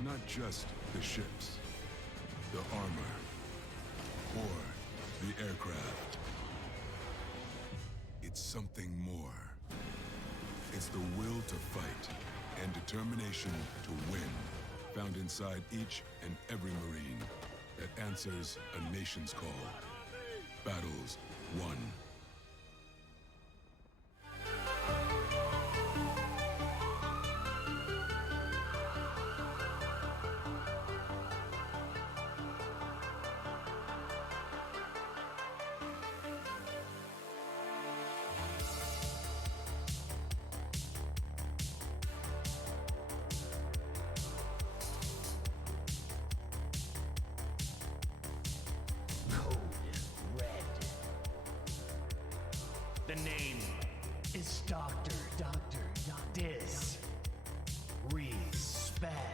It's not just the ships, the armor, or the aircraft. It's something more. It's the will to fight and determination to win, found inside each and every Marine that answers a nation's call. Battles won. The name is Doctor. Dis. Respect.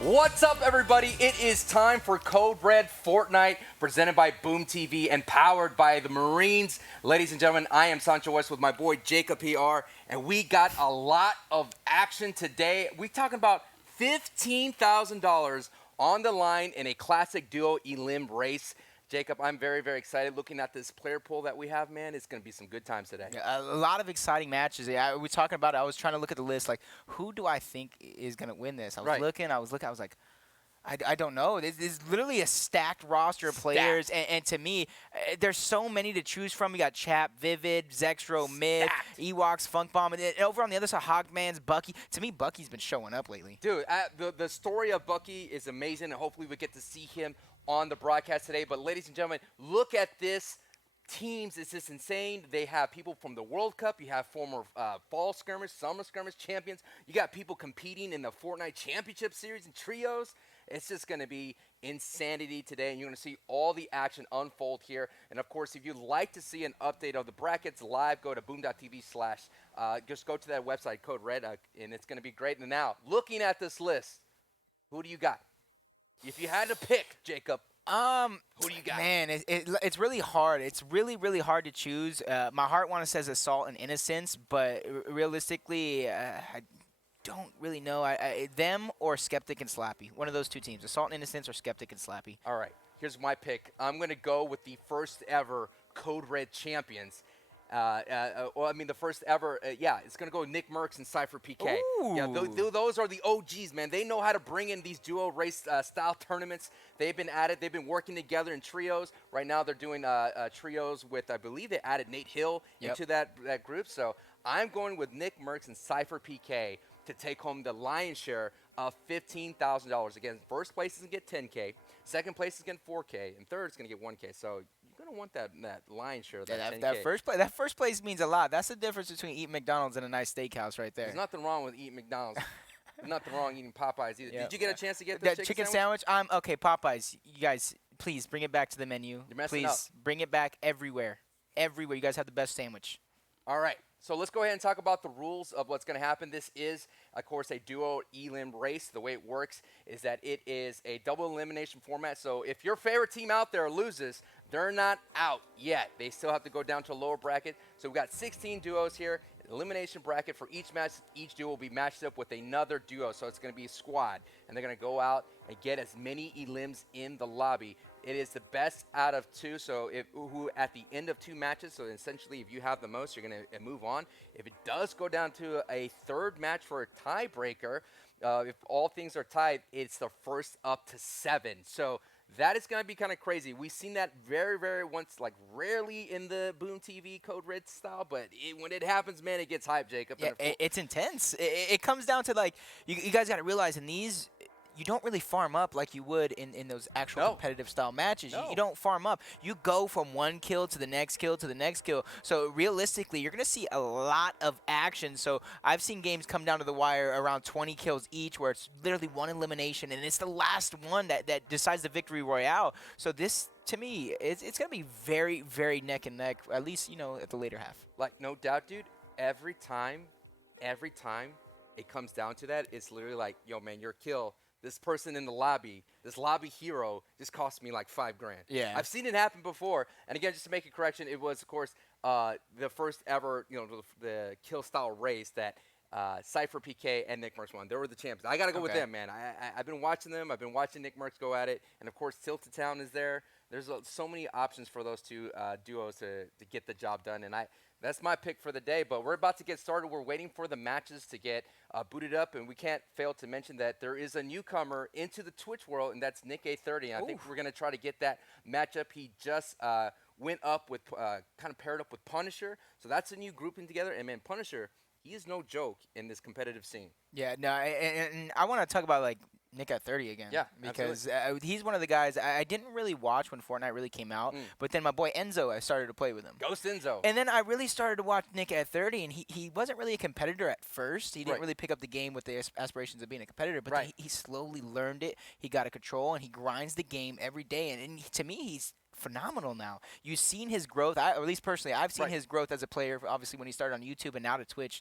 What's up, everybody? It is time for Code Red Fortnite, presented by Boom TV and powered by the Marines. Ladies and gentlemen, I am Sancho West with my boy Jacob PR, and we got a lot of action today. We're talking about $15,000 on the line in a classic duo elim race. Jacob, I'm very, very excited. Looking at this player pool that we have, man, it's going to be some good times today. Yeah, a lot of exciting matches. Yeah, we're talking about it. I was trying to look at the list, like, who do I think is going to win this? I was looking. I was like, I don't know. There's literally a stacked roster of players, and to me, there's so many to choose from. You got Chap, Vivid, Zextro, Myth, Ewoks, Funk Bomb, and over on the other side, Hogman's Bucky. To me, Bucky's been showing up lately. Dude, the story of Bucky is amazing, and hopefully we get to see him on the broadcast today. But ladies and gentlemen, look at this teams. It's just insane. They have people from the World Cup. You have former fall skirmish, summer skirmish champions. You got people competing in the Fortnite Championship Series and trios. It's just going to be insanity today, and you're going to see all the action unfold here. And, of course, if you'd like to see an update of the brackets live, go to boom.tv/ just go to that website, Code Red, and it's going to be great. And now, looking at this list, who do you got? If you had to pick, Jacob, who do you got? Man, it's really hard. It's really, really hard to choose. My heart says Assault and Innocence, but realistically, I don't really know. Them or Skeptic and Slappy. One of those two teams. Assault and Innocence or Skeptic and Slappy. All right. Here's my pick. I'm going to go with the first ever Code Red champions. The first ever, it's going to go Nick Merckx and Cypher PK. Ooh. Yeah, those are the OGs, man. They know how to bring in these duo race style tournaments. They've been at it. They've been working together in trios. Right now they're doing trios with, I believe they added Nate Hill into that group. So I'm going with Nick Merckx and Cypher PK to take home the lion's share of $15,000. Again, first place is going to get $10K, second place is going to get $4K, and third is going to get $1K. So you're going to want that lion's share of that $10K. That first place means a lot. That's the difference between eating McDonald's and a nice steakhouse right there. There's nothing wrong with eating McDonald's. There's nothing wrong eating Popeyes either. Did you get a chance to get the chicken sandwich? Okay, Popeyes. You guys, please bring it back to the menu. You're messing up. Bring it back everywhere. Everywhere. You guys have the best sandwich. All right. So let's go ahead and talk about the rules of what's going to happen. This is, of course, a duo elim race. The way it works is that it is a double elimination format. So if your favorite team out there loses, they're not out yet. They still have to go down to a lower bracket. So we've got 16 duos here. Elimination bracket for each match. Each duo will be matched up with another duo. So it's going to be a squad. And they're going to go out and get as many elims in the lobby. It is the best out of two, so who at the end of two matches, so essentially if you have the most, you're going to move on. If it does go down to a third match for a tiebreaker, if all things are tied, it's the first up to 7. So that is going to be kind of crazy. We've seen that very, very rarely in the Boom TV Code Red style, but when it happens, man, it gets hype, Jacob. Yeah, it's intense. It comes down to, you guys got to realize in these – you don't really farm up like you would in those actual competitive style matches. No. You don't farm up. You go from one kill to the next kill to the next kill. So realistically, you're going to see a lot of action. So I've seen games come down to the wire around 20 kills each where it's literally one elimination, and it's the last one that decides the victory royale. So this, to me, it's going to be very, very neck and neck, at least, at the later half. No doubt, dude. Every time it comes down to that, it's literally like, yo, man, your kill. this person in the lobby, this lobby hero, just cost me like $5 grand. Yeah. I've seen it happen before. And again, just to make a correction, it was, of course, the first ever, the kill style race that Cypher PK and Nick Merckx won. They were the champions. I got to go with them, man. I've been watching them. I've been watching Nick Merckx go at it. And, of course, Tilted Town is there. There's so many options for those two duos to get the job done. And that's my pick for the day. But we're about to get started. We're waiting for the matches to get booted up. And we can't fail to mention that there is a newcomer into the Twitch world, and that's Nick A30. I think we're going to try to get that matchup. He just went up with kind of paired up with Punisher. So that's a new grouping together. And, man, Punisher, he is no joke in this competitive scene. Yeah, no, and I want to talk about, like, Nick at 30 again. Yeah, because he's one of the guys I didn't really watch when Fortnite really came out, but then my boy Enzo, I started to play with him. Ghost Enzo. And then I really started to watch Nick at 30, and he wasn't really a competitor at first. He didn't really pick up the game with the aspirations of being a competitor, but he slowly learned it. He got a control, and he grinds the game every day. And to me, he's phenomenal now. You've seen his growth, or at least personally, I've seen his growth as a player, obviously, when he started on YouTube and now to Twitch.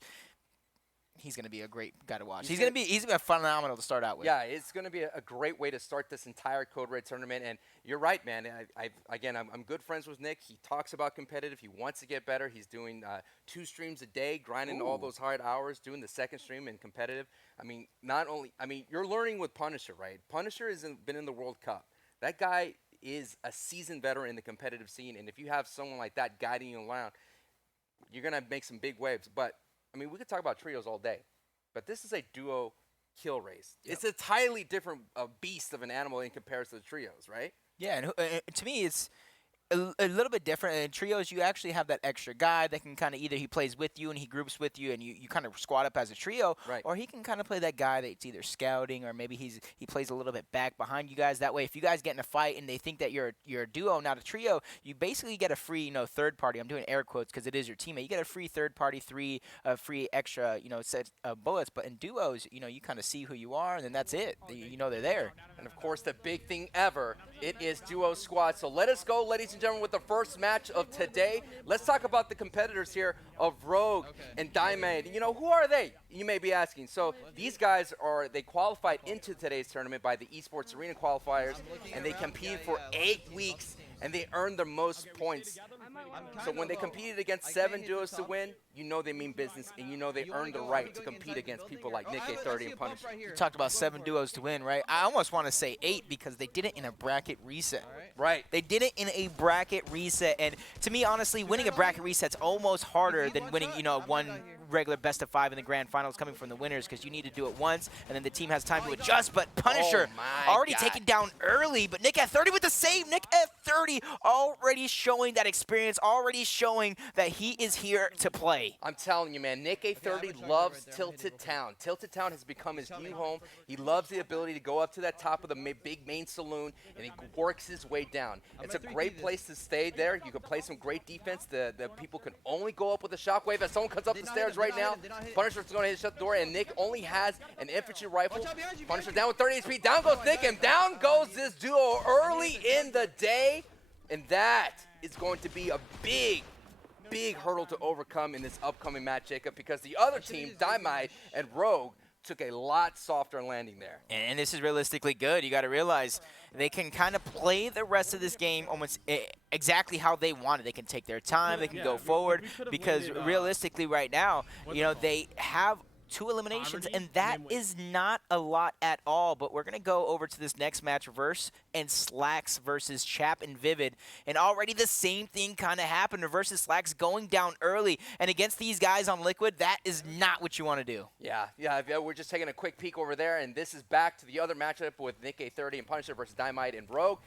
He's going to be a great guy to watch. He's going to be phenomenal to start out with. Yeah, it's going to be a great way to start this entire Code Red tournament. And you're right, man. I'm good friends with Nick. He talks about competitive. He wants to get better. He's doing 2 streams a day, grinding all those hard hours, doing the second stream in competitive. You're learning with Punisher, right? Punisher has been in the World Cup. That guy is a seasoned veteran in the competitive scene. And if you have someone like that guiding you around, you're going to make some big waves. But we could talk about trios all day, but this is a duo kill race. Yep. It's a entirely different beast of an animal in comparison to the trios, right? Yeah, and to me, it's a little bit different. In trios, you actually have that extra guy that can kind of either he plays with you and he groups with you and you kind of squad up as a trio, or he can kind of play that guy that's either scouting or maybe he plays a little bit back behind you guys. That way, if you guys get in a fight and they think that you're a duo, not a trio, you basically get a free third party. I'm doing air quotes because it is your teammate. You get a free third party, free extra set of bullets. But in duos, you kind of see who you are and then that's it. They're there. And of course, the big thing ever, it is duo squad. So let us go, ladies and gentlemen, with the first match of today. Let's talk about the competitors here of Rogue and Diamond. Who are they? You may be asking. So these guys they qualified into today's tournament by the Esports Arena qualifiers, and they competed for 8 weeks, and they earned the most points. So when they competed against 7 duos to win, they mean business, and they earned the right to compete against people like Nick A30 and Punisher. You talked about 7 duos to win, right? I almost want to say 8 because they did it in a bracket reset. Right. They did it in a bracket reset, and to me, honestly, winning a bracket reset's almost harder than winning, one regular best of 5 in the grand finals coming from the winners because you need to do it once, and then the team has time to adjust. But Punisher already taken down early, but Nick at 30 with the save. Nick at 30 already showing that experience, already showing that he is here to play. I'm telling you, man, Nick A30 loves Tilted Town. Tilted Town has become his new home. He loves the ability to go up to that top of the big main saloon, and he works his way down. It's a great place to stay there. You can play some great defense. The people can only go up with a shockwave. As someone comes up the stairs right now, Punisher's going to shut the door, and Nick only has an infantry rifle. Punisher down with 30 HP. Down goes Nick, and down goes this duo early in the day. And that is going to be a big hurdle to overcome in this upcoming match, Jacob, because the other team, Dynamite and Rogue, took a lot softer landing there. And this is realistically good. You got to realize they can kind of play the rest of this game almost exactly how they want it. They can take their time. They can go forward because realistically right now, they have 2 eliminations, and that is not a lot at all. But we're going to go over to this next match, Reverse and Slacks versus Chap and Vivid. And already the same thing kind of happened. Reverse and Slacks going down early. And against these guys on Liquid, that is not what you want to do. Yeah, we're just taking a quick peek over there. And this is back to the other matchup with Nick A30 and Punisher versus Dynamite and Rogue.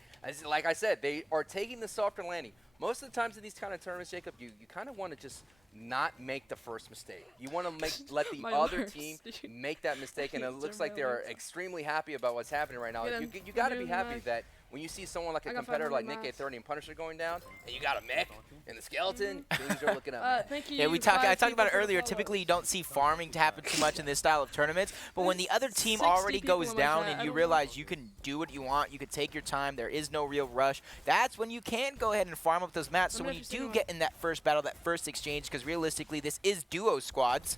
Like I said, they are taking the softer landing. Most of the times in these kind of tournaments, Jacob, you kind of want to just not make the first mistake. You want to let the other team make that mistake, and it looks like they're extremely happy about what's happening right now. You got to be happy that when you see someone like a competitor like Nick A30 and Punisher going down, and you got a mech and the skeleton, things are looking up. Thank you. Yeah, I talked about it earlier. Typically, you don't see farming to happen too much in this style of tournaments, but when the other team already goes down and you realize you can do what you want. You can take your time. There is no real rush. That's when you can go ahead and farm up those mats. So when you do get in that first battle, that first exchange, because realistically this is duo squads,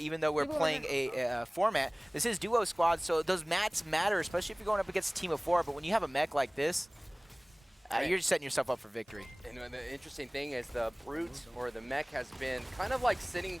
even though we're playing a format, this is duo squads, so those mats matter, especially if you're going up against a team of 4. But when you have a mech like this, you're just setting yourself up for victory. And the interesting thing is the Brute or the mech has been kind of like sitting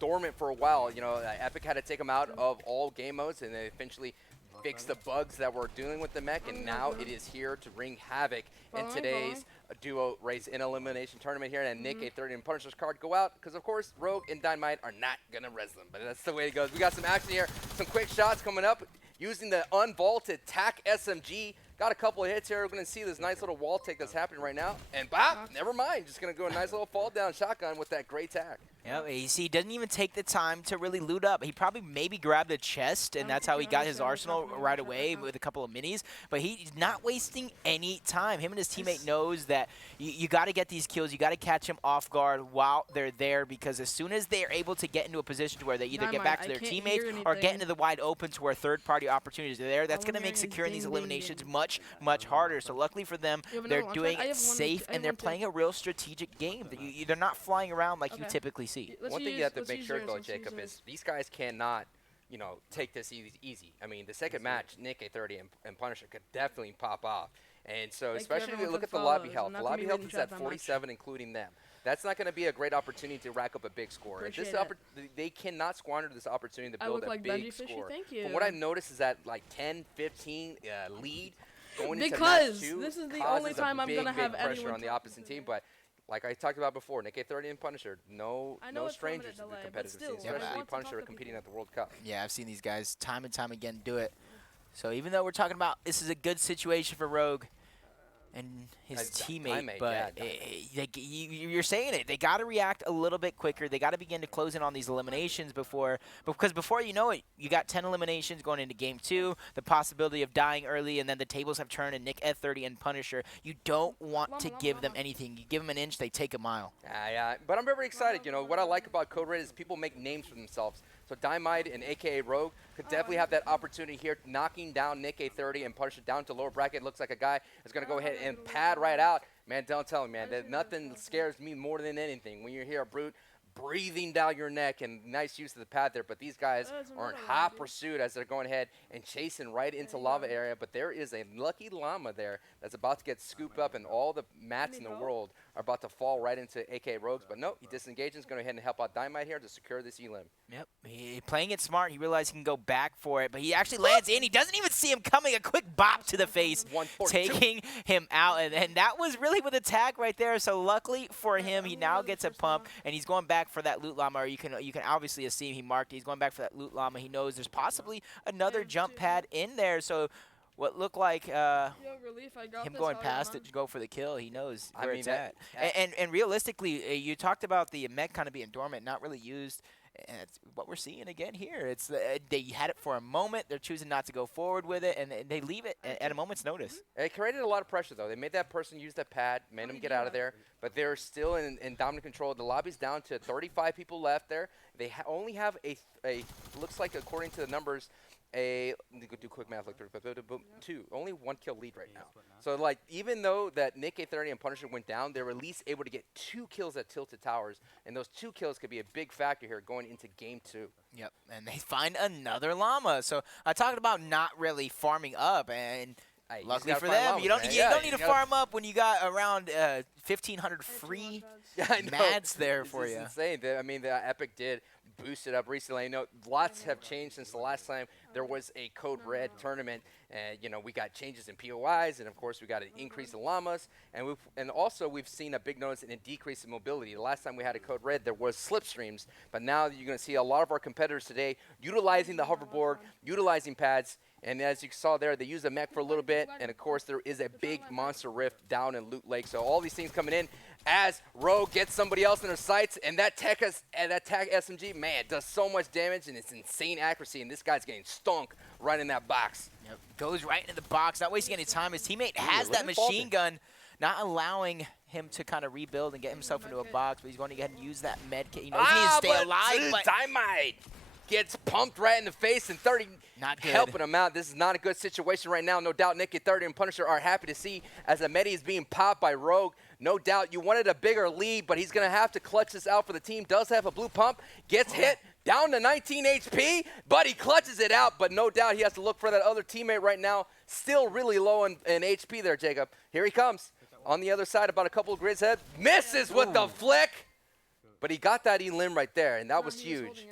dormant for a while. You know, Epic had to take them out of all game modes, and they eventually fixed the bugs that were dealing with the mech, and now it is here to wreak havoc in today's duo race in elimination tournament here. And Nick, A30 and Punisher's card go out because, of course, Rogue and Dynamite are not going to res them. But that's the way it goes. We got some action here, some quick shots coming up using the unvaulted TAC SMG. Got a couple of hits here. We're going to see this nice little wall take that's happening right now. And bop, never mind. Just going to go a nice little fall down shotgun with that great TAC. Yeah, you see, he doesn't even take the time to really loot up. He probably maybe grabbed a chest, and that's how he got his arsenal right away with a couple of minis. But he's not wasting any time. Him and his teammate knows that you got to get these kills. You got to catch him off guard while they're there, because as soon as they are able to get into a position to where they either get back to their teammates or get into the wide open to where third-party opportunities are there, that's going to make securing these eliminations much, much harder. So luckily for them, they're doing it safe, and they're playing a real strategic game. They're not flying around like you typically see. One thing you have to make sure, though, Jacob, is these guys cannot, you know, take this easy. I mean, the second match, Nick, A30, and Punisher could definitely pop off. And so, especially if you look at the lobby health. The lobby health is at 47, including them. That's not going to be a great opportunity to rack up a big score. They cannot squander this opportunity to build a big score. From what I've noticed is that, like, 10, 15 lead going into match 2 this is the only time I'm going to have pressure on the opposite team. But like I talked about before, Nick, A30 and Punisher, no strangers to the competitive scene, especially Punisher competing at the World Cup. Yeah, I've seen these guys time and time again do it. So even though we're talking about this is a good situation for Rogue and his teammate, but you're saying it. They got to react a little bit quicker. They got to begin to close in on these eliminations because before you know it, you got 10 eliminations going into game 2, the possibility of dying early, and then the tables have turned, and Nick, F30, and Punisher, you don't want to give them anything. You give them an inch, they take a mile. Yeah, but I'm very excited. You know, what I like about Code Red is people make names for themselves. So Dynamite and AKA Rogue could definitely have that opportunity here, knocking down Nick, A30, and Punisher down to lower bracket. Looks like a guy is going to go ahead and pad right out. Man, don't tell me, man. That nothing scares me more than anything. When you hear a Brute breathing down your neck, and nice use of the pad there, but these guys are in hot pursuit as they're going ahead and chasing right into lava area. But there is a lucky llama there that's about to get scooped up, and all the mats in the world are about to fall right into AK Rogues. But no, he disengages, going to go ahead and help out Dynamite here to secure this elim. Yep, playing it smart. He realized he can go back for it, but he actually lands in. He doesn't even see him coming. A quick bop to the face, taking him out, and that was really with a tag right there. So luckily for him, he now gets a pump, and he's going back for that loot llama. Or you can obviously assume he marked it. He's going back for that loot llama. He knows there's possibly another jump pad in there. So what looked like him going past it to go for the kill, he knows where it's at. And realistically, you talked about the mech kind of being dormant, not really used. And it's what we're seeing again here. It's they had it for a moment. They're choosing not to go forward with it, and they leave it at a moment's notice. It created a lot of pressure, though. They made that person use that pad, made him get out of there, but they're still in dominant control. The lobby's down to 35 people left there. They only have a looks like, according to the numbers, do quick math, like 2. Only 1 kill lead right now. So, like, even though that Nick, A30, and Punisher went down, they were at least able to get 2 kills at Tilted Towers, and those 2 kills could be a big factor here going into game 2. Yep, and they find another llama. So I talked about not really farming up, and luckily for them, you don't need to farm up when you got around 1,500 free mads there for you. It's insane. I mean, the Epic did boost it up recently. I know lots have changed since the last time there was a Code Red tournament. And, you know, we got changes in POIs, and, of course, we got an increase in llamas. And also we've seen a big notice in a decrease in mobility. The last time we had a Code Red, there was slipstreams. But now you're going to see a lot of our competitors today utilizing the hoverboard, utilizing pads. And as you saw there, they use the mech for a little bit. And, of course, there is a big monster rift down in Loot Lake. So all these things coming in as Rogue gets somebody else in their sights. And that tech SMG, man, does so much damage, and it's insane accuracy. And this guy's getting stunk right in that box. Yep. Goes right into the box, not wasting any time. His teammate has that machine gun, not allowing him to kind of rebuild and get himself into a box, but he's going to go ahead and use that med kit. You know, he needs to stay alive. Dynamite gets pumped right in the face, and 30 not good. helping him out. This is not a good situation right now. No doubt Nick at 30 and Punisher are happy to see as Amedi is being popped by Rogue. No doubt you wanted a bigger lead, but he's going to have to clutch this out for the team. Does have a blue pump, gets hit, down to 19 HP, but he clutches it out. But no doubt he has to look for that other teammate right now. Still really low in HP there, Jacob. Here he comes. On the other side, about a couple of grids ahead. Misses with the flick, but he got that elim right there, and that was huge.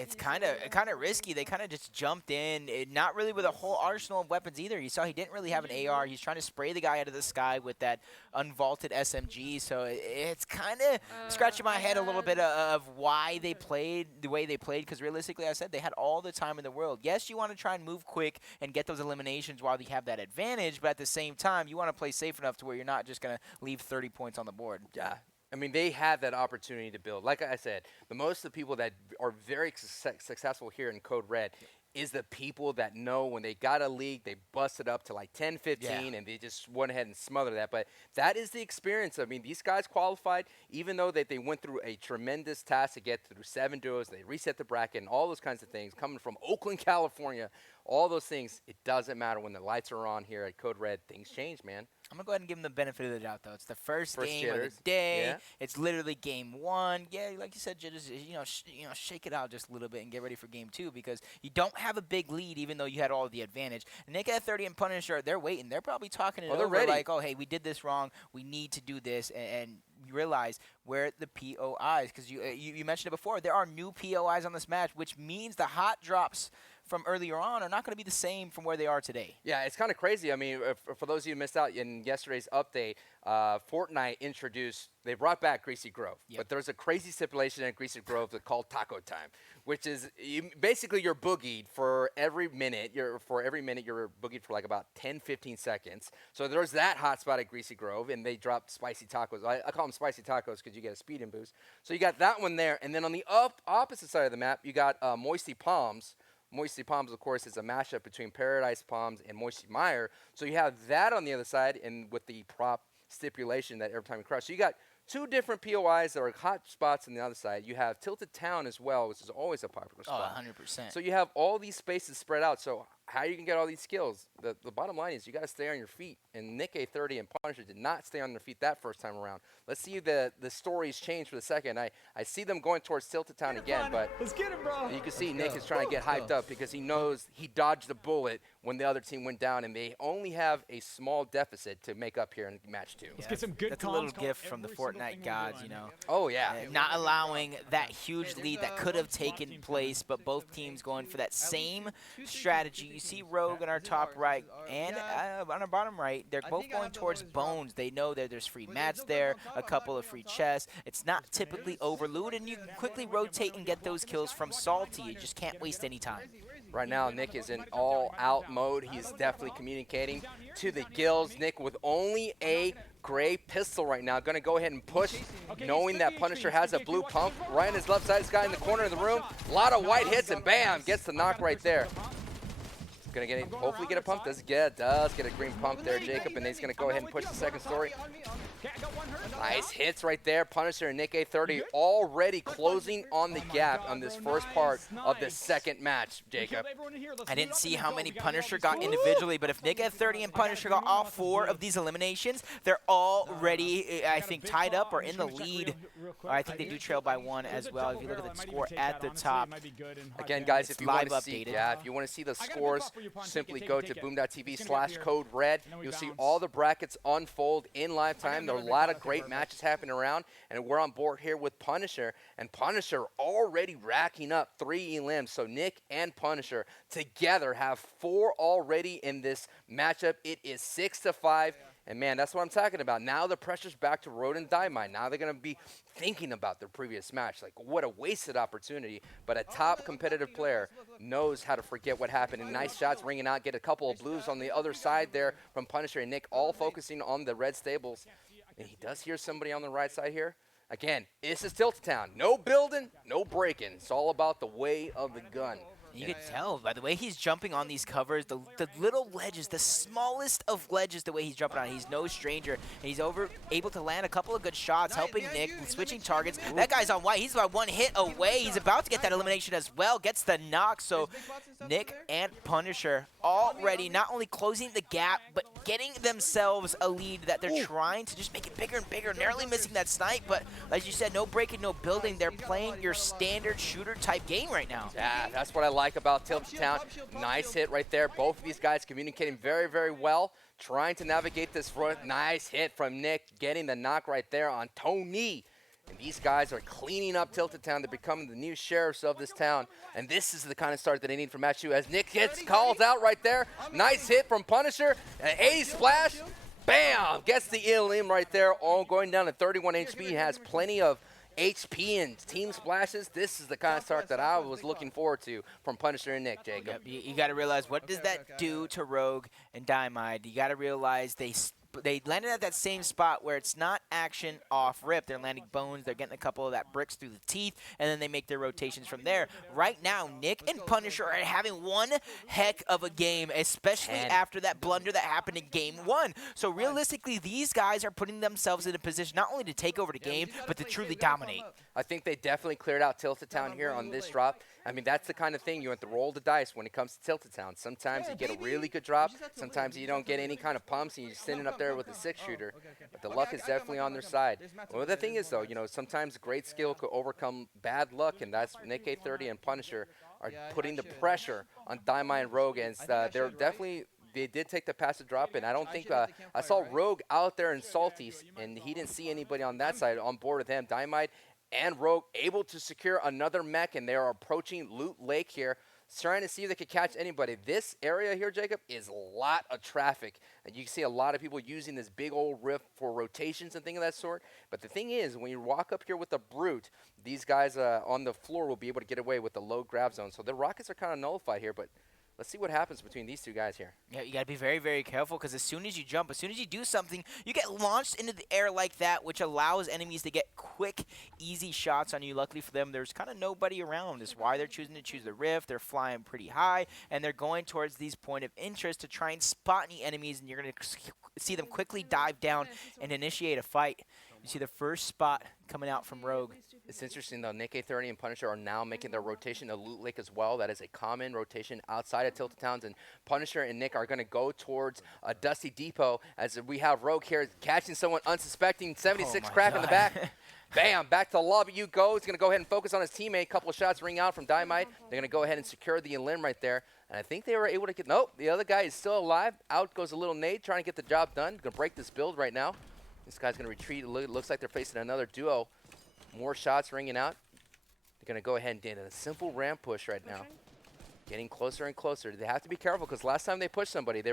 It's kind of risky. They kind of just jumped in, not really with a whole arsenal of weapons either. You saw he didn't really have an AR. He's trying to spray the guy out of the sky with that unvaulted SMG. So it's kind of scratching my head a little bit of why they played the way they played, because realistically, I said they had all the time in the world. Yes, you want to try and move quick and get those eliminations while you have that advantage, but at the same time, you want to play safe enough to where you're not just going to leave 30 points on the board. Yeah. I mean, they had that opportunity to build. Like I said, most of the people that are very successful here in Code Red is the people that know when they got a league, they busted up to like 10, 15, and they just went ahead and smothered that. But that is the experience. I mean, these guys qualified, even though they went through a tremendous task to get through 7 duos, they reset the bracket and all those kinds of things, coming from Oakland, California, all those things. It doesn't matter when the lights are on here at Code Red. Things change, man. I'm going to go ahead and give them the benefit of the doubt, though. It's the first game of the day. Yeah. It's literally game 1. Yeah, like you said, just shake it out just a little bit and get ready for game 2, because you don't have a big lead even though you had all the advantage. And Nick at 30 and Punisher, they're waiting. They're probably talking it over ready. Like, oh, hey, we did this wrong. We need to do this. And you realize where the POIs, because you mentioned it before, there are new POIs on this match, which means the hot drops from earlier on are not going to be the same from where they are today. Yeah, it's kind of crazy. I mean, for those of you who missed out in yesterday's update, Fortnite they brought back Greasy Grove. Yep. But there's a crazy stipulation in Greasy Grove that's called Taco Time, which is basically you're boogied for every minute. You're boogied for like about 10, 15 seconds. So there's that hotspot at Greasy Grove, and they dropped spicy tacos. I call them spicy tacos because you get a speeding boost. So you got that one there. And then on the opposite side of the map, you got Moisty Palms. Moisty Palms, of course, is a mashup between Paradise Palms and Moisty Mire. So you have that on the other side, and with the prop stipulation that every time you crush. So you got 2 different POIs that are hot spots on the other side. You have Tilted Town as well, which is always a popular spot. Oh, 100%. So you have all these spaces spread out. So how you can get all these skills? The bottom line is you got to stay on your feet. And Nick A30 and Punisher did not stay on their feet that first time around. Let's see the stories change for the second. I see them going towards Tilted Town again, but let's get it, bro. You can see Nick is trying to get hyped up because he knows he dodged the bullet when the other team went down, and they only have a small deficit to make up here in match 2. Let's get some good. That's a little gift from the Fortnite gods, you know. Oh yeah. Not allowing that huge lead that could have taken place, but both teams going for that same strategy. You see Rogue on our top right and on our bottom right. They're both going towards Bones. They know that there's free mats there, a couple of free chests. It's not typically overload, and you can quickly rotate and get those kills from Salty. You just can't waste any time. Right now, Nick is in all-out mode. He's definitely communicating to the gills. Nick with only a gray pistol right now. Going to go ahead and push, knowing that Punisher has a blue pump right on his left side. This guy in the corner of the room. A lot of white hits, and bam, gets the knock right there. Going to hopefully get a pump. Does get a green pump there, Jacob, and he's going to go ahead and push the second story. Nice hits right there. Punisher and Nick A30 already closing on the gap on this first part of the second match, Jacob. I didn't see how many Punisher got individually, but if Nick A30 and Punisher got all 4 of these eliminations, they're already, I think, tied up or in the lead. I think they do trail by 1 as well. If you look at the score at the top. Again, guys, if you want to see, if you want to see the scores, simply go to boom.tv/code red. You'll see all the brackets unfold in live time. There are a lot of great matches happening around, and we're on board here with Punisher. And Punisher already racking up 3 elims. So Nick and Punisher together have 4 already in this matchup. It is 6-5. And, man, that's what I'm talking about. Now the pressure's back to Road and Dynamite. Now they're going to be thinking about their previous match. Like, what a wasted opportunity. But a top competitive player knows how to forget what happened. And nice shots ringing out. Get a couple of blues on the other side there from Punisher and Nick, all focusing on the red stables. And he does hear somebody on the right side here. Again, this is Tilted Town. No building, no breaking. It's all about the way of the gun. You can tell by the way he's jumping on these covers, the little ledges, the smallest of ledges, the way he's jumping on. He's no stranger, and he's able to land a couple of good shots, helping Nick, switching targets. That guy's on white. He's about one hit away. He's about to get that elimination as well, gets the knock. So Nick and Punisher already not only closing the gap, but getting themselves a lead that they're trying to just make it bigger and bigger, narrowly missing that snipe. But as you said, no breaking, no building. They're playing your standard shooter type game right now. Yeah, that's what I like about Tilted Town. Nice hit right there. Both of these guys communicating very, very well, trying to navigate this front. Nice hit from Nick, getting the knock right there on Tony. And these guys are cleaning up Tilted Town. They're becoming the new sheriffs of this town. And this is the kind of start that they need from Match 2 as Nick gets calls out right there. Nice hit from Punisher. An A splash. Bam! Gets the elim right there. All going down to 31 HP. Has plenty of HP and team splashes. This is the kind of start that I was looking forward to from Punisher and Nick, Jacob. Yep, you got to realize, what does that do to Rogue and Diamide? You got to realize they landed at that same spot where it's not action off rip. They're landing bones. They're getting a couple of that bricks through the teeth, and then they make their rotations from there. Right now, Nick and Punisher are having one heck of a game, especially after that blunder that happened in Game 1. So realistically, these guys are putting themselves in a position not only to take over the game, but to truly dominate. I think they definitely cleared out Tilted Town here on this drop. I mean, that's the kind of thing you have to roll the dice when it comes to Tilted Town. Sometimes you get a really good drop. Sometimes you don't get any kind of pumps, and you're sitting up there with a 6-shooter. But the luck is definitely on their side. Well, the thing is, though, you know, sometimes great skill could overcome bad luck, and that's Nick A30 and Punisher are putting the pressure on Diamond and Rogue, and they're definitely – they did take the passive drop, and I don't think I saw Rogue out there in Salty, and he didn't see anybody on that side on board with him. Dynamite and Rogue able to secure another mech, and they are approaching Loot Lake here, trying to see if they could catch anybody. This area here, Jacob, is a lot of traffic, and you can see a lot of people using this big old rift for rotations and things of that sort. But the thing is, when you walk up here with the Brute, these guys on the floor will be able to get away with the low grab zone. So the rockets are kind of nullified here, but let's see what happens between these two guys here. Yeah, you got to be very, very careful, because as soon as you jump, as soon as you do something, you get launched into the air like that, which allows enemies to get quick, easy shots on you. Luckily for them, there's kind of nobody around. That's why they're choosing to choose the Rift. They're flying pretty high, and they're going towards these point of interest to try and spot any enemies, and you're going to see them quickly dive down and initiate a fight. You see the first spot coming out from Rogue. It's interesting, though. Nick A30 and Punisher are now making their rotation to Loot Lake as well. That is a common rotation outside of Tilted Towns. And Punisher and Nick are going to go towards a Dusty Depot as we have Rogue here catching someone unsuspecting. 76 crack in the back. Bam, back to the lobby you go. He's going to go ahead and focus on his teammate. Couple of shots ring out from Dynamite. They're going to go ahead and secure the limb right there. And I think they were able to get, nope, the other guy is still alive. Out goes a little Nate trying to get the job done. Going to break this build right now. This guy's going to retreat. It looks like they're facing another duo. More shots ringing out. They're going to go ahead and do a simple ramp push right now. Getting closer and closer. They have to be careful, because last time they pushed somebody, they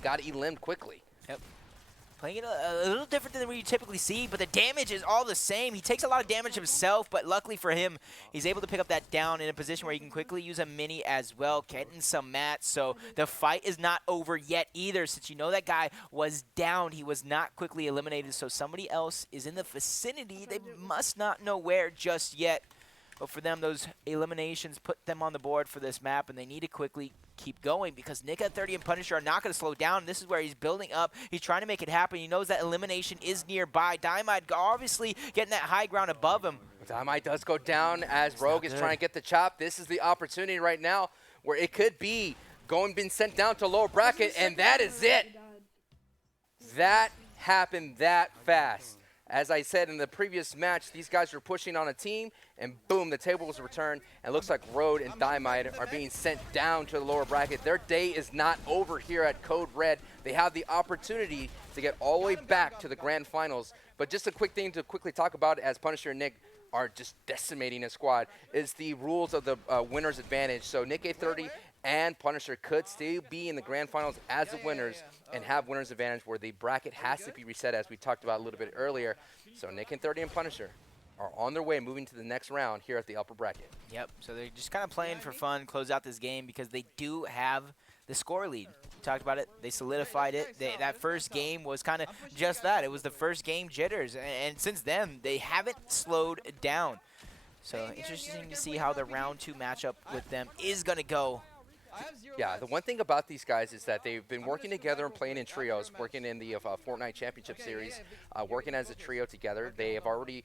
got eliminated quickly. Yep. Playing it a little different than we typically see, but the damage is all the same. He takes a lot of damage himself, but luckily for him, he's able to pick up that down in a position where he can quickly use a mini as well, getting some mats. So the fight is not over yet either. Since you know that guy was down, he was not quickly eliminated, so somebody else is in the vicinity. They must not know where just yet. But for them, those eliminations put them on the board for this map, and they need to quickly keep going, because Nick at 30 and Punisher are not going to slow down. This is where he's building up. He's trying to make it happen. He knows that elimination is nearby. Dynamite obviously getting that high ground above him. Dynamite does go down as Rogue is trying to get the chop. This is the opportunity right now where it could be being sent down to lower bracket, and that is it. That happened that fast. As I said in the previous match, these guys were pushing on a team, and boom, the table was returned, and it looks like Road and Dynamite are being sent down to the lower bracket. Their day is not over here at Code Red. They have the opportunity to get all the way back to the grand finals. But just a quick thing to quickly talk about, as Punisher and Nick are just decimating a squad, is the rules of the winner's advantage. So Nick A30 and Punisher could still be in the grand finals as the winners and have winner's advantage, where the bracket has to be reset, as we talked about a little bit earlier. So Nick and 30 and Punisher are on their way, moving to the next round here at the upper bracket. Yep, so they're just kind of playing for fun, close out this game, because they do have the score lead. We talked about it. They solidified it. That first game was kind of just that. It was the first game jitters, and since then, they haven't slowed down. So interesting to see how the round 2 matchup with them is going to go. Yeah, the one thing about these guys is that they've been working together and playing in trios, working in the Fortnite Championship Series, working as a trio together. They have already,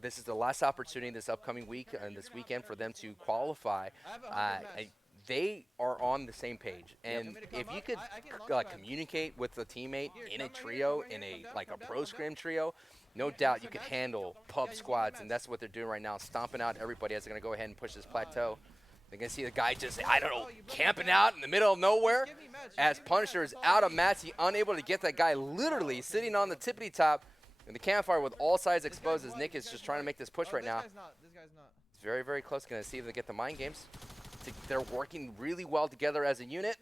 this is the last opportunity this upcoming week and this weekend for them to qualify. They are on the same page, and if you could communicate with a teammate in a trio, in a pro scrim trio, no doubt you could handle pub squads, and that's what they're doing right now, stomping out everybody as they're going to go ahead and push this plateau. They're going to see the guy just, camping out in the middle of nowhere as Punisher is out of mats. He's unable to get that guy literally sitting on the tippity top in the campfire with all sides exposed as Nick is just trying to make this push right now. It's very, very close. Going to see if they get the mind games. They're working really well together as a unit.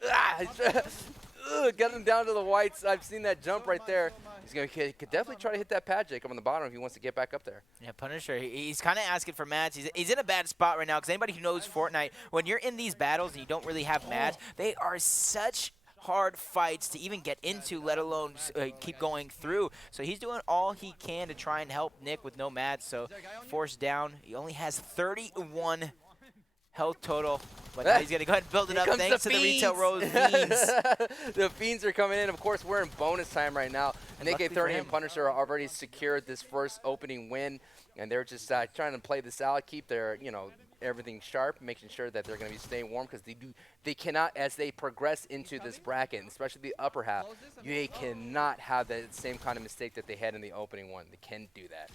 Get him down to the whites. I've seen that jump right there. He could definitely try to hit that pad Jake on the bottom if he wants to get back up there. Yeah, Punisher, he's kind of asking for mats. He's in a bad spot right now because anybody who knows Fortnite, when you're in these battles and you don't really have mats, they are such hard fights to even get into, let alone keep going through. So he's doing all he can to try and help Nick with no mats. So forced down. He only has 31 health total, but now he's going to go ahead and build it up thanks to the Retail Rose Fiends. The Fiends are coming in. Of course, we're in bonus time right now. Nick A30 and Punisher are already secured this first opening win, and they're just trying to play this out, keep their, everything sharp, making sure that they're going to be staying warm because they cannot, as they progress into this bracket, especially the upper half, they cannot have that same kind of mistake that they had in the opening one. They can't do that.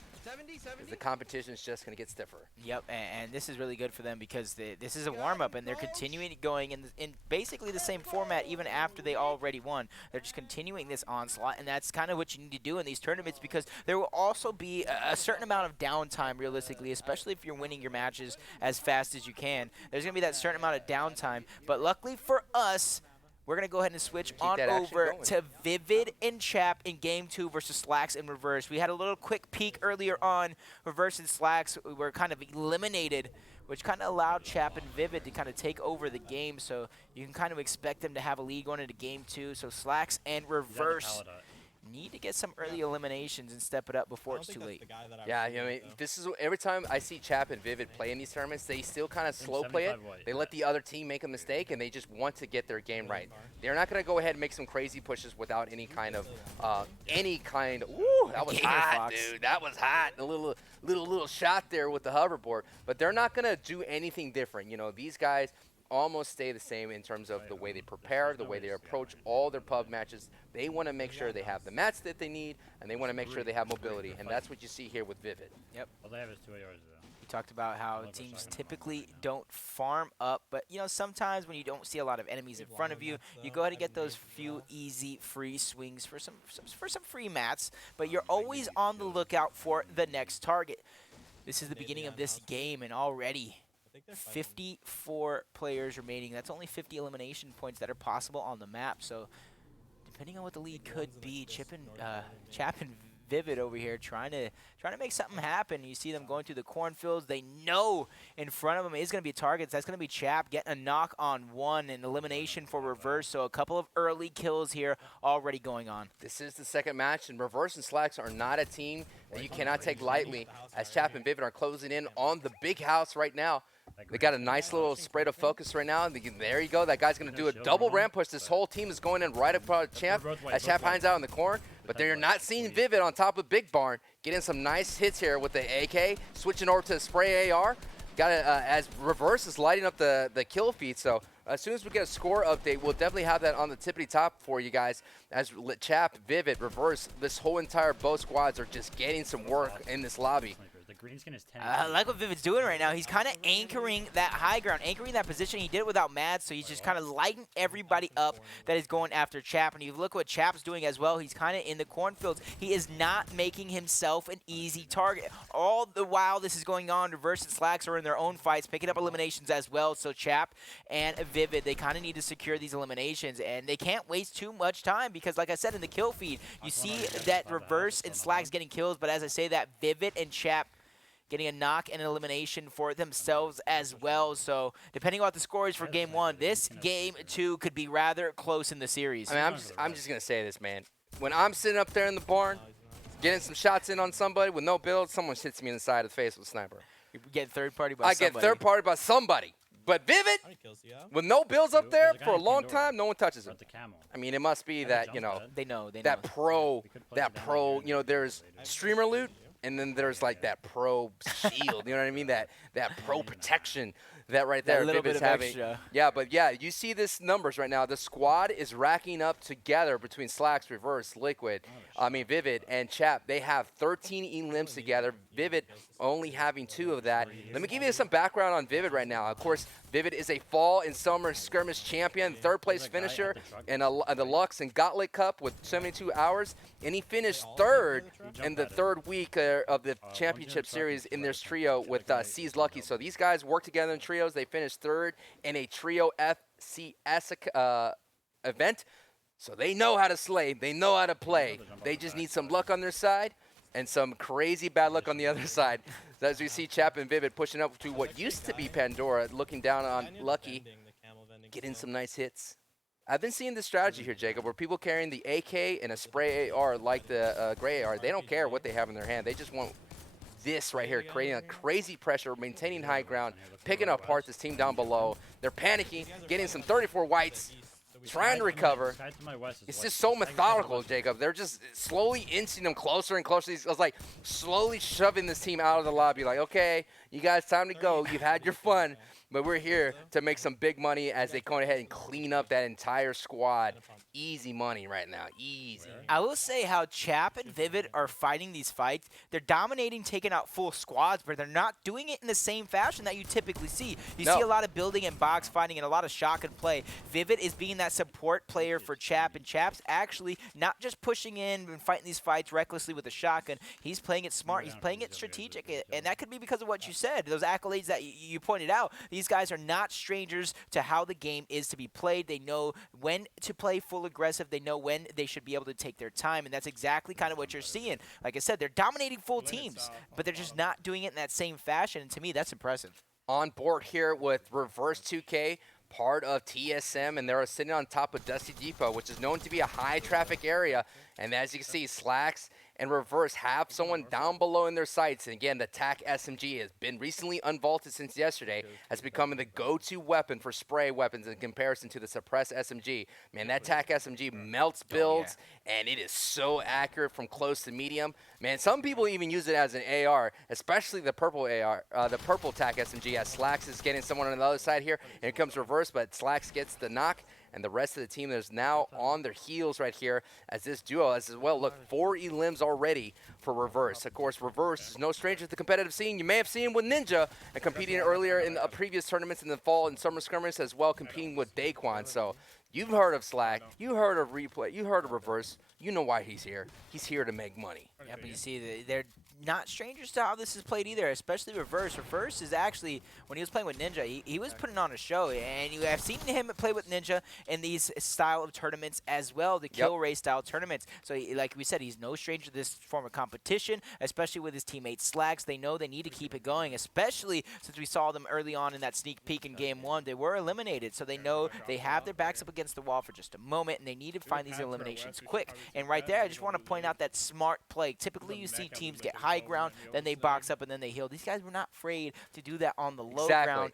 The competition is just going to get stiffer. Yep, and this is really good for them because this is a warm-up, and they're continuing going in basically the same format even after they already won. They're just continuing this onslaught, and that's kind of what you need to do in these tournaments because there will also be a certain amount of downtime realistically, especially if you're winning your matches as fast as you can. There's going to be that certain amount of downtime, but luckily for us, we're going to go ahead and switch on over to Vivid and Chap in Game 2 versus Slacks in Reverse. We had a little quick peek earlier on. Reverse and Slacks were kind of eliminated, which kind of allowed Chap and Vivid to kind of take over the game. So you can kind of expect them to have a lead going into Game 2. So Slacks and Reverse need to get some early eliminations and step it up before it's too late. Yeah, this is every time I see Chap and Vivid play in these tournaments, they still kind of slow play it. They let the other team make a mistake, and they just want to get their game right. They're not going to go ahead and make some crazy pushes without any kind of, Ooh, that was hot, dude. That was hot. A little shot there with the hoverboard. But they're not going to do anything different. These guys almost stay the same in terms of the way they prepare, the way they approach all their pub matches. They want to make sure they have the mats that they need, and they want to make sure they have mobility, and that's what you see here with Vivid. Yep. All they have is 2 ARs, though. We talked about how teams typically don't farm up, but sometimes when you don't see a lot of enemies in front of you, you go ahead and get those few easy free swings for some free mats, but you're always on the lookout for the next target. This is the beginning of this game, and already 54 players remaining. That's only 50 elimination points that are possible on the map. So depending on what the lead could be, Chap and Vivid over here trying to make something happen. You see them going through the cornfields. They know in front of them is going to be targets. That's going to be Chap getting a knock on one and elimination for Reverse. So a couple of early kills here already going on. This is the second match, and Reverse and Slacks are not a team that you cannot take lightly as Chap and Vivid are closing in on the big house right now. They got a nice little spread of focus right now. There you go. That guy's going to do a double ramp push. This whole team is going in right up front of Champ as Champ finds out in the corner. But they're not seeing Vivid on top of Big Barn. Getting some nice hits here with the AK. Switching over to the spray AR. Got it as Reverse is lighting up the kill feed. So as soon as we get a score update, we'll definitely have that on the tippity top for you guys. As Chap, Vivid, Reverse, this whole entire both squads are just getting some work in this lobby. Green skin is 10. I like what Vivid's doing right now. He's kind of anchoring that high ground, anchoring that position. He did it without Mad, so he's just kind of lighting everybody up that is going after Chap. And you look what Chap's doing as well. He's kind of in the cornfields. He is not making himself an easy target. All the while this is going on, Reverse and Slacks are in their own fights, picking up eliminations as well. So Chap and Vivid, they kind of need to secure these eliminations, and they can't waste too much time because, like I said, in the kill feed, you see that Reverse and Slacks getting kills, but as I say that, Vivid and Chap getting a knock and an elimination for themselves as well. So depending on what the score is for Game 1, this Game 2 could be rather close in the series. I mean, I'm just going to say this, man. When I'm sitting up there in the barn, getting some shots in on somebody with no build, someone hits me in the side of the face with a sniper. You get third party by I somebody. get third party by somebody. But Vivid, with no bills up there for a long time, no one touches him. I mean, it must be that, you know, they know that pro, you know, there's streamer loot, and then there's like that pro shield, you know what I mean? That pro protection. That right there, a little Vivid's bit of having. extra. Yeah, but yeah, you see this numbers right now. The squad is racking up together between Slacks, Reverse, Liquid, Vivid, and Chap. They have 13 elims together. Vivid only having 2 of that. Let me give you some background on Vivid right now. Of course, Vivid is a fall and summer skirmish champion, 3rd place finisher in the Lux and Gauntlet Cup with 72 hours, and he finished 3rd in the 3rd week of the championship series in this trio with C's Lucky. So these guys work together in trios. They finished 3rd in a trio FCS event. So they know how to slay. They know how to play. They just need some luck on their side and some crazy bad luck on the other side. So as we see Chap and Vivid pushing up to what used to be Pandora, looking down on Lucky, getting some nice hits. I've been seeing this strategy here, Jacob, where people carrying the AK and a spray AR like the gray AR, they don't care what they have in their hand. They just want this right here, creating a crazy pressure, maintaining high ground, picking apart this team down below. They're panicking, getting some 34 whites, trying to recover. It's just so methodical, Jacob. They're just slowly inching them closer and closer. It's like slowly shoving this team out of the lobby. Like, okay, you guys, time to go. You've had your fun, but we're here to make some big money as they go ahead and clean up that entire squad. Easy money right now, easy. I will say how Chap and Vivid are fighting these fights. They're dominating, taking out full squads, but they're not doing it in the same fashion that you typically see. You see a lot of building and box fighting and a lot of shock and play. Vivid is being that support player for Chap, and Chap's actually not just pushing in and fighting these fights recklessly with a shotgun. He's playing it smart. He's playing it strategic, and that could be because of what you said. Those accolades that you pointed out. These guys are not strangers to how the game is to be played. They know when to play full aggressive. They know when they should be able to take their time, and that's exactly kind of what you're seeing. Like I said, they're dominating full teams, but they're just not doing it in that same fashion, and to me, that's impressive. On board here with Reverse 2K, part of TSM, and they're sitting on top of Dusty Depot, which is known to be a high traffic area. And as you can see, Slacks and Reverse have someone down below in their sights. And again, the TAC SMG has been recently unvaulted since yesterday, has become the go-to weapon for spray weapons in comparison to the suppressed SMG. Man, that TAC SMG melts builds, and it is so accurate from close to medium. Man, some people even use it as an AR, especially the purple AR, the purple TAC SMG, as Slacks is getting someone on the other side here. And here comes Reverse, but Slacks gets the knock. And the rest of the team is now on their heels right here as this duo as well. Look, 4 elims already for Reverse. Of course, Reverse is no stranger to the competitive scene. You may have seen him with Ninja and competing earlier in previous tournaments in the fall and summer skirmishes as well, competing with Daquan. So you've heard of Slack, you heard of Replay, you heard of Reverse. You know why he's here. He's here to make money. Yeah, but you see, they're not strangers to how this is played either, especially Reverse. Reverse is actually, when he was playing with Ninja, he was putting on a show, and you have seen him play with Ninja in these style of tournaments as well, the kill race style tournaments. So like we said, he's no stranger to this form of competition, especially with his teammate Slacks. They know they need to keep it going, especially since we saw them early on in that sneak peek in Game 1. They were eliminated, so they know they have their backs up against the wall for just a moment, and they need to find these eliminations quick. And right there, I just want to point out that smart play. Typically, you see teams get high ground, then they box up, and then they heal. These guys were not afraid to do that on the low ground.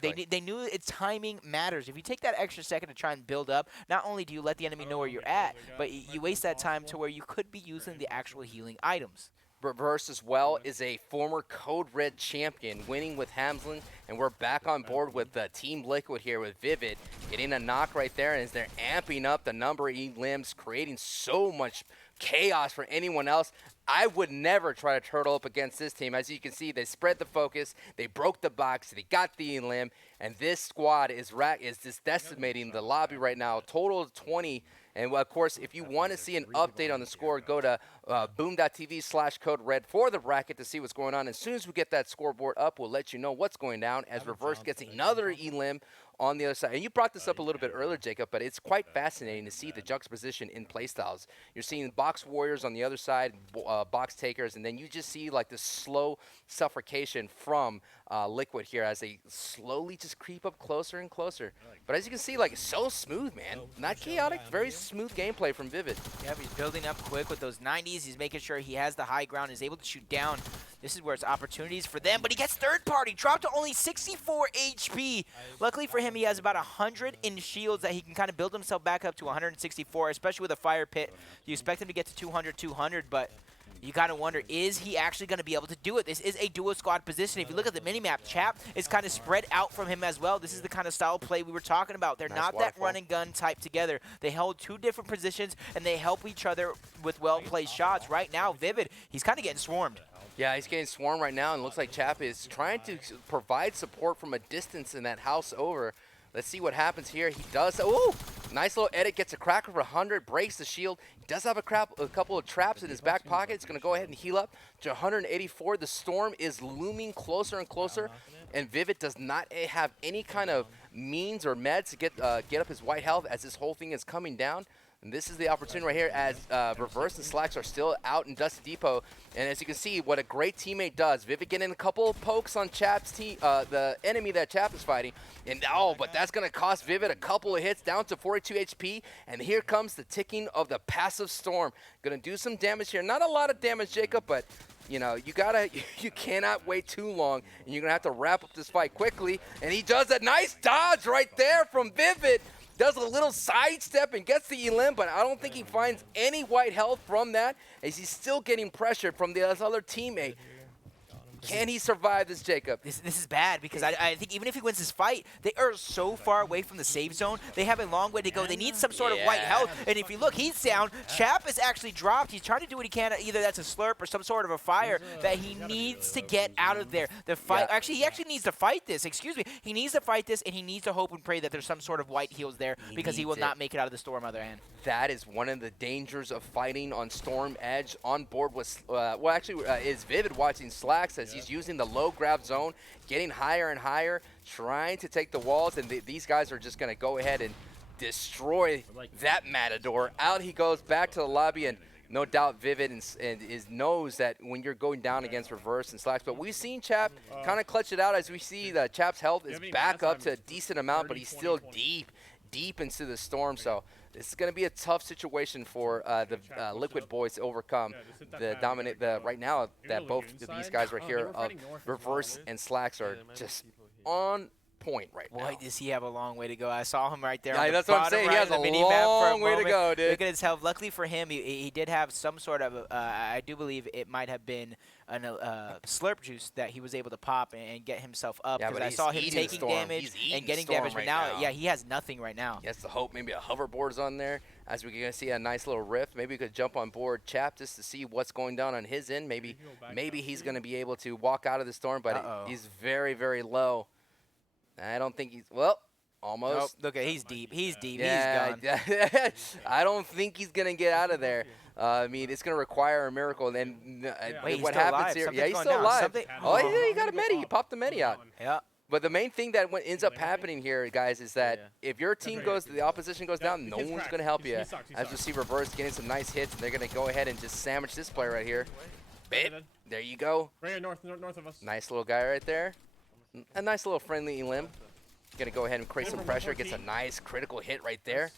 They knew its timing matters. If you take that extra second to try and build up, not only do you let the enemy know where you're at, but you waste that time to where you could be using the actual healing items. Reverse as well is a former Code Red champion, winning with Hamslin, and we're back on board with Team Liquid here with Vivid, getting a knock right there, and as they're amping up the number of elims, creating so much chaos for anyone else. I would never try to turtle up against this team. As you can see, they spread the focus, they broke the box, they got the elim, and this squad is just decimating the lobby right now. Total of 20. And of course, if you want to see an update on the score, go to boom.tv/code-red for the bracket to see what's going on. As soon as we get that scoreboard up, we'll let you know what's going down as Reverse gets another elim on the other side. And you brought this up a little bit earlier, Jacob, but it's quite fascinating to see the juxtaposition in playstyles. You're seeing box warriors on the other side, box takers, and then you just see like this slow suffocation from Liquid here as they slowly just creep up closer and closer. But as you can see, like, it's so smooth, man. Not chaotic, very smooth gameplay from Vivid. Yeah, he's building up quick with those 90s. He's making sure he has the high ground, is able to shoot down This is where it's opportunities for them, but he gets third party, dropped to only 64 HP. Luckily for him, he has about 100 in shields that he can kind of build himself back up to 164, especially with a fire pit. You expect him to get to 200, but you got to wonder, is he actually going to be able to do it? This is a duo squad position. If you look at the minimap, Chap is kind of spread out from him as well. This is the kind of style of play we were talking about. They're not that run and gun type together. They held two different positions, and they help each other with well-placed shots. Right now, Vivid, he's kind of getting swarmed. Yeah, he's getting swarmed right now, and it looks like Chap is trying to provide support from a distance in that house over. Let's see what happens here. He does. Ooh, nice little edit. Gets a cracker for 100. Breaks the shield. He does have a couple of traps in his back pocket. He's going to go ahead and heal up to 184. The storm is looming closer and closer. And Vivid does not have any kind of means or meds to get up his white health as this whole thing is coming down. And this is the opportunity right here as Reverse and Slacks are still out in Dusty Depot. And as you can see, what a great teammate does. Vivid getting a couple of pokes on Chap's team, the enemy that Chap is fighting. And but that's going to cost Vivid a couple of hits down to 42 HP. And here comes the ticking of the passive storm. Going to do some damage here. Not a lot of damage, Jacob, but you know, you cannot wait too long. And you're going to have to wrap up this fight quickly. And he does a nice dodge right there from Vivid. Does a little sidestep and gets the elim, but I don't think he finds any white health from that, as he's still getting pressured from the other teammate. Can he survive this, Jacob? This is bad because I think even if he wins this fight, they are so far away from the save zone. They have a long way to go. They need some sort of white health. And if you look, he's down. Chap is actually dropped. He's trying to do what he can. Either that's a slurp or some sort of a fire that he needs to get out of there. The fight. Actually, he actually needs to fight this. Excuse me. He needs to fight this, and he needs to hope and pray that there's some sort of white heals there because he will not make it out of the storm on the other hand. That is one of the dangers of fighting on Storm Edge. On board with, is Vivid watching Slacks as he's using the low grab zone, getting higher and higher, trying to take the walls, and these guys are just going to go ahead and destroy that Matador. Out he goes back to the lobby, and no doubt Vivid knows that when you're going down against Reverse and Slacks. But we've seen Chap kind of clutch it out as we see that Chap's health is back up to a decent amount, but he's still deep into the storm. So this is going to be a tough situation for the Liquid boys to overcome. Right now that both of these guys right here of Reverse and Slacks are just on point right now. Boy, does he have a long way to go. I saw him right there. Yeah, on the that's what I'm saying. He has a long way to go, dude. Look at his health. Luckily for him, he did have some sort of, I do believe it might have been a slurp juice that he was able to pop and get himself up. Yeah, because I saw him taking damage and getting damage. But now, yeah, he has nothing right now. He has the hope maybe a hoverboard's on there. As we're going to see a nice little rift. Maybe we could jump on board Chap just to see what's going down on his end. Maybe he's going to be able to walk out of the storm, but he's very, very low. I don't think he's, well, almost. Nope. Look, he's deep. He's deep. Yeah, he's gone. I don't think he's going to get out of there. I mean, it's going to require a miracle. And wait, what happens here? Yeah, he's still alive. Oh, yeah, he got a medi. He popped the medi out. Yeah. But the main thing that ends up happening here, guys, is that if your team goes, the opposition goes down, no one's going to help you. As you see Reverse getting some nice hits, and they're going to go ahead and just sandwich this player right here. There you go. Right here, north of us. Nice little guy right there. A nice little friendly elim. Going to go ahead and create some pressure. Gets a nice critical hit right there.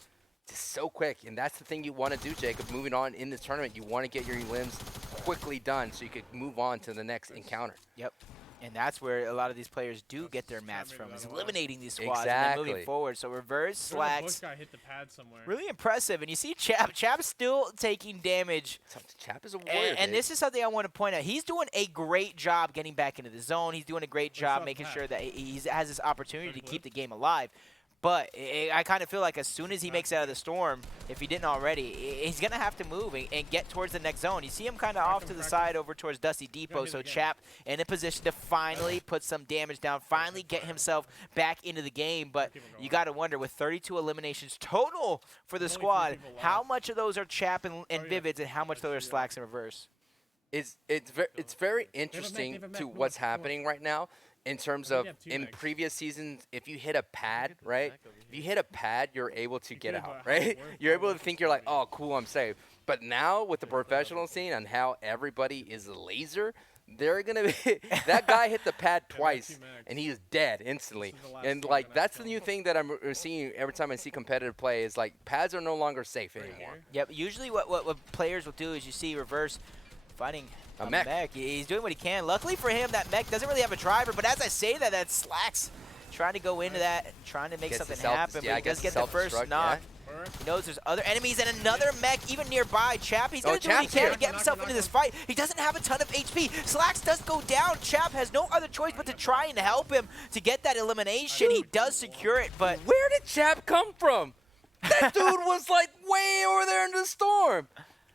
Just so quick. And that's the thing you want to do, Jacob. Moving on in this tournament, you want to get your elims quickly done so you could move on to the next encounter. Yep. And that's where a lot of these players do get their mats from, is eliminating these squads and then moving forward. So Reverse, Slacks, hit the pad somewhere. Really impressive. And you see Chap's still taking damage. Chap is a warrior. And this is something I want to point out. He's doing a great job getting back into the zone. He's doing a great job making sure that he has this opportunity to keep the game alive. But I kind of feel like as soon as he makes it out of the storm, if he didn't already, he's going to have to move and get towards the next zone. You see him kind of off to the side over towards Dusty Depot, so Chap in a position to finally put some damage down, finally get himself back into the game. But you got to wonder, with 32 eliminations total for the squad, how much of those are Chap and Vivids and how much of those are Slacks and Reverse? It's very interesting to what's happening right now. In terms of, in previous seasons, if you hit a pad, right? If you hit a pad, you're able to get out, right? You're able to think you're like, oh, cool, I'm safe. But now with the professional scene and how everybody is a laser, they're going to be – that guy hit the pad twice, and he is dead instantly. And, like, that's the new thing that I'm seeing every time I see competitive play is, like, pads are no longer safe anymore. Yep. Usually what players will do is you see Reverse fighting A mech. He's doing what he can. Luckily for him, that mech doesn't really have a driver. But as I say that, that's Slacks trying to go into that, trying to make something happen. But he does get the first knock. He knows there's other enemies and another mech even nearby. Chap, he's going to do what he can to get himself into this fight. He doesn't have a ton of HP. Slacks does go down. Chap has no other choice but to try and help him to get that elimination. He does secure it, but... Where did Chap come from? That dude was like way over there in the storm.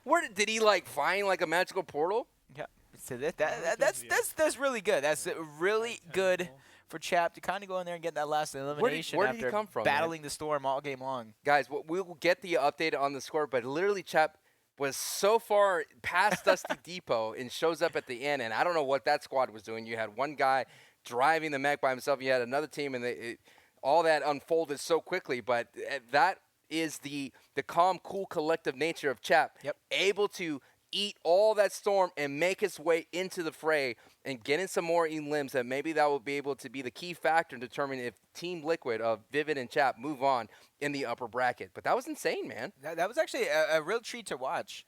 Where did he like find like a magical portal? Yeah, so that's really good. That's really good for Chap to kind of go in there and get that last elimination where did after he come from, battling the storm all game long. Guys, we'll get the update on the score, but literally Chap was so far past Dusty Depot and shows up at the end, and I don't know what that squad was doing. You had one guy driving the mech by himself. You had another team, and all that unfolded so quickly, but that is the calm, cool, collective nature of Chap, able to eat all that storm and make his way into the fray and get in some more elims, that maybe that will be able to be the key factor in determining if Team Liquid of Vivid and Chap move on in the upper bracket. But that was insane, man. That was actually a real treat to watch.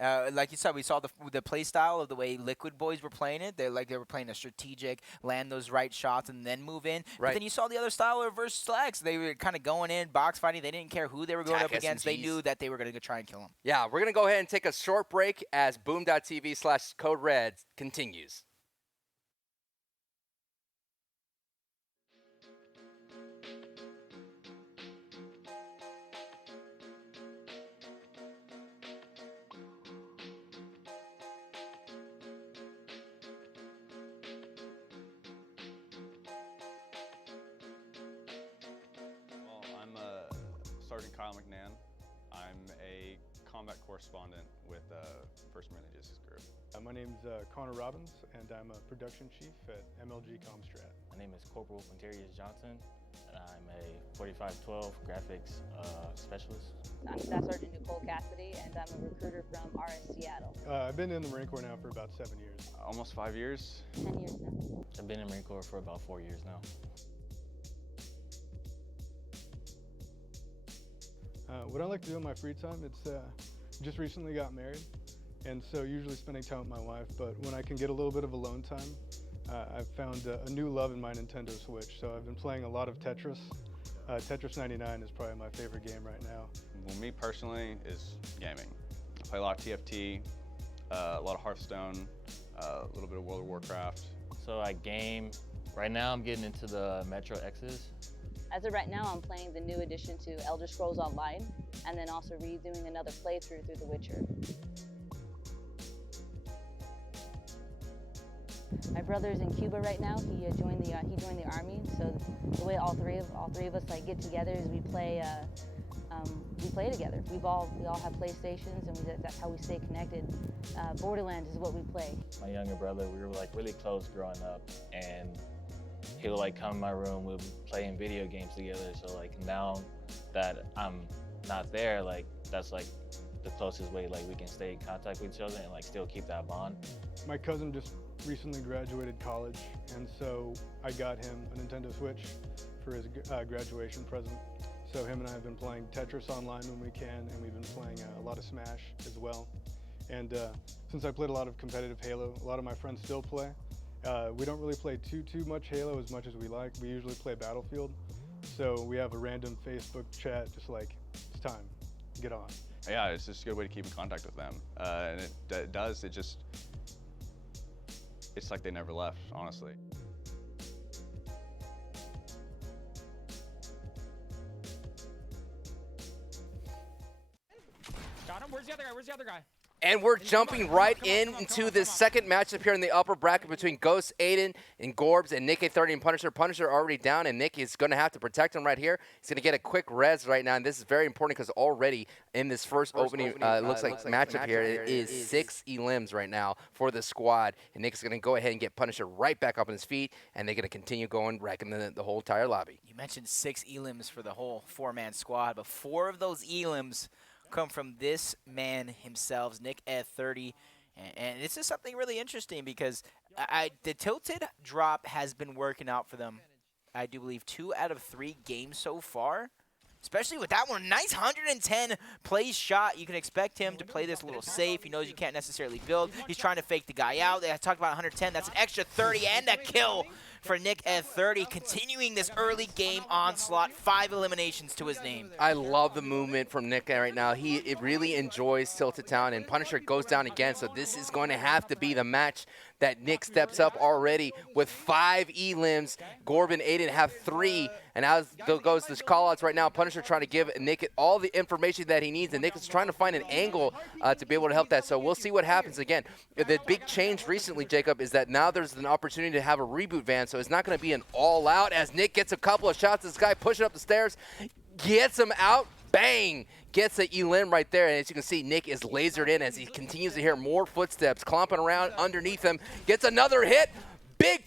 Like you said, we saw the play style of the way Liquid boys were playing it. They were playing a strategic, land those right shots, and then move in. But then you saw the other style of versus Slacks. They were kind of going in, box fighting. They didn't care who they were going up against. They knew that they were going to try and kill them. Yeah, we're going to go ahead and take a short break as boom.tv/CodeRed continues. Sergeant Kyle McNann. I'm a combat correspondent with First Marine Logistics Group. My name's Connor Robbins, and I'm a production chief at MLG Comstrat. My name is Corporal Quintarius Johnson, and I'm a 4512 graphics specialist. I'm Staff Sergeant Nicole Cassidy, and I'm a recruiter from RS Seattle. I've been in the Marine Corps now for about 7 years. Almost 5 years. 10 years now. I've been in the Marine Corps for about 4 years now. What I like to do in my free time, it's just recently got married, and so usually spending time with my wife, but when I can get a little bit of alone time, I've found a new love in my Nintendo Switch. So I've been playing a lot of Tetris. Tetris 99 is probably my favorite game right now. Well, me personally is gaming. I play a lot of TFT, a lot of Hearthstone, a little bit of World of Warcraft. So I game. Right now I'm getting into the Metro X's. As of right now, I'm playing the new addition to Elder Scrolls Online, and then also redoing another playthrough through The Witcher. My brother's in Cuba right now. He joined the army. So the way all three of us like get together is we play together. We all have PlayStations, and that's how we stay connected. Borderlands is what we play. My younger brother, we were like really close growing up, and he would like come in my room, we'd be playing video games together. So like now that I'm not there, like that's like the closest way like we can stay in contact with each other and like still keep that bond. My cousin just recently graduated college, and so I got him a Nintendo Switch for his graduation present. So him and I have been playing Tetris online when we can, and we've been playing a lot of Smash as well. And since I played a lot of competitive Halo, a lot of my friends still play. We don't really play too much Halo as much as we like. We usually play Battlefield. So we have a random Facebook chat, just like, it's time, get on. Yeah, it's just a good way to keep in contact with them. And it's like they never left, honestly. Got him. Where's the other guy? Where's the other guy? And we're jumping right into the second matchup here in the upper bracket between Ghost Aiden and Gorbs and Nick A30 and Punisher. Punisher already down, and Nick is going to have to protect him right here. He's going to get a quick res right now, and this is very important because already in this first opening looks like matchup here, it is 6 elims right now for the squad. And Nick's going to go ahead and get Punisher right back up on his feet, and they're going to continue going, wrecking the whole entire lobby. You mentioned 6 elims for the whole 4-man squad, but 4 of those elims come from this man himself, Nick A30. And this is something really interesting because the tilted drop has been working out for them. I do believe 2 out of 3 games so far. Especially with that one. Nice 110 play shot. You can expect him to play this a little safe. He knows you can't necessarily build. He's trying to fake the guy out. I talked about 110. That's an extra 30 and a kill for Nick at 30, continuing this early game onslaught. 5 eliminations to his name. I love the movement from Nick right now. He really enjoys Tilted Town, and Punisher goes down again, so this is going to have to be the match that Nick steps up already with 5 elims. Gorb and Aiden have 3, and as goes the call-outs right now, Punisher trying to give Nick all the information that he needs, and Nick is trying to find an angle to be able to help that. So we'll see what happens. Again, the big change recently, Jacob, is that now there's an opportunity to have a reboot van, so it's not going to be an all-out as Nick gets a couple of shots. This guy pushing up the stairs, gets him out, bang! Gets the elim right there, and as you can see, Nick is lasered in as he continues to hear more footsteps clomping around underneath him. Gets another hit. Big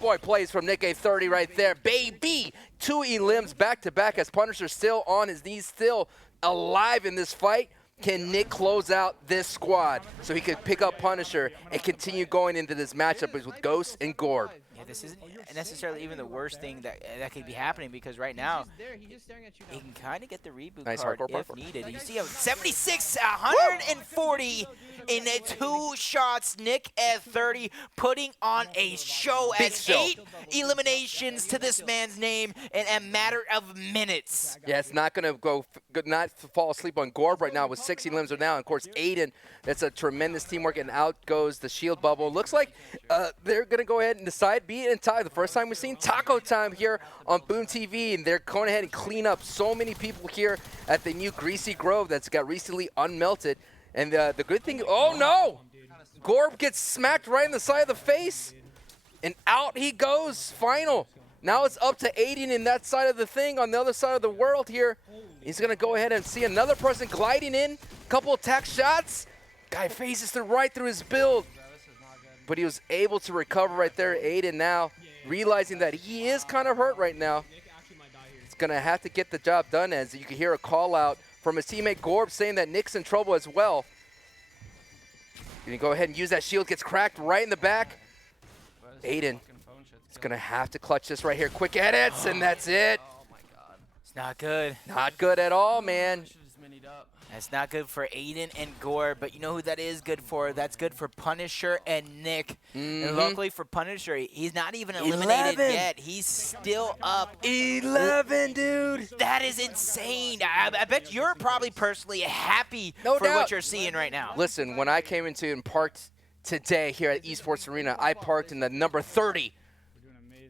boy plays from Nick A30 right there. Baby! 2 elims back-to-back as Punisher still on his knees, still alive in this fight. Can Nick close out this squad so he can pick up Punisher and continue going into this matchup with Ghost and Gorb? Yeah, this isn't necessarily even the worst thing that could be happening, because right now he can kind of get the reboot card if needed. You see him 76, 140 in 2 shots. Nick at 30 putting on a show as 8 eliminations to this man's name in a matter of minutes. Yeah, it's not going to not fall asleep on Gorb right now with 6 elims right now. And of course, Aiden, that's a tremendous teamwork, and out goes the shield bubble. Looks like they're going to go ahead and decide, beat and tie. The first time we've seen Taco Time here on Boom TV, and they're going ahead and clean up so many people here at the new Greasy Grove that's got recently unmelted. And the good thing, oh no! Gorb gets smacked right in the side of the face, and out he goes, final. Now it's up to Aiden in that side of the thing, on the other side of the world here. He's gonna go ahead and see another person gliding in, couple attack shots. Guy phases right through his build, but he was able to recover right there. Aiden now realizing that he is kind of hurt right now. He's gonna have to get the job done, as you can hear a call out from his teammate Gorb saying that Nick's in trouble as well. Gonna go ahead and use that shield, gets cracked right in the back. Aiden is gonna have to clutch this right here. Quick edits, and that's it. It's not good. Not good at all, man. That's not good for Aiden and Gorb, but you know who that is good for? That's good for Punisher and Nick. And luckily for Punisher, he's not even eliminated yet. He's still up. 11, dude. That is insane. I bet you're probably personally happy for what you're seeing right now. Listen, when I came into and parked today here at Esports Arena, I parked in the number 30.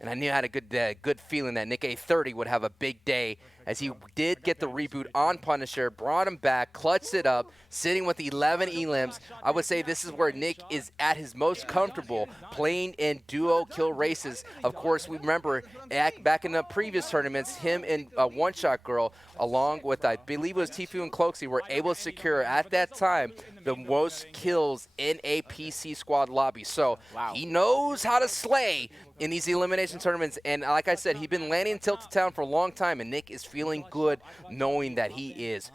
And I knew I had a good feeling that Nick A30 would have a big day, as he did get the reboot on Punisher, brought him back, clutched it up, sitting with 11 elims. I would say this is where Nick is at his most comfortable, playing in duo kill races. Of course, we remember back in the previous tournaments, him and One Shot Girl, along with, I believe it was Tfue and Cloaksy, were able to secure, at that time, the most kills in a PC squad lobby. So he knows how to slay in these elimination tournaments, and like I said, he's been landing Tilted Town for a long time, and Nick is feeling good knowing that he is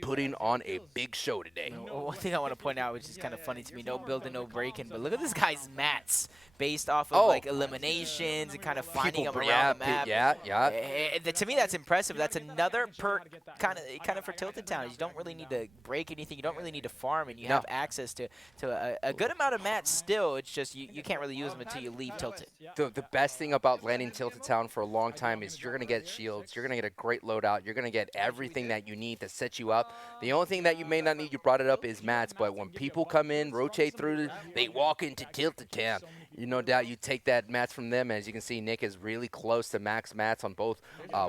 putting on a big show today. One thing I want to point out, which is kind of funny to me, no building, no breaking, but look at this guy's mats based off of like eliminations and kind of finding them around the map. To me, that's impressive. That's another perk kind of for Tilted Town. You don't really need to break anything. You don't really need to farm, and you have access to a good amount of mats still. It's just you can't really use them until you leave Tilted. The best thing about landing Tilted Town for a long time is you're going to get shields. You're going to get a great loadout. You're going to get everything that you need to set you up. The only thing that you may not need, you brought it up, is mats. But when people come in, rotate through, they walk into Tilted Town. No doubt you take that mats from them. As you can see, Nick is really close to max mats on both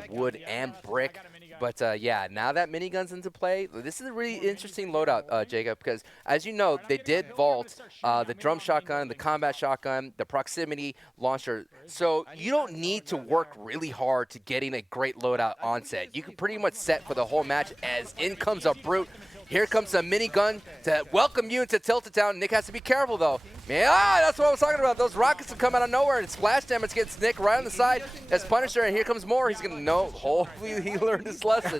wood and brick. But, yeah, now that minigun's into play, this is a really interesting loadout, Jacob, because, as you know, they did vault the drum shotgun, the combat shotgun, the proximity launcher. So you don't need to work really hard to getting a great loadout on set. You can pretty much set for the whole match, as in comes a Brute. Here comes a minigun to welcome you into Tilted Town. Nick has to be careful, though. Yeah, that's what I was talking about. Those rockets have come out of nowhere, and splash damage gets Nick right on the side. That's Punisher, and here comes more. He's going to know. Hopefully he learned his lesson.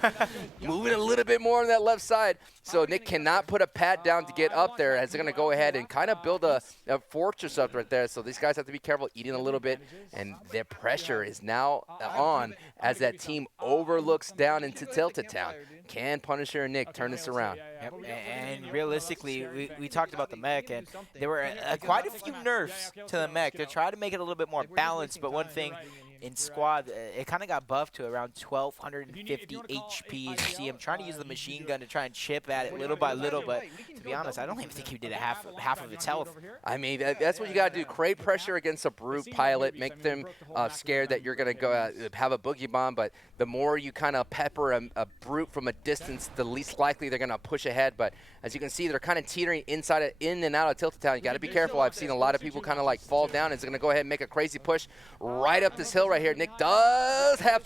Moving a little bit more on that left side. So Nick cannot put a pad down to get up there, as they're going to go ahead and kind of build a fortress up right there. So these guys have to be careful, eating a little bit, and their pressure is now on as that team overlooks down into Tilted Town. Can Punisher and Nick turn this around? Yep. And realistically, we talked about the mech, and there were quite a few nerfs to the mech. They're trying to make it a little bit more balanced, but one thing in squad, it kind of got buffed to around 1,250 HP. You see him trying to use the machine gun to try and chip at it little by little, but to be honest, I don't even think he did half of its health. I mean, that's what you got to do. Create pressure against a brute pilot, make them scared that you're going to go have a boogie bomb, but the more you kind of pepper a brute from a distance, the least likely they're going to push ahead. But as you can see, they're kind of teetering in and out of Tilted Town. You got to be careful. I've seen a lot of people kind of like fall down. It's going to go ahead and make a crazy push right up this hill right here. Nick does have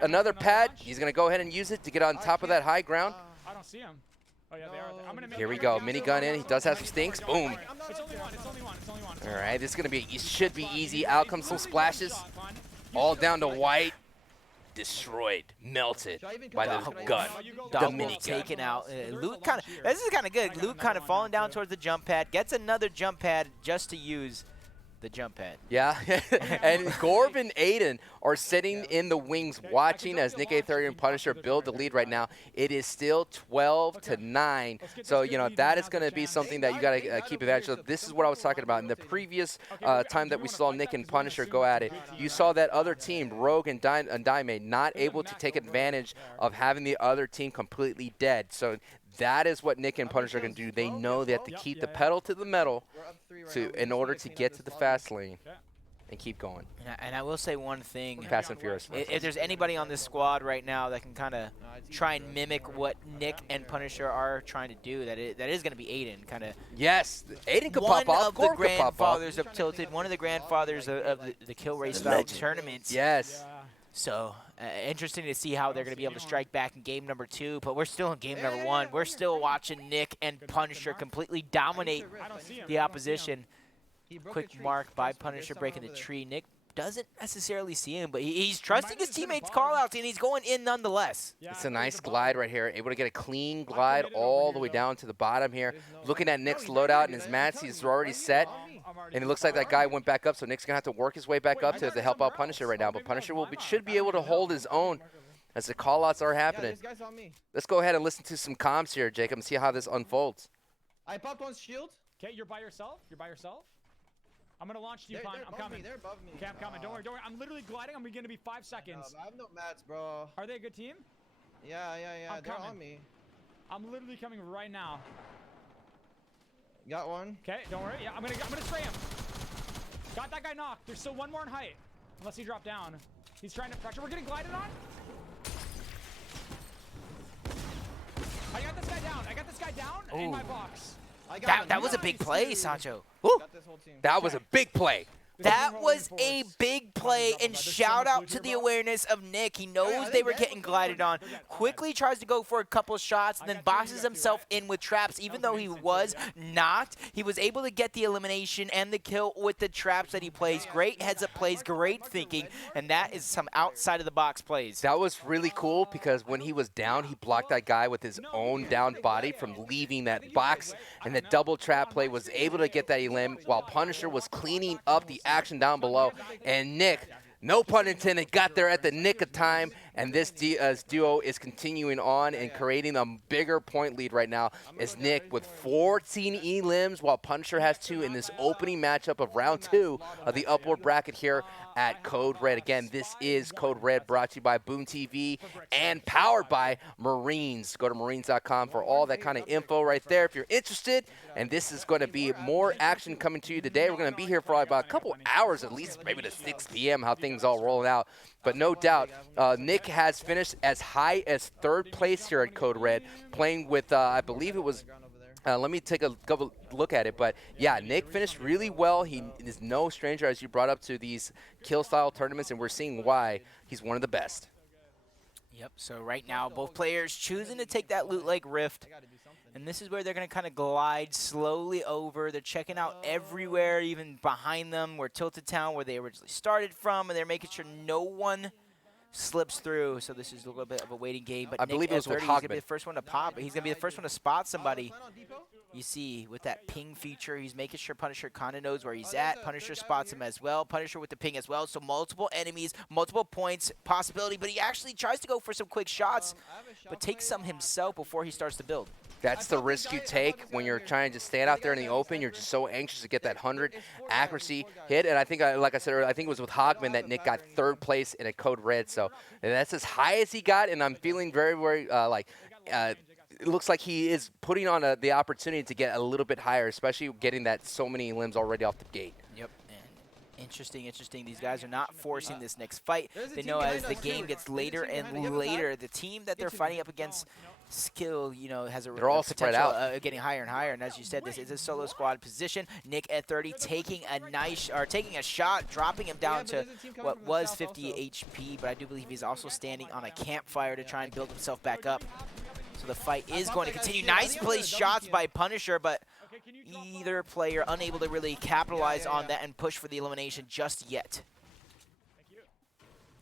another pad. He's going to go ahead and use it to get on top of that high ground. I don't see him. Oh, yeah, they are. I'm gonna Here we go. Minigun in. He does have some stinks. Boom. It's only one. It's only one. It's only one. All right. This is going to be, it should be easy. Out comes some splashes. All down to white. Destroyed, melted by the gun. The minigun. Taken out. Luke kind of, this is kind of good. Luke kind of falling down towards the jump pad. Gets another jump pad just to use the jump pad. Yeah, and Gorb and Aiden are sitting in the wings watching as Nick A30 and Punisher build the lead right now. It is still 12-9. So, you know, that is going to be something that you got to keep advantage of. This is what I was talking about. In the previous time that we saw Nick and Punisher go at it, you saw that other team, Rogue and Daime, not able to take advantage of having the other team completely dead. So that is what Nick and Punisher can do. They know they have to keep the pedal to the metal in order to get to the fast lane and keep going. And I will say one thing. Fast and Furious. If there's anybody on this squad right now that can kind of try and mimic what Nick and Punisher are trying to do, that is going to be Aiden. Kind of. Yes, Aiden could pop off. One of the grandfathers of Tilted, one of the grandfathers of the kill race style tournaments. Yes. So, interesting to see how they're going to be able to strike back in game number 2, but we're still in game number 1. We're still watching Nick and Punisher completely dominate the opposition. Quick mark by Punisher breaking the tree. Nick doesn't necessarily see him, but he's trusting his teammates' call-outs, and he's going in nonetheless. It's a nice glide right here. Able to get a clean glide all the way down to the bottom here. Looking at Nick's loadout and his mats, he's already set. And it looks like that guy went back up, so Nick's going to have to work his way back up to help out Punisher right now. But Punisher should be able to hold his own as the call-outs are happening. Let's go ahead and listen to some comms here, Jacob, and see how this unfolds. I popped one's shield. Okay, you're by yourself? You're by yourself? I'm going to launch you, Pine. I'm coming. They're above me. Okay, I'm coming. Don't worry, don't worry. I'm literally gliding. I'm going to be 5 seconds. I have no mats, bro. Are they a good team? Yeah. I'm They're coming. on me. I'm literally coming right now. Got one. Okay, don't worry. Yeah, I'm gonna spray him. Got that guy knocked. There's still one more in height. Unless he dropped down. He's trying to pressure. We're getting glided on. I got this guy down in my box. That was a big play, Sancho. That was a big play. That was a big play, and shout out to the awareness of Nick. He knows they were getting glided on. Quickly tries to go for a couple shots, and then boxes himself in with traps. Even though he was knocked, he was able to get the elimination and the kill with the traps that he plays. Great heads-up plays, great thinking, and that is some outside-of-the-box plays. That was really cool because when he was down, he blocked that guy with his own down body from leaving that box, and the double trap play was able to get that elim while Punisher was cleaning up the action down below. And Nick, no pun intended, got there at the nick of time, and this duo is continuing on and creating a bigger point lead right now as Nick with 14 elims while Punisher has 2 in this opening matchup of round 2 of the upward bracket here at Code Red. Again, this is Code Red, brought to you by Boom TV and powered by Marines. Go to marines.com for all that kind of info right there if you're interested. And this is going to be more action coming to you today. We're going to be here for about a couple hours at least, maybe to 6 p.m., how things all rolling out. But no doubt, Nick has finished as high as 3rd place here at Code Red, playing with, I believe it was, let me take a look at it. But, yeah, Nick finished really well. He is no stranger, as you brought up, to these kill-style tournaments, and we're seeing why he's one of the best. Yep, so right now, both players choosing to take that Loot Lake Rift. And this is where they're going to kind of glide slowly over. They're checking out everywhere, even behind them, where Tilted Town, where they originally started from, and they're making sure no one slips through. So this is a little bit of a waiting game. But I Nick believe it was with he's going to be Hogman. the first one to pop. He's going to be the first one to spot somebody. You see, with that ping feature, he's making sure Punisher kind of knows where he's at. Punisher spots him as well. Punisher with the ping as well. So multiple enemies, multiple points, possibility. But he actually tries to go for some quick shots, but takes some himself before he starts to build. That's the risk you take when you're trying to stand out there in the open. You're just so anxious to get that 100 accuracy hit. And I think, like I said earlier, I think it was with Hogman that Nick got 3rd place in a code red. So that's as high as he got, and I'm feeling very, very it looks like he is putting on the opportunity to get a little bit higher, especially getting that so many limbs already off the gate. Yep. And interesting. These guys are not forcing this next fight. They know as the game gets later and later, the team that they're fighting up against skill, has a They're all spread potential out. of getting higher and higher. And as you said, this is a solo squad position. Nick at 30 taking a shot, dropping him down to what was 50 HP, but I do believe he's also standing on a campfire to try and build himself back up. So the fight is going to continue. Nice place shots by Punisher, but either player unable to really capitalize on that and push for the elimination just yet.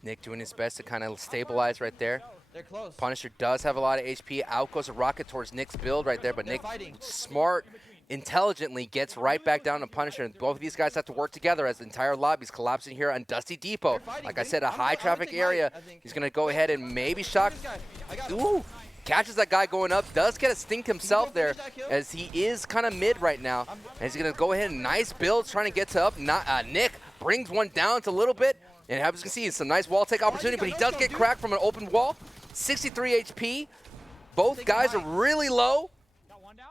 Nick doing his best to kind of stabilize right there. They're close. Punisher does have a lot of HP. Out goes a rocket towards Nick's build right there, but Nick, smart, intelligently gets right back down to Punisher. And both of these guys have to work together as the entire lobby is collapsing here on Dusty Depot. Like I said, a high traffic area. He's going to go ahead and maybe shock. Ooh. Catches that guy going up, does get a stink himself there as he is kind of mid right now. And he's going to go ahead and nice build trying to get to up. Nick brings one down to a little bit. And as you can see, some nice wall take opportunity, but he does get cracked from an open wall. 63 HP. Both guys are really low.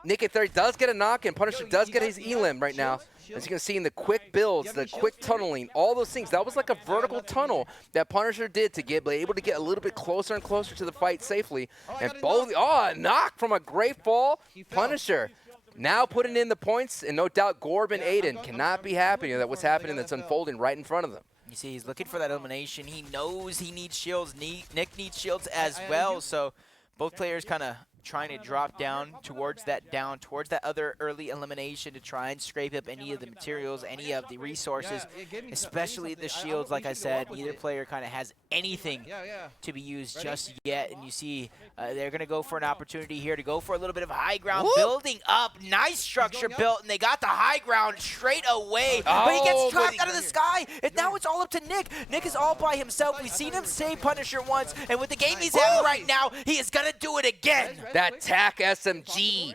Nick at 30 does get a knock, and Punisher does get his elim right now. As you can see in the quick builds, the quick tunneling, all those things. That was like a vertical tunnel that Punisher did to be able to get a little bit closer and closer to the fight safely. And both, a knock from a great fall. Punisher now putting in the points, and no doubt Gorb and Aiden cannot be happy that what's happening that's unfolding right in front of them. You see, he's looking for that elimination. He knows he needs shields. Nick needs shields as well, so both players kind of trying to drop down towards that other early elimination to try and scrape up any of the materials, any of the resources, especially the shields. Like I said, neither player kind of has anything to be used just yet. And you see they're going to go for an opportunity here to go for a little bit of high ground, building up. Nice structure built, and they got the high ground straight away. But he gets dropped out of the sky, and now it's all up to Nick. Nick is all by himself. We've seen him save Punisher once, and with the game he's having right now, he is going to do it again. That TAC SMG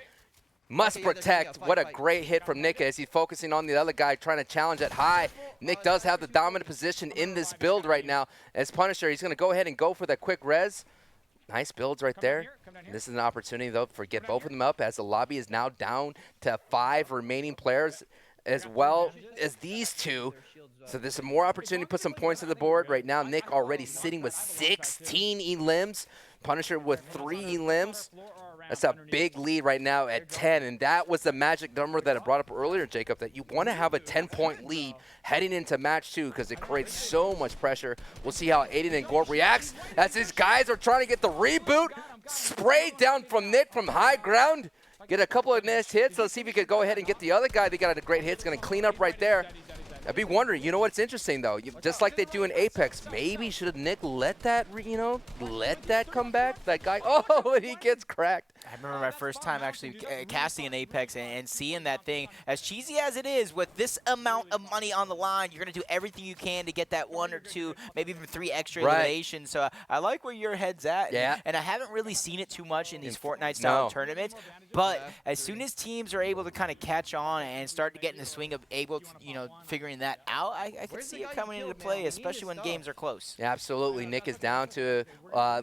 must protect. What a great hit from Nick as he's focusing on the other guy trying to challenge at high. Nick does have the dominant position in this build right now. As Punisher, he's going to go ahead and go for that quick res. Nice builds right there. This is an opportunity, though, for get both of them up as the lobby is now down to 5 remaining players as well as these two. So there's some more opportunity to put some points on the board. Right now, Nick already sitting with 16 elims. Punisher with 3 elims. That's a big lead right now at 10, and that was the magic number that I brought up earlier, Jacob, that you want to have a 10-point lead heading into match 2 because it creates so much pressure. We'll see how Aiden and Gorb reacts as these guys are trying to get the reboot. Sprayed down from Nick from high ground. Get a couple of nice hits. Let's see if we could go ahead and get the other guy. They got a great hit. It's going to clean up right there. I'd be wondering, you know what's interesting, though? Just like they do in Apex, maybe should Nick let that, let that come back? That guy, oh, he gets cracked. I remember my first time actually casting an Apex and seeing that thing. As cheesy as it is, with this amount of money on the line, you're going to do everything you can to get that 1 or 2, maybe even 3 extra eliminations. So I like where your head's at. Yeah. And I haven't really seen it too much in these Fortnite-style tournaments. But as soon as teams are able to kind of catch on and start to get in the swing of able to, figuring that out, I can see it coming into play, especially when games are close. Yeah, absolutely. Nick is down to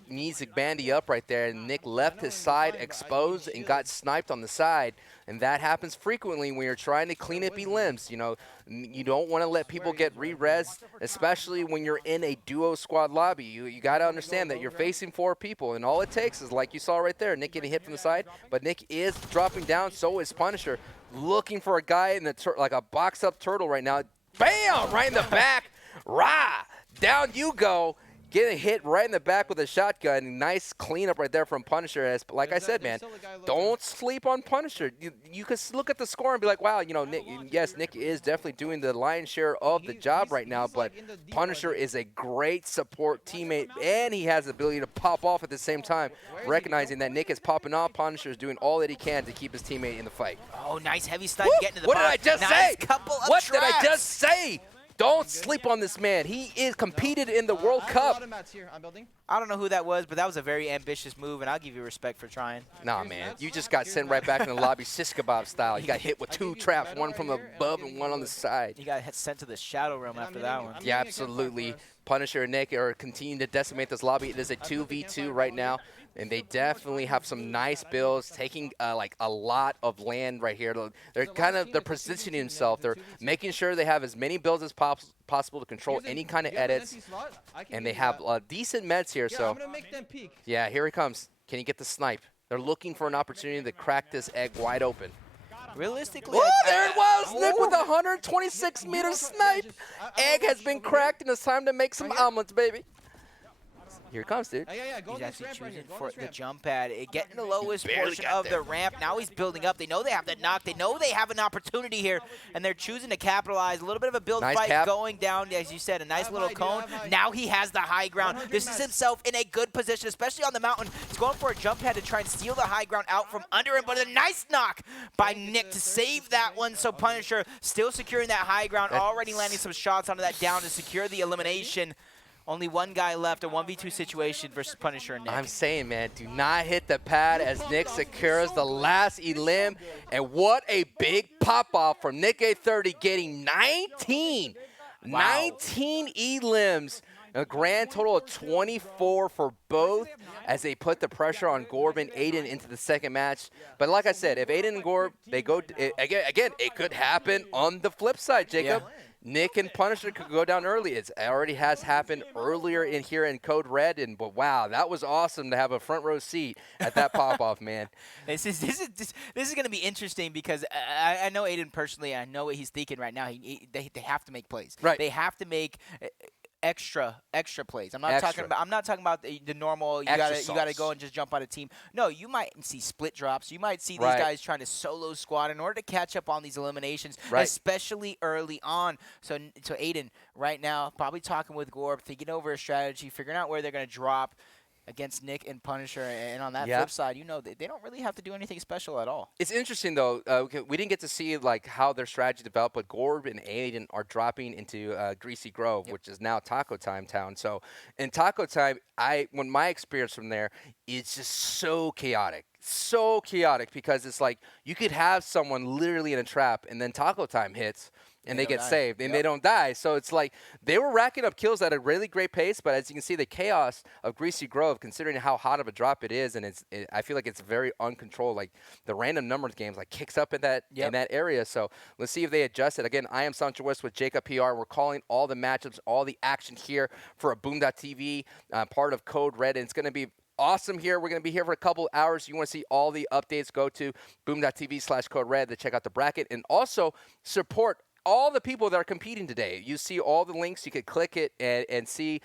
music bandy up right there, and Nick left his side exposed and got sniped on the side. And that happens frequently when you're trying to clean up elims. You don't want to let people get re-res, especially when you're in a duo squad lobby. You got to understand that you're facing 4 people, and all it takes is, like you saw right there, Nick getting hit from the side, but Nick is dropping down, so is Punisher, looking for a guy in the like a box-up turtle right now. Bam! Right in the back. Rah! Down you go. getting hit right in the back with a shotgun. Nice cleanup right there from Punisher. As like I said, man, don't sleep on Punisher. You could look at the score and be like, wow, you know, Nick, yes, Nick is definitely doing the lion's share of the job right now, but Punisher is a great support teammate, and he has the ability to pop off at the same time. Recognizing that Nick is popping off, Punisher is doing all that he can to keep his teammate in the fight. Oh, nice heavy snipe getting to the What did box. I just Nice say? couple of What did I traps. just say? Don't sleep on this man. He is competed in the World Cup. I don't know who that was, but that was a very ambitious move, and I'll give you respect for trying. Nah, man. You just got sent right back in the lobby, Siskabob style. He got hit with 2 traps, one from above and one on the side. He got sent to the Shadow Realm after that one. Yeah, absolutely. Punisher and Nick are continuing to decimate this lobby. It is a 2v2 right now, and they definitely have some nice builds, taking like a lot of land right here. They're positioning themselves. They're making sure they have as many builds as possible to control any kind of edits, and they have decent meds here. So yeah, here he comes. Can he get the snipe? They're looking for an opportunity to crack this egg wide open. Realistically, oh, there it was! Nick with a 126-meter snipe. Egg has been cracked, and it's time to make some omelets, baby. Here it comes, dude. He's actually choosing for the jump pad. Getting the lowest portion of the ramp. Now he's building up. They know they have that knock. They know they have an opportunity here, and they're choosing to capitalize. A little bit of a build fight going down, as you said, a nice little cone. Now he has the high ground. This is himself in a good position, especially on the mountain. He's going for a jump pad to try and steal the high ground out from under him, but a nice knock by Nick to save that one. So Punisher still securing that high ground, already landing some shots onto that down to secure the elimination. Only one guy left, a 1v2 situation versus Punisher and Nick. I'm saying, man, do not hit the pad as Nick secures the last elim. And what a big pop-off from Nick A30, getting 19. Wow. 19 elims. A grand total of 24 for both as they put the pressure on Gorb and Aiden into the second match. But like I said, if Aiden and Gorb, they go, again, it could happen on the flip side, Jacob. Yeah. Nick and Punisher could go down early. It already has happened earlier in here in Code Red, but wow, that was awesome to have a front row seat at that pop-off, man. This is going to be interesting because I know Aiden personally. I know what he's thinking right now. They have to make plays. Right. They have to make extra plays. I'm not talking about the normal. You gotta go and just jump on a team. No, you might see split drops. You might see these guys trying to solo squad in order to catch up on these eliminations, especially early on. So Aiden right now probably talking with Gorb, thinking over a strategy, figuring out where they're gonna drop against Nick and Punisher, and on that flip side, you know, they don't really have to do anything special at all. It's interesting, though. We didn't get to see, like, how their strategy developed, but Gorb and Aiden are dropping into Greasy Grove, which is now Taco Time Town. So in Taco Time, when my experience from there, it's just so chaotic. So chaotic because it's like you could have someone literally in a trap, and then Taco Time hits, and they get saved, and they don't die. So it's like they were racking up kills at a really great pace, but as you can see, the chaos of Greasy Grove, considering how hot of a drop it is, and I feel like it's very uncontrolled. Like the random numbers games, like kicks up in that area. So let's see if they adjust it. Again, I am Sancho West with Jacob PR. We're calling all the matchups, all the action here for a Boom.TV, part of Code Red, and it's going to be awesome here. We're going to be here for a couple hours. You want to see all the updates, go to boom.tv/Code Red to check out the bracket, and also support all the people that are competing today. You see all the links. You can click it and see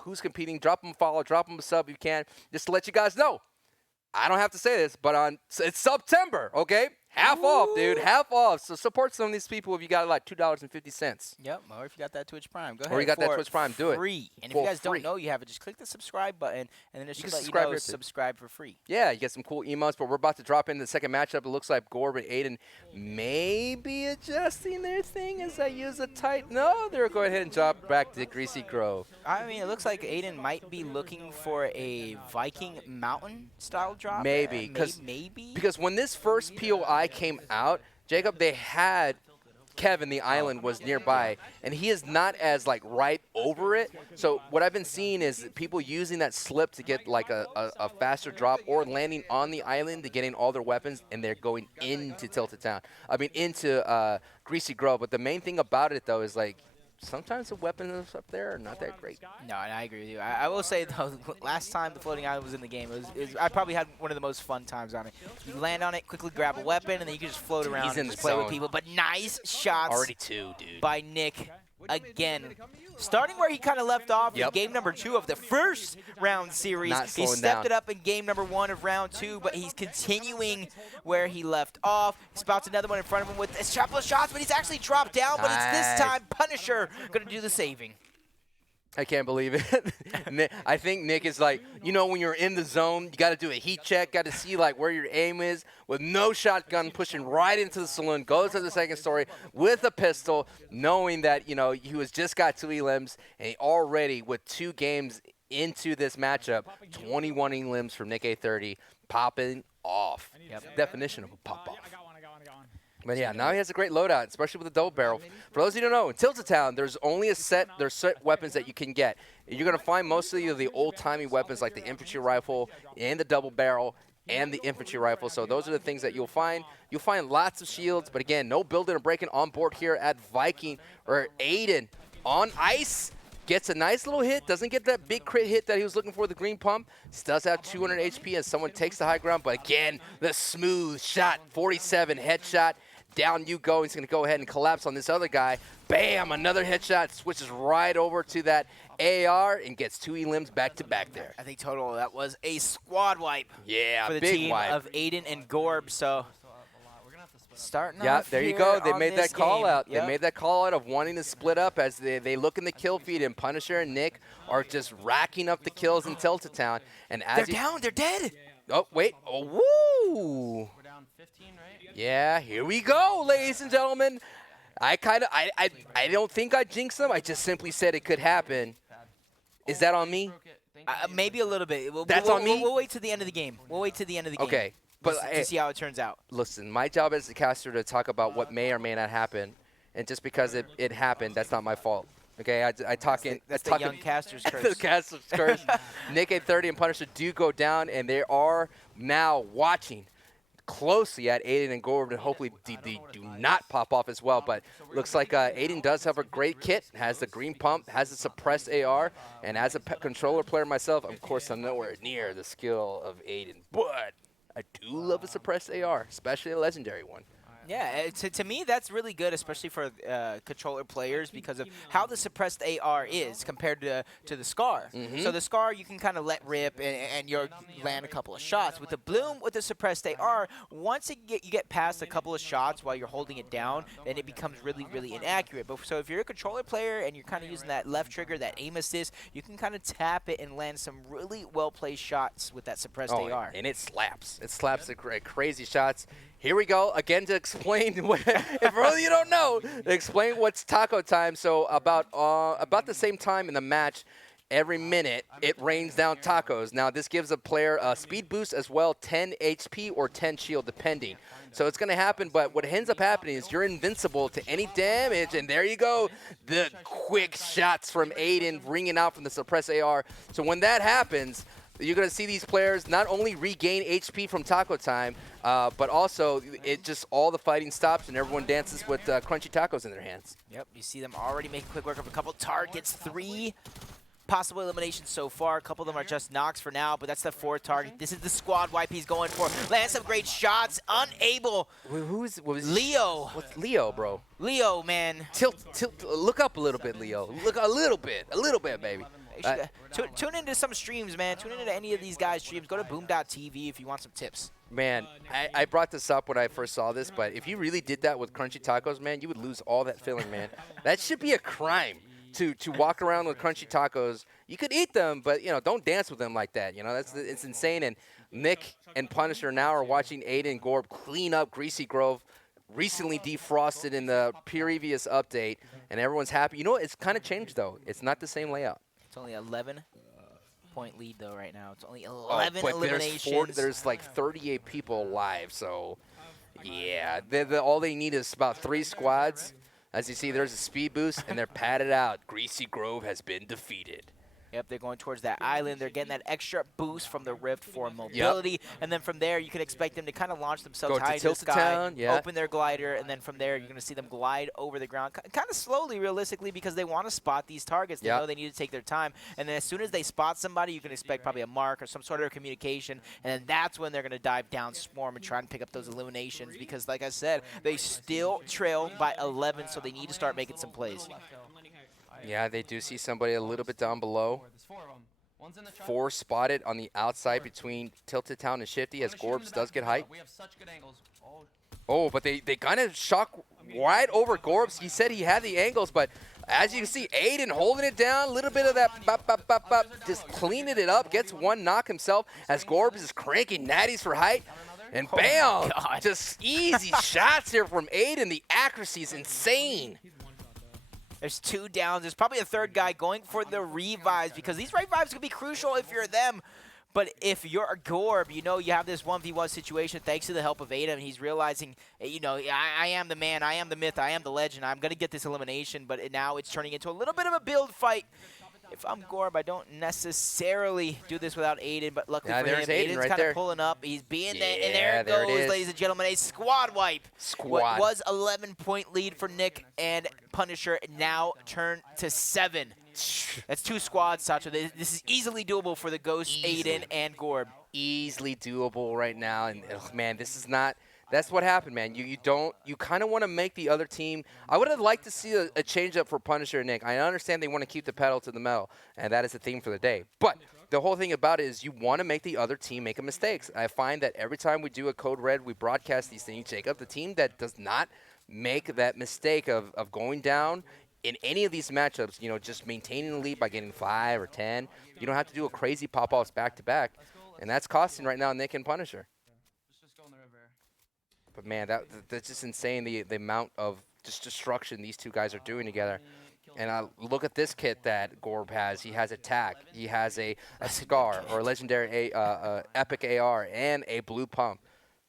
who's competing. Drop them a follow, drop them a sub if you can. Just to let you guys know, I don't have to say this, but it's September, okay? Half off, dude. Half off. So support some of these people if you got like $2.50. Yep. Or if you got that Twitch Prime, go ahead. Or you got that Twitch Prime, do it. Free. And if you guys don't know you have it, just click the subscribe button, and then it should let you know subscribe for free. Yeah, you get some cool emotes, but we're about to drop into the second matchup. It looks like Gorb and Aiden may be adjusting their thing as I use a tight. No, they're going ahead and drop back to Greasy Grove. I mean, it looks like Aiden might be looking for a Viking Mountain style drop. Maybe. Because when this first POI came out, Jacob, they had Kevin, the island, was nearby, and he is not as like right over it. So what I've been seeing is people using that slip to get like a faster drop, or landing on the island to getting all their weapons, and they're going into Tilted Town. I mean, into Greasy Grove. But the main thing about it, though, is like sometimes the weapons up there are not that great. No, and I agree with you. I will say, though, last time the floating island was in the game, I probably had one of the most fun times on it. You land on it, quickly grab a weapon, and then you can just float around and just play with people. But nice shots already two, dude. by Nick. again. Starting where he kind of left off in game number 2 of the first round series. He stepped it up in game number 1 of round 2, but he's continuing where he left off. He spots another one in front of him with a couple of shots, but he's actually dropped down, but it's this time Punisher going to do the saving. I can't believe it. I think Nick is like, you know, when you're in the zone, you got to do a heat check, got to see like where your aim is. With no shotgun, pushing right into the saloon, goes to the second story with a pistol, knowing that, you know, he was just got 2 elims, and he already, with 2 games into this matchup, 21 elims from Nick A30, popping off. Definition of a pop-off. But yeah, now he has a great loadout, especially with the double barrel. For those of you who don't know, in Tilted Town, there's only there's set weapons that you can get. You're going to find mostly the old-timey weapons like the infantry rifle and the double barrel and the infantry rifle. So those are the things that you'll find. You'll find lots of shields, but again, no building or breaking on board here at Viking or Aiden on ice. Gets a nice little hit, doesn't get that big crit hit that he was looking for, the green pump. Does have 200 HP as someone takes the high ground, but again, the smooth shot, 47 headshot. Down you go. He's going to go ahead and collapse on this other guy. Bam, another headshot, switches right over to that AR and gets 2 elims back-to-back there. I think total that was a squad wipe. Yeah, for the big team wipe. of Aiden and Gorb. So starting yeah, off there you here go. They on made this that call game. out. They made that call out of wanting to split up as they look in the kill feed, and Punisher and Nick are just racking up the kills in Tilted Town. And as they're down. They're dead. Oh, wait. Oh, woo. We're down 15, right? Yeah, here we go, ladies and gentlemen. I don't think I jinxed them. I just simply said it could happen. Is that on me? Maybe a little bit. That's on me? We'll wait to the end of the game. We'll wait to the end of the game. Okay. But to see how it turns out. Listen, my job as the caster to talk about what may or may not happen, and just because it happened, that's not my fault. Okay, I talk in. That's the young caster's curse. The caster's curse. Nick A30 and Punisher do go down, and they are now watching closely at Aiden and Gorb, and hopefully they do not pop off as well. But looks like Aiden does have a great kit, has the green pump, has a suppressed AR, and as a controller player myself, of course, I'm nowhere near the skill of Aiden. But I do love a suppressed AR, especially a legendary one. Yeah, to me, that's really good, especially for controller players, because of how the suppressed AR is compared to the Scar. So the Scar, you can kind of let rip and you land a couple of shots. With the Bloom, with the suppressed AR, once you get past a couple of shots while you're holding it down, then it becomes really, really inaccurate. But so if you're a controller player and you're kind of using that left trigger, that aim assist, you can kind of tap it and land some really well-placed shots with that suppressed AR. And it slaps. It slaps the crazy shots. Here we go, again to explain, if really you don't know, explain what's taco time. So about the same time in the match, every minute, it rains down tacos. Now, this gives a player a speed boost as well, 10 HP or 10 shield, depending. So it's going to happen, but what ends up happening is you're invincible to any damage, and there you go, the quick shots from Aiden ringing out from the suppressed AR. So when that happens, you're going to see these players not only regain HP from taco time, but also it just all the fighting stops and everyone dances with crunchy tacos in their hands. Yep, you see them already making quick work of a couple targets. 3 possible eliminations so far. A couple of them are just knocks for now, but that's the 4th target. This is the squad wipe he's going for. Lands some great shots. Unable. What was Leo. What's Leo, bro? Leo, man. Tilt. Look up a little bit, Leo. Look a little bit, baby. Tune into some streams, man. Tune into any of these guys' streams. Go to boom.tv if you want some tips. Man, I brought this up when I first saw this, but if you really did that with crunchy tacos, man, you would lose all that filling, man. That should be a crime to walk around with crunchy tacos. You could eat them, but, you know, don't dance with them like that. You know, it's insane. And Nick and Punisher now are watching Aiden and Gorb clean up Greasy Grove, recently defrosted in the previous update, and everyone's happy. You know what? It's kind of changed, though. It's not the same layout. It's only 11-point lead, though, right now. It's only 11 eliminations. There's like 38 people alive, so yeah. All they need is about 3 squads. As you see, there's a speed boost, and they're padded out. Greasy Grove has been defeated. Yep, they're going towards that island. They're getting that extra boost from the rift for mobility. And then from there, you can expect them to kind of launch themselves high into the sky, open their glider, and then from there, you're going to see them glide over the ground kind of slowly, realistically, because they want to spot these targets. They know they need to take their time. And then as soon as they spot somebody, you can expect probably a mark or some sort of communication. And then that's when they're going to dive down, swarm, and try and pick up those eliminations. Because, like I said, they still trail by 11, so they need to start making some plays. Yeah, they do see somebody a little bit down below. 4 spotted on the outside between Tilted Town and Shifty as Gorbs does get height. Oh, but they kind of shot right over Gorbs. He said he had the angles, but as you can see, Aiden holding it down, a little bit of that bop, bop, bop, bop, just cleaning it up, gets one knock himself as Gorbs is cranking natties for height. And bam! Just easy shots here from Aiden. The accuracy is insane. There's 2 downs. There's probably a 3rd guy going for the revives because these revives can be crucial if you're them. But if you're a Gorb, you know you have this 1v1 situation thanks to the help of Aiden. He's realizing, you know, I am the man, I am the myth, I am the legend. I'm going to get this elimination, but now it's turning into a little bit of a build fight. If I'm Gorb, I don't necessarily do this without Aiden, but luckily for him, Aiden's right kind there. of pulling up. He's being there, and there it goes, ladies and gentlemen, a squad wipe. What was 11-point lead for Nick and Punisher now turned to 7. That's 2 squads, Sacho. This is easily doable for the Ghost, Aiden, and Gorb. Easily doable right now, and man, this is not. That's what happened, man. You kind of want to make the other team. I would have liked to see a change up for Punisher and Nick. I understand they want to keep the pedal to the metal, and that is the theme for the day. But the whole thing about it is you want to make the other team make a mistake. I find that every time we do a Code Red, we broadcast these things, Jacob, the team that does not make that mistake of going down in any of these matchups, you know, just maintaining the lead by getting 5 or 10. You don't have to do a crazy pop-offs back-to-back, and that's costing right now Nick and Punisher. But, man, that's just insane, the amount of just destruction these 2 guys are doing together. And look at this kit that Gorb has. He has Attack. He has a Scar or a Legendary Epic AR and a Blue Pump.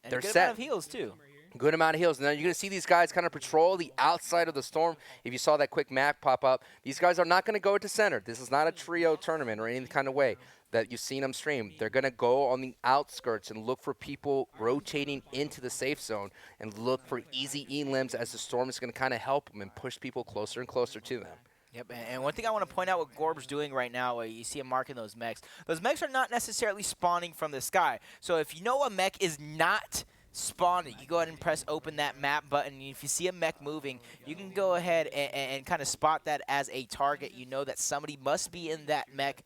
And they're a good set. amount of heals, too. Good amount of heals. Now you're going to see these guys kind of patrol the outside of the storm. If you saw that quick map pop up, these guys are not going to go to center. This is not a trio tournament or any kind of way that you've seen them stream. They're going to go on the outskirts and look for people rotating into the safe zone and look for easy elims as the storm is going to kind of help them and push people closer and closer to them. Yep, and one thing I want to point out what Gorb's doing right now, you see him marking those mechs. Those mechs are not necessarily spawning from the sky. So if you know a mech is not spawning, you go ahead and press open that map button. If you see a mech moving, you can go ahead and kind of spot that as a target. You know that somebody must be in that mech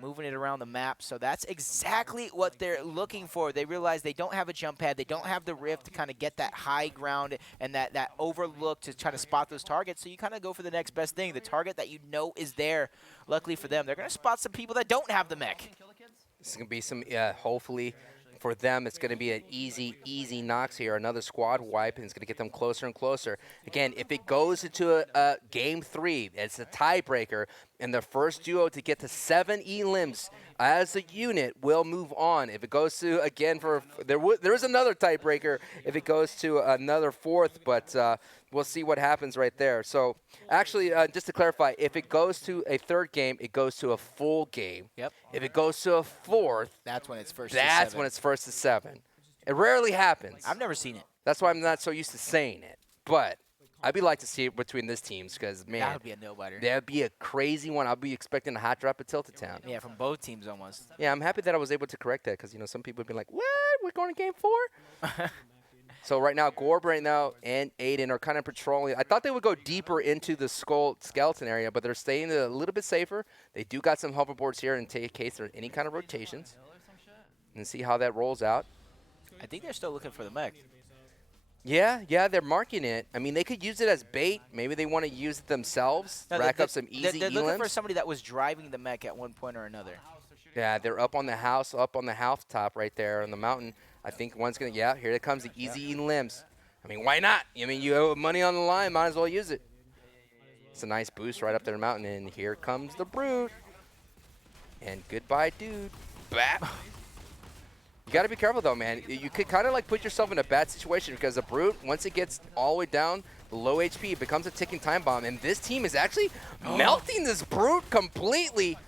moving it around the map. So that's exactly what they're looking for. They realize they don't have a jump pad. They don't have the rift to kind of get that high ground and that overlook to try to spot those targets. So you kind of go for the next best thing, the target that you know is there. Luckily for them, they're going to spot some people that don't have the mech. This is going to be some, hopefully, for them, it's going to be an easy knocks here. Another squad wipe, and it's going to get them closer and closer. Again, if it goes into a Game 3, it's a tiebreaker, and the first duo to get to 7 elims as a unit will move on. If it goes to, again, there is another tiebreaker if it goes to another 4th, but we'll see what happens right there. So, actually, just to clarify, if it goes to a 3rd game, it goes to a full game. Yep. If it goes to a 4th, that's when it's first That's when it's first to 7. It rarely happens. I've never seen it. That's why I'm not so used to saying it. But I'd be like to see it between these teams because, man. That would be a no-biter. That would be a crazy one. I'll be expecting a hot drop at Tilted Town. Yeah, from both teams almost. Yeah, I'm happy that I was able to correct that because, you know, some people would be like, what? We're going to Game 4? So right now, Gorb right now and Aiden are kind of patrolling. I thought they would go deeper into the skeleton area, but they're staying a little bit safer. They do got some hoverboards here in case there's any kind of rotations. And see how that rolls out. I think they're still looking for the mech. Yeah, they're marking it. I mean, they could use it as bait. Maybe they want to use it themselves, rack up some easy They're looking for elims. somebody that was driving the mech at one point or another. Yeah, they're up on the housetop right there on the mountain. I think one's going to, here it comes, the easy elims. I mean, why not? I mean, you have money on the line, might as well use it. It's a nice boost right up there the mountain, and here comes the Brute. And goodbye, dude. Bap. You got to be careful, though, man. You could kind of like put yourself in a bad situation because the Brute, once it gets all the way down, the low HP, it becomes a ticking time bomb. And this team is actually melting this Brute completely.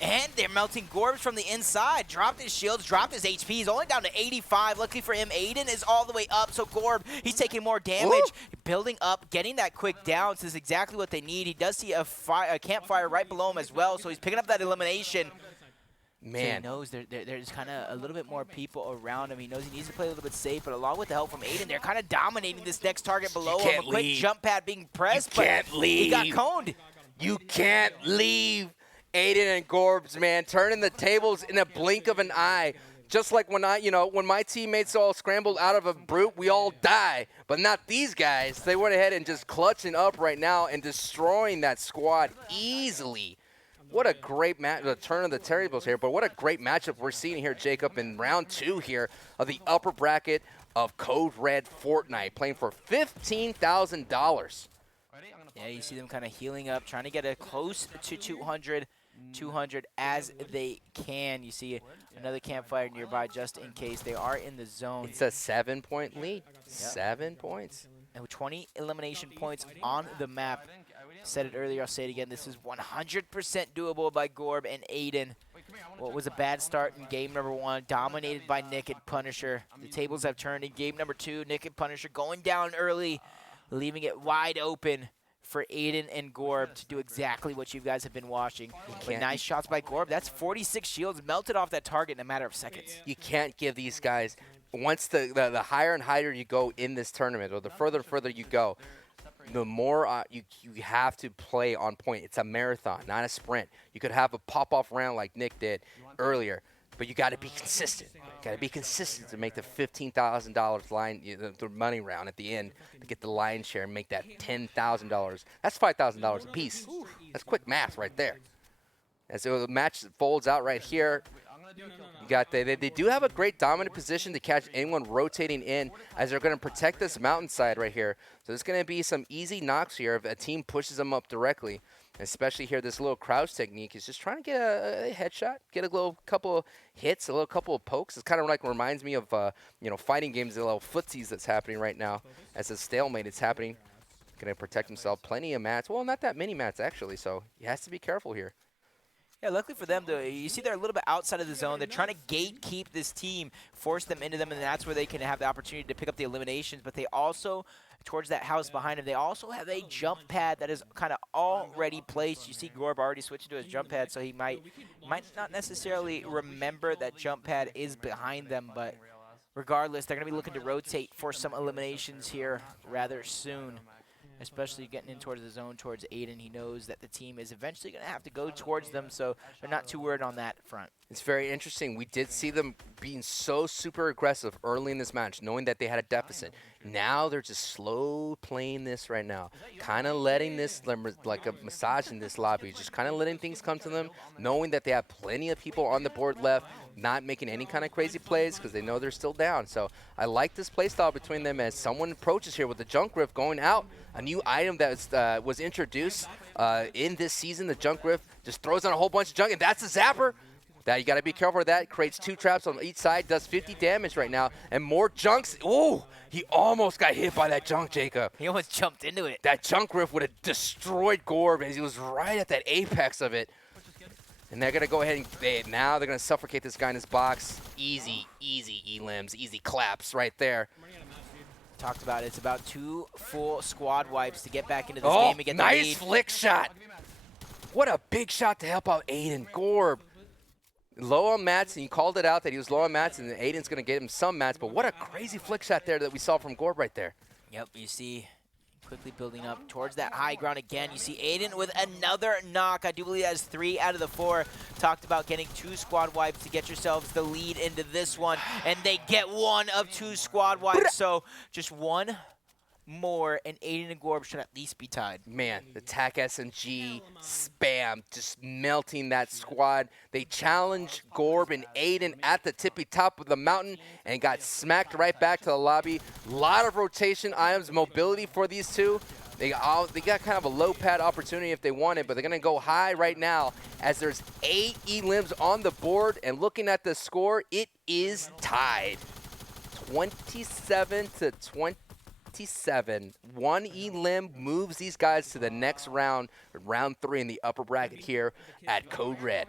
And they're melting Gorbs from the inside. Dropped his shields, dropped his HP. He's only down to 85. Luckily for him, Aiden is all the way up. So Gorb, he's taking more damage. Ooh. Building up, getting that quick down. This is exactly what they need. He does see a campfire right below him as well. So he's picking up that elimination. Man. So he knows there's kind of a little bit more people around him. He knows he needs to play a little bit safe, but along with the help from Aiden, they're kind of dominating this next target below him. A quick jump pad being pressed, You can't but leave. he got coned. You can't leave. Aiden and Gorbs, man, turning the tables in a blink of an eye. Just like when when my teammates all scrambled out of a brute, we all die. But not these guys. They went ahead and just clutching up right now and destroying that squad easily. What a great match, the turn of the tables here, but what a great matchup we're seeing here, Jacob, in round 2 here of the upper bracket of Code Red Fortnite, playing for $15,000. Yeah, you see them kind of healing up, trying to get it close to 200 as they can. You see another campfire nearby just in case. They are in the zone. It's a 7-point lead. Yep. 7 points. And with 20 elimination points on the map. Said it earlier, I'll say it again. This is 100% doable by Gorb and Aiden. What was a bad start in game number 1, dominated by Nick and Punisher. The tables have turned in game number 2. Nick and Punisher going down early, leaving it wide open for Aiden and Gorb to do exactly what you guys have been watching. But nice shots by Gorb. That's 46 shields melted off that target in a matter of seconds. You can't give these guys, once the higher and higher you go in this tournament, or the further and further you go, the more you have to play on point. It's a marathon, not a sprint. You could have a pop-off round like Nick did earlier, but you got to be consistent. You got to be consistent to make the $15,000 line, the money round at the end, to get the lion's share and make that $10,000. That's $5,000 a piece. That's quick math right there. And so the match folds out right here. You got they do have a great dominant position to catch anyone rotating in, as they're going to protect this mountainside right here. So there's going to be some easy knocks here if a team pushes them up directly. Especially here, this little crouch technique is just trying to get a headshot, get a little couple hits, a little couple of pokes. It's kind of like reminds me of fighting games, the little footsies that's happening right now. As a stalemate, it's happening. Going to protect himself. Plenty of mats. Well, not that many mats actually. So he has to be careful here. Yeah, luckily for them, though, you see they're a little bit outside of the zone. They're trying to gatekeep this team, force them into them, and that's where they can have the opportunity to pick up the eliminations. But they also, towards that house behind them, they also have a jump pad that is kind of already placed. You see Gorb already switching to his jump pad, so he might not necessarily remember that jump pad is behind them. But regardless, they're going to be looking to rotate for some eliminations here rather soon. Especially getting in towards the zone, towards Aiden. He knows that the team is eventually going to have to go towards them, so they're not too worried on that front. It's very interesting. We did see them being so super aggressive early in this match, knowing that they had a deficit. Now they're just slow playing this right now, kind of letting this, like a massage in this lobby, just kind of letting things come to them, knowing that they have plenty of people on the board left, not making any kind of crazy plays because they know they're still down. So I like this play style between them as someone approaches here with the Junk Rift going out. A new item that was introduced in this season, the Junk Rift, just throws on a whole bunch of junk, and that's a zapper. That you got to be careful of that. Creates 2 traps on each side, does 50 damage right now, and more junks. Ooh, he almost got hit by that junk, Jacob. He almost jumped into it. That Junk Rift would have destroyed Gorb, as he was right at that apex of it. And they're going to go ahead and now they're going to suffocate this guy in his box. Easy elims, easy claps right there. Talked about it. It's about 2 full squad wipes to get back into this game and get the lead. Nice flick shot. What a big shot to help out Aiden. Gorb. Low on mats, and you called it out that he was low on mats, and Aiden's going to get him some mats, but what a crazy flick shot there that we saw from Gorb right there. Yep, you see quickly building up towards that high ground again. You see Aiden with another knock. I do believe that is 3 out of the 4. Talked about getting 2 squad wipes to get yourselves the lead into this one, and they get 1 of 2 squad wipes, so just 1 more, and Aiden and Gorb should at least be tied. Man, the TAC SMG spam, just melting that squad. They challenged Gorb and Aiden at the tippy top of the mountain and got smacked right back to the lobby. A lot of rotation items, mobility for these two. They got kind of a low pad opportunity if they want it, but they're going to go high right now as there's 8 elims on the board, and looking at the score, it is tied. 27 to 20. 1 elim moves these guys to the next round, round 3 in the upper bracket here at Code Red.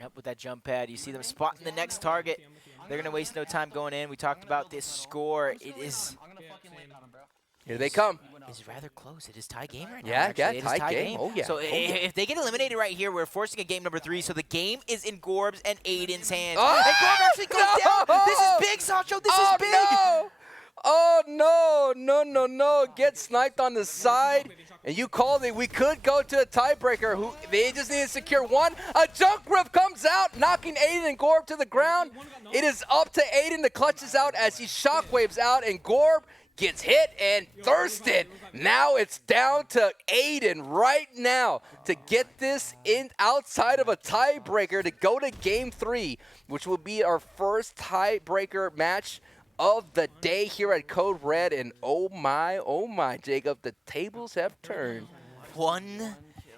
Yep, with that jump pad, you see them spotting the next target. They're going to waste no time going in. We talked about this score. It is Here they come. It's rather close. It is tie game right now. Yeah, actually. yeah, tie game. Oh, yeah. So Oh, yeah. if they get eliminated right here, we're forcing a game number 3. So the game is in Gorb's and Aiden's hands. Oh, and Gorb actually goes down. This is big, Sancho. This is big. No. Oh, no. No. Get sniped on the side. And you called it. We could go to a tiebreaker. They just need to secure one. A junk riff comes out, knocking Aiden and Gorb to the ground. It is up to Aiden to clutch this out as he shockwaves out, and Gorb gets hit and thirsted. Now it's down to Aiden right now to get this in outside of a tiebreaker to go to game 3, which will be our first tiebreaker match of the day here at Code Red. And oh my, Jacob, the tables have turned. One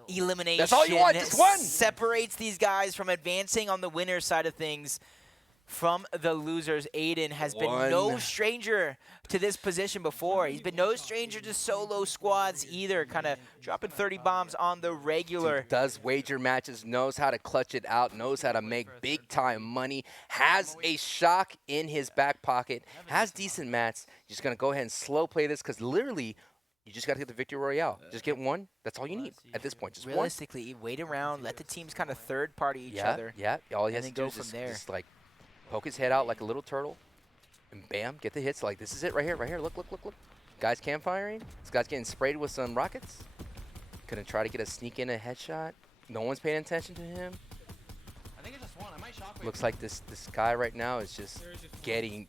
elimination. That's all you want, just one. Separates these guys from advancing on the winner's side of things from the losers. Aiden has been no stranger to this position before. He's been no stranger to solo squads either, kind of dropping 30 bombs on the regular. He does wager matches, knows how to clutch it out, knows how to make big-time money, has a shock in his back pocket, has decent mats. Just going to go ahead and slow play this because literally you just got to get the victory royale. Just get one. That's all you need at this point. Just realistically, wait around, let the teams kind of third-party each other. Yeah, all he has to do is just like poke his head out like a little turtle, and bam, get the hits. Like, this is it right here. Look. Guy's campfiring. This guy's getting sprayed with some rockets. Gonna try to get a sneak in a headshot. No one's paying attention to him. I think it's just one. I might shockwave. Looks like this guy right now is just getting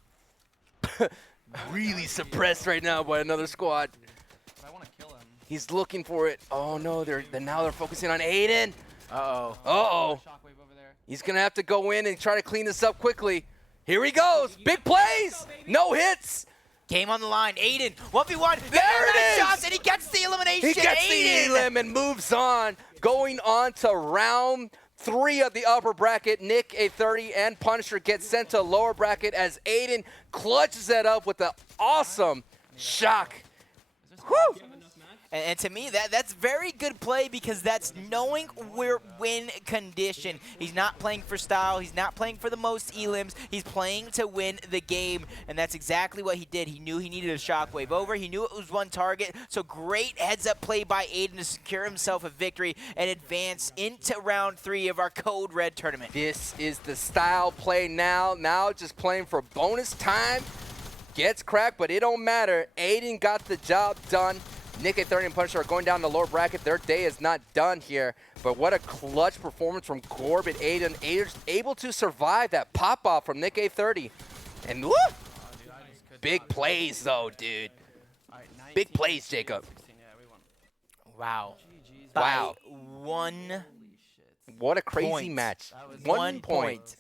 really suppressed right now by another squad. But I want to kill him. He's looking for it. Oh no, now they're focusing on Aiden. Uh-oh. Shockwave over there. He's going to have to go in and try to clean this up quickly. Here he goes. Big plays. No hits. Game on the line. Aiden, 1v1. There it is. Shots, and he gets the elimination. He gets the elim and moves on. Going on to round 3 of the upper bracket. Nick, A30, and Punisher get sent to lower bracket as Aiden clutches that up with an awesome shock. Woo! And to me, that's very good play because that's knowing we're win condition. He's not playing for style. He's not playing for the most elims. He's playing to win the game, and that's exactly what he did. He knew he needed a shockwave over. He knew it was one target, so great heads-up play by Aiden to secure himself a victory and advance into round 3 of our Code Red tournament. This is the style play now. Now just playing for bonus time. Gets cracked, but it don't matter. Aiden got the job done. Nick, A30, and Punisher are going down the lower bracket. Their day is not done here, but what a clutch performance from Gorb and Aiden. Aiden's able to survive that pop-off from Nick, A30. And woo! Big plays, though, dude. Big plays, Jacob. Wow. Wow. By 1 What a crazy point. match. 1 point.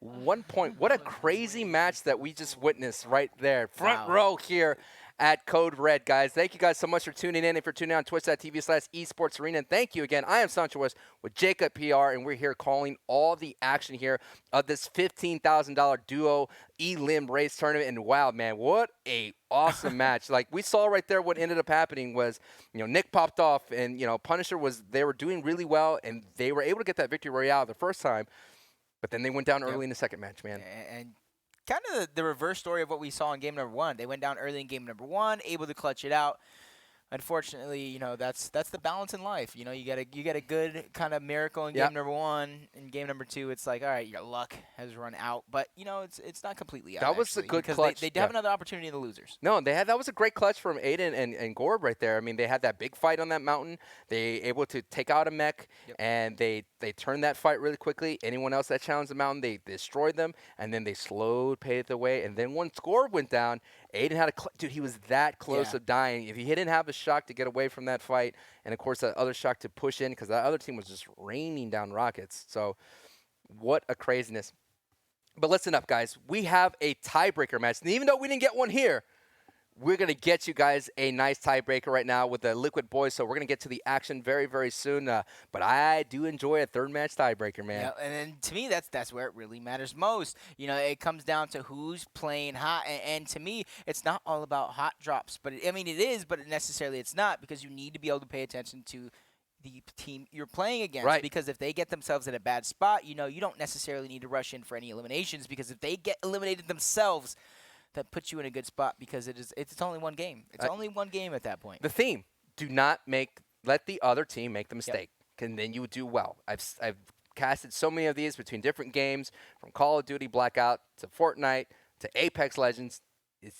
1 point. What a crazy match that we just witnessed right there. Front row here at Code Red, guys. Thank you guys so much for tuning in. If you're tuning in on twitch.tv/esports arena, and thank you again. I am Sancho West with Jacob PR, and we're here calling all the action here of this $15,000 duo elim race tournament. And wow, man, what a awesome match. Like we saw right there, what ended up happening was, Nick popped off, and Punisher they were doing really well, and they were able to get that victory royale the first time, but then they went down early in the second match, man. And kind of the reverse story of what we saw in game number 1. They went down early in game number 1, able to clutch it out. Unfortunately, that's the balance in life. You get a good kind of miracle in game number 1. In game number 2, it's like, all right, your luck has run out. But it's not completely out. That was a good clutch. They have another opportunity in the losers. No, that was a great clutch from Aiden and Gorb right there. I mean, they had that big fight on that mountain. They able to take out a mech, and they turned that fight really quickly. Anyone else that challenged the mountain, they destroyed them, and then they slowed paved the way. And then once Gorb went down, Aiden had dude, he was that close of dying. If he didn't have a shock to get away from that fight, and of course that other shock to push in, because that other team was just raining down rockets. So what a craziness. But listen up, guys. We have a tiebreaker match. And even though we didn't get one here, we're going to get you guys a nice tiebreaker right now with the Liquid Boys. So we're going to get to the action very, very soon. But I do enjoy a third match tiebreaker, man. Yeah, and then to me, that's where it really matters most. It comes down to who's playing hot. And to me, it's not all about hot drops. But it is, but necessarily it's not, because you need to be able to pay attention to the team you're playing against. Right. Because if they get themselves in a bad spot, you don't necessarily need to rush in for any eliminations, because if they get eliminated themselves, that puts you in a good spot, because it's only one game. It's only one game at that point. The theme: do not let the other team make the mistake, and then you do well. I've casted so many of these between different games, from Call of Duty Blackout to Fortnite to Apex Legends.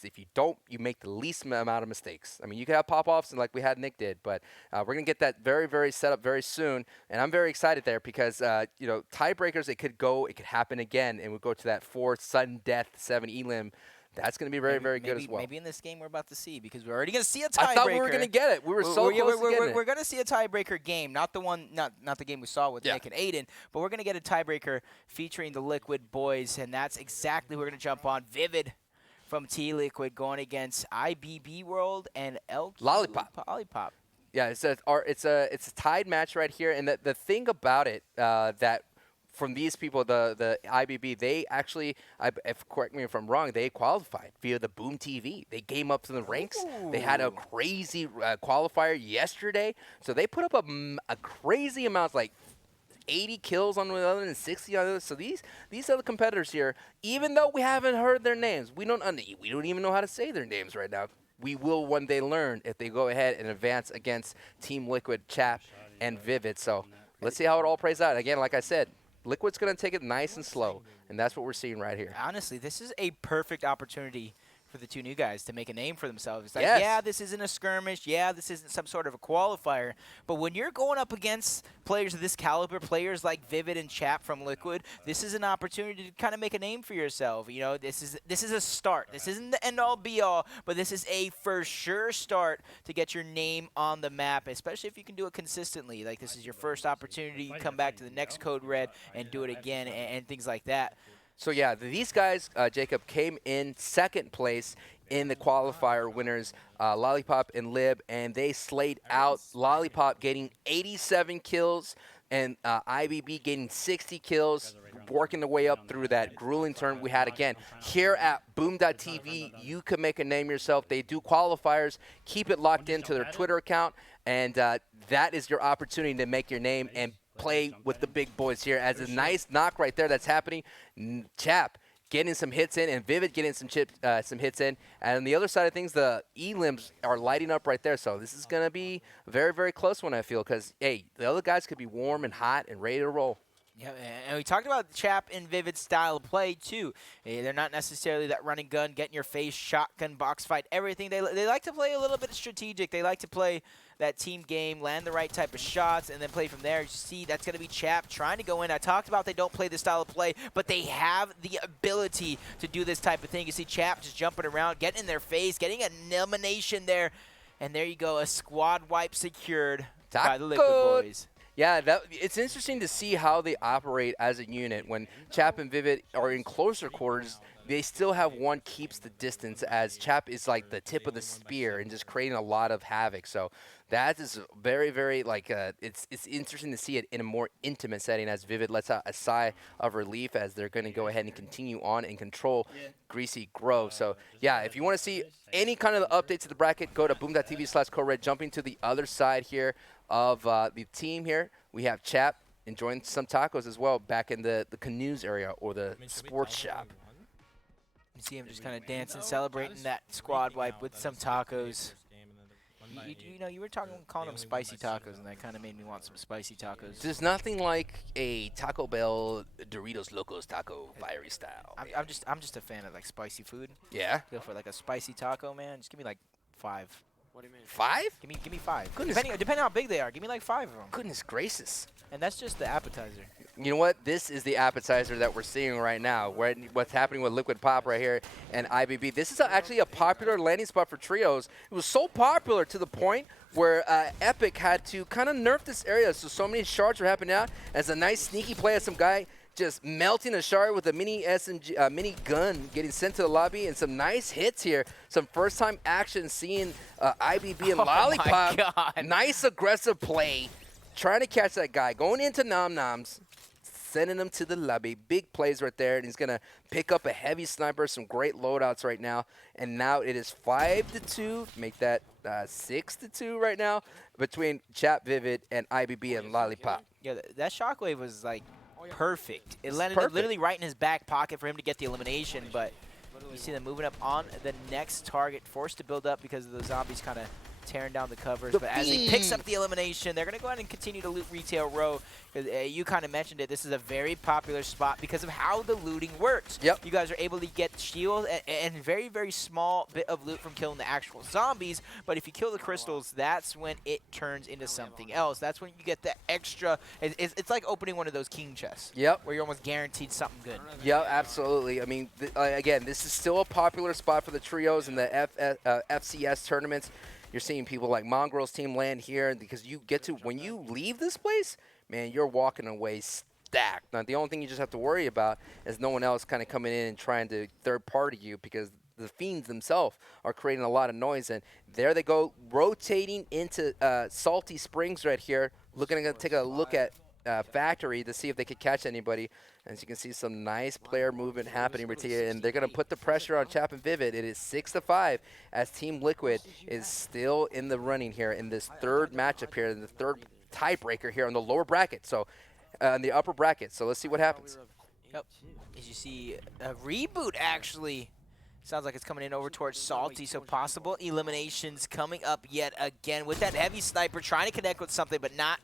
If you don't, you make the least amount of mistakes. I mean, you could have pop-offs and like we had Nick did, but we're going to get that very, very set up very soon. And I'm very excited there because, tiebreakers, it could happen again, and we go to that 4 sudden death 7 elim. That's going to be very, very good as well. Maybe in this game we're about to see, because we're already going to see a tiebreaker. I thought we were going to get it. We were so close to getting it. We're going to see a tiebreaker game, not the game we saw with Nick and Aiden, but we're going to get a tiebreaker featuring the Liquid boys, and that's exactly what we're going to jump on. Vivid from T-Liquid going against IBB World and Lollipop. Yeah, it's a tied match right here, and the thing about it that from these people, the IBB, they actually, correct me if I'm wrong, they qualified via the Boom TV. They came up to the ranks. Ooh. They had a crazy qualifier yesterday, so they put up a crazy amount, like 80 kills on the other and 60 on the other. So these other competitors here, even though we haven't heard their names, we don't even know how to say their names right now. We will one day learn if they go ahead and advance against Team Liquid, Chap, and Vivid. So let's see how it all plays out. Again, like I said, Liquid's going to take it nice and slow, and that's what we're seeing right here. Honestly, this is a perfect opportunity for the two new guys to make a name for themselves. It's like, yes. Yeah, this isn't a skirmish. Yeah, this isn't some sort of a qualifier. But when you're going up against players of this caliber, players like Vivid and Chap from Liquid, this is an opportunity to kind of make a name for yourself. This is a start. This isn't the end-all, be-all, but this is a for sure start to get your name on the map, especially if you can do it consistently. Like, this is your first opportunity. You come back to the next Code Red and do it again and things like that. So, yeah, these guys, Jacob, came in second place in the qualifier winners, Lollipop and Lib, and they slayed out Lollipop getting 87 kills and IBB getting 60 kills, working the way up through that grueling turn we had again. Here at Boom.tv, you can make a name yourself. They do qualifiers. Keep it locked into their Twitter account, and that is your opportunity to make your name and play with the big boys here. As a nice knock right there that's happening. Chap getting some hits in, and Vivid getting some hits in. And on the other side of things, the elims are lighting up right there. So this is going to be a very, very close one, I feel, because, hey, the other guys could be warm and hot and ready to roll. Yeah, and we talked about Chap and Vivid style of play, too. They're not necessarily that running gun, get in your face, shotgun, box fight, everything. They like to play a little bit strategic. They like to play that team game, land the right type of shots, and then play from there. You see, that's going to be Chap trying to go in. I talked about they don't play this style of play, but they have the ability to do this type of thing. You see Chap just jumping around, getting in their face, getting an elimination there, and there you go, a squad wipe secured by the Liquid boys. Yeah, it's interesting to see how they operate as a unit. When Chap and Vivid are in closer quarters, they still have one keeps the distance, as Chap is like the tip of the spear and just creating a lot of havoc. So that is very, very, it's interesting to see it in a more intimate setting, as Vivid lets out a sigh of relief as they're going to go ahead and continue on and control Greasy Grove. So, yeah, if you want to see any kind of updates to the bracket, go to boom.tv/CodeRed. Jumping to the other side here of the team here, we have Chap enjoying some tacos as well back in the canoes area or the sports shop. You see him just kind of dancing, celebrating that squad wipe with some tacos. You were calling them spicy tacos, and that kind of made me want some spicy tacos. There's nothing like a Taco Bell Doritos Locos taco fiery style. I'm just a fan of like spicy food. Yeah. Go for like a spicy taco, man. Just give me like 5. What do you mean? 5? Give me 5. Goodness. Depending how big they are, give me like 5 of them. Goodness gracious. And that's just the appetizer. You know what? This is the appetizer that we're seeing right now. What's happening with Liquid Pop right here and IBB. This is actually a popular landing spot for trios. It was so popular to the point where Epic had to kind of nerf this area. So many shards were happening out. As a nice sneaky play of some guy just melting a shard with a mini SMG, mini gun, getting sent to the lobby, and some nice hits here. Some first-time action, seeing IBB and Lollipop. My God. Nice aggressive play, trying to catch that guy, going into nom-noms. sending him to the lobby. Big plays right there, and he's going to pick up a heavy sniper, some great loadouts right now. And now it is 5-2, make that 6-2 right now between Chap Vivid and IBB and Lollipop. Yeah, that shockwave was like perfect. It landed perfect. literally right in his back pocket for him to get the elimination, but you see them moving up on the next target, forced to build up because of the zombies kind of tearing down the covers. But as he picks up the elimination, they're going to go ahead and continue to loot Retail Row. You kind of mentioned it. This is a very popular spot because of how the looting works. Yep. You guys are able to get shields and very, very small bit of loot from killing the actual zombies. But if you kill the crystals, that's when it turns into something else. That's when you get the extra. It's like opening one of those king chests. Yep. Where you're almost guaranteed something good. Yeah, absolutely. I mean, again, this is still a popular spot for the trios and the FCS tournaments. You're seeing people like Mongrel's team land here because you get to, when you leave this place, man, you're walking away stacked. Now, the only thing you just have to worry about is no one else kind of coming in and trying to third-party you because the Fiends themselves are creating a lot of noise. And there they go, rotating into Salty Springs right here, looking to take a look at Factory to see if they could catch anybody. As you can see, some nice player movement happening right here, and they're going to put the pressure on Chap and Vivid. It is 6-5 as Team Liquid is still in the running here in this third matchup here, in the third tiebreaker here on the lower bracket. So, in the upper bracket. So let's see what happens. Yep. As you see, a reboot actually. Sounds like it's coming in over towards Salty, so possible eliminations coming up yet again with that heavy sniper trying to connect with something, but not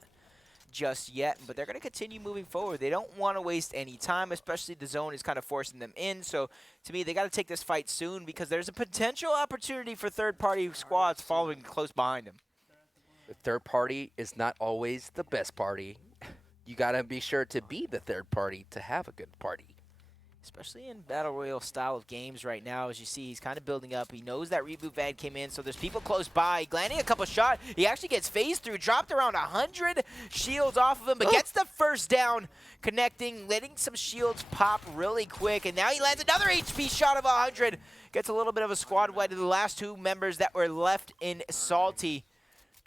just yet. But they're going to continue moving forward. They don't want to waste any time, especially the zone is kind of forcing them in. So to me, they got to take this fight soon because there's a potential opportunity for third-party squads following close behind them. The third party is not always the best party. You got to be sure to be the third party to have a good party. Especially in Battle Royale style of games right now, as you see, he's kind of building up. He knows that reboot van came in, so there's people close by. Landing a couple shots. He actually gets phased through, dropped around 100 shields off of him, but gets the first down, connecting, letting some shields pop really quick, and now he lands another HP shot of 100. Gets a little bit of a squad wipe to the last two members that were left in Salty.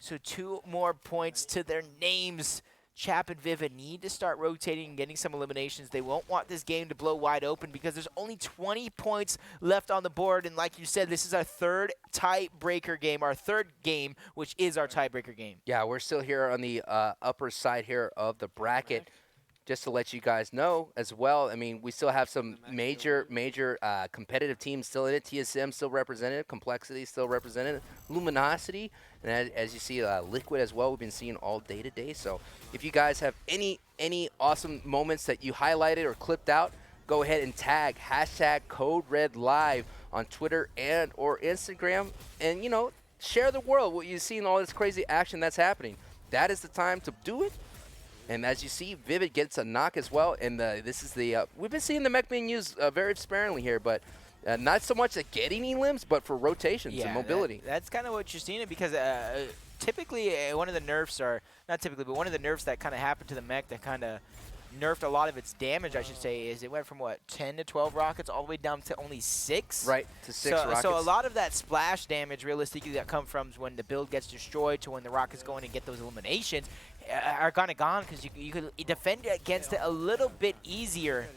So 2 more points to their names. Chap and Vivid need to start rotating and getting some eliminations. They won't want this game to blow wide open because there's only 20 points left on the board. And like you said, this is our third tiebreaker game, our third game, which is our tiebreaker game. Yeah, we're still here on the upper side here of the bracket. Just to let you guys know as well, I mean, we still have some major competitive teams still in it. TSM still represented, Complexity still represented, Luminosity, and as you see, Liquid as well, we've been seeing all day today. So if you guys have any awesome moments that you highlighted or clipped out, go ahead and tag #CodeRedLive on Twitter and or Instagram, and, you know, share the world what you see in all this crazy action that's happening. That is the time to do it. And as you see, Vivid gets a knock as well. And this is the we've been seeing the mech being used very sparingly here, but not so much at getting E-limbs, but for rotations and mobility. That's kind of what you're seeing because typically one of the nerfs are, not typically, but one of the nerfs that kind of happened to the mech that kind of nerfed a lot of its damage, I should say, is it went from, what, 10 to 12 rockets all the way down to only 6? Right, to 6 rockets. So a lot of that splash damage, realistically, that comes from when the build gets destroyed to when the rockets go in and get those eliminations are kind of gone because you could defend against it a little bit easier.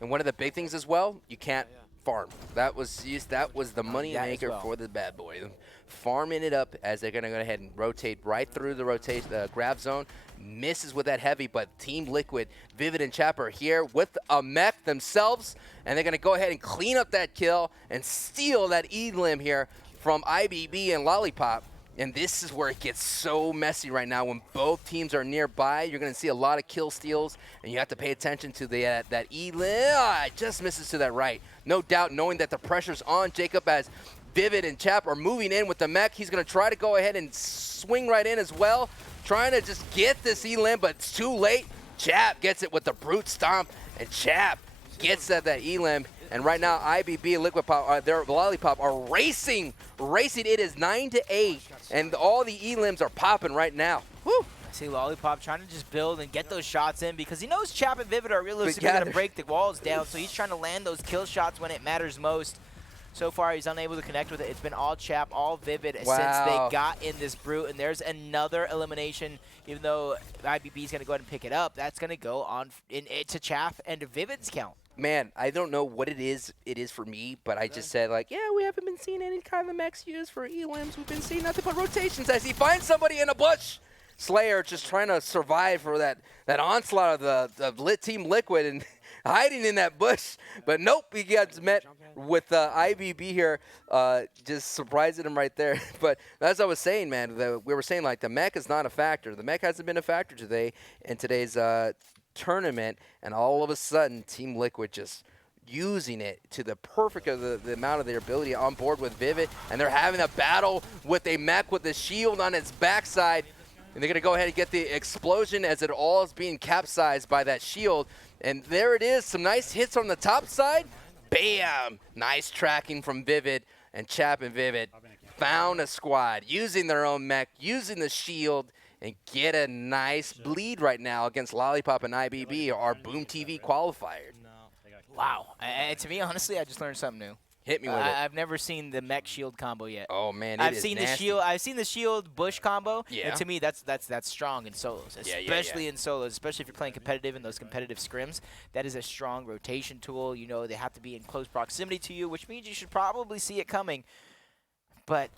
And one of the big things as well, you can't farm. That was the money maker for the bad boy. Farming it up as they're going to go ahead and rotate right through the grab zone. Misses with that heavy, but Team Liquid, Vivid and Chap are here with a mech themselves, and they're going to go ahead and clean up that kill and steal that E-limb here from IBB and Lollipop. And this is where it gets so messy right now. When both teams are nearby, you're going to see a lot of kill steals, and you have to pay attention to that E-limb. It just misses to that right. No doubt, knowing that the pressure's on Jacob as Vivid and Chap are moving in with the mech. He's going to try to go ahead and swing right in as well, trying to just get this E-limb, but it's too late. Chap gets it with the brute stomp, and Chap gets that E-limb. And right now, IBB and Liquid Pop, their Lollipop are racing. It is 9-8, and all the E-limbs are popping right now. Woo! I see Lollipop trying to just build and get those shots in because he knows Chap and Vivid are realistically going to break the walls down, so he's trying to land those kill shots when it matters most. So far, he's unable to connect with it. It's been all Chap, all Vivid since Wow. they got in this Brute. And there's another elimination. Even though IBB is going to go ahead and pick it up, that's going to go on to Chap and to Vivid's count. Man, I don't know what it is for me, but I just said, like, yeah, we haven't been seeing any kind of mechs used for elims. We've been seeing nothing but rotations as he finds somebody in a bush. Slayer just trying to survive for that onslaught of the Team Liquid and hiding in that bush. But nope, he gets met with IBB here, just surprising him right there. But as I was saying, man, we were saying, like, the mech is not a factor. The mech hasn't been a factor today in today's tournament, and all of a sudden Team Liquid just using it to the perfect of the amount of their ability on board with Vivid, and they're having a battle with a mech with a shield on its backside, and they're going to go ahead and get the explosion as it all is being capsized by that shield. And there it is, some nice hits on the top side. Bam! Nice tracking from Vivid, and Chap and Vivid found a squad using their own mech, using the shield, and get a nice bleed right now against Lollipop and IBB, our Boom TV qualifier. Wow. And to me, honestly, I just learned something new. Hit me with it. I've never seen the mech shield combo yet. Oh man, I've seen the shield. I've seen the shield bush combo. Yeah. And to me, that's strong in solos, especially in solos, especially if you're playing competitive in those competitive scrims. That is a strong rotation tool. You know, they have to be in close proximity to you, which means you should probably see it coming. But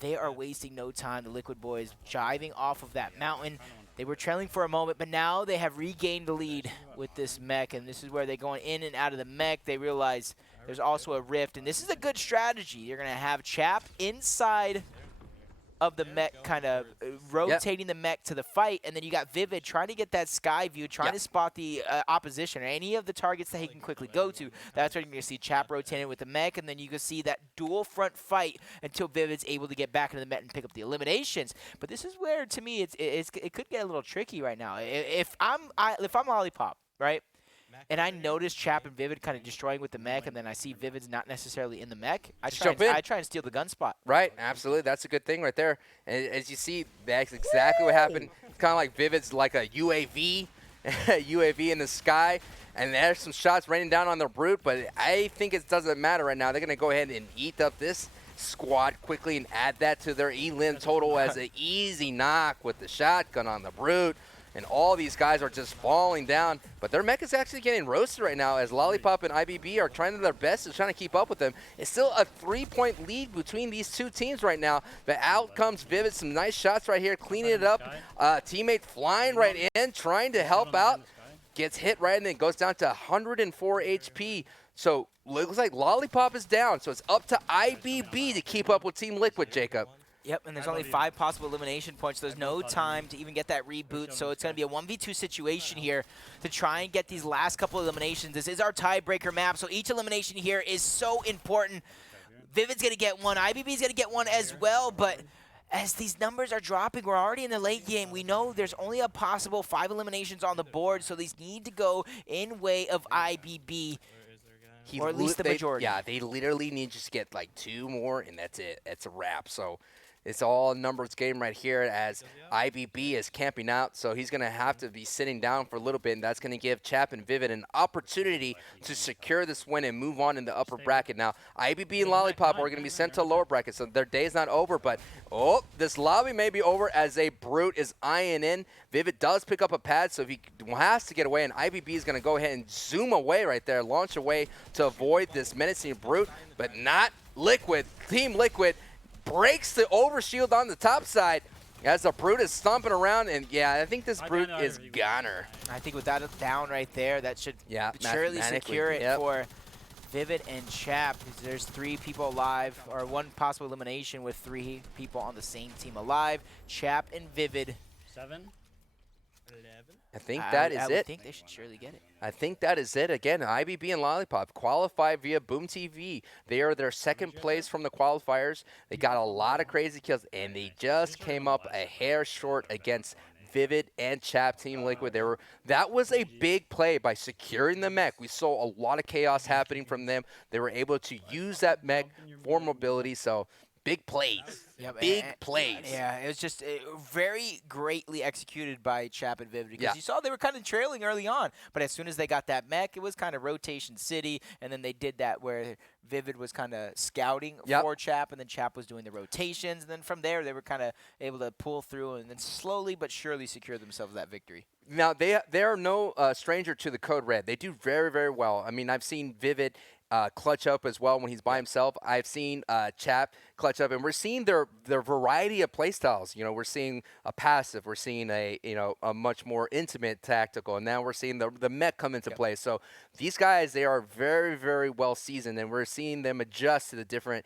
they are wasting no time. The Liquid Boys jiving off of that mountain. They were trailing for a moment, but now they have regained the lead with this mech, and this is where they're going in and out of the mech. They realize there's also a rift, and this is a good strategy. You're going to have Chap inside of the mech, kind of rotating the mech to the fight, and then you got Vivid trying to get that sky view, trying to spot the opposition or any of the targets that he can quickly go to. That's where you're going to see Chap rotating with the mech, and then you can see that dual front fight until Vivid's able to get back into the mech and pick up the eliminations. But this is where, to me, it could get a little tricky right now. If I'm Lollipop, right, and I notice Chap and Vivid kind of destroying with the mech, and then I see Vivid's not necessarily in the mech, I try and steal the gun spot. Right, absolutely. That's a good thing right there. And as you see, that's exactly what happened. It's kind of like Vivid's like a UAV, UAV in the sky, and there's some shots raining down on the Brute, but I think it doesn't matter right now. They're going to go ahead and eat up this squad quickly and add that to their elim total as an easy knock with the shotgun on the Brute. And all these guys are just falling down. But their mech is actually getting roasted right now as Lollipop and IBB are trying their best to trying to keep up with them. It's still a 3-point lead between these two teams right now. But out comes Vivid. Some nice shots right here, cleaning it up. Teammate flying right in, trying to help out. Gets hit right and then goes down to 104 HP. So looks like Lollipop is down. So it's up to IBB to keep up with Team Liquid, Jacob. Yep, and there's only 5 possible elimination points. There's no time to even get that reboot, so it's going to be a 1v2 situation here to try and get these last couple eliminations. This is our tiebreaker map, so each elimination here is so important. Vivid's going to get one, IBB's going to get one as well, but as these numbers are dropping, we're already in the late game. We know there's only a possible 5 eliminations on the board, so these need to go in way of IBB. Or at least the majority. Yeah, they literally need to just get like 2 more, and that's it. That's a wrap. So it's all a numbers game right here as IBB is camping out. So he's going to have to be sitting down for a little bit, and that's going to give Chap and Vivid an opportunity to secure this win and move on in the upper bracket. Now, IBB and Lollipop are going to be sent to lower bracket, so their day is not over. But, this lobby may be over as a Brute is eyeing in. Vivid does pick up a pad, so he has to get away, and IBB is going to go ahead and zoom away right there, launch away to avoid this menacing Brute, but not Liquid. Team Liquid breaks the overshield on the top side as the Brute is stomping around, and yeah, I think this Brute is goner. I think without a down right there, that should surely secure it for Vivid and Chap. There's 3 people alive, or 1 possible elimination with 3 people on the same team alive. Chap and Vivid. 7? 11? I think that is it. I think they should surely get it. I think that is it. Again, IBB and Lollipop qualify via Boom TV. They are their 2nd place from the qualifiers. They got a lot of crazy kills, and they just came up a hair short against Vivid and Chap Team Liquid. That was a big play by securing the mech. We saw a lot of chaos happening from them. They were able to use that mech for mobility. So big plays. Yep, Big and- plays. Yeah, it was just very greatly executed by Chap and Vivid because Yeah. you saw they were kind of trailing early on, but as soon as they got that mech, it was kind of rotation city, and then they did that where Vivid was kind of scouting Yep. for Chap, and then Chap was doing the rotations, and then from there they were kind of able to pull through and then slowly but surely secure themselves that victory. Now, they are no stranger to the Code Red. They do very, very well. I mean, I've seen Vivid clutch up as well when he's by himself. I've seen Chap clutch up, and we're seeing their variety of play styles. You know, we're seeing a passive, we're seeing a much more intimate tactical, and now we're seeing the mech come into play. So these guys, they are very, very well seasoned, and we're seeing them adjust to the different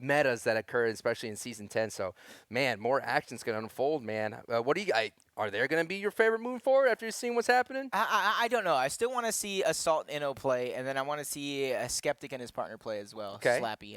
metas that occur, especially in Season 10. So, man, more action's going to unfold, man. What do you are there going to be your favorite moving forward after you've seen what's happening? I don't know. I still want to see Assault and Inno play, and then I want to see a Skeptic and his partner play as well. Okay. Slappy.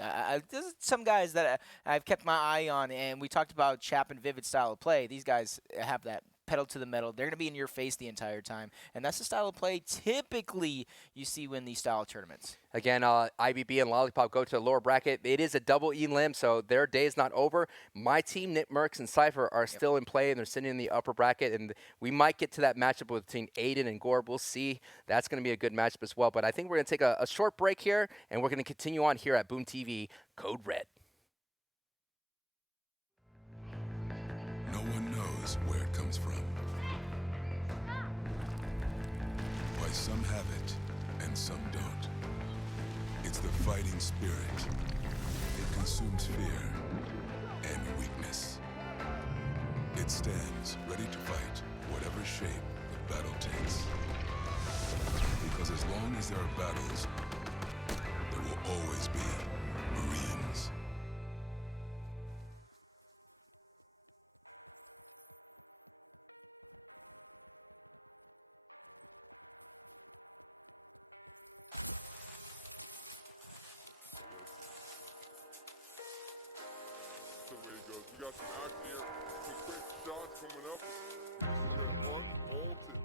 There's some guys that I've kept my eye on, and we talked about Chap and Vivid style of play. These guys have that pedal to the metal. They're going to be in your face the entire time, and that's the style of play typically you see win these style tournaments. Again, IBB and Lollipop go to the lower bracket. It is a double elim, so their day is not over. My team, Nick Merckx and Cypher, are still in play, and they're sitting in the upper bracket, and we might get to that matchup between Aiden and Gorb. We'll see. That's going to be a good matchup as well, but I think we're going to take a short break here, and we're going to continue on here at Boom TV, Code Red. No one knows where it comes from. Why some have it and some don't. It's the fighting spirit. It consumes fear and weakness. It stands ready to fight whatever shape the battle takes. Because as long as there are battles, there will always be Marines. The way it goes. We got some action here. Some quick shots coming up. Using the unalted.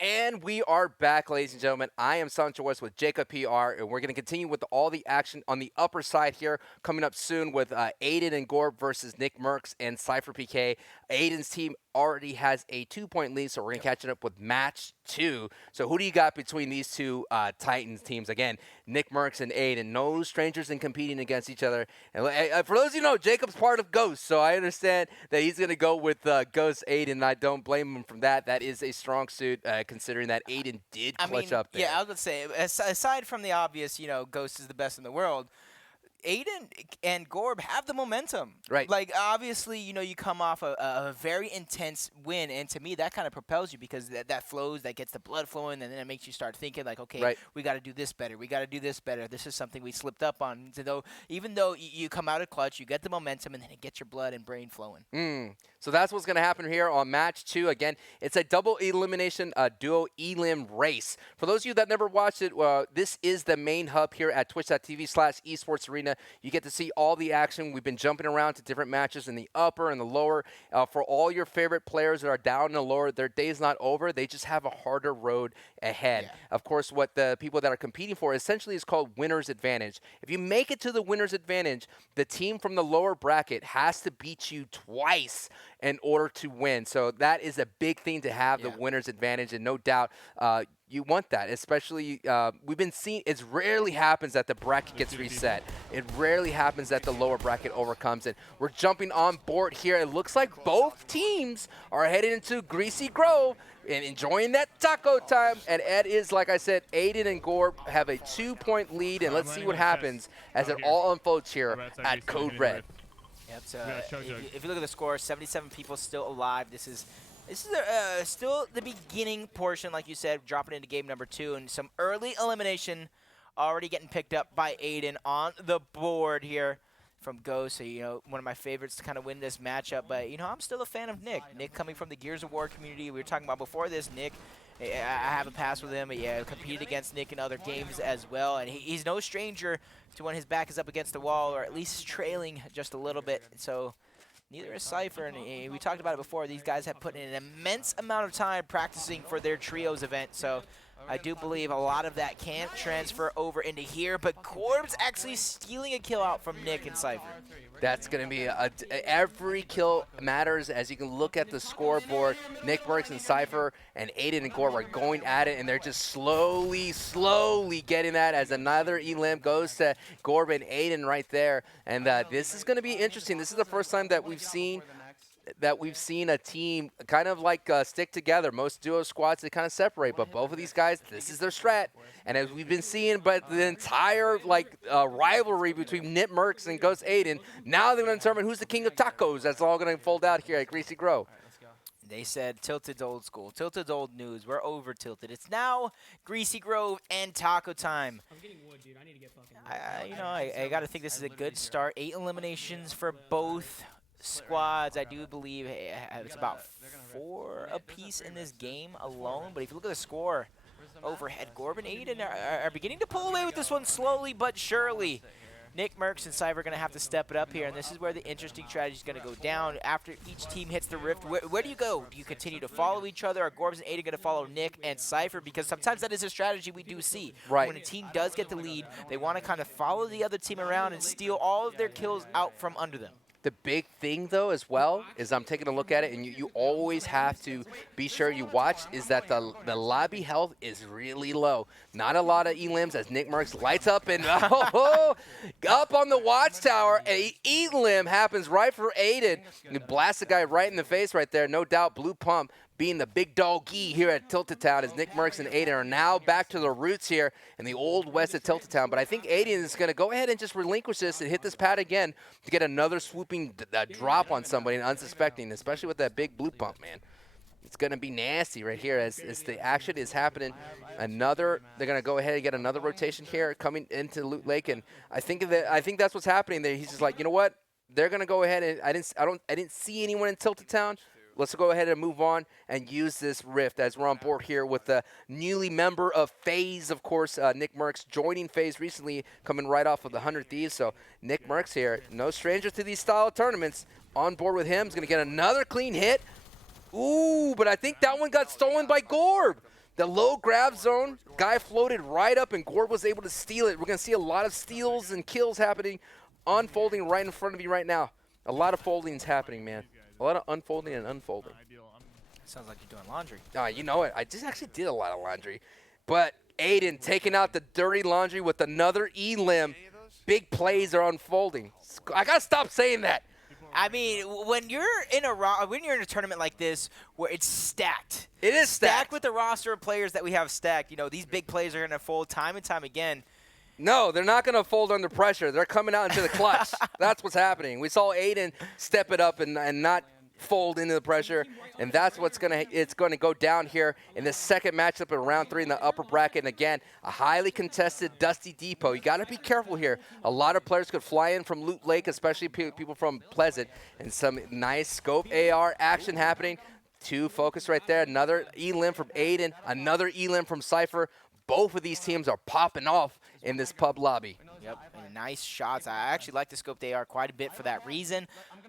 And we are back, ladies and gentlemen. I am Sancho West with Jacob PR, and we're going to continue with all the action on the upper side here, coming up soon with Aiden and Gorb versus Nick Merckx and Cypher PK. Aiden's team already has a 2-point lead, so we're going to catch it up with match 2. So who do you got between these two Titans teams? Again, Nick Merckx and Aiden, no strangers in competing against each other. And for those of you who know, Jacob's part of Ghost, so I understand that he's going to go with Ghost Aiden, and I don't blame him from that. That is a strong suit, considering that Aiden did clutch up there. Yeah, I was going to say, aside from the obvious, Ghost is the best in the world, Aiden and Gorb have the momentum. Right. Like, obviously, you come off a very intense win, and to me, that kind of propels you because that flows, that gets the blood flowing, and then it makes you start thinking, like, okay, we got to do this better. We got to do this better. This is something we slipped up on. So even though you come out of clutch, you get the momentum, and then it gets your blood and brain flowing. So that's what's going to happen here on match 2. Again, it's a double elimination duo elim race. For those of you that never watched it, this is the main hub here at twitch.tv/esports arena. You get to see all the action. We've been jumping around to different matches in the upper and the lower. For all your favorite players that are down in the lower, their day's not over. They just have a harder road ahead. Yeah. Of course, what the people that are competing for essentially is called winner's advantage. If you make it to the winner's advantage, the team from the lower bracket has to beat you twice in order to win. So that is a big thing to have, the winner's advantage, and no doubt you want that, especially we've been seeing it rarely happens that the bracket gets reset. It rarely happens that the lower bracket overcomes it. We're jumping on board here. It looks like both teams are headed into Greasy Grove and enjoying that taco time. And Ed is, like I said, Aiden and Gorb have a 2-point lead, and let's see what happens as it all unfolds here at Code Red. Yep, so if you look at the score, 77 people still alive. This is still the beginning portion, like you said, dropping into game number 2, and some early elimination already getting picked up by Aiden on the board here from Ghost. So, one of my favorites to kind of win this matchup. But, I'm still a fan of Nick. Nick coming from the Gears of War community. We were talking about before this, Nick. I have a pass with him. Yeah, competed against Nick in other games as well. And he's no stranger to when his back is up against the wall, or at least trailing just a little bit. So neither is Cypher. And we talked about it before. These guys have put in an immense amount of time practicing for their trios event. So I do believe a lot of that can transfer over into here. But Gorb's actually stealing a kill out from Nick and Cypher. That's going to be every kill matters. As you can look at the scoreboard, Nick Merckx and Cypher and Aiden and Gorb are going at it, and they're just slowly getting that as another elim goes to Gorb and Aiden right there. And this is going to be interesting. This is the first time that we've seen a team kind of like stick together. Most duo squads, they kind of separate, but both of these guys, this is their strat. And as we've been seeing, but the entire rivalry between Nick Merckx and Ghost Aiden, now they're going to determine who's the king of tacos. That's all going to fold out here at Greasy Grove. They said Tilted's old school. Tilted's old news. We're over Tilted. It's now Greasy Grove and taco time. I'm getting wood, dude. I need to get fucking wood. I got to think this is a good start. 8 eliminations for both squads. I do believe it's about 4 apiece in this game alone. But if you look at the score overhead, Gorb and Aiden are beginning to pull away with this one slowly but surely. Nick Merckx and Cypher are going to have to step it up here, and this is where the interesting strategy is going to go down. After each team hits the rift, where do you go? Do you continue to follow each other? Are Gorbs and Aiden going to follow Nick and Cypher? Because sometimes that is a strategy we do see. Right. When a team does get the lead, they want to kind of follow the other team around and steal all of their kills out from under them. The big thing, though, as well, is I'm taking a look at it, and you always have to be sure you watch, is that the lobby health is really low. Not a lot of elims as Nick Merckx lights up and up on the watchtower. A elim happens right for Aiden. You blast the guy right in the face right there. No doubt, Blue Pump being the big doggy here at Tilted Town, as Nick Merckx and Aiden are now back to the roots here in the old west of Tilted Town. But I think Aiden is going to go ahead and just relinquish this and hit this pad again to get another swooping drop on somebody unsuspecting, especially with that big Blue Pump, man. It's going to be nasty right here as the action is happening. They're going to go ahead and get another rotation here coming into Loot Lake, and I think that's what's happening there. He's just like, you know what? They're going to go ahead and I didn't see anyone in Tilted Town. Let's go ahead and move on and use this rift as we're on board here with the newly member of FaZe, of course, Nick Merckx joining FaZe recently, coming right off of the 100 Thieves. So Nick Merckx here, no stranger to these style of tournaments, on board with him. He's going to get another clean hit. Ooh, but I think that one got stolen by Gorb. The low grab zone, guy floated right up, and Gorb was able to steal it. We're going to see a lot of steals and kills happening, unfolding right in front of you right now. A lot of foldings happening, man. A lot of unfolding and unfolding. Sounds like you're doing laundry. You know what? I just actually did a lot of laundry. But Aiden taking out the dirty laundry with another E-limb. Big plays are unfolding. I got to stop saying that. I mean, when you're in a tournament like this where it's stacked. It is stacked with the roster of players that we have stacked. You know, these big plays are going to fold time and time again. No, they're not going to fold under pressure. They're coming out into the clutch. That's what's happening. We saw Aiden step it up and not fold into the pressure, and that's what's going to go down here in the second matchup in round 3 in the upper bracket. And again, a highly contested Dusty Depot. You got to be careful here. A lot of players could fly in from Loot Lake, especially people from Pleasant, and some nice scope AR action happening. 2 focus right there. Another E-limb from Aiden, another E-limb from Cypher. Both of these teams are popping off in this pub lobby. Yep, and nice shots. I actually like the scope AR quite a bit for that reason.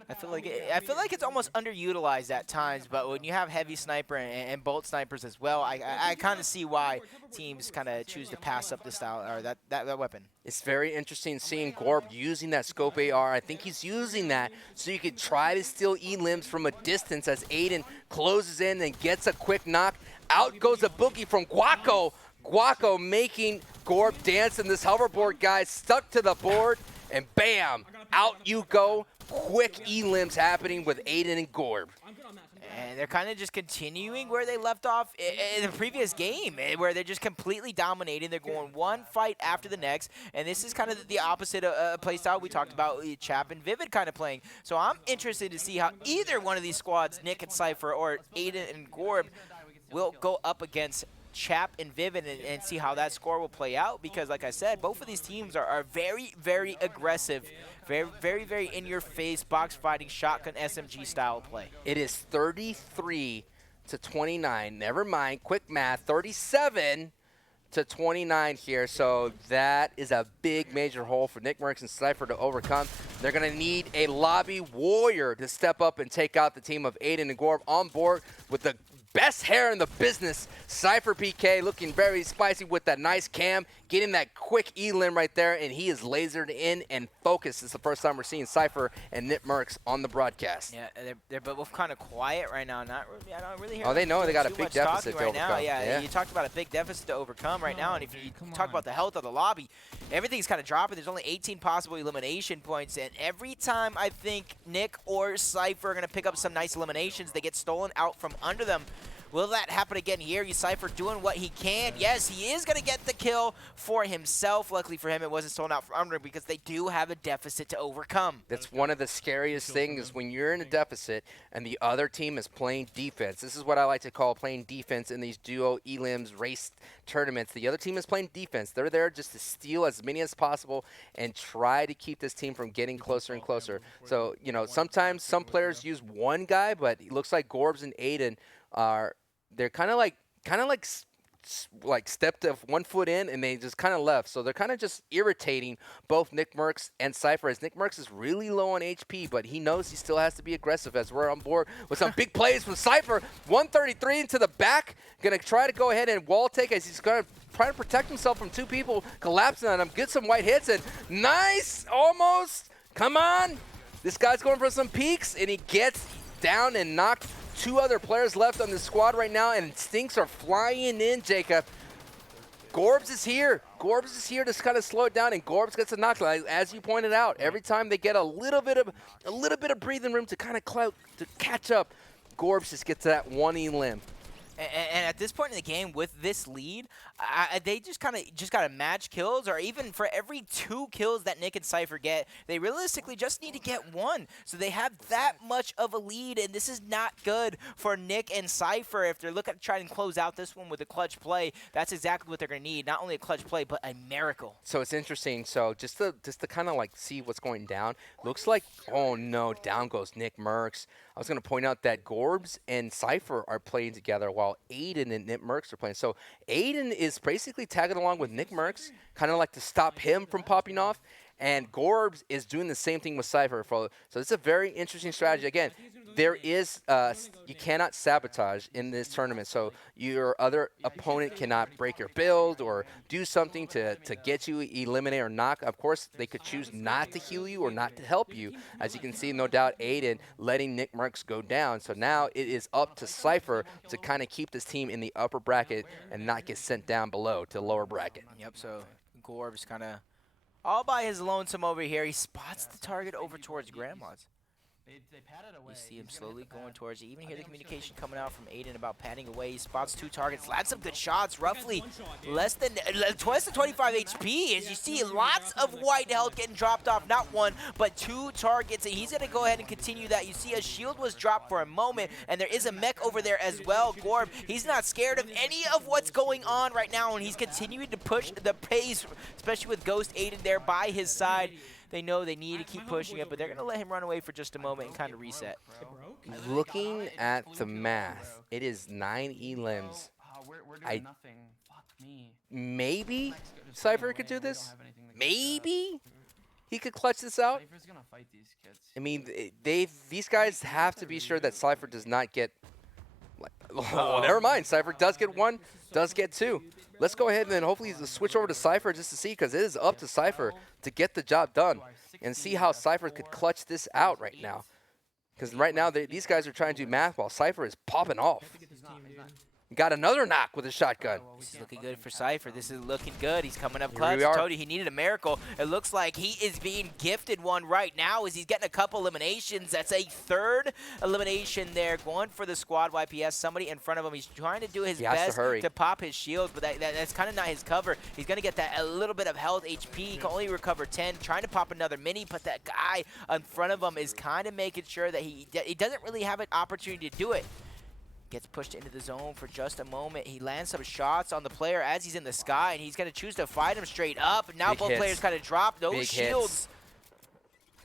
I feel like it's almost underutilized at times, but when you have heavy sniper and bolt snipers as well, I kind of see why teams kind of choose to pass up this style or that weapon. It's very interesting seeing Gorb using that scope AR. I think he's using that so you could try to steal E-limbs from a distance as Aiden closes in and gets a quick knock. Out goes a boogie from Guaco. Guaco making Gorb dance, and this hoverboard guy stuck to the board, and bam, out you go. Quick E-limbs happening with Aiden and Gorb. And they're kind of just continuing where they left off in the previous game, where they're just completely dominating. They're going one fight after the next, and this is kind of the opposite play style we talked about Chap and Vivid kind of playing. So I'm interested to see how either one of these squads, Nick and Cypher or Aiden and Gorb, will go up against Chap and Vivid and see how that score will play out, because like I said, both of these teams are very, very aggressive, very, very in-your-face, box fighting, shotgun SMG style play. It is 33-29. Never mind, quick math, 37-29 here. So that is a big major hole for Nick Merckx and Cypher to overcome. They're going to need a lobby warrior to step up and take out the team of Aiden and Gorb on board with the best hair in the business. Cypher PK looking very spicy with that nice cam, getting that quick E-limb right there, and he is lasered in and focused. It's the first time we're seeing Cypher and Nick Merckx on the broadcast. Yeah, they're both kind of quiet right now. I don't really hear. Oh, they know they got a big deficit to right overcome. Now. Yeah, you talked about a big deficit to overcome right now, and if you talk about the health of the lobby, everything's kind of dropping. There's only 18 possible elimination points, and every time I think Nick or Cypher are going to pick up some nice eliminations, they get stolen out from under them. Will that happen again here? Cypher doing what he can. Yes, he is going to get the kill for himself. Luckily for him, it wasn't stolen out from under him because they do have a deficit to overcome. That's one of the scariest things when you're in a deficit and the other team is playing defense. This is what I like to call playing defense in these duo elims race tournaments. The other team is playing defense. They're there just to steal as many as possible and try to keep this team from getting closer and closer. So, you know, sometimes some players use one guy, but it looks like Gorbs and Aiden they're kind of like stepped one foot in and they just kind of left. So they're kind of just irritating both Nick Merckx and Cypher, as Nick Merckx is really low on HP, but he knows he still has to be aggressive as we're on board with some big plays from Cypher. 133 into the back, going to try to go ahead and wall take as he's going to try to protect himself from 2 people collapsing on him, get some white hits, and nice, almost, come on. This guy's going for some peaks, and he gets down and knocked. 2 other players left on the squad right now, and stinks are flying in, Jacob. Gorbs is here. Gorbs is here to kind of slow it down, and Gorbs gets a knockdown. As you pointed out, every time they get a little bit of breathing room to kind of catch up, Gorbs just gets that one E-limb. And at this point in the game, with this lead, they just got to match kills, or even for every 2 kills that Nick and Cypher get, they realistically just need to get 1. So they have that much of a lead, and this is not good for Nick and Cypher. If they're looking to try and close out this one with a clutch play, that's exactly what they're going to need. Not only a clutch play, but a miracle. So it's interesting. So just to kind of like see what's going down, looks like, oh no, down goes Nick Merckx. I was going to point out that Gorbs and Cypher are playing together while Aiden and Nick Merckx are playing. So Aiden is basically tagging along with Nick Merckx, kind of like to stop him from popping off. And Gorbs is doing the same thing with Cypher. So it's a very interesting strategy. Again, there is you cannot sabotage in this tournament. So your other opponent cannot break your build or do something to get you eliminate or knock. Of course, they could choose not to heal you or not to help you. As you can see, no doubt, Aiden letting Nick Merckx go down. So now it is up to Cypher to kind of keep this team in the upper bracket and not get sent down below to the lower bracket. Yep, so Gorb's kind of all by his lonesome over here. He spots the target over towards Grandma's. They patted away. You see him slowly going towards it. You even hear the communication coming out from Aiden about patting away. He spots 2 targets, lands some good shots, roughly less than 25 HP. As you see, lots of white health getting dropped off. Not 1, but 2 targets, and he's going to go ahead and continue that. You see a shield was dropped for a moment, and there is a mech over there as well. Gorb, he's not scared of any of what's going on right now, and he's continuing to push the pace, especially with Ghost Aiden there by his side. They know they need to keep pushing it, but they're going to let him run away for just a moment and kind of reset. Looking at the math, it is 9 elims. We're doing nothing. Fuck me. Maybe Cypher could do this. Maybe he could clutch this out. Cypher's gonna fight these kids. I mean, these guys have to be sure that Cypher does not get. Oh, never mind. Cypher does get 1, does get 2. Let's go ahead and then hopefully switch over to Cypher just to see, because it is up to Cypher to get the job done and see how Cypher could clutch this out right now. Because right now these guys are trying to do math while Cypher is popping off. Got another knock with a shotgun. This is looking good for Cypher. This is looking good. He's coming up clutch. I told you he needed a miracle. It looks like he is being gifted one right now as he's getting a couple eliminations. That's a 3rd elimination there. Going for the squad YPS. Somebody in front of him. He's trying to do his best to pop his shield, but that's kind of not his cover. He's going to get that a little bit of health HP. He can only recover 10. Trying to pop another mini, but that guy in front of him is kind of making sure that he doesn't really have an opportunity to do it. Gets pushed into the zone for just a moment. He lands some shots on the player as he's in the sky, and he's going to choose to fight him straight up. And now both players kind of drop. No shields.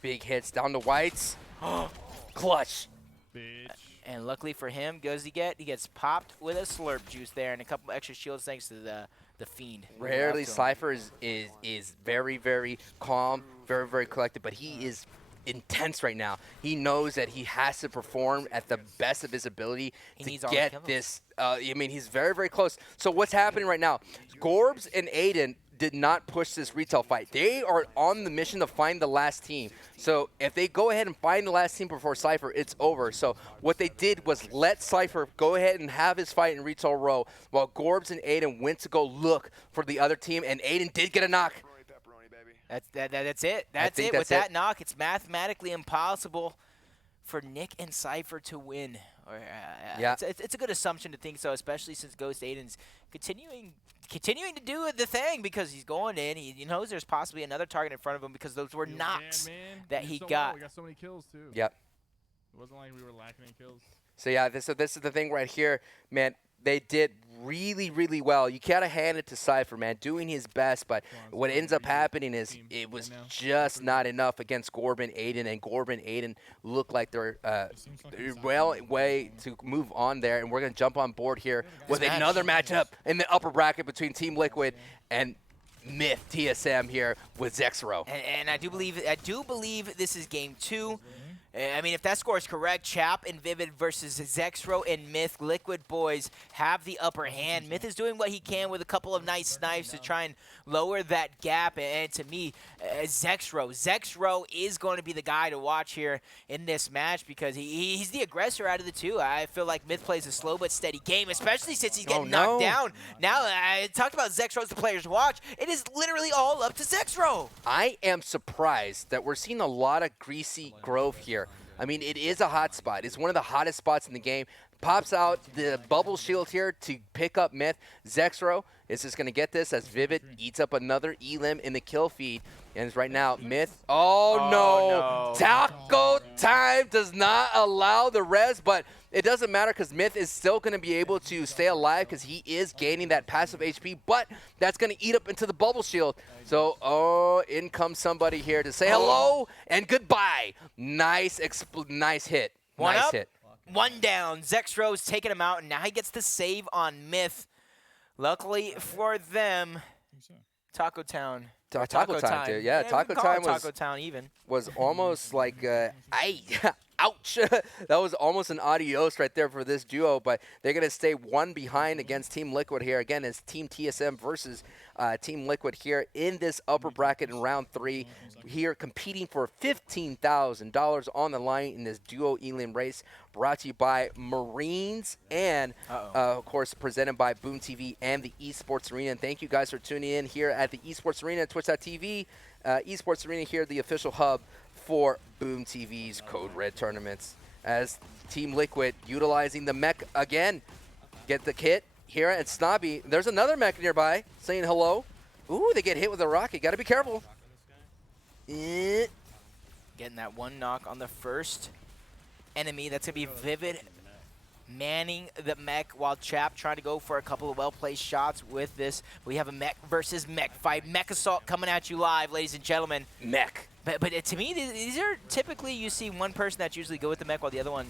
Big hits down to whites. Clutch. And luckily for him, he gets popped with a slurp juice there and a couple extra shields thanks to the Fiend. Rarely Cypher is very, very calm, very, very collected, but he is intense right now. He knows that he has to perform at the best of his ability to get this. I mean, he's very, very close. So what's happening right now? Gorbs and Aiden did not push this retail fight. They are on the mission to find the last team. So if they go ahead and find the last team before Cypher, it's over. So what they did was let Cypher go ahead and have his fight in retail row while Gorbs and Aiden went to go look for the other team, and Aiden did get a knock. That's it. That's it. With that knock, it's mathematically impossible for Nick and Cypher to win. Yeah. It's a good assumption to think so, especially since Ghost Aiden's continuing to do the thing because he's going in. He knows there's possibly another target in front of him because those were knocks that he got. We got so many kills too. Yep. It wasn't like we were lacking in kills. So yeah, this is the thing right here, man. They did really, really well. You gotta hand it to Cypher, man, doing his best. But what ends up happening is it was just not enough against Gorb and Aiden, and Gorb and Aiden look like they're well way to move on there. And we're gonna jump on board here with another matchup in the upper bracket between Team Liquid and Myth TSM here with Zexro. And I do believe this is game 2. I mean, if that score is correct, Chap and Vivid versus Zexro and Myth. Liquid boys have the upper hand. Myth is doing what he can with a couple of nice snipes to try and lower that gap. And to me, Zexro is going to be the guy to watch here in this match because he's the aggressor out of the two. I feel like Myth plays a slow but steady game, especially since he's getting knocked down. Now, I talked about Zexro as the players to watch. It is literally all up to Zexro. I am surprised that we're seeing a lot of greasy growth here. I mean, it is a hot spot. It's one of the hottest spots in the game. Pops out the bubble shield here to pick up Myth. Zexro is just going to get this as Vivid eats up another elim in the kill feed. And right now, Myth. Oh, no. Taco time does not allow the res, but it doesn't matter because Myth is still going to be able to stay alive because he is gaining that passive HP, but that's going to eat up into the bubble shield. So, in comes somebody here to say hello and goodbye. Nice hit. Nice hit. One down. Zexro's taking him out, and now he gets the save on Myth. Luckily for them, Taco Town. Taco time, dude. Yeah, Taco time Taco Town even. was almost like, I Ouch! That was almost an adios right there for this duo, but they're going to stay one behind against Team Liquid here. Again, it's Team TSM versus Team Liquid here in this upper bracket in round 3. Here competing for $15,000 on the line in this duo elim race, brought to you by Marines and, of course, presented by Boom TV and the Esports Arena. And thank you guys for tuning in here at the Esports Arena, twitch.tv. Esports Arena here, the official hub for Boom TV's Code Red tournaments. As Team Liquid utilizing the mech again, get the kit here at Snobby. There's another mech nearby saying hello. Ooh, they get hit with a rocket. Got to be careful. Getting that one knock on the first enemy. That's going to be Vivid manning the mech while Chap trying to go for a couple of well-placed shots with this. We have a mech versus mech fight. Mech Assault coming at you live, ladies and gentlemen. Mech. But to me, these are typically you see one person that's usually good with the mech while the other one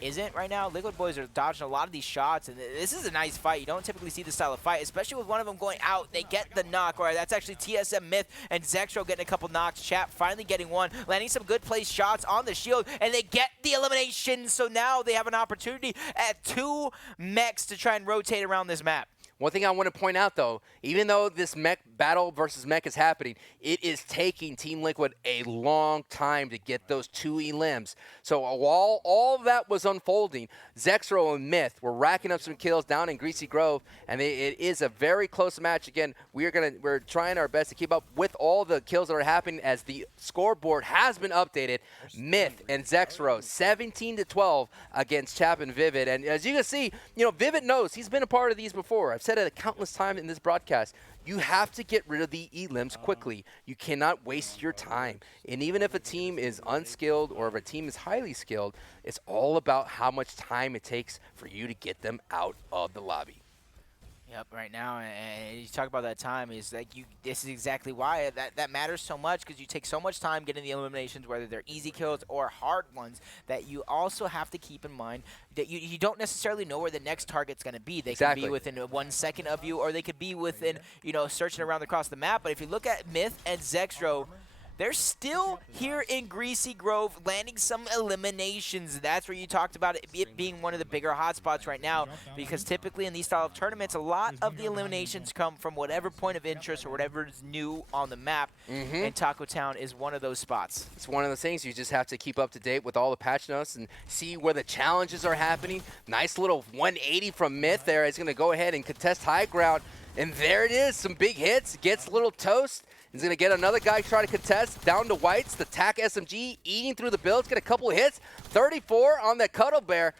isn't right now. Liquid Boys are dodging a lot of these shots, and this is a nice fight. You don't typically see this style of fight, especially with one of them going out. They get the knock, or that's actually TSM Myth and Zextro getting a couple knocks. Chap finally getting one, landing some good place shots on the shield, and they get the elimination. So now they have an opportunity at 2 mechs to try and rotate around this map. One thing I want to point out, though, even though this mech battle versus mech is happening, it is taking Team Liquid a long time to get those 2 elims. So while all of that was unfolding, Zexro and Myth were racking up some kills down in Greasy Grove, and it is a very close match. Again, we're trying our best to keep up with all the kills that are happening as the scoreboard has been updated. Myth and Zexro 17-12 against Chap and Vivid, and as you can see, Vivid knows he's been a part of these before. I've said it a countless times in this broadcast. You have to get rid of the elims quickly. You cannot waste your time. And even if a team is unskilled or if a team is highly skilled, it's all about how much time it takes for you to get them out of the lobby. Yep, right now, and you talk about that time, is like this is exactly why that matters so much, because you take so much time getting the eliminations, whether they're easy kills or hard ones, that you also have to keep in mind that you don't necessarily know where the next target's going to be. They can be within 1 second of you, or they could be within, searching around across the map. But if you look at Myth and Zextro, they're still here in Greasy Grove landing some eliminations. That's where you talked about it being one of the bigger hotspots right now, because typically in these style of tournaments, a lot of the eliminations come from whatever point of interest or whatever is new on the map, and Taco Town is one of those spots. It's one of those things you just have to keep up to date with all the patch notes and see where the challenges are happening. Nice little 180 from Myth there. It's going to go ahead and contest high ground, and there it is. Some big hits. Gets a little toast. He's going to get another guy trying to contest down to Whites. The TAC SMG eating through the builds. Get a couple of hits. 34 on that Cuddle Bear.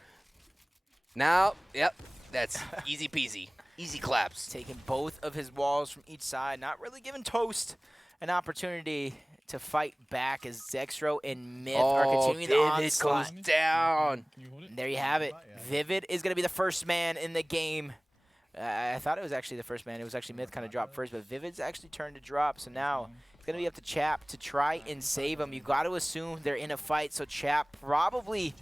Now, yep, that's easy peasy. Easy claps. Taking both of his walls from each side. Not really giving Toast an opportunity to fight back as Zextro and Myth are continuing the onslaught. Goes down. There you have it. Vivid is going to be the first man in the game. I thought it was actually the first man. It was actually Myth kind of dropped first, but Vivid's actually turned to drop. So now it's going to be up to Chap to try and save him. You got to assume they're in a fight, so Chap probably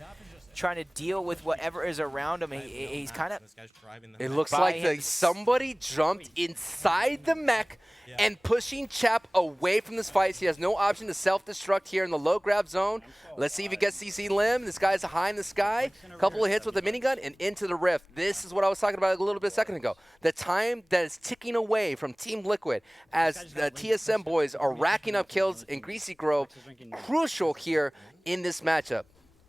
trying to deal with whatever is around him. He's kind of... It looks like somebody jumped inside the mech and pushing Chap away from this fight. So he has no option to self-destruct here in the low grab zone. Let's see if he gets CC Limb. This guy's high in the sky. A couple of hits with the minigun and into the rift. This is what I was talking about a little bit a second ago. The time that is ticking away from Team Liquid as the TSM boys are racking up kills in Greasy Grove. Crucial here in this matchup.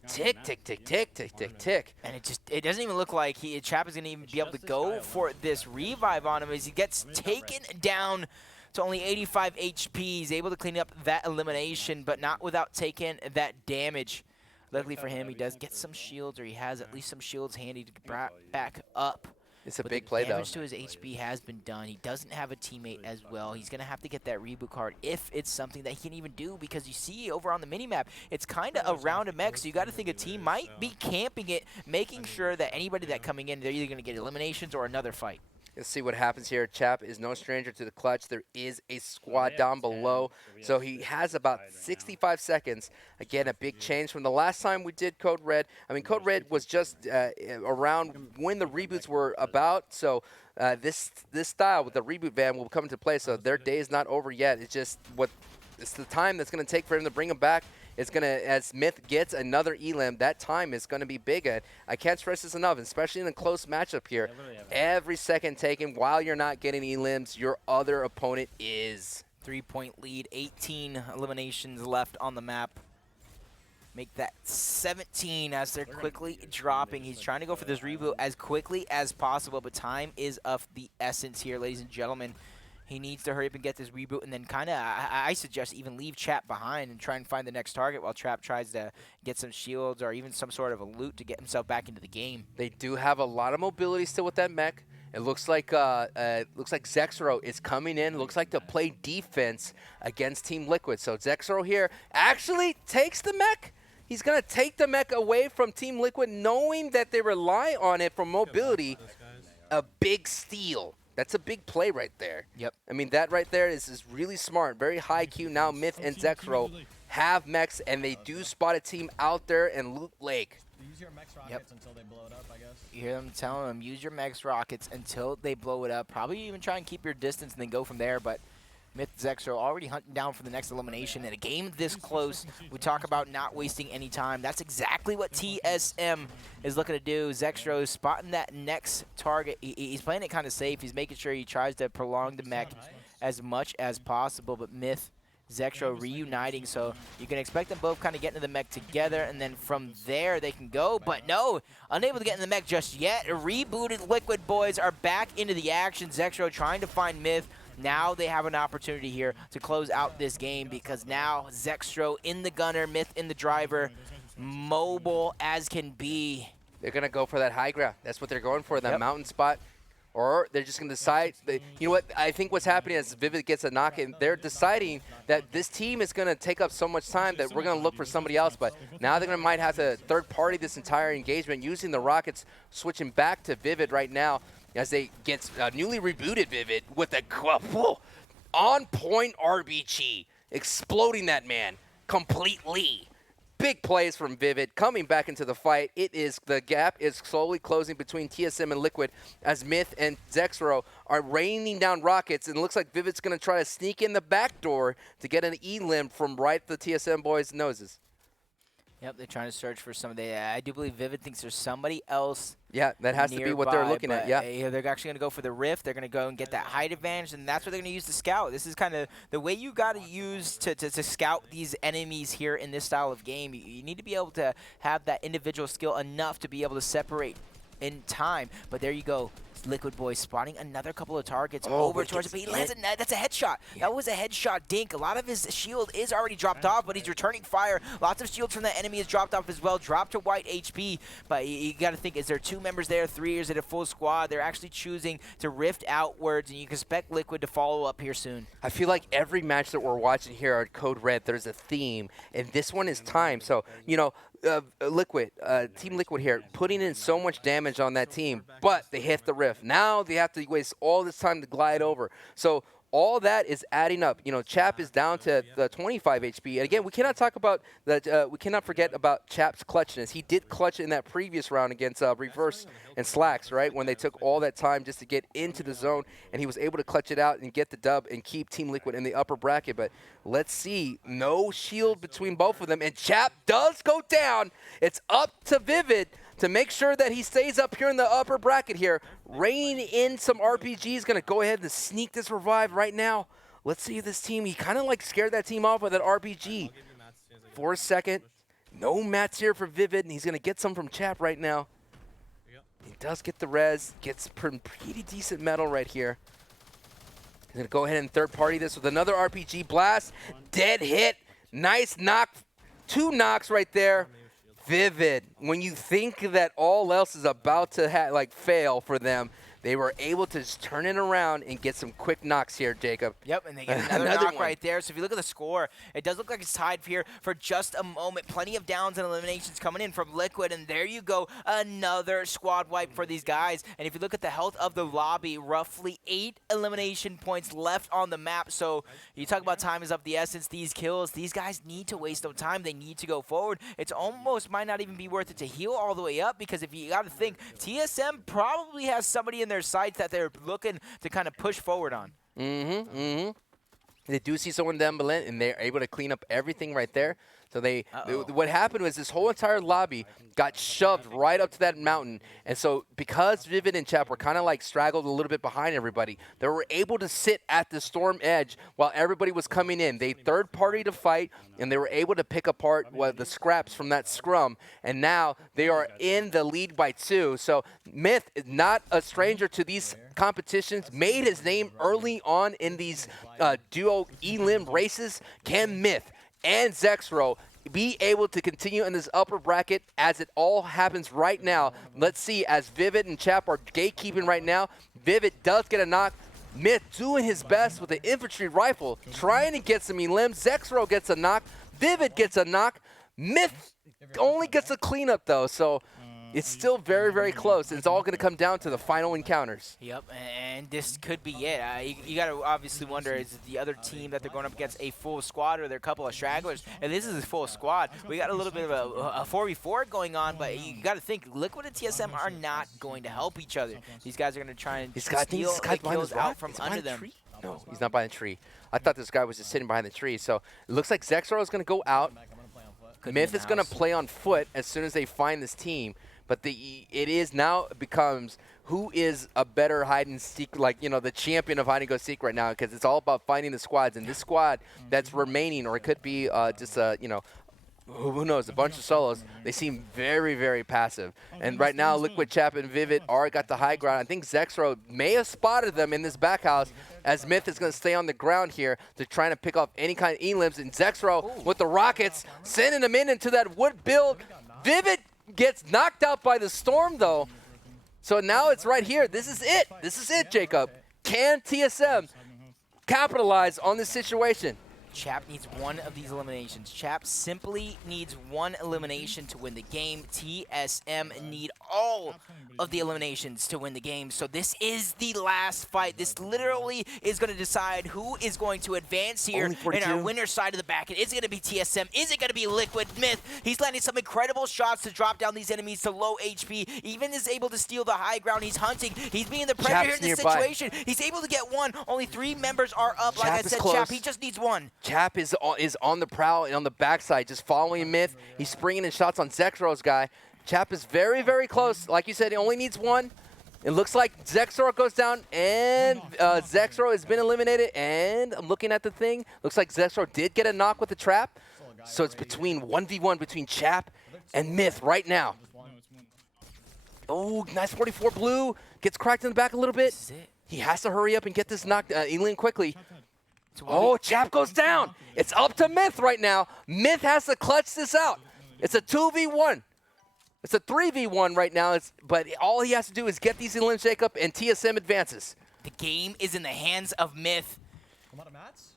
Tick, tick, tick, tick, tick, tick, tick. And it doesn't even look like Chap is going to even be able to go for this revive on him as he gets taken down to only 85 HP. He's able to clean up that elimination, but not without taking that damage. Luckily for him, he does get some shields, or he has at least some shields handy to back up. It's a big play, though. Damage to his HP has been done. He doesn't have a teammate as well. He's going to have to get that reboot card if it's something that he can even do, because you see over on the minimap, it's kind of around a mech, so you got to think a team might be camping it, making sure that anybody that coming in, they're either going to get eliminations or another fight. Let's see what happens here. Chap is no stranger to the clutch. There is a squad down below, so he has about 65 seconds. Again, a big change from the last time we did Code Red. I mean, Code Red was just around when the reboots were about, so this style with the reboot van will come into play, so their day is not over yet. It's just it's the time that's going to take for him to bring them back is going to, as Myth gets another elim, that time is going to be big. I can't stress this enough, especially in a close matchup here. Every second taken while you're not getting elims, your other opponent is. 3-point lead, 18 eliminations left on the map. Make that 17 as they're quickly dropping. He's trying to go for this reboot as quickly as possible, but time is of the essence here, ladies and gentlemen. He needs to hurry up and get this reboot, and then kind of, I suggest even leave Chap behind and try and find the next target while Trap tries to get some shields or even some sort of a loot to get himself back into the game. They do have a lot of mobility still with that mech. It looks like Zexro is coming in. Looks like to play defense against Team Liquid. So Zexro here actually takes the mech. He's going to take the mech away from Team Liquid, knowing that they rely on it for mobility. A big steal. That's a big play right there. Yep. I mean, that right there is really smart. Very high Q. Now Myth and Zexro have mechs, and they do spot a team out there in Loot Lake. Use your mech's rockets until they blow it up, I guess. You hear them telling them, use your mech's rockets until they blow it up. Probably even try and keep your distance and then go from there, but Myth Zexro already hunting down for the next elimination. In a game this close, we talk about not wasting any time. That's exactly what TSM is looking to do. Zexro is spotting that next target. He's playing it kind of safe. He's making sure he tries to prolong the mech as much as possible, but Myth Zexro reuniting, so you can expect them both kind of getting into the mech together, and then from there they can go, but no, unable to get in the mech just yet. Rebooted Liquid boys are back into the action. Zexro trying to find Myth. Now they have an opportunity here to close out this game because now Zexro in the gunner, Myth in the driver, mobile as can be. They're going to go for that high ground. That's what they're going for, that mountain spot. Or they're just going to decide, you know what, I think what's happening is Vivid gets a knock in. They're deciding that this team is going to take up so much time that we're going to look for somebody else. But now they're going to might have to third party this entire engagement using the Rockets, switching back to Vivid right now as they get newly rebooted Vivid with a on-point RBG, exploding that man completely. Big plays from Vivid coming back into the fight. The gap is slowly closing between TSM and Liquid as Myth and Zexro are raining down rockets, and it looks like Vivid's going to try to sneak in the back door to get an elim from right the TSM boys' noses. Yep, they're trying to search for somebody. I do believe Vivid thinks there's somebody else. Yeah, that has nearby, to be what they're looking at. Yeah, they're actually going to go for the rift. They're going to go and get that height advantage, and that's what they're going to use to scout. This is kind of the way you got to use to scout these enemies here in this style of game. You need to be able to have that individual skill enough to be able to separate in time. But there you go. Liquid boy spotting another couple of targets over towards it, but he lands a net. That's a headshot. Yeah. That was a headshot dink. A lot of his shield is already dropped off, but he's returning fire. Lots of shields from the enemy is dropped off as well. Dropped to white HP, but you got to think, is there 2 members there, 3, or is it a full squad? They're actually choosing to rift outwards, and you can expect Liquid to follow up here soon. I feel like every match that we're watching here at Code Red, there's a theme, and this one is time. So, you know, Team Liquid here, putting in so much damage on that team, but they hit the rift. Now they have to waste all this time to glide over. So all that is adding up. You know, Chap is down to the 25 HP. And again, we cannot talk about that. We cannot forget about Chap's clutchness. He did clutch in that previous round against Reverse and Slacks, right? When they took all that time just to get into the zone, and he was able to clutch it out and get the dub and keep Team Liquid in the upper bracket. But let's see, no shield between both of them, and Chap does go down. It's up to Vivid to make sure that he stays up here in the upper bracket here. Raining in some RPGs, going to go ahead and sneak this revive right now. Let's see this team. He kind of like scared that team off with that RPG. For a second, no mats here for Vivid, and he's going to get some from Chap right now. He does get the res, gets pretty decent metal right here. He's going to go ahead and third party this with another RPG blast. Dead hit. Nice knock. 2 knocks right there. Vivid, when you think that all else is about to fail for them, they were able to just turn it around and get some quick knocks here, Jacob. Yep, and they get another knock right there. So if you look at the score, it does look like it's tied here for just a moment. Plenty of downs and eliminations coming in from Liquid, and there you go, another squad wipe for these guys. And if you look at the health of the lobby, roughly 8 elimination points left on the map. So you talk about time is of the essence. These kills, these guys need to waste no time. They need to go forward. It's almost might not even be worth it to heal all the way up, because if you got to think, TSM probably has somebody in their sights that they're looking to kind of push forward on. They do see someone down below, and they're able to clean up everything right there So what happened was this whole entire lobby got shoved right up to that mountain. And so because Vivid and Chap were kind of like straggled a little bit behind everybody, they were able to sit at the storm edge while everybody was coming in. They third party to fight, and they were able to pick apart the scraps from that scrum. And now they are in the lead by 2. So Myth is not a stranger to these competitions, made his name early on in these duo elim races. Can Myth and Zexro be able to continue in this upper bracket as it all happens right now? Let's see, as Vivid and Chap are gatekeeping right now. Vivid does get a knock. Myth doing his best with the infantry rifle, trying to get some elims. Zexro gets a knock. Vivid gets a knock. Myth only gets a cleanup, though, so it's still very, very close. It's all going to come down to the final encounters. Yep, and this could be it. You got to obviously wonder, is the other team that they're going up against a full squad, or they're a couple of stragglers? And this is a full squad. We got a little bit of a 4v4 going on, but you got to think, Liquid and TSM are not going to help each other. These guys are going to try and steal the kills out from under them. No, he's not behind the tree. I thought this guy was just sitting behind the tree. So it looks like Zexro is going to go out. Myth is going to play on foot as soon as they find this team. But it is now becomes who is a better hide and seek, like, you know, the champion of hide and go seek right now, because it's all about finding the squads. And this squad that's remaining, or it could be just you know, who knows, a bunch of solos, they seem very, very passive. And right now, Liquid, Chap, and Vivid are got the high ground. I think Zexro may have spotted them in this back house, as Myth is going to stay on the ground here to try to pick off any kind of elims. And Zexro with the rockets, sending them into that wood build. Vivid gets knocked out by the storm, though. So now it's right here. This is it. This is it, Jacob. Can TSM capitalize on this situation? Chap needs one of these eliminations. Chap simply needs one elimination to win the game. TSM need all of the eliminations to win the game. So this is the last fight. This literally is going to decide who is going to advance here in our winner's side of the bracket. Is it going to be TSM? Is it going to be Liquid? Myth, he's landing some incredible shots to drop down these enemies to low HP. Even is able to steal the high ground. He's hunting. He's being the predator here in this situation. He's able to get one. Only 3 members are up. Like I said, Chap, he just needs one. Chap is on the prowl and on the backside, just following Myth. He's springing in shots on Zexro's guy. Chap is very, very close. Like you said, he only needs one. It looks like Zexro goes down, and Zexro has been eliminated. And I'm looking at the thing. Looks like Zexro did get a knock with the trap. So it's between 1v1 between Chap and Myth right now. Oh, nice 44 blue. Gets cracked in the back a little bit. He has to hurry up and get this knocked Elin quickly. Oh, Chap goes down. It's up to Myth right now. Myth has to clutch this out. It's a 2v1. It's a 3v1 right now, but all he has to do is get these elims Jacob, and TSM advances. The game is in the hands of Myth.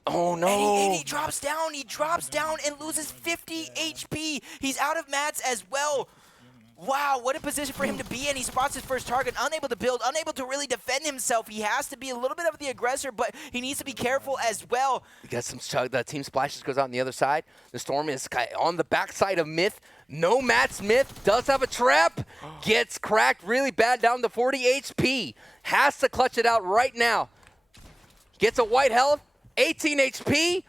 Oh, no. And he drops down. He drops down and loses 50 HP. He's out of mats as well. Wow, what a position for him to be in. He spots his first target, unable to build, unable to really defend himself. He has to be a little bit of the aggressor, but he needs to be careful as well. You got some the team splashes, goes out on the other side. The storm is on the backside of Myth. No mats. Myth does have a trap. Gets cracked really bad down to 40 HP. Has to clutch it out right now. Gets a white health, 18 HP.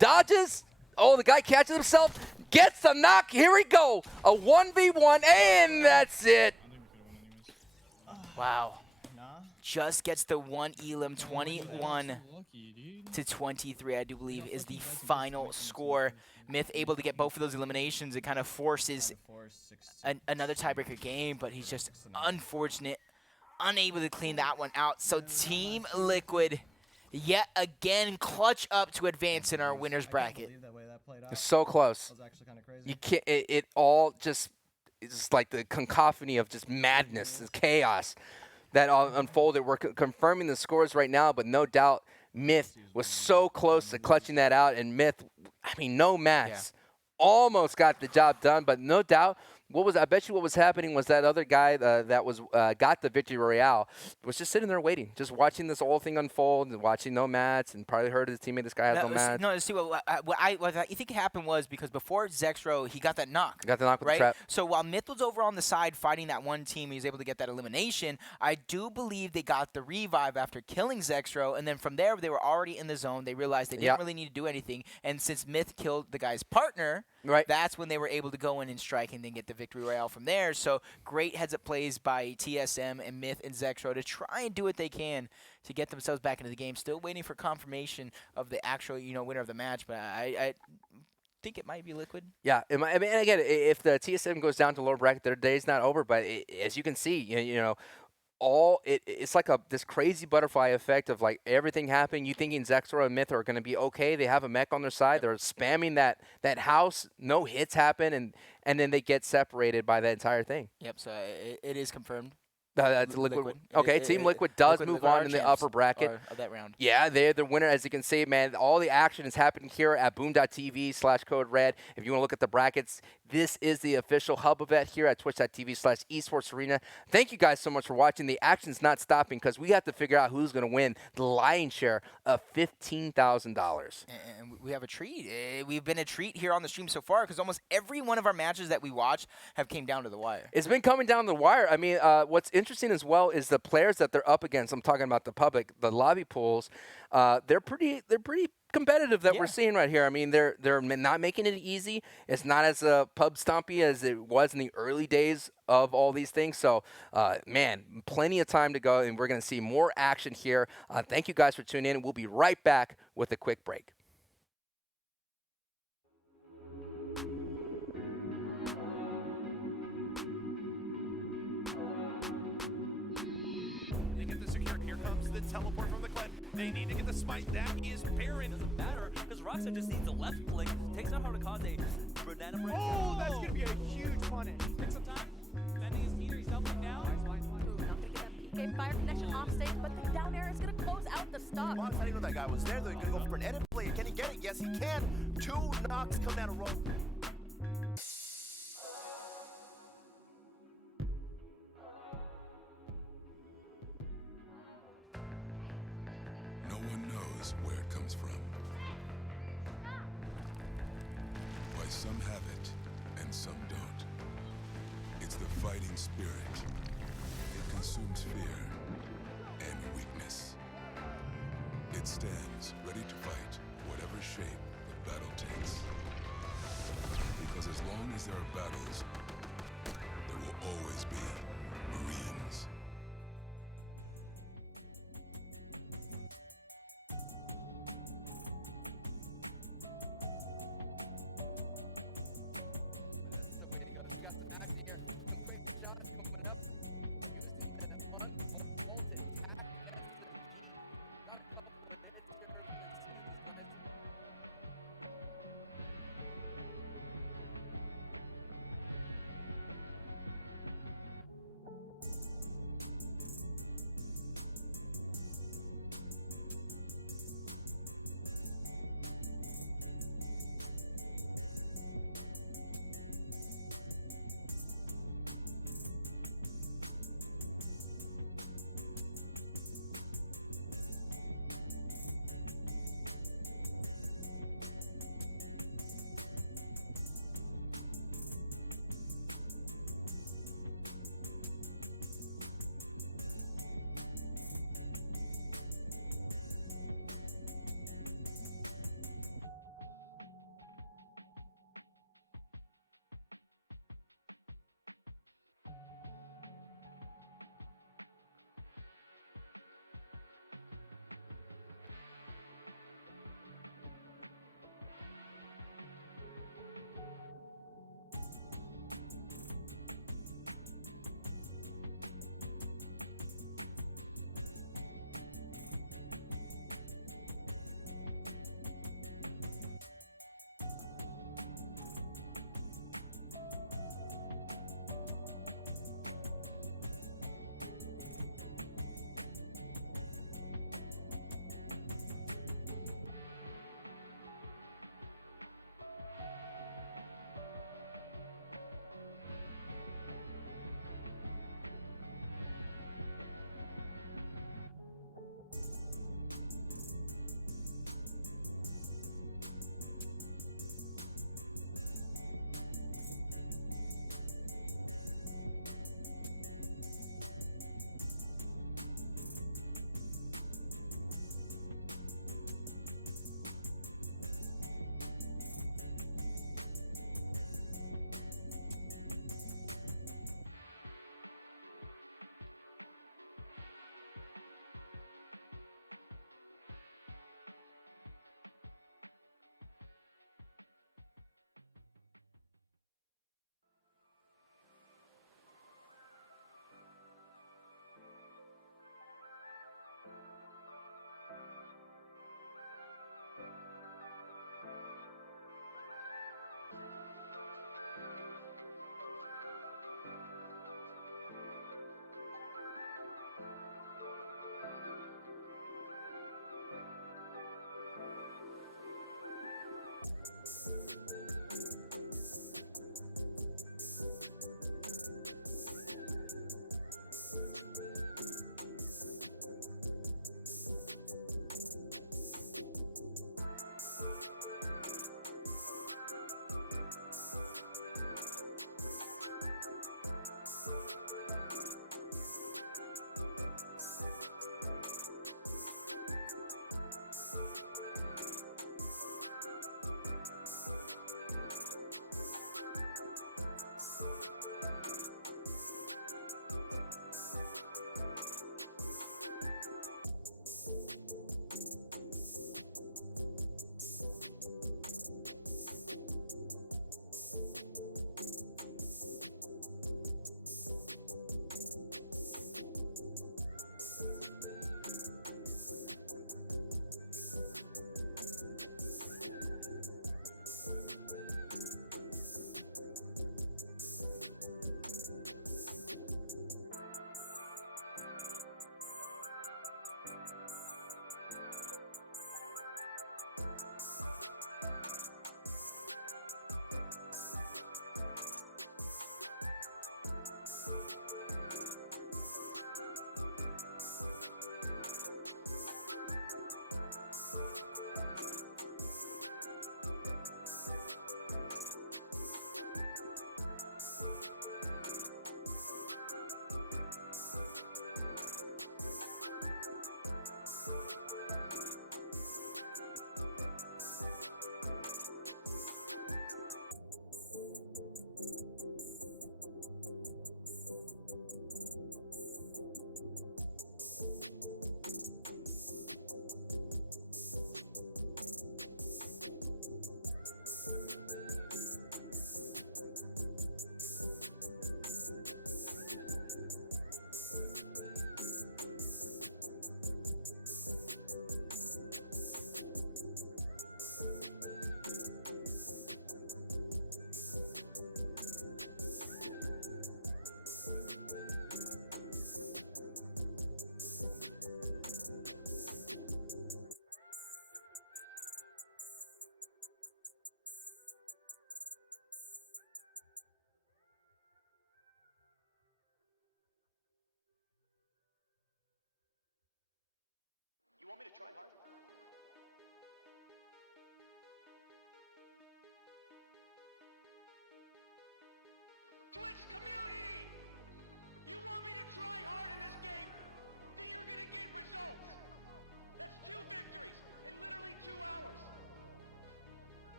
Dodges. Oh, the guy catches himself. Gets the knock. Here we go. A 1v1, and that's it. Wow. Just gets the one elim. 21 to 23, I do believe, is the final score. Myth able to get both of those eliminations. It kind of forces another tiebreaker game, but he's just unfortunate, unable to clean that one out. So Team Liquid, yet again, clutch up to advance in our winner's bracket. It's so close. You can't. It all just. It's like the cacophony of just madness, and chaos that unfolded. We're confirming the scores right now, but no doubt Myth was so close to clutching that out. And Myth, I mean, no mats, almost got the job done, but no doubt I bet you what was happening was that other guy that was got the victory royale was just sitting there waiting, just watching this whole thing unfold and watching no mats, and probably heard his teammate, this guy has no mats. No, see what I think happened was because before Zexro, he got that knock. Got the knock with right? the trap. So while Myth was over on the side fighting that one team, he was able to get that elimination. I do believe they got the revive after killing Zexro, and then from there they were already in the zone. They realized they didn't really need to do anything, and since Myth killed the guy's partner, that's when they were able to go in and strike and then get the victory royale from there. So great heads-up plays by TSM and Myth and Zexro to try and do what they can to get themselves back into the game. Still waiting for confirmation of the actual, winner of the match, but I think it might be Liquid. Yeah, I mean, again, if the TSM goes down to lower bracket, their day's not over. But as you can see, it's like this crazy butterfly effect of like everything happening. You thinking Zexro and Myth are going to be okay? They have a mech on their side. They're spamming that house. No hits happen, and then they get separated by that entire thing. Yep. So it is confirmed. That's Liquid. Okay, Team Liquid does move on in the upper bracket of that round. Yeah, they're the winner. As you can see, man, all the action is happening here at boom.tv/code-red. If you want to look at the brackets, this is the official hub event here at twitch.tv/esports arena. Thank you guys so much for watching. The action's not stopping because we have to figure out who's going to win the lion's share of $15,000. And we have a treat. We've been a treat here on the stream so far because almost every one of our matches that we watch have came down to the wire. It's been coming down the wire. I mean, what's interesting as well is the players that they're up against. I'm talking about the public, the lobby pools. They're pretty competitive that we're seeing right here. I mean, they're not making it easy. It's not as pub stompy as it was in the early days of all these things. So, man, plenty of time to go, and we're going to see more action here. Thank you guys for tuning in. We'll be right back with a quick break. Teleport from the cliff. They need to get the smite. That is Baron. Doesn't matter because Roxa just needs the left click, takes out Harukaze, banana break. Oh, that's gonna be a huge punish. Takes some time. Bending his meter, he's doubling down. Ooh, not gonna get that PK fire connection off stage, but the down air is gonna close out the stock. Well, I didn't know that guy was there. They're gonna go for an edit play. Can he get it? Yes, he can. 2 knocks come down a row. No one knows where it comes from. Why some have it and some don't. It's the fighting spirit. It consumes fear and weakness. It stands ready to fight whatever shape the battle takes. Because as long as there are battles, there will always be Marines.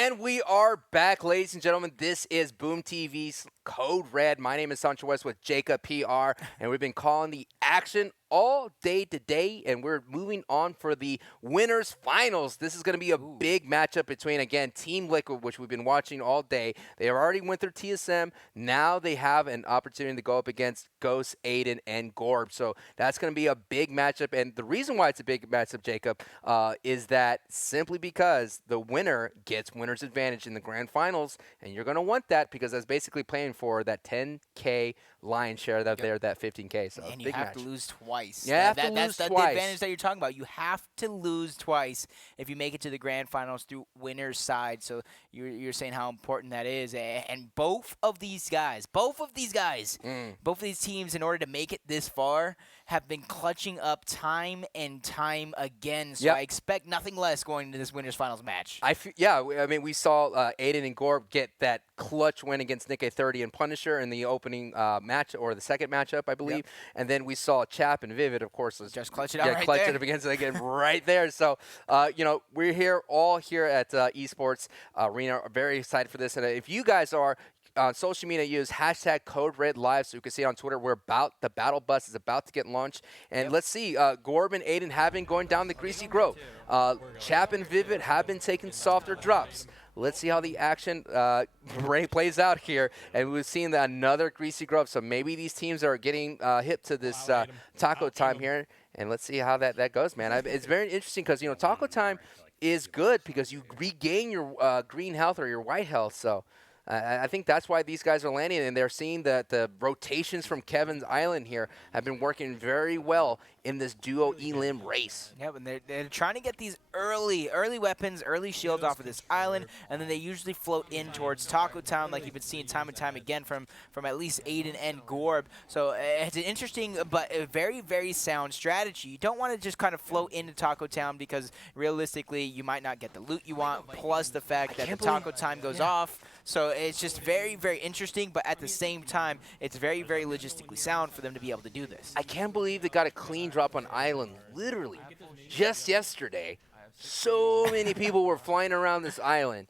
And we are back, ladies and gentlemen. This is Boom TV's Code Red. My name is Sancho West with Jacob PR, and we've been calling the action all day today, and we're moving on for the winners finals. This is going to be a big matchup between, again, Team Liquid, which we've been watching all day. They have already went through TSM. Now they have an opportunity to go up against Ghost, Aiden, and Gorb. So that's going to be a big matchup. And the reason why it's a big matchup, Jacob, is that simply because the winner gets winner's advantage in the grand finals, and you're going to want that because that's basically playing for that 10K lion share that there, that 15K. So and you big have match. to lose twice. Yeah, That's the advantage that you're talking about. You have to lose twice if you make it to the grand finals through winner's side. So you're saying how important that is. And both of these teams, in order to make it this far, have been clutching up time and time again. So I expect nothing less going into this winners finals match. I mean, we saw Aiden and Gorb get that clutch win against Nick A30 and Punisher in the opening match, or the second matchup, I believe. And then we saw Chap and Vivid, of course, just clutch it out right clutch there. it up against it again right there. So, we're all here at Esports Arena, very excited for this. And if you guys are on social media, use hashtag Code Red Live, so you can see it on Twitter. The battle bus is about to get launched, and let's see. Gorb and Aiden have been going down the Greasy Grove. Chap and Vivid have been taking softer drops. Let's see how the action plays out here, and we've seen another Greasy Grove. So maybe these teams are getting hip to this taco time here, and let's see how that goes, man. It's very interesting because taco time is good because you regain your green health or your white health. So I think that's why these guys are landing, and they're seeing that the rotations from Kevin's Island here have been working very well in this duo elim race. Yeah, and they're trying to get these early weapons, early shields off of this island, and then they usually float in towards Taco Town, like you've been seeing time and time again from at least Aiden and Gorb. So it's an interesting but a very, very sound strategy. You don't want to just kind of float into Taco Town because realistically you might not get the loot you want, plus the fact that the Taco Time goes off. So it's just very, very interesting, but at the same time, it's very, very logistically sound for them to be able to do this. I can't believe they got a clean drop on Island, literally, just yesterday. So many people were flying around this island.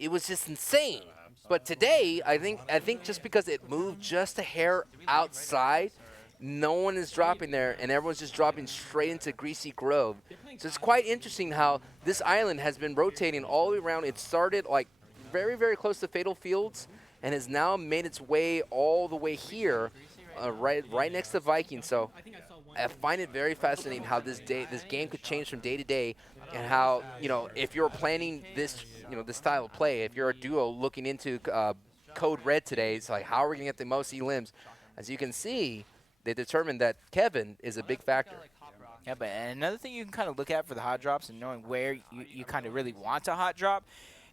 It was just insane. But today, I think just because it moved just a hair outside, no one is dropping there, and everyone's just dropping straight into Greasy Grove. So it's quite interesting how this island has been rotating all the way around. It started like very, very close to Fatal Fields and has now made its way all the way here, right next to Viking. So I find it very fascinating how this game could change from day to day, and how if you're planning this this style of play, if you're a duo looking into Code Red today, it's like, how are we gonna get the most elims? As you can see, they determined that Kevin is a big factor. Yeah, but another thing you can kind of look at for the hot drops and knowing where you kind of really want a hot drop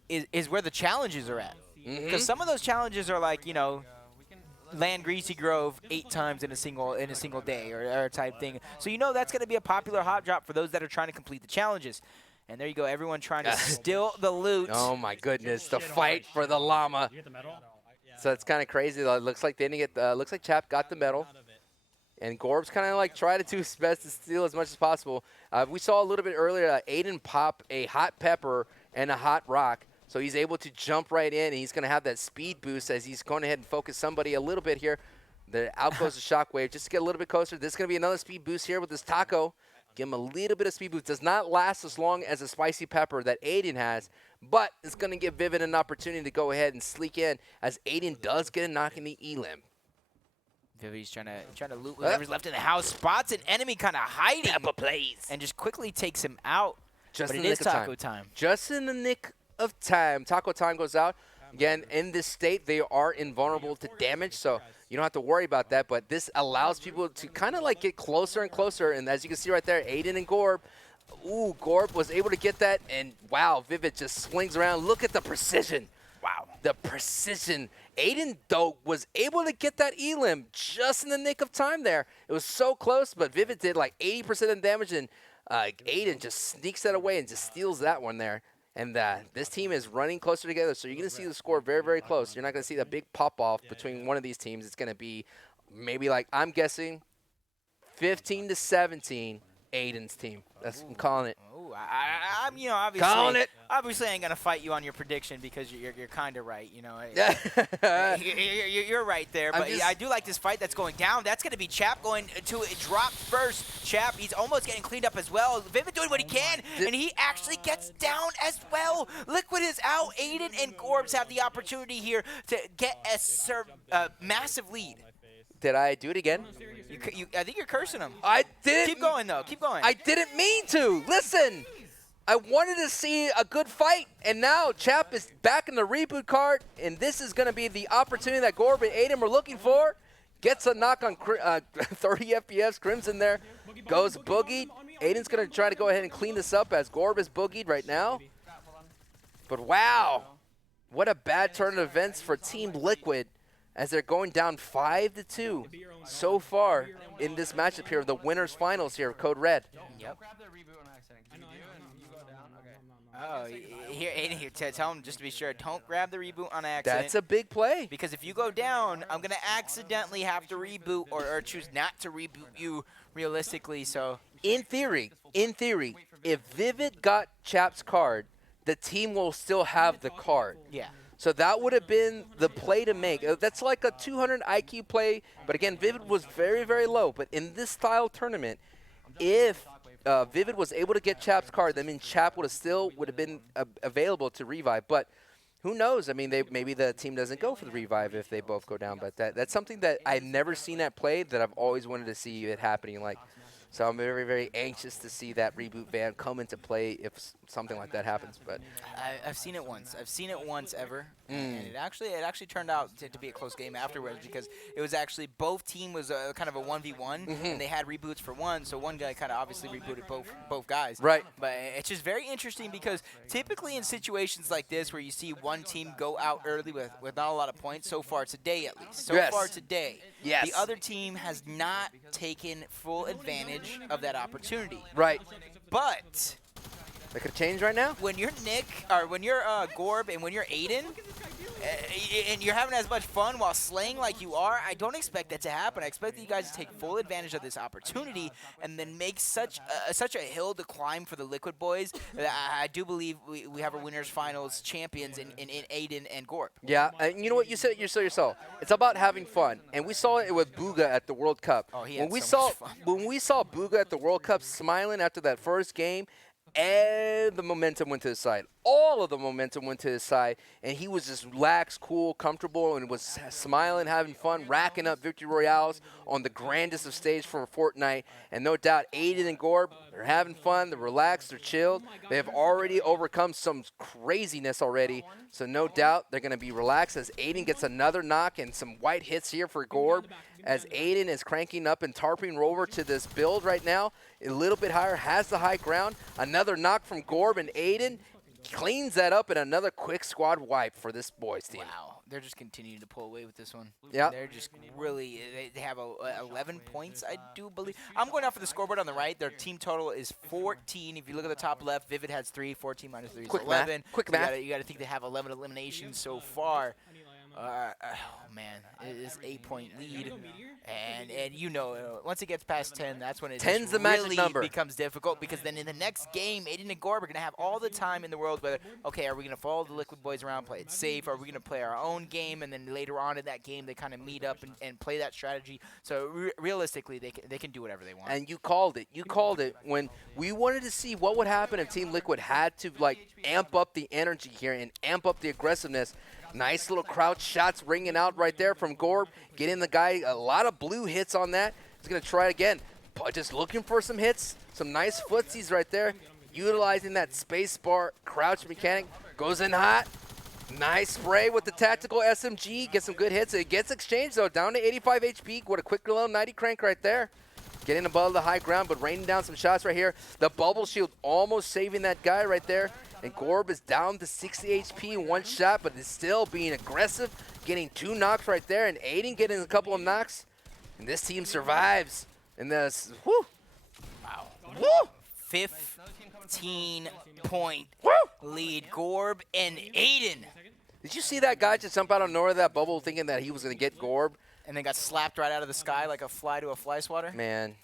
is where the challenges are at. Because some of those challenges are like, land Greasy Grove 8 times in a single day or type thing. So that's going to be a popular hot drop for those that are trying to complete the challenges. And there you go, everyone trying to steal the loot. Oh my goodness, the fight for the llama. So it's kind of crazy though. It looks like they didn't get. Looks like Chap got the medal, and Gorb's kind of like trying to do his best to steal as much as possible. We saw a little bit earlier Aiden pop a hot pepper and a hot rock. So he's able to jump right in, and he's going to have that speed boost as he's going ahead and focus somebody a little bit here. Out goes the shockwave just to get a little bit closer. This is going to be another speed boost here with this taco. Give him a little bit of speed boost. Does not last as long as a spicy pepper that Aiden has, but it's going to give Vivid an opportunity to go ahead and sneak in as Aiden does get a knock in the elim. Vivid's trying to loot whatever's left in the house. Spots an enemy kind of hiding. Pepper plays. And just quickly takes him out. Just but in it the is nick of taco time. Just in the nick of time. Taco time goes out. Again, in this state, they are invulnerable to damage, so you don't have to worry about that. But this allows people to kind of like get closer and closer. And as you can see right there, Aiden and Gorb. Ooh, Gorb was able to get that. And wow, Vivid just swings around. Look at the precision. Wow, the precision. Aiden, though, was able to get that elim just in the nick of time there. It was so close, but Vivid did like 80% of the damage, and Aiden just sneaks that away and just steals that one there. And this team is running closer together, so you're going to see the score very, very close. You're not going to see that big pop-off between one of these teams. It's going to be maybe like, I'm guessing, 15 to 17, Aiden's team. I'm calling it. Ooh, I you know, obviously, Calling it. obviously, I ain't gonna fight you on your prediction because you're kind of right. You know, you're right there. But I do like this fight that's going down. That's gonna be Chap going to drop first. Chap, he's almost getting cleaned up as well. Vivid doing what he can, and he actually gets down as well. Liquid is out. Aiden and Gorbs have the opportunity here to get a massive lead. Did I do it again? I think you're cursing him. I didn't. Keep going, though. Keep going. I didn't mean to. Listen, I wanted to see a good fight, and now Chap is back in the reboot card, and this is going to be the opportunity that Gorb and Aiden were looking for. Gets a knock on 30 FPS. Crimson there. Goes boogied. Aiden's going to try to go ahead and clean this up as Gorb is boogied right now. But wow, what a bad turn of events for Team Liquid, as they're going down 5-2 so far in this matchup here of the winners finals here of Code Red. Yep. Oh, here, tell him just to be sure, don't grab the reboot on accident. That's a big play. Because if you go down, I'm going to accidentally have to reboot or choose not to reboot you realistically. So in theory, if Vivid got Chap's card, the team will still have the card. Yeah. So that would have been the play to make. That's like a 200 IQ play. But again, Vivid was very, very low. But in this style tournament, if Vivid was able to get Chap's card, that means Chap would have been available to revive. But who knows? I mean, maybe the team doesn't go for the revive if they both go down. But that's something that I've never seen that play that I've always wanted to see it happening. So I'm very, very anxious to see that reboot van come into play if something like that happens. But I've seen it once. I've seen it once ever, and it actually turned out to be a close game afterwards because it was actually both team was kind of a 1v1, and they had reboots for one. So one guy kind of obviously rebooted both guys. Right. But it's just very interesting because typically in situations like this where you see one team go out early with not a lot of points, so far today at least. So far today, the other team has not taken full advantage of that opportunity. Right. But that could change right now. When you're Nick, or when you're Gorb, and when you're Aiden, and you're having as much fun while slaying like you are, I don't expect that to happen. I expect that you guys to take full advantage of this opportunity and then make such a hill to climb for the Liquid boys. I do believe we have a winners finals champions in Aiden and Gorb. Yeah, and you know what? You said it yourself. It's about having fun, and we saw it with Booga at the World Cup. Oh, he had much fun. When we saw Booga at the World Cup smiling after that first game, and the momentum went to his side. All of the momentum went to his side, and he was just relaxed, cool, comfortable, and was smiling, having fun, racking up victory royales on the grandest of stage for Fortnite. And no doubt, Aiden and Gorb, they're having fun, they're relaxed, they're chilled. They have already overcome some craziness already, so no doubt they're going to be relaxed as Aiden gets another knock and some white hits here for Gorb, as Aiden is cranking up and tarping Rover to this build right now. A little bit higher, has the high ground. Another knock from Gorb, and Aiden cleans that up, and another quick squad wipe for this boys team. Wow, they're just continuing to pull away with this one. Yeah. They're just really, they have 11 points, I do believe. I'm going off of the scoreboard on the right. Their team total is 14. If you look at the top left, Vivid has 3, 14 minus 3 is 11. Quick math. You got to think they have 11 eliminations so far. Oh man, it is 8-point lead, and you know, once it gets past 10, that's when it Ten's the magic really number. becomes difficult, because then in the next game, Aiden and Gorb are gonna have all the time in the world. Whether, okay, are we gonna follow the Liquid boys around, play it safe? Are we gonna play our own game, and then later on in that game they kind of meet up and play that strategy? So realistically, they can do whatever they want. And you called it. You called it when we wanted to see what would happen if Team Liquid had to amp up the energy here and amp up the aggressiveness. Nice little crouch shots ringing out right there from Gorb, getting the guy a lot of blue hits on that. He's going to try it again. Just looking for some hits, some nice footsies right there, utilizing that space bar crouch mechanic. Goes in hot. Nice spray with the tactical SMG. Gets some good hits. It gets exchanged, though, down to 85 HP. What a quick little 90 crank right there. Getting above the high ground, but raining down some shots right here. The bubble shield almost saving that guy right there. And Gorb is down to 60 HP in one shot, but is still being aggressive, getting 2 knocks right there, and Aiden getting a couple of knocks. And this team survives. And this, whoo. Wow. Woo. 15-point lead, Gorb and Aiden. Did you see that guy just jump out of nowhere of that bubble thinking that he was going to get Gorb? And then got slapped right out of the sky like a fly to a fly swatter? Man,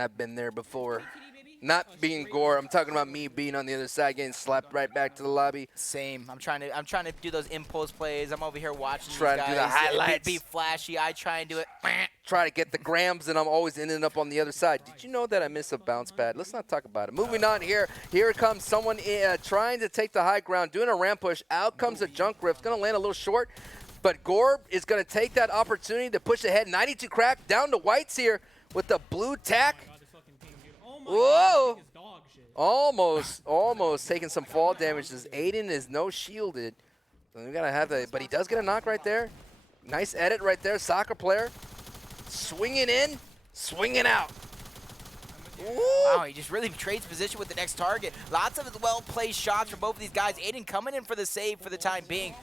I've been there before. Not being Gore. I'm talking about me being on the other side, getting slapped right back to the lobby. Same. I'm trying to do those impulse plays. I'm over here watching Try these to guys. do the highlights. Be flashy. I try and do it. Try to get the grams, and I'm always ending up on the other side. Did you know that I miss a bounce pad? Let's not talk about it. Moving on here. Here comes someone trying to take the high ground, doing a ramp push. Out comes a junk rift. Going to land a little short, but Gorb is going to take that opportunity to push ahead. 92 crack down to whites here with the blue tack. Whoa! Almost taking some fall damage as Aiden is no shielded. So we gotta have that, but he does get a knock right there. Nice edit right there, soccer player. Swinging in, swinging out. Wow, he just really trades position with the next target. Lots of well-placed shots from both of these guys. Aiden coming in for the save for the time being.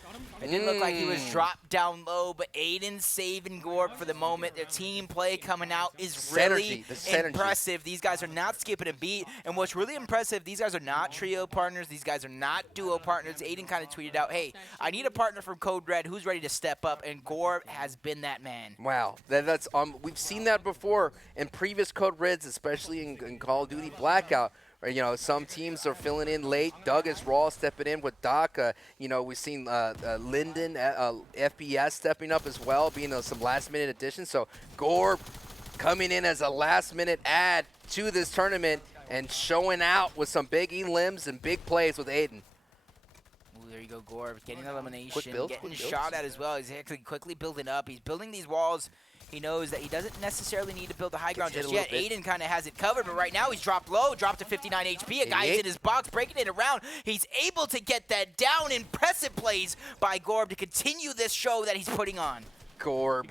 It didn't look like he was dropped down low, but Aiden saving Gorb for the moment. Their team play coming out is really impressive. These guys are not skipping a beat. And what's really impressive, these guys are not trio partners. These guys are not duo partners. Aiden kind of tweeted out, hey, I need a partner from Code Red who's ready to step up, and Gorb has been that man. Wow, that's we've seen that before in previous Code Reds, especially in Call of Duty Blackout. You know, some teams are filling in late. Doug is raw stepping in with Doc. You know, we've seen Linden, FBS stepping up as well, being some last-minute additions. So Gorb coming in as a last-minute add to this tournament and showing out with some big elims and big plays with Aiden. Ooh, there you go, Gorb, getting elimination, getting shot at as well. He's actually quickly building up. He's building these walls. He knows that he doesn't necessarily need to build the high ground just yet. Aiden kind of has it covered, but right now he's dropped low, dropped to 59 HP. A guy's in his box, breaking it around. He's able to get that down. Impressive plays by Gorb to continue this show that he's putting on. Gorb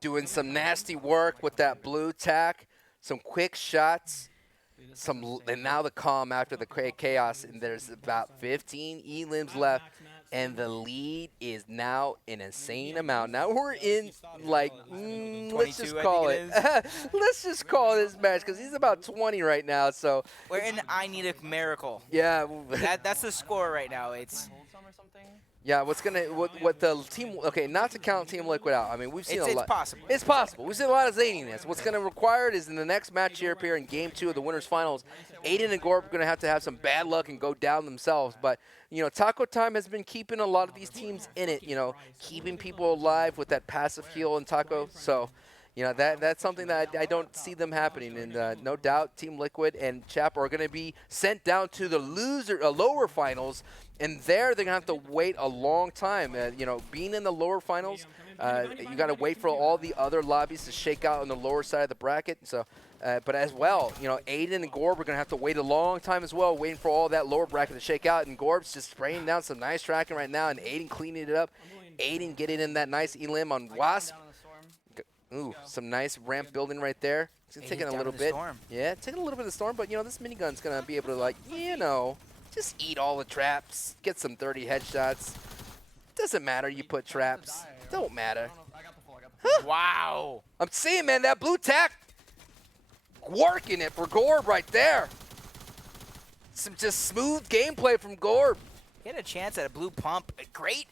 doing some nasty work with that blue tack, some quick shots, and now the calm after the chaos, and there's about 15 elims left. And the lead is now an insane amount. Now we're in, like, let's just call it. Let's just call this match because he's about 20 right now. So we're in I Need a Miracle. Yeah. That's the score right now. It's. Yeah, what the team, okay, not to count Team Liquid out. I mean, we've seen a lot. It's possible. It's possible. We've seen a lot of zaniness. What's going to require is in the next match here in Game 2 of the Winners Finals, Aiden and Gorb are going to have some bad luck and go down themselves. But, you know, Taco Time has been keeping a lot of these teams in it, you know, keeping people alive with that passive heal in Taco. So, you know, that's something that I don't see them happening. And no doubt Team Liquid and Chap are going to be sent down to the lower finals. And there they're going to have to wait a long time. You know, being in the lower finals, you got to wait for all the other lobbies to shake out on the lower side of the bracket. So, but as well, you know, Aiden and Gorb are going to have to wait a long time as well, waiting for all that lower bracket to shake out. And Gorb's just spraying down some nice tracking right now, and Aiden cleaning it up. Aiden getting in that nice elim on Wasp. Ooh, some nice ramp building right there. It's taking a little bit. Yeah, taking a little bit of the storm, but, you know, this minigun's going to be able to, like, you know, just eat all the traps, get some 30 headshots. Doesn't matter you put traps. Don't matter. Huh. Wow. I'm seeing, man, that blue tack working it for Gorb right there. Some just smooth gameplay from Gorb. He had a chance at a blue pump. Great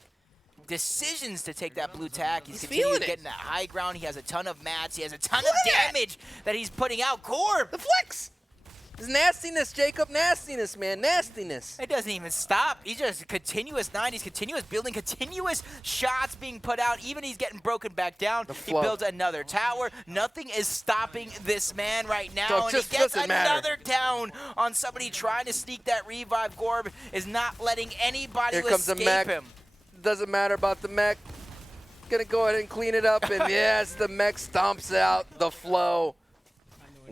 decisions to take that blue tack. He's feeling it. Getting that high ground. He has a ton of mats. He has a ton of damage that he's putting out. Gorb. The flex. It's nastiness, Jacob. Nastiness, man. Nastiness. It doesn't even stop. He's just continuous 90s, continuous building, continuous shots being put out. Even he's getting broken back down. He builds another tower. Nothing is stopping this man right now. So and he gets another down on somebody trying to sneak that revive. Gorb is not letting anybody escape him. Doesn't matter about the mech. Gonna go ahead and clean it up. And yes, the mech stomps out the flow.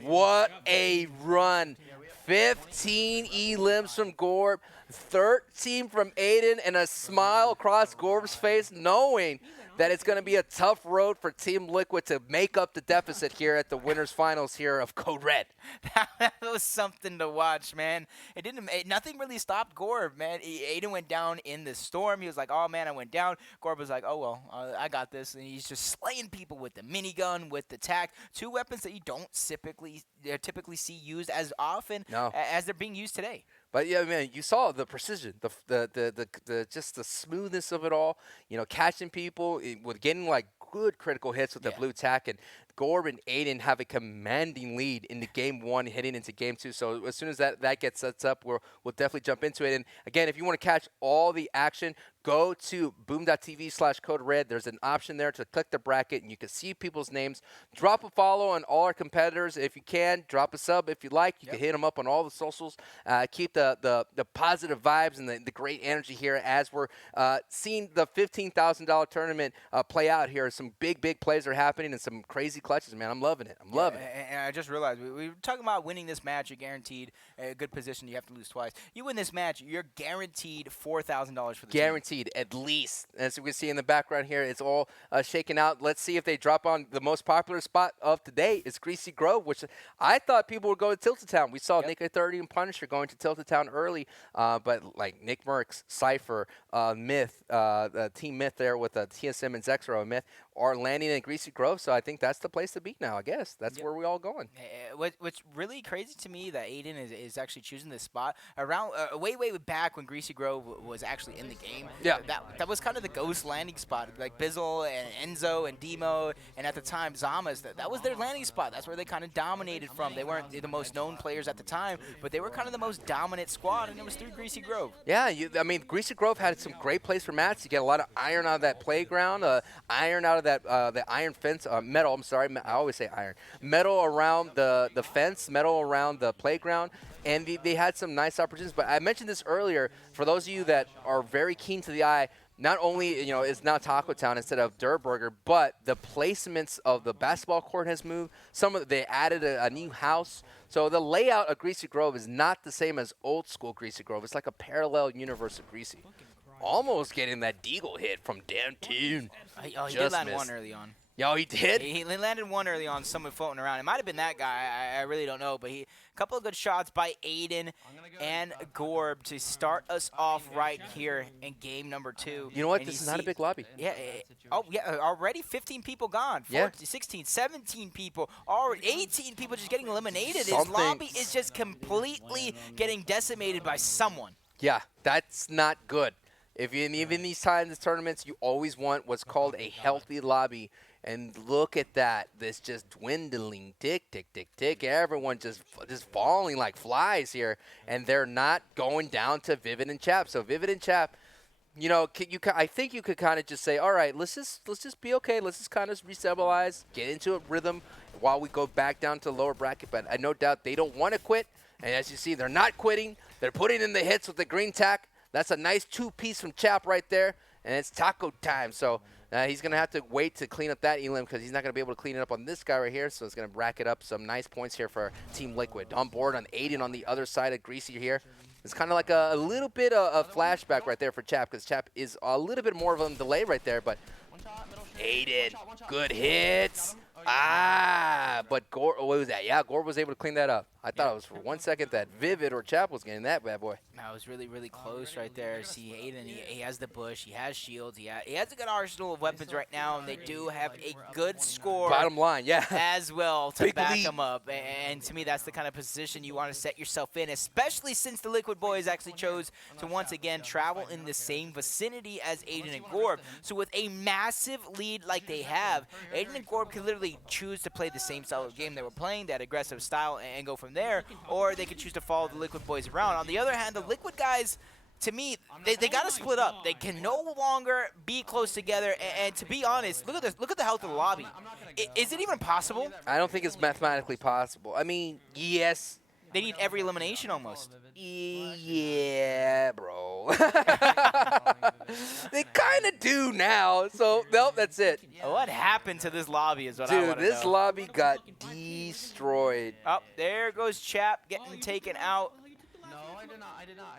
What a run. 15 elims from Gorb, 13 from Aiden, and a smile across Gorb's face, knowing that it's going to be a tough road for Team Liquid to make up the deficit here at the Winners Finals here of Code Red. That was something to watch, man. Nothing really stopped Gorb, man. Aiden went down in the storm. He was like, oh, man, I went down. Gorb was like, oh, well, I got this. And he's just slaying people with the minigun, with the tack. Two weapons that you don't typically see used as often as they're being used today. But yeah, man, you saw the precision, the just the smoothness of it all. You know, catching people with getting like good critical hits with the blue tack, and Gorb and Aiden have a commanding lead into game 1 heading into game 2. So as soon as that gets set up, we'll definitely jump into it. And again, if you want to catch all the action, go to boom.tv/code red. There's an option there to click the bracket, and you can see people's names. Drop a follow on all our competitors if you can. Drop a sub if you like. You can hit them up on all the socials. Keep the positive vibes and the great energy here as we're seeing the $15,000 tournament play out here. Some big plays are happening and some crazy clutches, man. I'm loving it. I'm loving it. And I just realized we were talking about winning this match. You're guaranteed a good position. You have to lose twice. You win this match, you're guaranteed $4,000 for the team. Guaranteed, at least. As we can see in the background here, it's all shaken out. Let's see if they drop on the most popular spot of today. Is Greasy Grove, which I thought people would go to Tilted Town. We saw Nick 30 and Punisher going to Tilted Town early, but like Nick Merckx, Cypher, Myth, Team Myth there with TSM and Zexro and Myth are landing in Greasy Grove, so I think that's the place to be now, I guess. That's where we all going. What's really crazy to me that Aiden is actually choosing this spot around way back when Greasy Grove was actually in the game. Yeah. That was kind of the ghost landing spot. Like Bizzle and Enzo and Demo, and at the time Zamas, that was their landing spot. That's where they kind of dominated from. They weren't the most known players at the time, but they were kind of the most dominant squad, and it was through Greasy Grove. Yeah, I mean, Greasy Grove had some great plays for mats. You get a lot of iron out of that playground, iron out of that the iron fence, metal, I'm sorry, I always say iron. Metal around the fence, metal around the playground, and they had some nice opportunities. But I mentioned this earlier, for those of you that are very keen to the eye, not only is now Taco Town instead of Durburger, but the placements of the basketball court has moved. They added a new house. So the layout of Greasy Grove is not the same as old school Greasy Grove. It's like a parallel universe of Greasy. Almost getting that deagle hit from downtown. He did land one early on. Yo, he did? He landed one early on, someone floating around. It might have been that guy. I really don't know. But a couple of good shots by Aiden and Gorb to start us off right here in game number 2. You know what? This is not a big lobby. Yeah. Already 15 people gone. 14, 16, 17 people. Already 18 people just getting eliminated. This lobby is just completely getting decimated by someone. Yeah, that's not good. Even these times, tournaments, you always want what's called a healthy lobby. And look at that. This just dwindling. Tick, tick, tick, tick. Everyone just falling like flies here. And they're not going down to Vivid and Chap. So Vivid and Chap, I think you could kind of just say, all right, let's just be okay. Let's just kind of restabilize, get into a rhythm while we go back down to the lower bracket. But I no doubt they don't want to quit. And as you see, they're not quitting. They're putting in the hits with the green tack. That's a nice 2-piece from Chap right there, and it's taco time. So he's going to have to wait to clean up that elim because he's not going to be able to clean it up on this guy right here. So it's going to rack it up some nice points here for Team Liquid. On board on Aiden on the other side of Greasy here. It's kind of like a little bit of a flashback right there for Chap because Chap is a little bit more of a delay right there. But Aiden, good hits. But Gorb, what was that? Yeah, Gorb was able to clean that up. I thought it was for 1 second that Vivid or Chap was getting that bad boy. That was really close right there. See, Aiden, he has the bush, he has shields, he has a good arsenal of weapons right now, and they do have a good score. Bottom line, yeah. As well to back them up. And to me, that's the kind of position you want to set yourself in, especially since the Liquid Boys actually chose to once again travel in the same vicinity as Aiden and Gorb. So with a massive lead like they have, Aiden and Gorb can literally choose to play the same style of game they were playing, that aggressive style, and go from there, or they could choose to follow the Liquid Boys around. On the other hand, the Liquid guys, to me, they got to split up. They can no longer be close together. And to be honest, look at this. Look at the health of the lobby. Is it even possible? I don't think it's mathematically possible. I mean, yes. They need every elimination almost. Yeah, bro. They kind of do now. So, nope, that's it. What happened to this lobby is what I want to know. Dude, this lobby got destroyed. Oh, there goes Chap getting taken out.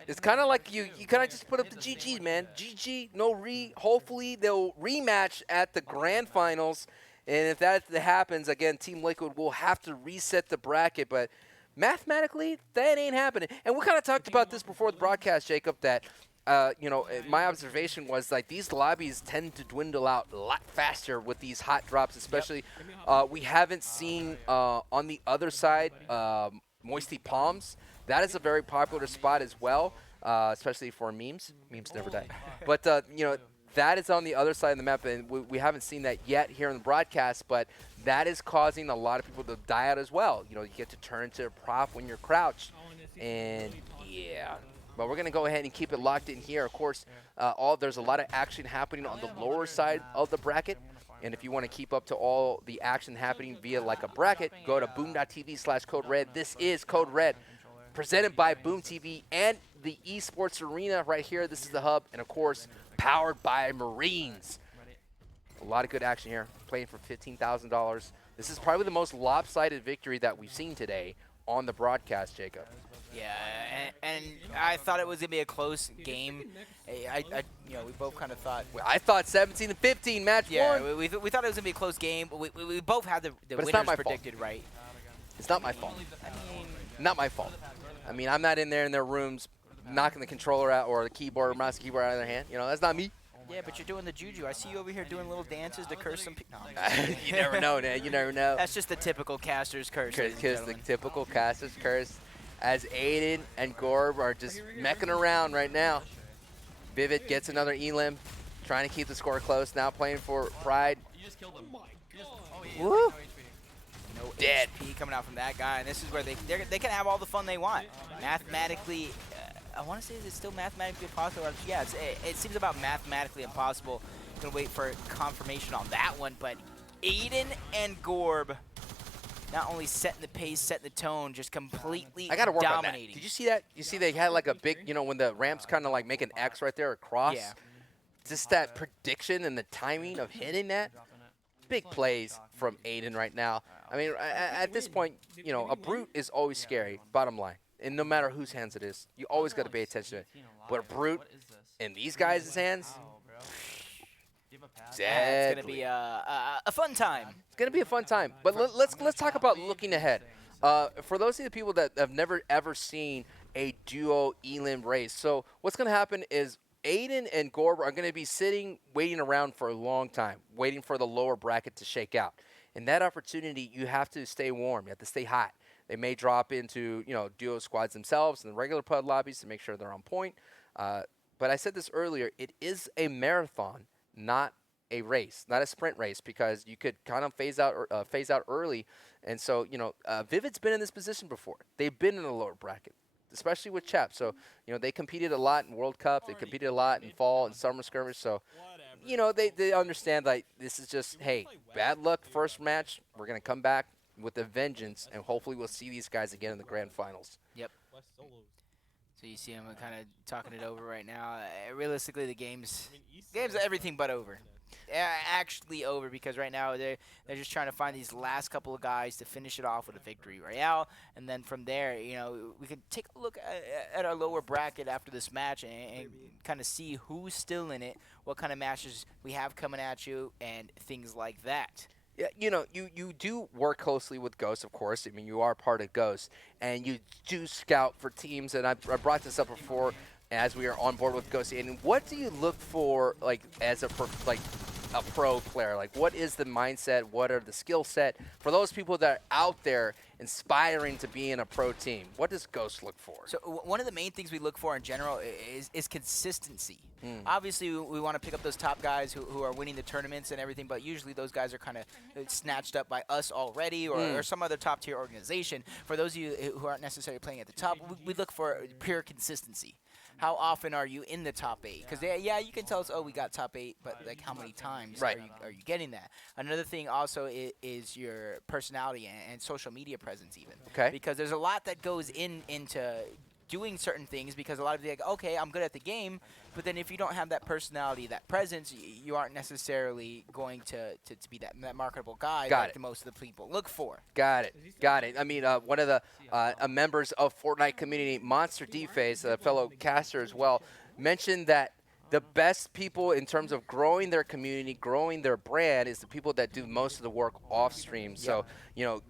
It's kind of like you kind of just put up the GG, man. GG, no hopefully they'll rematch at the grand finals. And if that happens, again, Team Liquid will have to reset the bracket. But mathematically, that ain't happening. And we kind of talked about this before the broadcast, Jacob, that, my observation was like these lobbies tend to dwindle out a lot faster with these hot drops, especially we haven't seen on the other side Moisty Palms. That is a very popular spot as well, especially for memes. Memes never die. But, that is on the other side of the map, and we haven't seen that yet here in the broadcast, but that is causing a lot of people to die out as well. You know, you get to turn to a prop when you're crouched, and yeah. But we're going to go ahead and keep it locked in here. Of course, there's a lot of action happening on the lower side of the bracket. And if you want to keep up to all the action happening via like a bracket, go to boom.tv/CodeRed. This is Code Red, presented by Boom TV and the Esports Arena right here. This is the hub. And, of course, powered by Marines. A lot of good action here. Playing for $15,000. This is probably the most lopsided victory that we've seen today on the broadcast, Jacob. Yeah, and I thought it was gonna be a close game. We both kind of thought. I thought 17-15 match one. Yeah, we thought it was gonna be a close game, but we both had the but winners predicted right. It's not my fault. Not my fault. I mean, I'm not in their rooms knocking the controller out or the keyboard or mouse keyboard out of their hand. You know, that's not me. Yeah, but you're doing the juju. I see you over here doing little dances to curse some people. No, you never know, man. You never know. That's just the typical caster's curse. Because the typical caster's curse, as Aiden and Gorb are just mecking around right now. Vivid gets another elim, trying to keep the score close. Now playing for Pride. You just killed him. Woo! No Dead. HP coming out from that guy, and this is where they can have all the fun they want. Mathematically, I want to say it's still mathematically impossible. Yeah, it seems about mathematically impossible. Gonna wait for confirmation on that one, but Aiden and Gorb not only setting the pace, setting the tone, just completely I gotta work dominating. on that. Did you see that? You see they had like a big, when the ramps kind of like make an X right there across? Yeah. Just that prediction and the timing of hitting that. Big plays from Aiden right now. I mean, at this point, a brute is always scary, bottom line. And no matter whose hands it is, you always got to pay attention to it. But a brute in these guys' hands, it's going to be a fun time. It's going to be a fun time. But let's talk about looking ahead. For those of the people that have never, ever seen a duo elim race, so what's going to happen is Aiden and Gorb are going to be waiting around for a long time, waiting for the lower bracket to shake out. In that opportunity, you have to stay warm. You have to stay hot. They may drop into, duo squads themselves in the regular PUD lobbies to make sure they're on point. But I said this earlier, it is a marathon, not a race, not a sprint race, because you could kind of phase out early. And so, Vivid's been in this position before. They've been in the lower bracket, especially with Chap. So, they competed a lot in World Cup. They competed a lot in fall and summer skirmish. So, they understand, like, this is just, hey, bad luck first match. We're going to come back with a vengeance, and hopefully we'll see these guys again in the grand finals. Yep. So you see them kind of talking it over right now. Realistically, the game's everything but over. Actually over, because right now they're just trying to find these last couple of guys to finish it off with a victory royale, and then from there, we can take a look at our lower bracket after this match and kind of see who's still in it, what kind of matches we have coming at you, and things like that. Yeah, you do work closely with Ghost, of course. I mean, you are part of Ghost, and you do scout for teams. And I brought this up before as we are on board with Ghost. And what do you look for, like, as a pro player? Like, what is the mindset? What are the skill set for those people that are out there inspiring to be in a pro team? What does Ghost look for? So one of the main things we look for in general is consistency. Obviously, we want to pick up those top guys who are winning the tournaments and everything, but usually those guys are kind of snatched up by us already or some other top-tier organization. For those of you who aren't necessarily playing at the top, we look for pure consistency. How often are you in the top 8? Because, yeah, you can tell us, oh, we got top 8, but, like, how many times are you getting that? Another thing also is your personality and social media presence even. Okay. Because there's a lot that goes into doing certain things, because a lot of people are like, okay, I'm good at the game, but then if you don't have that personality, that presence, you aren't necessarily going to be that marketable guy that most of the people look for. Got it. I mean, one of the members of Fortnite community, Monster D-Face, a fellow caster as well, mentioned that the best people in terms of growing their community, growing their brand, is the people that do most of the work off stream. So,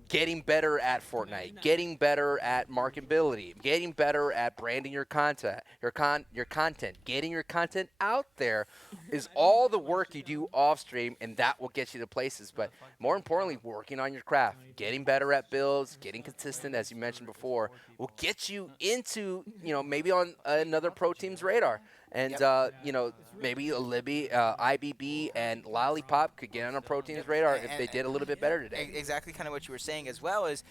getting better at Fortnite, getting better at marketability, getting better at branding your content, getting your content out there, is all the work you do off stream, and that will get you to places. But more importantly, working on your craft, getting better at builds, getting consistent, as you mentioned before, will get you into, maybe on another pro team's radar. And, maybe a Libby, IBB, and Lollipop could get on a pro team's radar if they did a little bit better today. Exactly kind of what you were saying as well is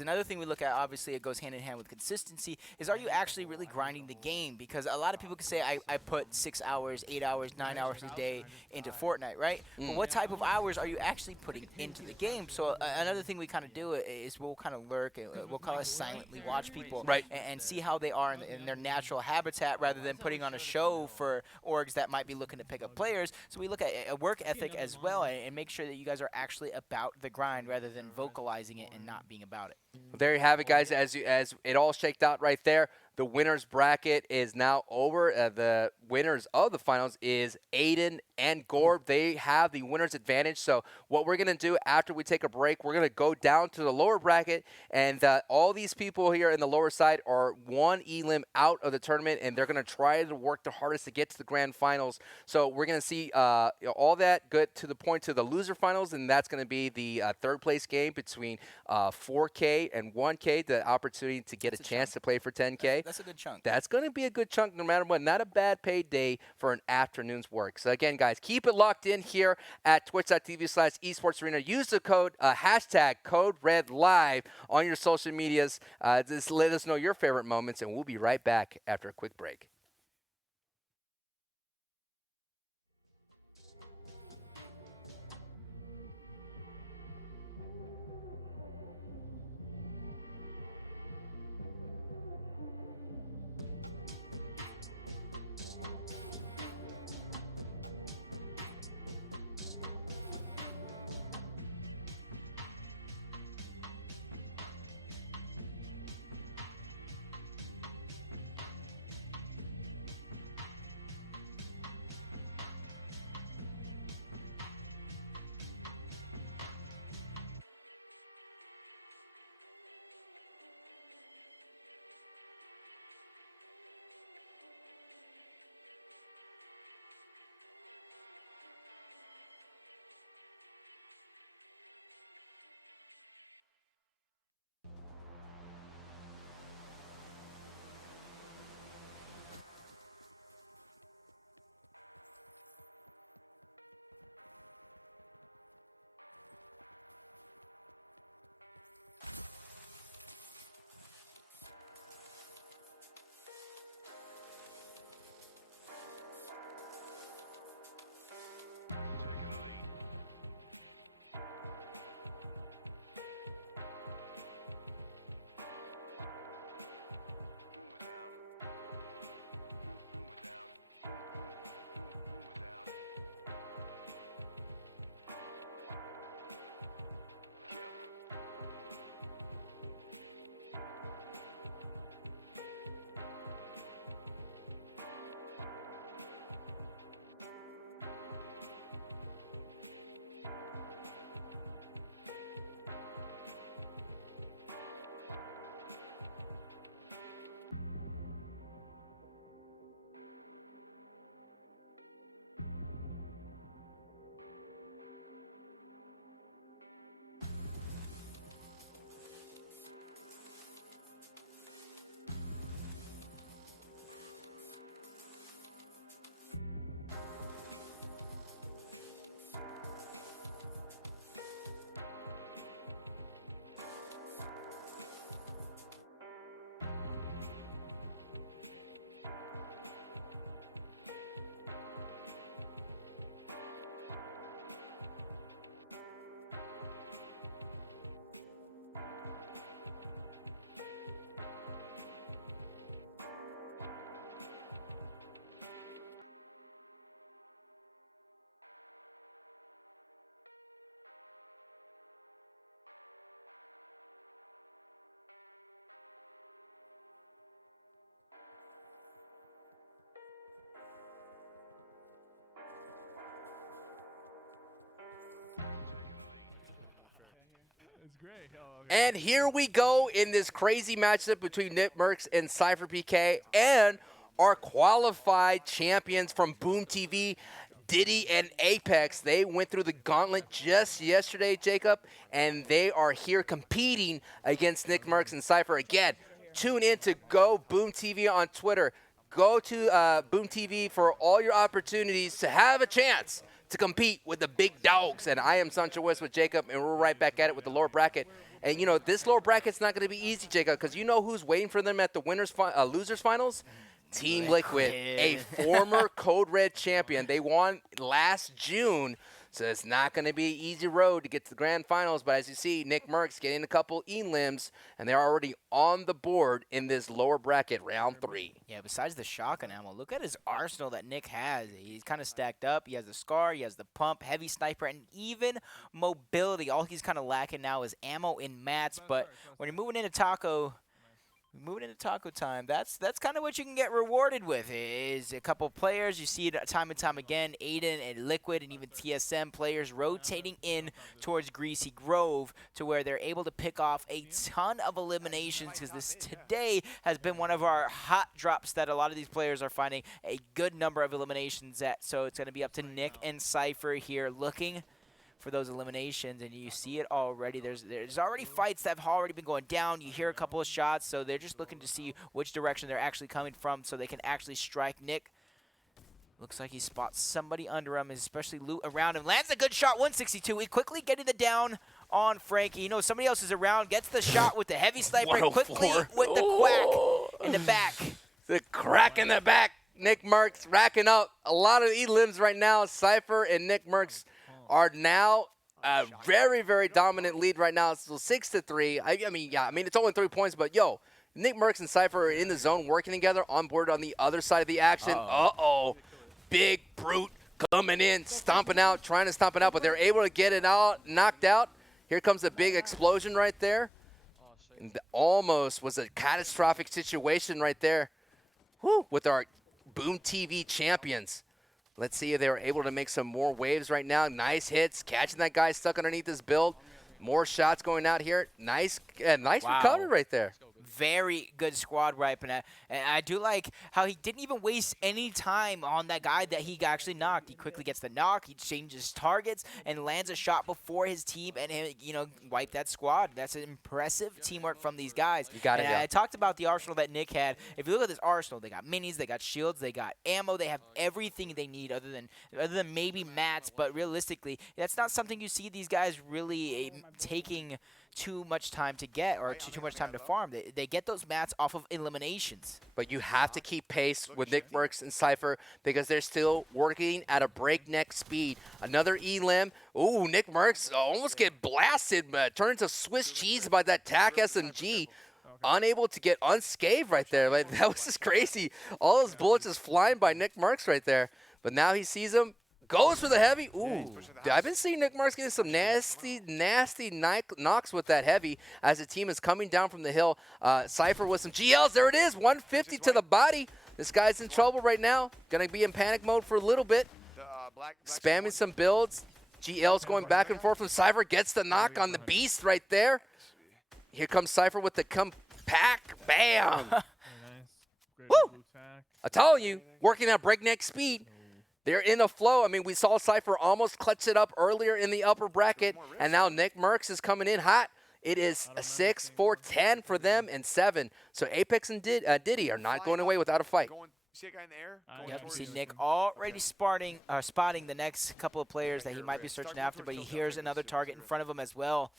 another thing we look at. Obviously, it goes hand in hand with consistency, is are you actually really grinding the game? Because a lot of people can say, I put 6 hours, 8 hours, 9 hours a day into Fortnite, right? But what type of hours are you actually putting into the game? So another thing we kind of do is we'll kind of lurk, we'll call it silently watch people, right, and see how they are in their natural habitat rather than putting on a show for orgs that might be looking to pick up players. So we look at a work ethic as well and make sure that you guys are actually about the grind rather than vocalizing it and not being about it. Well, there you have it, guys. As it all shaked out right there, the winners bracket is now over. The winners of the finals is Aiden and Gorb. They have the winner's advantage. So what we're going to do after we take a break, we're going to go down to the lower bracket, and all these people here in the lower side are one elim out of the tournament, and they're going to try to work the hardest to get to the grand finals. So we're going to see all that good to the point to the loser finals, and that's going to be the third place game between 4K and 1K, the opportunity to get a chance to play for 10K. That's a good chunk. That's going to be a good chunk no matter what. Not a bad paid day for an afternoon's work. So, again, guys, keep it locked in here at twitch.tv/esportsarena. Use the code, hashtag CodeRedLive on your social medias. Just let us know your favorite moments, and we'll be right back after a quick break. Great. Oh, okay. And here we go in this crazy matchup between Nitmerks and Cypher PK and our qualified champions from Boom TV, Diddy and Apex, they went through the gauntlet just yesterday, Jacob, and they are here competing against Nick Mercs and Cypher. Again, tune in to Go Boom TV on Twitter. Go to Boom TV for all your opportunities to have a chance to compete with the big dogs. And I am Sancho West with Jacob, and we're right back at it with the lower bracket. And, you know, this lower bracket's not going to be easy, Jacob, because you know who's waiting for them at the losers finals? Team Liquid, a former Code Red champion. They won last June, so it's not going to be an easy road to get to the grand finals. But as you see, Nick Mercs getting a couple elims, and they're already on the board in this lower bracket, round 3. Yeah, besides the shotgun ammo, look at his arsenal that Nick has. He's kind of stacked up. He has the SCAR, he has the pump, heavy sniper, and even mobility. All he's kind of lacking now is ammo in mats. But when you're moving into taco time, that's kind of what you can get rewarded with, is a couple players. You see it time and time again, Aiden and Liquid and even TSM players rotating in towards Greasy Grove to where they're able to pick off a ton of eliminations, because this today has been one of our hot drops that a lot of these players are finding a good number of eliminations at. So it's going to be up to Nick and Cypher here looking for those eliminations, and you see it already. There's already fights that have already been going down. You hear a couple of shots, so they're just looking to see which direction they're actually coming from so they can actually strike Nick. Looks like he spots somebody under him, especially loot around him. Lands a good shot, 162. He quickly getting the down on Frankie. You know, somebody else is around, gets the shot with the heavy sniper, quickly with the quack in the back. The crack in the back. Nick Mercs racking up a lot of elims right now. Cypher and Nick Mercs are now a very, very dominant lead right now. So 6-3. I mean, it's only 3 points, but yo, Nick Mercs and Cypher are in the zone working together on board on the other side of the action. Uh-oh. Big brute coming in, stomping out, trying to stomp it out, but they're able to get it out, knocked out. Here comes a big explosion right there. And almost was a catastrophic situation right there. Whew, with our Boom TV champions. Let's see if they were able to make some more waves right now. Nice hits, catching that guy stuck underneath his build. More shots going out here. Nice recovery right there. Very good squad wipe, and I do like how he didn't even waste any time on that guy that he actually knocked. He quickly gets the knock, he changes targets, and lands a shot before his team, and wipe that squad. That's an impressive teamwork from these guys. You got it. I talked about the arsenal that Nick had. If you look at this arsenal, they got minis, they got shields, they got ammo, they have everything they need other than maybe mats. But realistically, that's not something you see these guys really taking too much time to get, or too much time to farm. They get those mats off of eliminations. But you have to keep pace with Nick Mercs and Cypher because they're still working at a breakneck speed. Another elim. Ooh, Nick Mercs almost get blasted, turned into Swiss cheese by that TAC SMG. Unable to get unscathed right there. Like, that was just crazy. All those bullets just flying by Nick Mercs right there. But now he sees him. Goes for the heavy. Ooh, I've been seeing Nick Mercs getting some nasty knocks with that heavy as the team is coming down from the hill. Cypher with some GLs. There it is, 150 to the body. This guy's in trouble right now. Going to be in panic mode for a little bit. Spamming some builds. GL's going back and forth from Cypher. Gets the knock on the beast right there. Here comes Cypher with the compact. Bam. Woo! I'm telling you, working at breakneck speed. They're in a flow. I mean, we saw Cypher almost clutch it up earlier in the upper bracket, and now Nick Mercs is coming in hot. It is 6, 4, 10 for them, and 7. So Apex and Diddy are not going away without a fight. Yep, you see Nick already spotting the next couple of players that he might be searching after, but he hears another target in front of him as well.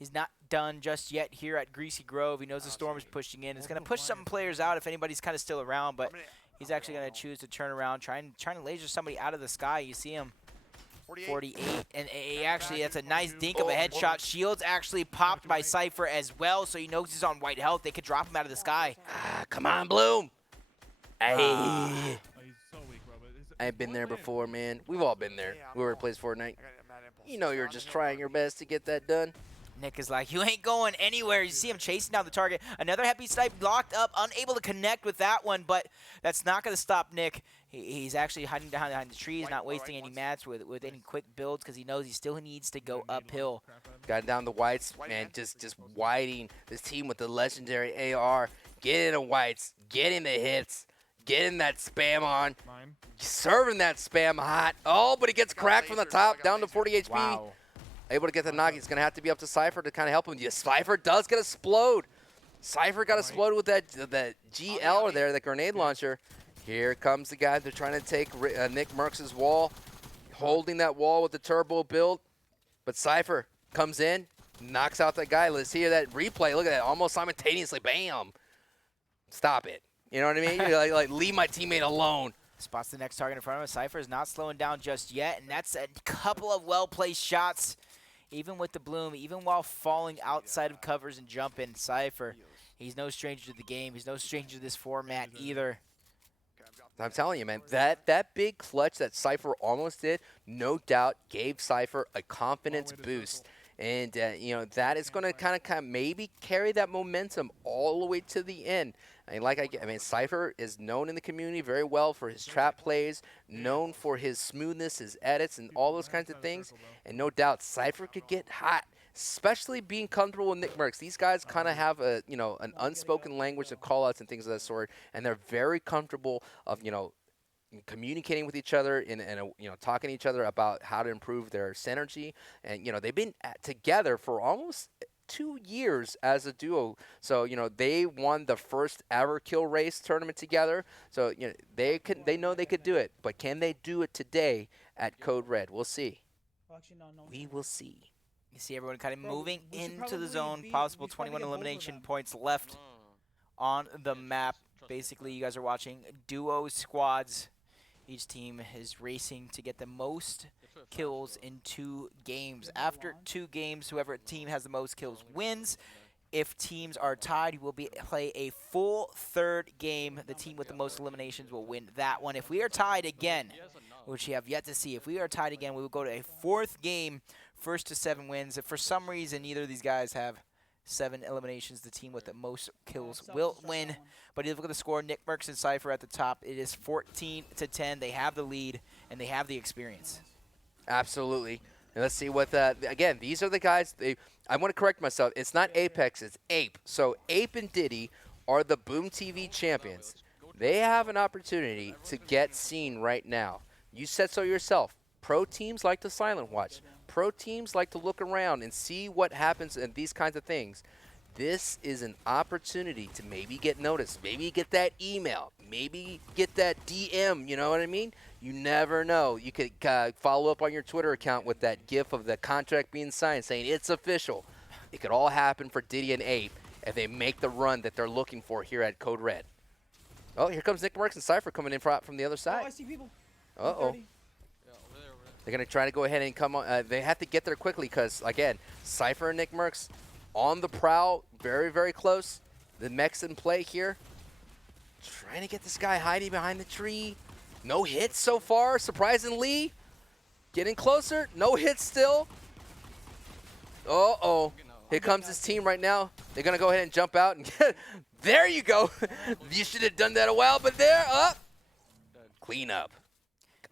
He's not done just yet here at Greasy Grove. He knows the storm is pushing in. He's going to push some players out if anybody's kind of still around, but he's actually going to choose to turn around, trying to laser somebody out of the sky. You see him, 48, and actually that's a nice dink of a headshot. Shields actually popped by Cypher as well, so he knows he's on white health. They could drop him out of the sky. Come on, Bloom. Hey. I've been there before, man. We've all been there. Whoever plays Fortnite. You know you're just trying your best to get that done. Nick is like, you ain't going anywhere. You see him chasing down the target. Another heavy snipe locked up, unable to connect with that one, but that's not going to stop Nick. He's actually hiding behind the trees, not wasting any mats with any quick builds because he knows he still needs to go uphill. Got down the whites, man, just whiting this team with the legendary AR. Getting the whites, getting the hits, getting that spam on, serving that spam hot. Oh, but he gets cracked from the top, down to 40 HP. Wow. Able to get the knock. He's going to have to be up to Cypher to kind of help him. Yeah, Cypher does get explode. Cypher got exploded with that GL there, the grenade launcher. Here comes the guy. They're trying to take Nick Merckx' wall, holding that wall with the turbo build. But Cypher comes in, knocks out that guy. Let's hear that replay. Look at that. Almost simultaneously. Bam. Stop it. You know what I mean? You're like, leave my teammate alone. Spots the next target in front of him. Cypher is not slowing down just yet, and that's a couple of well-placed shots. Even with the bloom, even while falling outside of covers and jumping, Cypher, he's no stranger to the game. He's no stranger to this format either. I'm telling you, man, that big clutch that Cypher almost did, no doubt gave Cypher a confidence boost. And, you know, that is going to kind of maybe carry that momentum all the way to the end. I mean, Cypher is known in the community very well for his trap plays, known for his smoothness, his edits, and all those kinds of things. And no doubt, Cypher could get hot, especially being comfortable with Nick Merckx. These guys kind of have a, you know, an unspoken language of call-outs and things of that sort, and they're very comfortable of, you know, communicating with each other and you know, talking to each other about how to improve their synergy. And, you know, they've been together for almost 2 years as a duo. So, you know, they won the first ever kill race tournament together. So, you know, they know they could do it, but can they do it today at Code Red? We'll see. We will see. You see everyone kind of moving into the zone. Possible 21 elimination points left on the map. Basically, you guys are watching duo squads. Each team is racing to get the most kills in 2 games. After 2 games, whoever team has the most kills wins. If teams are tied, we'll play a full 3rd game. The team with the most eliminations will win that one. If we are tied again, which you have yet to see, if we are tied again, we will go to a 4th game, 1st to 7 wins. If for some reason neither of these guys have 7 eliminations, the team with the most kills will win. But if you look at the score, Nick Merckx and Cypher at the top. It is 14-10. They have the lead, and they have the experience. Absolutely. And let's see what again, these are the guys. I want to correct myself. It's not Apex, it's Ape. So Ape and Diddy are the Boom TV champions. They have an opportunity to get seen right now. You said so yourself. Pro teams like to silent watch. Pro teams like to look around and see what happens and these kinds of things. This is an opportunity to maybe get noticed, maybe get that email, maybe get that DM, you know what I mean? You never know. You could follow up on your Twitter account with that gif of the contract being signed saying it's official. It could all happen for Diddy and Ape if they make the run that they're looking for here at Code Red. Oh, here comes Nick Merckx and Cypher coming in from the other side. Oh, I see people. Uh-oh. They're going to try to go ahead and come on. They have to get there quickly because, again, Cypher and Nick Merckx on the prowl, very, very close. The mech's in play here. Trying to get this guy hiding behind the tree. No hits so far, surprisingly. Getting closer. No hits still. Uh-oh. Here comes his team right now. They're going to go ahead and jump out. And get, there you go. You should have done that a while, but there, up. Clean up.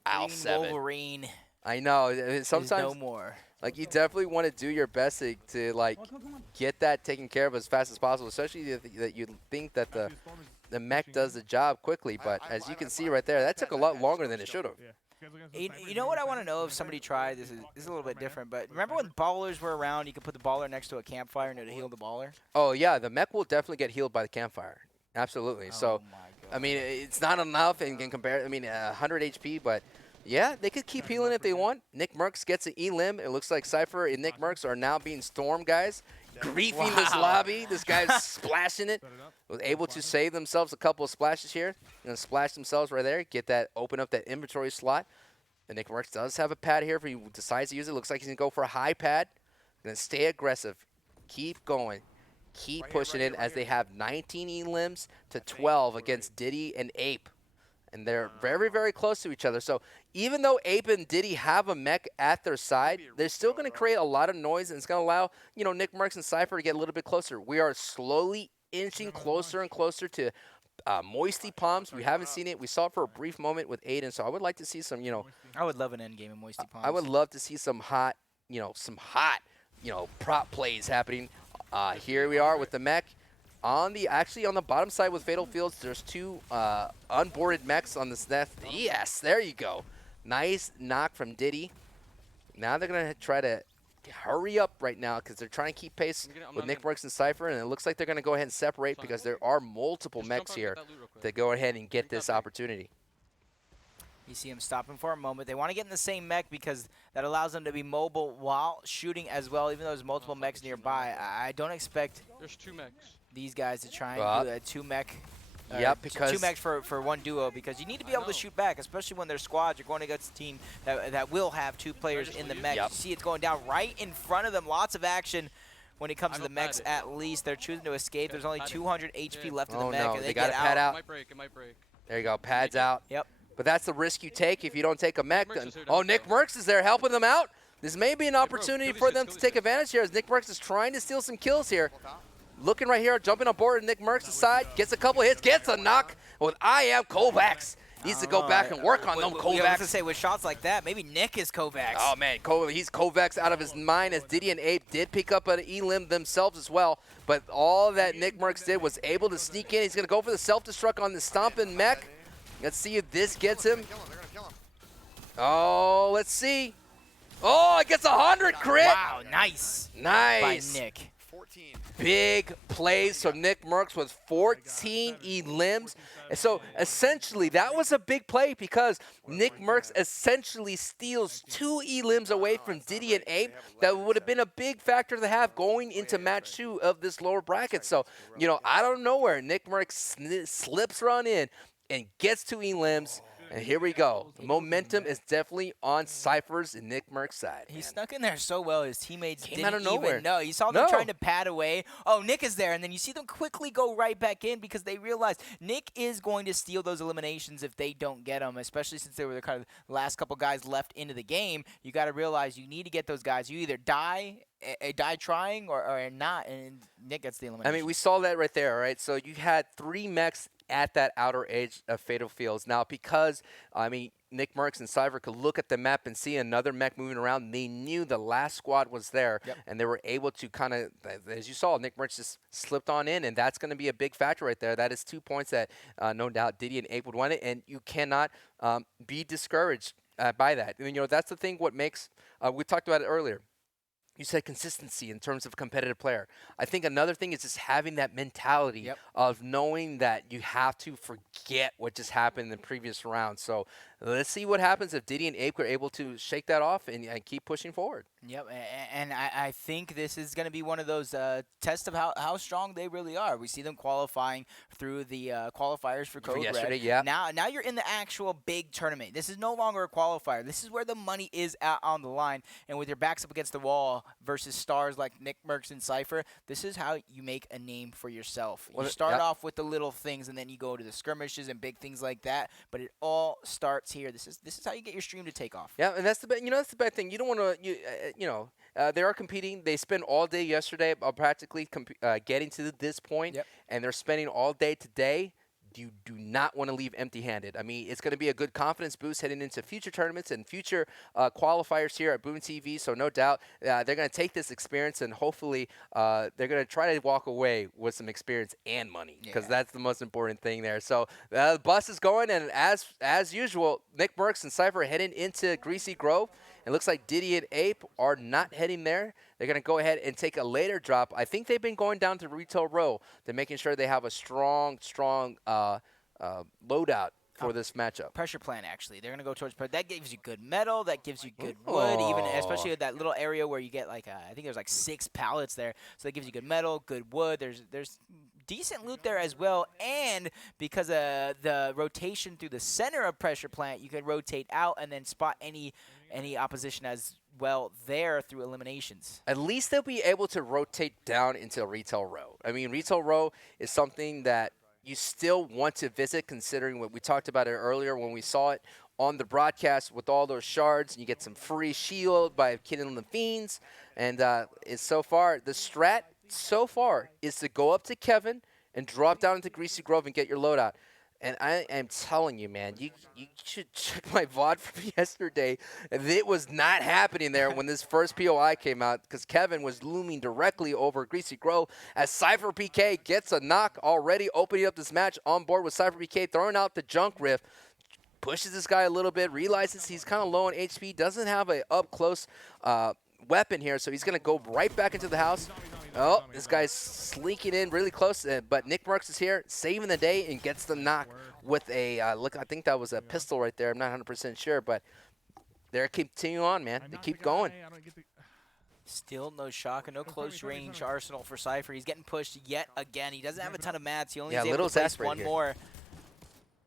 Aisle 7. Wolverine. I know. Sometimes no more. Like, you definitely want to do your best to like, get that taken care of as fast as possible, especially that you think that the mech does the job quickly. But as you can see right there, that took a lot longer than it should have. You know what I want to know if somebody tried? This is a little bit different, but remember when ballers were around, you could put the baller next to a campfire and it would heal the baller? Oh, yeah. The mech will definitely get healed by the campfire. Absolutely. So, I mean, it's not enough in compare. I mean, 100 HP, but... yeah, they could keep healing if they want. Nick Merckx gets an elim. It looks like Cypher and Nick Merckx are now being stormed, guys. Griefing this lobby. This guy's splashing it. Was able to save themselves a couple of splashes here. And splash themselves right there. Get that, open up that inventory slot. And Nick Merckx does have a pad here if he decides to use it. Looks like he's going to go for a high pad. Going to stay aggressive. Keep going. Keep pushing it as they have 19 elims to 12 against Diddy and Ape. And they're very, very close to each other. So even though Ape and Diddy have a mech at their side, they're still going to create a lot of noise, and it's going to allow, you know, Nick Merckx and Cypher to get a little bit closer. We are slowly inching closer and closer to Moisty Palms. We haven't seen it. We saw it for a brief moment with Aiden, so I would like to see some, you know. I would love an end game in Moisty Palms. I would love to see some hot, you know, prop plays happening. Here we are with the mech. actually on the bottom side with Fatal Fields, there's 2 unboarded mechs on this net. Yes, there you go. Nice knock from Diddy. Now they're going to try to hurry up right now because they're trying to keep pace with Nick Mercs and Cypher, and it looks like they're going to go ahead and separate because there are multiple mechs here to go ahead and get this opportunity. You see him stopping for a moment. They want to get in the same mech because that allows them to be mobile while shooting as well, even though there's multiple mechs nearby. I don't expect these guys to try and do a 2-mech. Because 2 mechs for 1 duo, because you need to be able to shoot back, especially when they're squads. You're going against a team that will have 2 players in the mech. You see it's going down right in front of them. Lots of action when it comes to the mechs. At least they're choosing to escape. There's only 200 HP left in the mech. No, and they got to pad out. It might break. There you go, pads out. Yep. But that's the risk you take if you don't take a mech. Nick Mercs is there helping them out. This may be an opportunity for them to take advantage here as Nick Mercs is trying to steal some kills here. Looking right here, jumping on board Nick Mercs' side, gets a couple hits, gets a knock with I am Kovacs. Needs to go back and work on them Kovacs. I was going to say, with shots like that, maybe Nick is Kovacs. Oh, man, he's Kovacs out of his mind as Diddy and Ape did pick up an elim themselves as well. But all that Nick Mercs did was able to sneak in. He's going to go for the self-destruct on the stomping mech. Let's see if this gets him. Oh, let's see. Oh, it gets 100 crit. Wow, nice. Nice. By Nick. Big plays from Nick Mercs with 14 elims. And so essentially that was a big play because Nick Mercs essentially steals 2 elims away from Diddy and Ape. That would have been a big factor to have going into match 2 of this lower bracket. So, you know, out of nowhere, Nick Mercs slips run in and gets 2 elims. And here we go. The momentum is definitely on Cypher's and Nick Mercs' side. He snuck in there so well. His teammates Came didn't out of nowhere. even know. You saw them trying to pad away. Oh, Nick is there. And then you see them quickly go right back in because they realize Nick is going to steal those eliminations if they don't get them, especially since they were the kind of last couple guys left into the game. You got to realize you need to get those guys. You either die trying or not, and Nick gets the elimination. I mean, we saw that right there, right? So you had 3 mechs at that outer edge of Fatal Fields. Now, because, I mean, Nick Mercs and Cypher could look at the map and see another mech moving around, they knew the last squad was there, and they were able to kind of, as you saw, Nick Mercs just slipped on in, and that's going to be a big factor right there. That is 2 points that, no doubt, Diddy and Ape would want it, and you cannot be discouraged by that. I mean, you know, that's the thing what makes, we talked about it earlier. You said consistency in terms of a competitive player. I think another thing is just having that mentality of knowing that you have to forget what just happened in the previous round. So let's see what happens if Diddy and Ape are able to shake that off and keep pushing forward. Yep, and I think this is going to be one of those tests of how strong they really are. We see them qualifying through the qualifiers for Code yesterday, Red. Now you're in the actual big tournament. This is no longer a qualifier. This is where the money is on the line. And with your backs up against the wall versus stars like Nick Mercs and Cypher, this is how you make a name for yourself. You start off with the little things, and then you go to the skirmishes and big things like that. But it all starts here. This is how you get your stream to take off. Yeah, and that's the that's the bad thing. You don't want to they are competing. They spent all day yesterday practically getting to this point, and they're spending all day today. You do not want to leave empty-handed. I mean, it's going to be a good confidence boost heading into future tournaments and future qualifiers here at Boom TV. So no doubt they're going to take this experience and hopefully they're going to try to walk away with some experience and money because that's the most important thing there. So the bus is going, and as usual, Nick Mercs and Cypher heading into Greasy Grove. It looks like Diddy and Ape are not heading there. They're going to go ahead and take a later drop. I think they've been going down to Retail Row. They're making sure they have a strong loadout for this matchup. Pressure plant, actually. They're going to go towards pressure. That gives you good metal. That gives you good wood, even especially at that little area where you get like, I think there's like 6 pallets there. So that gives you good metal, good wood. There's decent loot there as well. And because of the rotation through the center of pressure plant, you can rotate out and then spot any opposition as well there through eliminations. At least they'll be able to rotate down into Retail Row. I mean, Retail Row is something that you still want to visit, considering what we talked about it earlier when we saw it on the broadcast with all those shards, and you get some free shield by killing the fiends. And it's so far, the strat so far is to go up to Kevin and drop down into Greasy Grove and get your loadout. And I am telling you, man, you should check my VOD from yesterday. It was not happening there when this first POI came out because Kevin was looming directly over Greasy Grove as Cypher PK gets a knock already, opening up this match on board with Cypher PK, throwing out the junk rift. Pushes this guy a little bit, realizes he's kind of low on HP, doesn't have a up-close weapon here, so he's going to go right back into the house. Oh, this guy's slinking in really close, but Nick Merckx is here, saving the day, and gets the knock with a, look, I think that was a pistol right there. I'm not 100% sure, but they're continuing on, man. They keep going. Still no shock and no close range arsenal for Cypher. He's getting pushed yet again. He doesn't have a ton of mats. He only is able to place one more.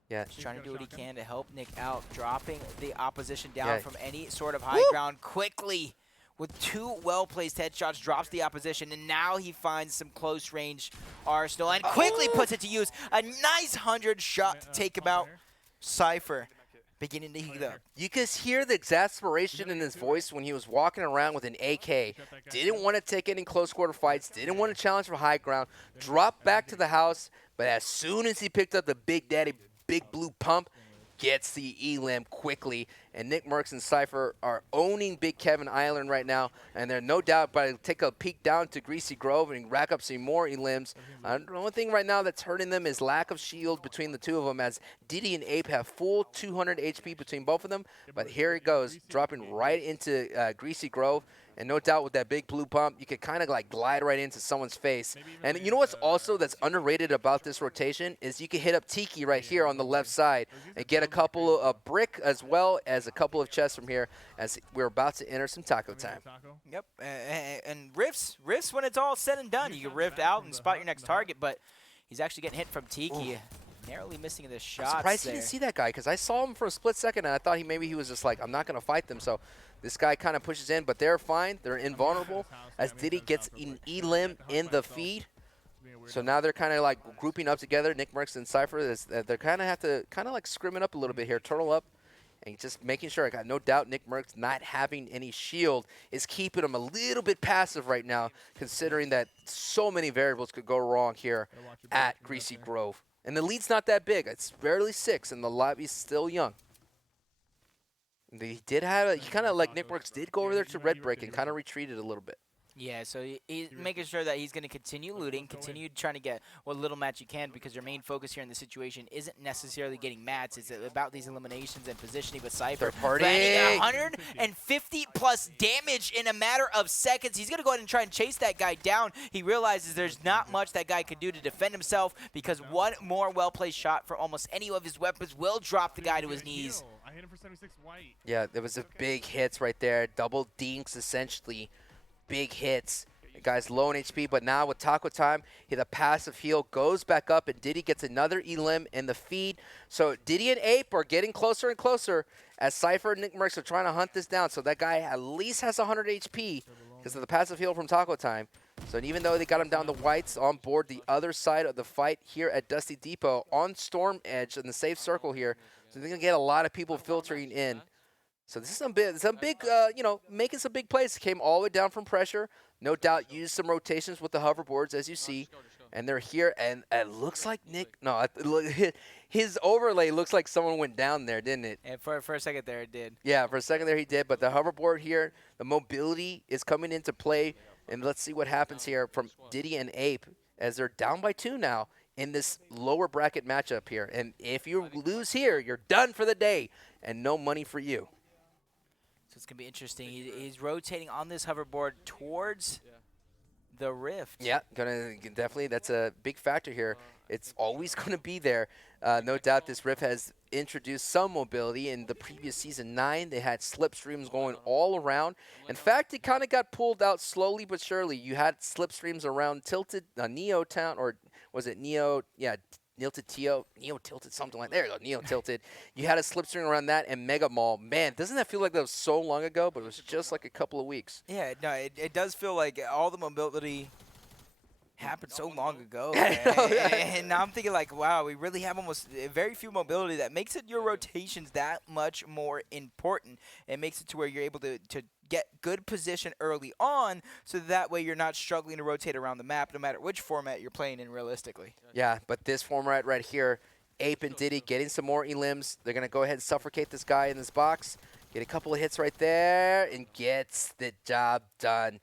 Yeah. Just trying to do what he can to help Nick out, dropping the opposition down from any sort of high ground quickly. With 2 well-placed headshots, drops the opposition, and now he finds some close-range arsenal and quickly puts it to use. A nice 100-shot to take him out. Cypher beginning to heat up. You could hear the exasperation in his voice when he was walking around with an AK. Didn't want to take any close-quarter fights, didn't want to challenge for high ground, dropped back to the house, but as soon as he picked up the Big Daddy Big Blue Pump, gets the elim quickly, and Nick Merckx and Cypher are owning Big Kevin Island right now, and they're no doubt about to take a peek down to Greasy Grove and rack up some more elims. The only thing right now that's hurting them is lack of shield between the two of them, as Diddy and Ape have full 200 HP between both of them, but here it goes, dropping right into Greasy Grove. And no doubt with that big blue pump, you could kind of like glide right into someone's face. And you know what's also that's underrated about this rotation is you can hit up Tiki right here on the left side and get a couple of brick as well as a couple of chests from here as we're about to enter some taco time. Yep, and rifts when it's all said and done. You can rift out and spot your next target, but he's actually getting hit from Tiki. Ooh. Narrowly missing the shots. I'm surprised he didn't see that guy because I saw him for a split second and I thought maybe he was just like, I'm not going to fight them. So this guy kind of pushes in, but they're fine. They're invulnerable as Diddy gets an elim in the feed. So now they're kind of like grouping up together. Nick Merckx and Cypher, they're kind of have to kind of like scrimming up a little bit here, turtle up, and just making sure. I got no doubt Nick Merckx not having any shield is keeping him a little bit passive right now, considering that so many variables could go wrong here at Greasy Grove. And the lead's not that big. It's barely 6, and the lobby's still young. He did have he kind of like Nick Merckx did go over there to red break and kind of retreated a little bit. Yeah, so he's making sure that he's going to continue looting, continue trying to get what little mats you can, because your main focus here in the situation isn't necessarily getting mats. It's about these eliminations and positioning. But Cypher landing 150-plus damage in a matter of seconds. He's going to go ahead and try and chase that guy down. He realizes there's not much that guy can do to defend himself, because one more well-placed shot for almost any of his weapons will drop the guy to his knees. I hit him for 76 white. Yeah, there was a big hits right there. Double dinks, essentially. Big hits. The guy's low on HP, but now with Taco Time, the passive heal goes back up, and Diddy gets another elim in the feed. So Diddy and Ape are getting closer and closer as Cypher and Nick Merckx are trying to hunt this down. So that guy at least has 100 HP because of the passive heal from Taco Time. So even though they got him down to whites on board the other side of the fight here at Dusty Depot on Storm Edge in the safe circle here, so they're going to get a lot of people filtering in. So this is some big, you know, making some big plays. Came all the way down from pressure. No doubt used some rotations with the hoverboards, as you see. And they're here, and it looks like Nick, no, his overlay looks like someone went down there, didn't it? And for a second there, it did. Yeah, for a second there he did. But the hoverboard here, the mobility is coming into play. And let's see what happens here from Diddy and Ape as they're down by 2 now in this lower bracket matchup here. And if you lose here, you're done for the day and no money for you. So it's going to be interesting. He's rotating on this hoverboard towards the rift. Yeah, definitely. That's a big factor here. It's always going to be there. No doubt this rift has introduced some mobility. In the previous Season 9, they had slipstreams going all around. In fact, it kind of got pulled out slowly but surely. You had slipstreams around Tilted, Neo Town, or was it Neo? Yeah, Neo Tilted, something like that. There you go, Neo Tilted. You had a slipstream around that and Mega Mall. Man, doesn't that feel like that was so long ago? But it was just like a couple of weeks. Yeah, no, it does feel like all the mobility happened so long ago. And now I'm thinking like, wow, we really have almost very few mobility. That makes it your rotations that much more important. It makes it to where you're able to get good position early on, so that way you're not struggling to rotate around the map no matter which format you're playing in realistically. Yeah, but this format right here, Ape and Diddy getting some more elims. They're going to go ahead and suffocate this guy in this box. Get a couple of hits right there and gets the job done.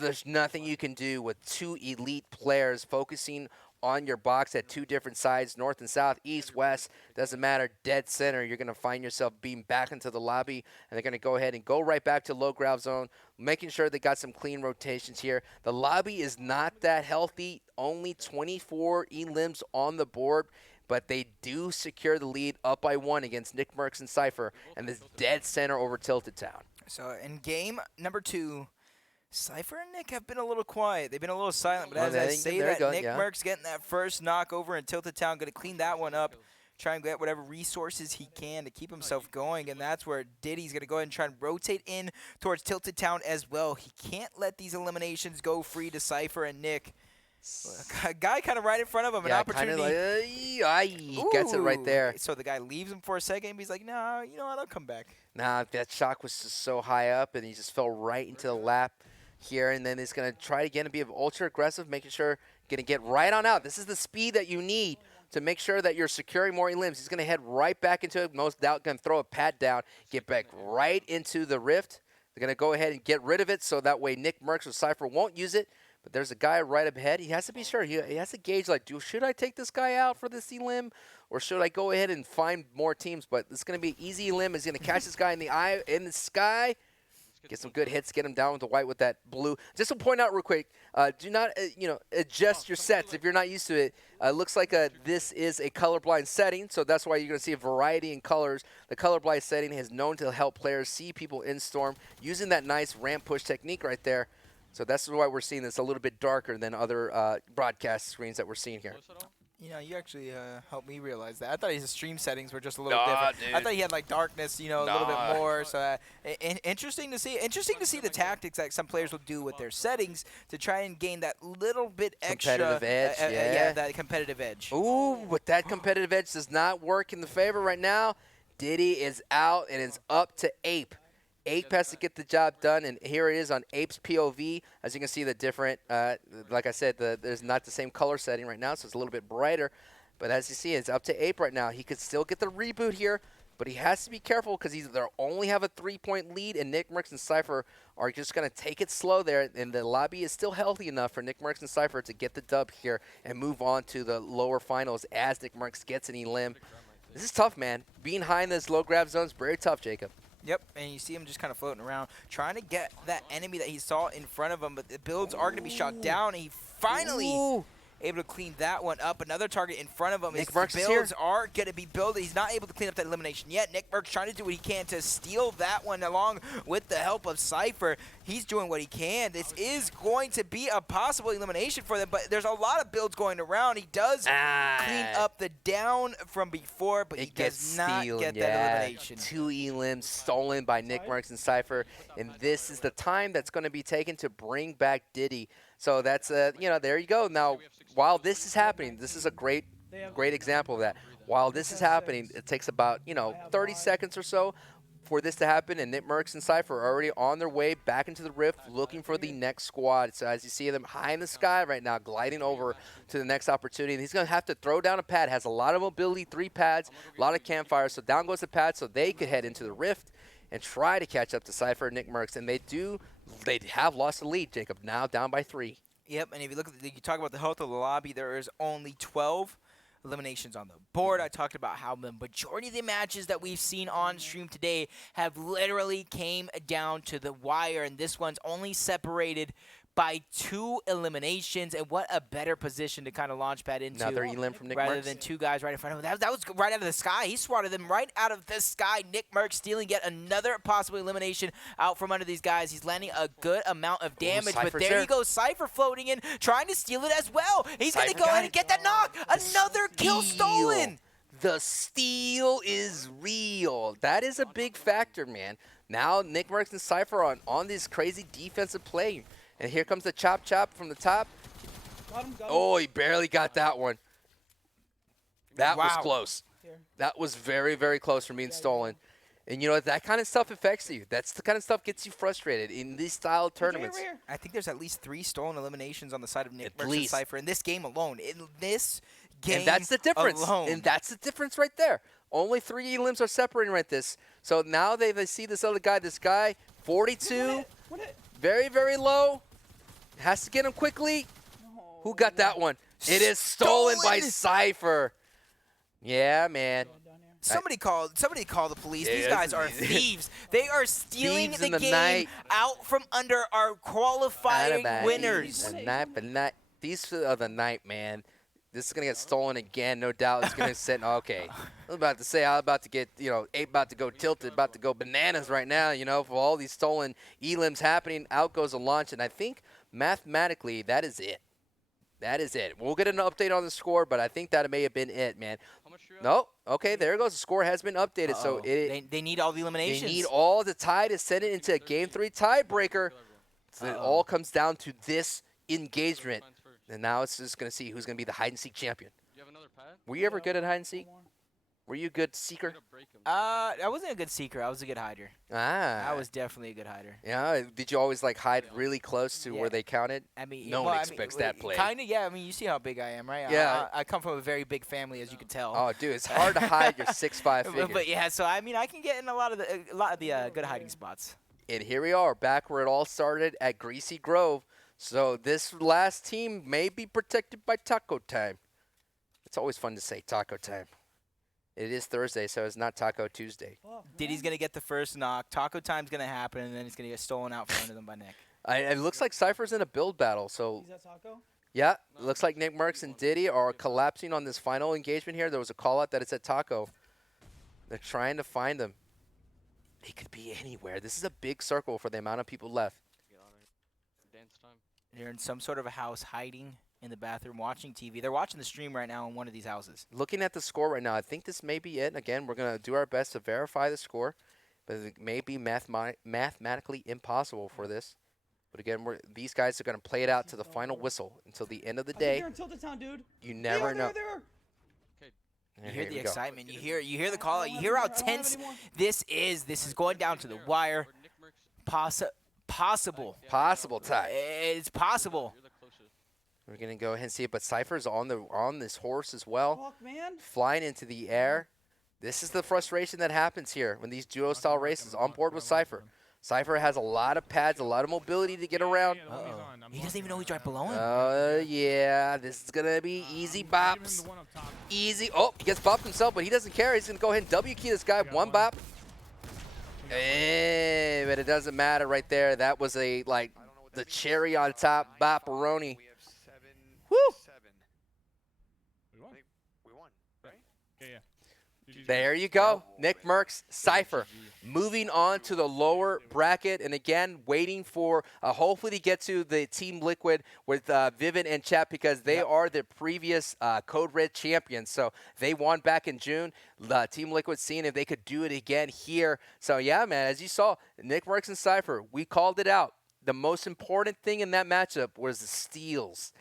There's nothing you can do with two elite players focusing on your box at two different sides, north and south, east, west, doesn't matter, dead center. You're going to find yourself being back into the lobby, and they're going to go ahead and go right back to low ground zone, making sure they got some clean rotations here. The lobby is not that healthy, only 24 elims on the board, but they do secure the lead up by 1 against Nick Mercs and Cypher, and this dead center over Tilted Town. So in game number 2, Cypher and Nick have been a little quiet. They've been a little silent, but as I say that, Nick Mercs getting that first knock over in Tilted Town, going to clean that one up, try and get whatever resources he can to keep himself going, and that's where Diddy's going to go ahead and try and rotate in towards Tilted Town as well. He can't let these eliminations go free to Cypher and Nick. A guy kind of right in front of him, an opportunity. He gets it right there. So the guy leaves him for a second, but he's like, nah, you know what, I'll come back. Nah, that shock was just so high up, and he just fell right into the lap here, and then he's going to try again to be ultra aggressive, making sure going to get right on out. This is the speed that you need to make sure that you're securing more elims. He's going to head right back into it, most doubt, going to throw a pad down, get back right into the rift. They're going to go ahead and get rid of it, so that way Nick Mercs or Cypher won't use it. But there's a guy right up ahead. He has to be sure. He has to gauge, like, should I take this guy out for this elim, or should I go ahead and find more teams? But it's going to be easy elim. He's going to catch this guy in the sky, get some good hits, get him down with the white with that blue. Just to point out real quick, do not adjust your sets if you're not used to it. Looks like this is a colorblind setting, so that's why you're going to see a variety in colors. The colorblind setting is known to help players see people in Storm using that nice ramp push technique right there. So that's why we're seeing this a little bit darker than other broadcast screens that we're seeing here. You know, you actually helped me realize that. I thought his stream settings were just a little different. Dude. I thought he had like darkness, a little bit more. So interesting to see. Interesting to see the tactics that some players will do with their settings to try and gain that little bit extra competitive edge. yeah, that competitive edge. Ooh, but that competitive edge does not work in the favor right now. Diddy is out and it's up to Ape. Ape has to get the job done, and here it is on Ape's POV. As you can see, the different, like I said, there's not the same color setting right now, so it's a little bit brighter. But as you see, it's up to Ape right now. He could still get the reboot here, but he has to be careful because they only have a 3-point lead, and Nick Mercs and Cypher are just going to take it slow there, and the lobby is still healthy enough for Nick Mercs and Cypher to get the dub here and move on to the lower finals as Nick Mercs gets an elim. This is tough, man. Being high in this low grab zone is very tough, Jacob. Yep, and you see him just kind of floating around, trying to get that enemy that he saw in front of him, but the builds are going to be shot down, and he finally able to clean that one up. Another target in front of him. Nick Mercs His builds are going to be built. He's not able to clean up that elimination yet. Nick Mercs trying to do what he can to steal that one along with the help of Cypher. He's doing what he can. This is going to be a possible elimination for them, but there's a lot of builds going around. He does clean up the down from before, but he does not get that elimination. 2 elims stolen by Nick Mercs and Cypher, and this is the time that's going to be taken to bring back Diddy. So that's, there you go. Now, while this is happening, this is a great example of that. While this is happening, it takes about, 30 seconds or so for this to happen, and Nick Mercs and Cypher are already on their way back into the Rift looking for the next squad. So as you see them high in the sky right now, gliding over to the next opportunity. And he's going to have to throw down a pad. Has a lot of mobility, 3 pads, a lot of campfires. So down goes the pad so they could head into the Rift and try to catch up to Cypher and Nick Mercs. And they have lost the lead, Jacob, now down by 3. Yep, and if you look at you talk about the health of the lobby, there is only 12 eliminations on the board. I talked about how the majority of the matches that we've seen on stream today have literally came down to the wire, and this one's only separated by 2 eliminations, and what a better position to kind of launch pad into. Another elim from Nick rather Mercs. than 2 guys right in front of him. That was right out of the sky. He swatted them right out of the sky. Nick Mercs stealing yet another possible elimination out from under these guys. He's landing a good amount of damage, but there you go. Cypher floating in, trying to steal it as well. He's going to go ahead and get that knock. Another kill stolen. The steal is real. That is a big factor, man. Now Nick Mercs and Cypher are on this crazy defensive play. And here comes the chop from the top. Got him. Oh, he barely got that one. That was close. That was very, very close from being stolen. And you know that kind of stuff affects you. That's the kind of stuff gets you frustrated in these style of tournaments. I think there's at least 3 stolen eliminations on the side of Nick At Merckx and least. Cypher in this game alone. In this game And that's the difference. alone. And that's the difference right there. Only 3 elims are separating right this. So now they see this other guy. This guy, 42, very, very low. Has to get him quickly. Who got that one? It is stolen by Cypher. Yeah, man. Somebody call the police. Yeah, These guys are thieves. They are stealing Thieves in the the game night. out from under our qualifying winners. These are the night, man. This is going to get stolen again, no doubt. It's going to sit. Okay. I was about to say, I'm about to get, Ape about to go tilted, about to go bananas right now, for all these stolen elims happening. Out goes the launch, and I think mathematically that is it. That is it. We'll get an update on the score, but I think that may have been it, man. No. Okay, there it goes. The score has been updated. So they need all the eliminations. They need all the tie to send it into a Game 3 tiebreaker. So it all comes down to this engagement. And now it's just going to see who's going to be the hide-and-seek champion. Were you ever good at hide-and-seek? Were you a good seeker? I wasn't a good seeker. I was a good hider. I was definitely a good hider. Yeah. Did you always hide really close to where they counted? I mean, no one expects that play. Kind of, yeah. I mean, you see how big I am, right? Yeah. I come from a very big family, as you can tell. Oh, dude, it's hard to hide your 6'5" figure. But yeah, so I mean, I can get in a lot of the good hiding spots. And here we are, back where it all started at Greasy Grove. So this last team may be protected by Taco Time. It's always fun to say Taco Time. It is Thursday, so it's not Taco Tuesday. Diddy's going to get the first knock. Taco Time's going to happen, and then it's going to get stolen out from under them by Nick. It looks like Cypher's in a build battle. So Is that Taco? yeah, it looks like Nick Merckx and Diddy are collapsing on this final engagement here. There was a call-out that it said Taco. They're trying to find them. They could be anywhere. This is a big circle for the amount of people left. They're in some sort of a house hiding in the bathroom watching TV. They're watching the stream right now in one of these houses. Looking at the score right now, I think this may be it. Again, we're going to do our best to verify the score, but it may be mathematically impossible for this. But again, these guys are going to play it out to the final whistle until the end of the day. Dude. You never know. You hear the excitement. You hear the call. You hear how tense this is. This is going down to the wire. Possible tie. It's possible. We're gonna go ahead and see it, but Cypher's on this horse as well. Fuck, man. Flying into the air. This is the frustration that happens here when these duo style races on board with Cypher. Cypher has a lot of pads, a lot of mobility to get around. He doesn't even know he's right below him. Yeah, this is gonna be easy bops. Easy. Oh, he gets bopped himself, but he doesn't care. He's gonna go ahead and W key this guy. One bop. But it doesn't matter right there. That was the cherry on top, bopperoni. Woo! We won, right? Yeah. There you go. Nick Merckx, Cypher. Moving on to the lower bracket, and again, waiting for hopefully to get to the Team Liquid with Vivid and Chat, because they are the previous Code Red champions. So they won back in June. Team Liquid seeing if they could do it again here. So yeah, man, as you saw, Nick Merckx and Cypher, we called it out. The most important thing in that matchup was the steals.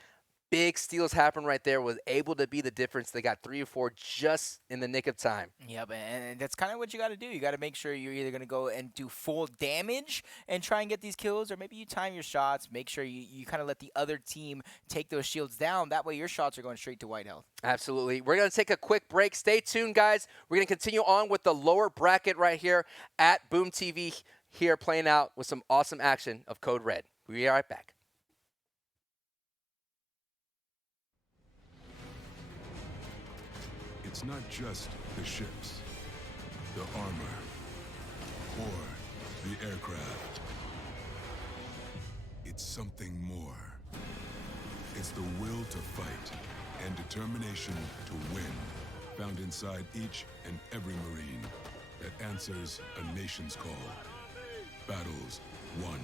Big steals happened right there, was able to be the difference. They got 3 or 4 just in the nick of time. Yep, and that's kind of what you got to do. You got to make sure you're either going to go and do full damage and try and get these kills, or maybe you time your shots, make sure you kind of let the other team take those shields down. That way your shots are going straight to white health. Absolutely. We're going to take a quick break. Stay tuned, guys. We're going to continue on with the lower bracket right here at Boom TV, here playing out with some awesome action of Code Red. We'll be right back. It's not just the ships, the armor, or the aircraft. It's something more. It's the will to fight and determination to win, found inside each and every Marine that answers a nation's call. Battles won.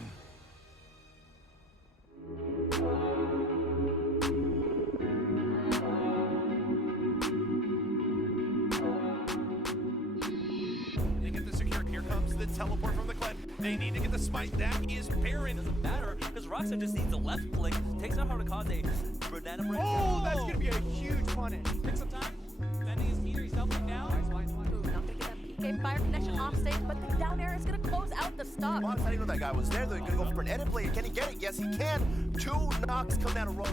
Teleport from the cliff. They need to get the smite. That is barren. Doesn't matter, because Roxanne just needs a left click, takes out how to cause a banana break. Oh, that's going to be a huge punish. Take some time. Bending his meter, he's doubling down. Not gonna get that PK fire connection off stage, but the down air is gonna close out the stock. Well, I didn't know that guy was there. They're gonna go for an edit player. Can he get it? Yes, he can. 2 knocks come down a row.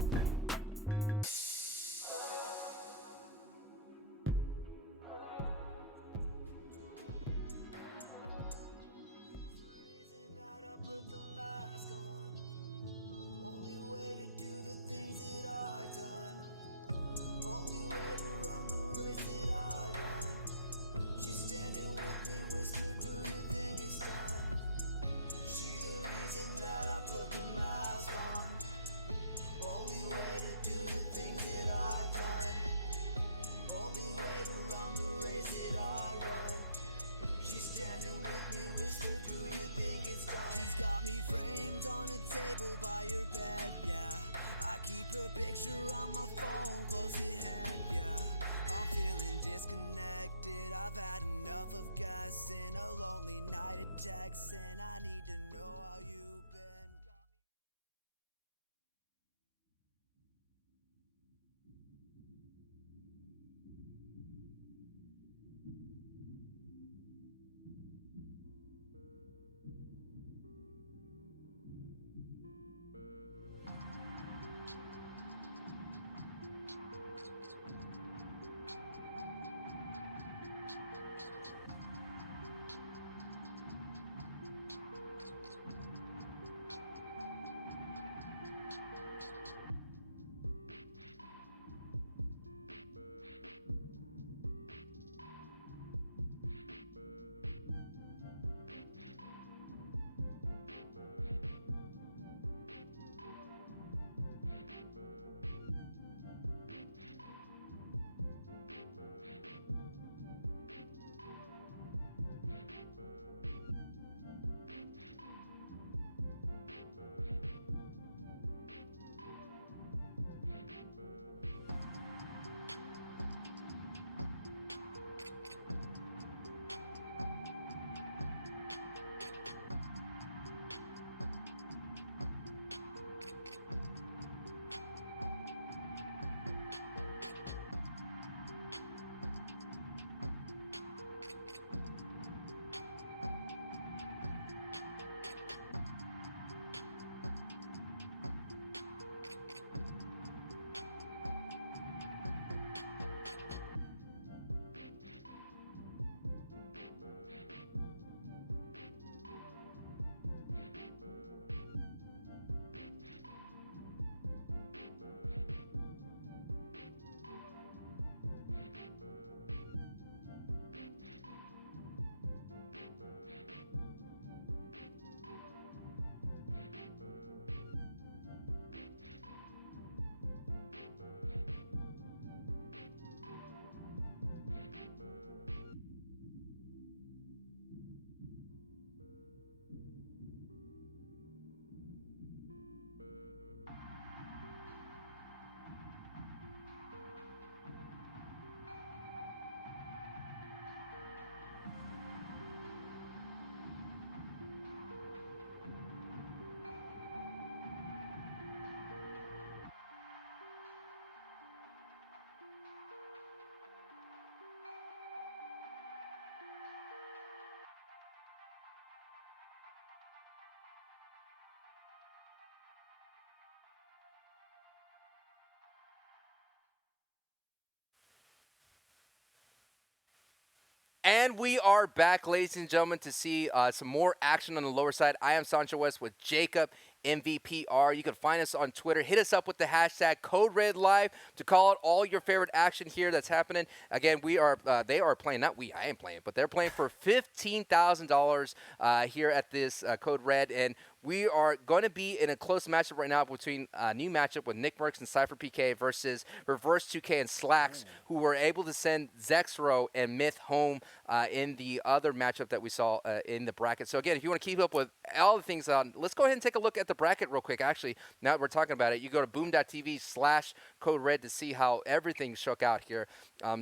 And we are back, ladies and gentlemen, to see some more action on the lower side. I am Sancho West with Jacob, MVPR. You can find us on Twitter. Hit us up with the hashtag CodeRedLive to call out all your favorite action here that's happening. Again, they are playing, not we, I ain't playing, but they're playing for $15,000 here at this Code Red. And we are going to be in a close matchup right now between a new matchup with Nick Merckx and Cypher PK versus Reverse 2K and Slacks, who were able to send Zexro and Myth home in the other matchup that we saw in the bracket. So again, if you want to keep up with all the things on, let's go ahead and take a look at the bracket real quick. Actually, now that we're talking about it, you go to boom.tv/Code Red to see how everything shook out here.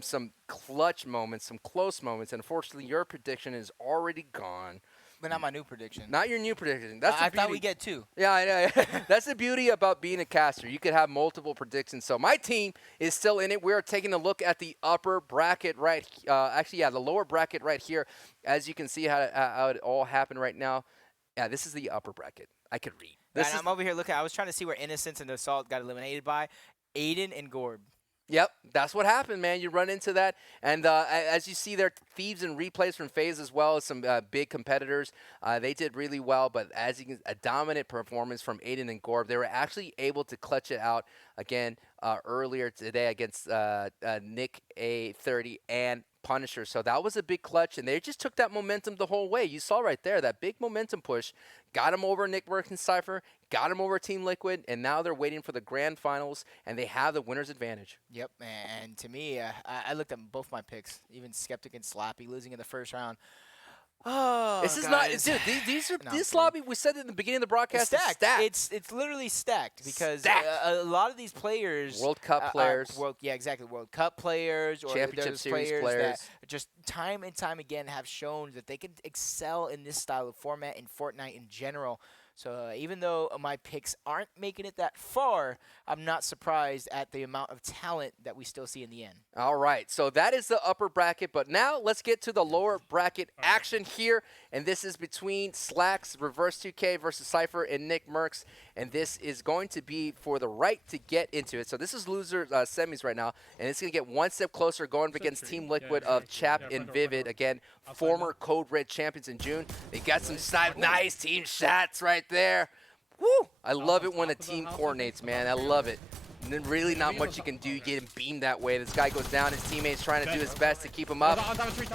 Some clutch moments, some close moments, and unfortunately, your prediction is already gone. But not my new prediction. Not your new prediction. That's I the thought beauty. we get 2. Yeah, I know. That's the beauty about being a caster. You could have multiple predictions. So my team is still in it. We're taking a look at the upper bracket right. Actually, yeah, the lower bracket right here. As you can see how it all happened right now. Yeah, this is the upper bracket. I could read. I'm over here looking. I was trying to see where Innocence and Assault got eliminated by. Aiden and Gorb. Yep, that's what happened, man. You run into that. And as you see there, Thieves and replays from FaZe as well as some big competitors. They did really well, but as you can, a dominant performance from Aiden and Gorb. They were actually able to clutch it out again earlier today against Nick A30 and Punisher. So that was a big clutch, and they just took that momentum the whole way. You saw right there, that big momentum push. Got him over Nick Merck and Cypher, got him over Team Liquid, and now they're waiting for the grand finals, and they have the winner's advantage. Yep, and to me, I looked at both my picks, even Skeptic and Slappy losing in the first round. Oh, this is guys. not, dude. These are this lobby. We said it in the beginning of the broadcast. It's stacked. Stacked. It's literally stacked because Stacked. A lot of these players, World Cup players, yeah, exactly, World Cup players, or Championship there's Series players that just time and time again have shown that they can excel in this style of format in Fortnite in general. So even though my picks aren't making it that far, I'm not surprised at the amount of talent that we still see in the end. All right, so that is the upper bracket, but now let's get to the lower bracket action here, and this is between Slacks, Reverse 2K versus Cypher and Nick Merckx, and this is going to be for the right to get into it. So this is loser semis right now, and it's going to get one step closer going up against Team Liquid of Chap and Vivid. Again, former Code Red champions in June. They got some nice team shots right there. Woo! I love it when a team coordinates, man. I love it. And then really not much you can do. You get him beamed that way. This guy goes down. His teammate's trying to do his best to keep him up.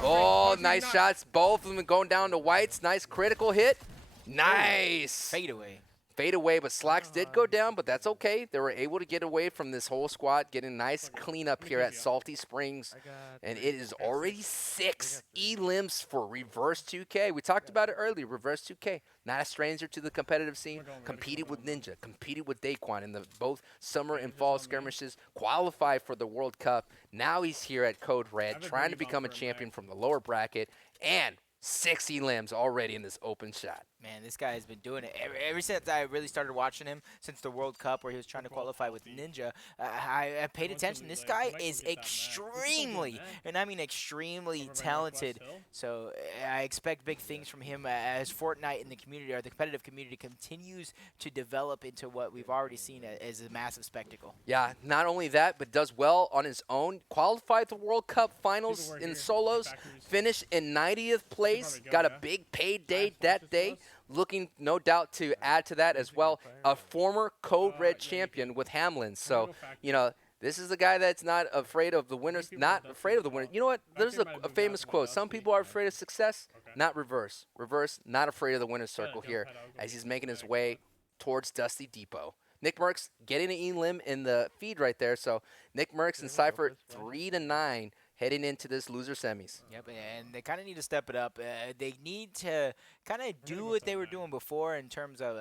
Oh, nice shots. Both of them going down to Whites. Nice critical hit. Nice. Fade away. Fade away, but Slacks did go down, but that's okay. They were able to get away from this whole squad, getting a nice cleanup here at Salty Springs. And it is already 6 elims for Reverse 2K. We talked about it earlier, Reverse 2K. Not a stranger to the competitive scene. Competed with Ninja, competed with Daquan in the both summer and fall skirmishes, qualified for the World Cup. Now he's here at Code Red, trying to become a champion from the lower bracket, and 6 elims already in this open shot. Man, this guy has been doing it ever since I really started watching him, since the World Cup where he was trying to qualify with Ninja. I paid attention. This guy is extremely, and I mean extremely talented. So I expect big things from him as Fortnite in the community, or the competitive community, continues to develop into what we've already seen as a massive spectacle. Yeah, not only that, but does well on his own. Qualified the World Cup finals in solos. Finished in 90th place. Got a big payday that day. Looking, no doubt, to add to that as well, a former Code Red champion with Hamlin. So, you know, this is a guy that's not afraid of the winners, not afraid of the winners. You know what? There's a famous quote. Some people are afraid of success, not Reverse. Reverse, not afraid of the winner's circle here as he's making his way towards Dusty Depot. Nick Merckx getting an elim in the feed right there. So, Nick Merckx and Cypher 3-9. Heading into this loser semis. Yep, and they kind of need to step it up. They need to kind of do what they were doing before in terms of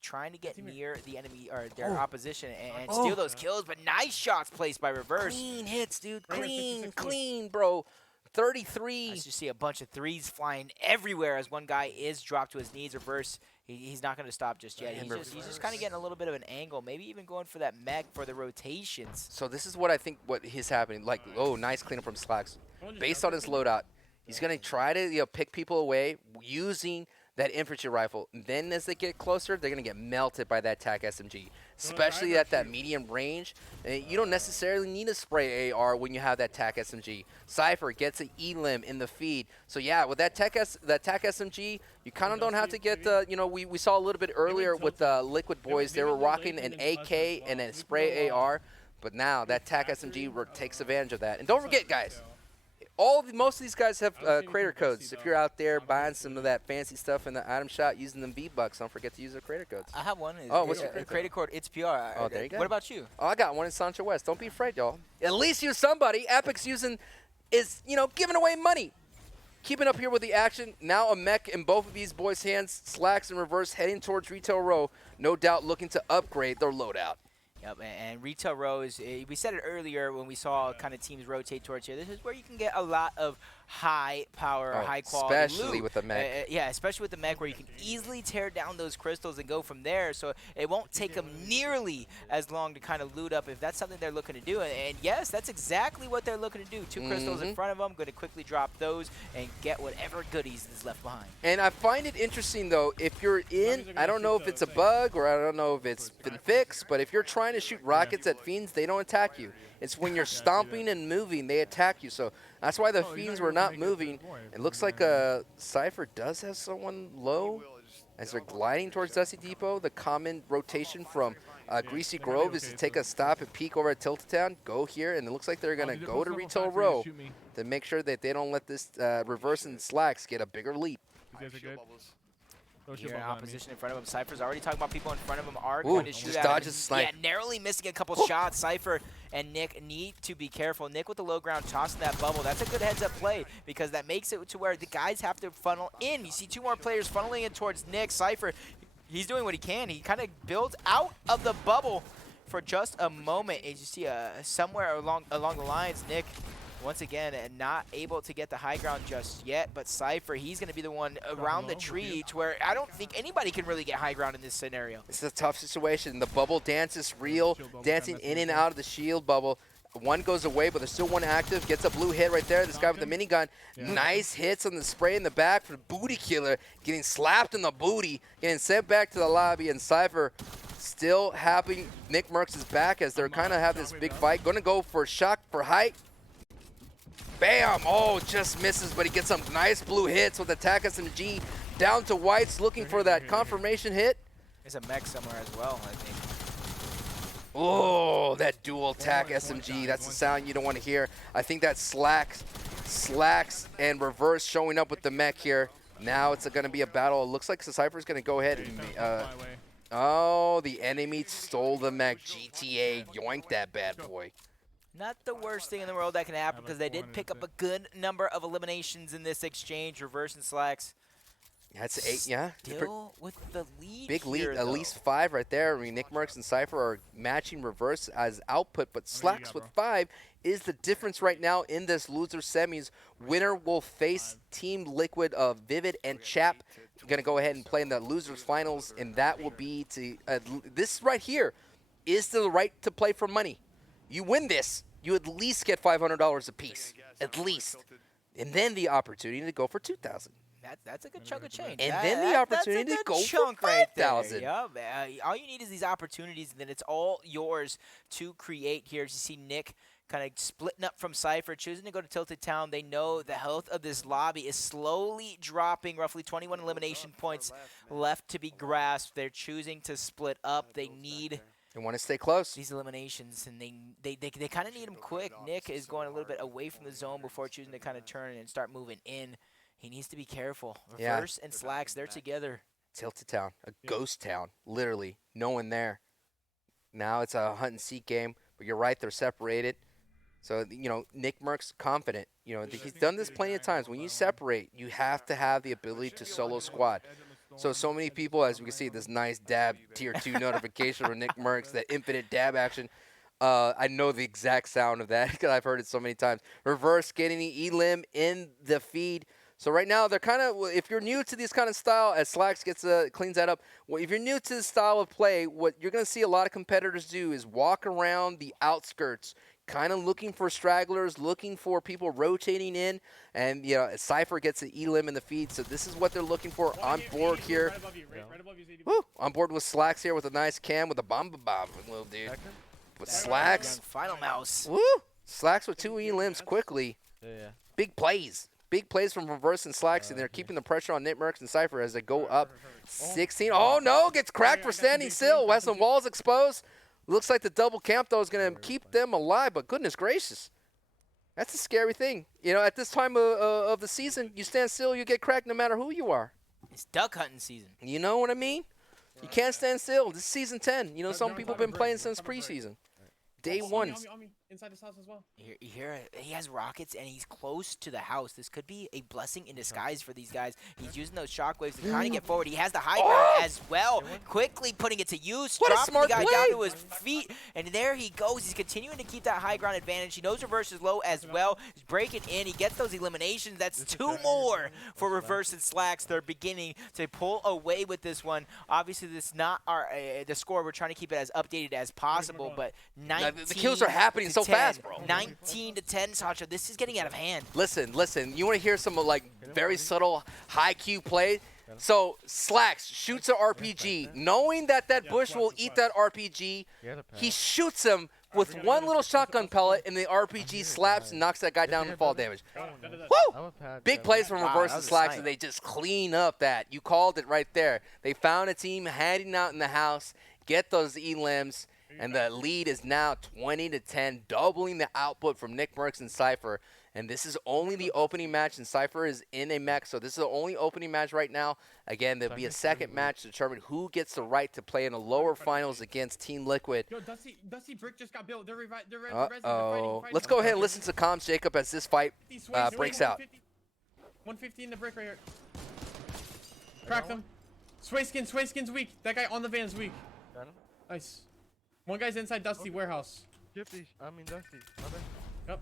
trying to get near the enemy or their opposition and steal those kills. But nice shots placed by Reverse. Clean hits, dude. Clean, bro. 33. I just see a bunch of threes flying everywhere as one guy is dropped to his knees. Reverse, he's not going to stop just yet. He's just kind of getting a little bit of an angle, maybe even going for that mech for the rotations. So this is what I think what is happening. Like, oh, nice cleanup from Slacks. Based on his loadout, he's going to try to pick people away using that infantry rifle. And then as they get closer, they're going to get melted by that TAC SMG, especially at that medium range. And you don't necessarily need a spray AR when you have that TAC SMG. Cypher gets an elim in the feed. So yeah, with that TAC SMG, you kind of don't have to get the, you know, we saw a little bit earlier with the Liquid Boys. They were rocking an AK and a spray AR. But now that TAC SMG takes advantage of that. And don't forget, guys, most of these guys have creator codes. If you're out there buying some of that fancy stuff in the item shop using them V-Bucks, don't forget to use their creator codes. I have one. What's your creator code? It's PR. Oh, there you go. What about you? Oh, I got one in Sancho West. Don't be afraid, y'all. At least use somebody. Epic's is giving away money. Keeping up here with the action. Now a mech in both of these boys' hands. Slacks and Reverse heading towards Retail Row. No doubt looking to upgrade their loadout. Yep, and Retail Row is, we said it earlier when we saw kind of teams rotate towards here. This is where you can get a lot of high power, Oh, high quality especially loot. with the mech. Yeah, especially with the mech, where you can easily tear down those crystals and go from there. So it won't take them nearly as long to kind of loot up if that's something they're looking to do. And yes, that's exactly what they're looking to do. 2 crystals in front of them, going to quickly drop those and get whatever goodies is left behind. And I find it interesting, though, if you're in, I don't know if it's a bug or I don't know if it's been fixed, but if you're trying to shoot rockets at fiends, they don't attack you. It's when you're stomping and moving, they attack you. So that's why the fiends were not moving. It looks like Cypher does have someone low as they're gliding towards Dusty Depot. The common rotation from Greasy Grove is to take a stop and peek over at Tilted Town, go here, and it looks like they're going to go to Retail Row to make sure that they don't let this Reverse and Slacks get a bigger leap. You guys are good. Here in opposition in front of him. Cypher's already talking about people in front of him are going to shoot just at dodges him. snipe. Yeah, narrowly missing a couple shots. Cypher and Nick need to be careful. Nick with the low ground tossing that bubble. That's a good heads-up play because that makes it to where the guys have to funnel in. You see 2 more players funneling in towards Nick. Cypher, he's doing what he can. He kind of builds out of the bubble for just a moment. As you see somewhere along the lines, Nick once again, not able to get the high ground just yet, but Cypher, he's going to be the one around the tree to where I don't think anybody can really get high ground in this scenario. It's a tough situation. The bubble dance is real, dancing in and out of the shield bubble. One goes away, but there's still one active. Gets a blue hit right there. This guy with the minigun. Nice hits on the spray in the back for the booty killer. Getting slapped in the booty, getting sent back to the lobby, and Cypher still having Nick Mercs' back as they're kind of have this big fight. Going to go for a shock for height. Bam! Oh, just misses, but he gets some nice blue hits with Attack SMG. Down to Whites, looking for that confirmation hit. There's a mech somewhere as well, I think. Oh, that dual attack SMG. That's the sound you don't want to hear. I think that's Slacks and Reverse showing up with the mech here. Now it's going to be a battle. It looks like Cypher's going to go ahead and... oh, the enemy stole the mech. GTA yoinked that bad boy. Not the worst thing in the world that can happen because they did pick up a good number of eliminations in this exchange. Reverse and Slacks. That's 8, yeah. Still with the lead. Big lead, here, at least 5 right there. I mean, Nick Mercs and Cypher are matching Reverse as output, but Slacks with 5 is the difference right now in this loser semis. Winner will face Team Liquid of Vivid and Chap. Going to go ahead and play in the losers finals, and that will be to this right here is the right to play for money. You win this, you at least get $500 a piece, at least, and then the opportunity to go for $2,000. That's a good chunk of change. And then the opportunity to go for $5,000. Yep. All you need is these opportunities, and then it's all yours to create here. As you see Nick kind of splitting up from Cypher, choosing to go to Tilted Town. They know the health of this lobby is slowly dropping, roughly 21 elimination points left to be grasped. They're choosing to split up. They need... They want to stay close. These eliminations, and they kind of need them quick. Nick is going a little bit away from the zone before choosing to kind of turn and start moving in. He needs to be careful. Reverse and Slacks, they're together. Tilted Town, a ghost town, literally. No one there. Now it's a hunt and seek game, but you're right, they're separated. So, you know, Nick Mercs confident. You know, he's done this plenty of times. When you separate, you have to have the ability to solo squad. So many people, as we can see, this nice dab tier 2 notification from Nick Mercs, that infinite dab action. I know the exact sound of that because I've heard it so many times. Reverse getting the elim in the feed. So right now, they're kind of, if you're new to this kind of style, as Slacks cleans that up, well, if you're new to this style of play, what you're going to see a lot of competitors do is walk around the outskirts, kind of looking for stragglers, looking for people rotating in, and you know, Cypher gets the elim in the feed, so this is what they're looking for on board here. Woo! On board with Slacks here with a nice cam with a bomb, little dude. With Slacks. Final mouse. Woo! Slacks with 2 elims quickly. Big plays. Big plays from Reverse and Slacks, and they're keeping the pressure on Nick Mercs and Cypher as they go up 16. Oh, no! Gets cracked for standing still. Has some walls exposed. Looks like the double camp, though, is going to keep them alive, but goodness gracious. That's a scary thing. You know, at this time of the season, you stand still, you get cracked no matter who you are. It's duck hunting season. You know what I mean? You can't stand still. This is season 10. You know, some people have been playing since preseason. Day 1. inside this house as well. Here, he has rockets and he's close to the house. This could be a blessing in disguise for these guys. He's using those shockwaves to kind of get forward. He has the high ground as well, quickly putting it to use, What a dropping smart the guy play. down to his feet, and there he goes. He's continuing to keep that high ground advantage. He knows reverse is low as well. He's breaking in. He gets those eliminations. That's 2 more for reverse and slacks. They're beginning to pull away with this one. Obviously, this is not our the score. We're trying to keep it as updated as possible, but 19 the kills are happening so 10. fast, bro. 19 to 10, Sacha. This is getting out of hand. Listen. You want to hear some like very subtle, high Q play? So Slacks shoots an RPG, knowing that bush will eat that RPG. He shoots him with one little shotgun pellet, and the RPG slaps and knocks that guy down to fall damage. Woo! Big plays from reverse and Slacks, and they just clean up that. You called it right there. They found a team hiding out in the house, get those elims, and the lead is now 20 to 10, doubling the output from Nick Mercs and Cypher. And this is only the opening match, and Cypher is in a mech, so this is the only opening match right now. Again, there'll be a second match to determine who gets the right to play in the lower finals against Team Liquid. Yo, Dusty Brick just got built. They're Uh-oh. Let's go ahead and listen to comms, Jacob, as this fight breaks out. 150 in the brick right here. Crack them. Sway Skin's weak. That guy on the van's weak. Nice. One guy's inside Dusty warehouse. Dusty. Yep.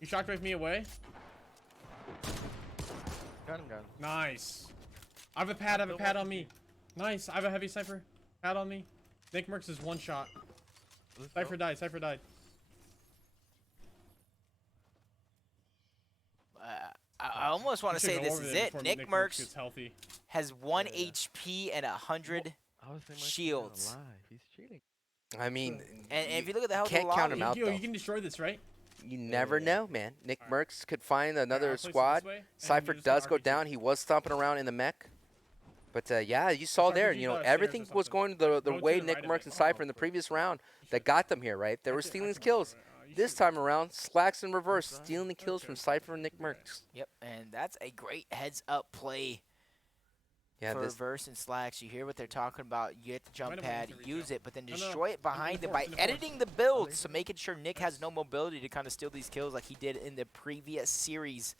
You shockwave me away. Got him. Nice. I have a pad on me. Nice. I have a heavy Cypher. Pad on me. Nick Mercs is one shot. Cypher died. I almost want to say this is it. Nick Mercs has 1 HP and 100 shields. He's cheating. I mean, and if you look at the health can't of the count him out, Yo, though. you can destroy this, right? You never know, man. Nick Mercs could find another I'll place it squad. this way, and Cypher you just does go go RPG. down. He was stomping around in the mech. But, yeah, you saw there, RPG you know, does stairs everything or was something. going the Go to way the Nick right of Mercs it. and Cypher in the previous round that got them here, right? They were stealing his kills. This time around, Slacks in reverse, stealing the kills from Cypher and Nick Mercs. Yep, and that's a great heads-up play Yeah, for this reverse and slacks. You hear what they're talking about. You get the jump Might have pad, went for use retail. it, but then No, no, destroy it behind them in by the force. editing the build, so making sure Nick has no mobility to kind of steal these kills like he did in the previous series.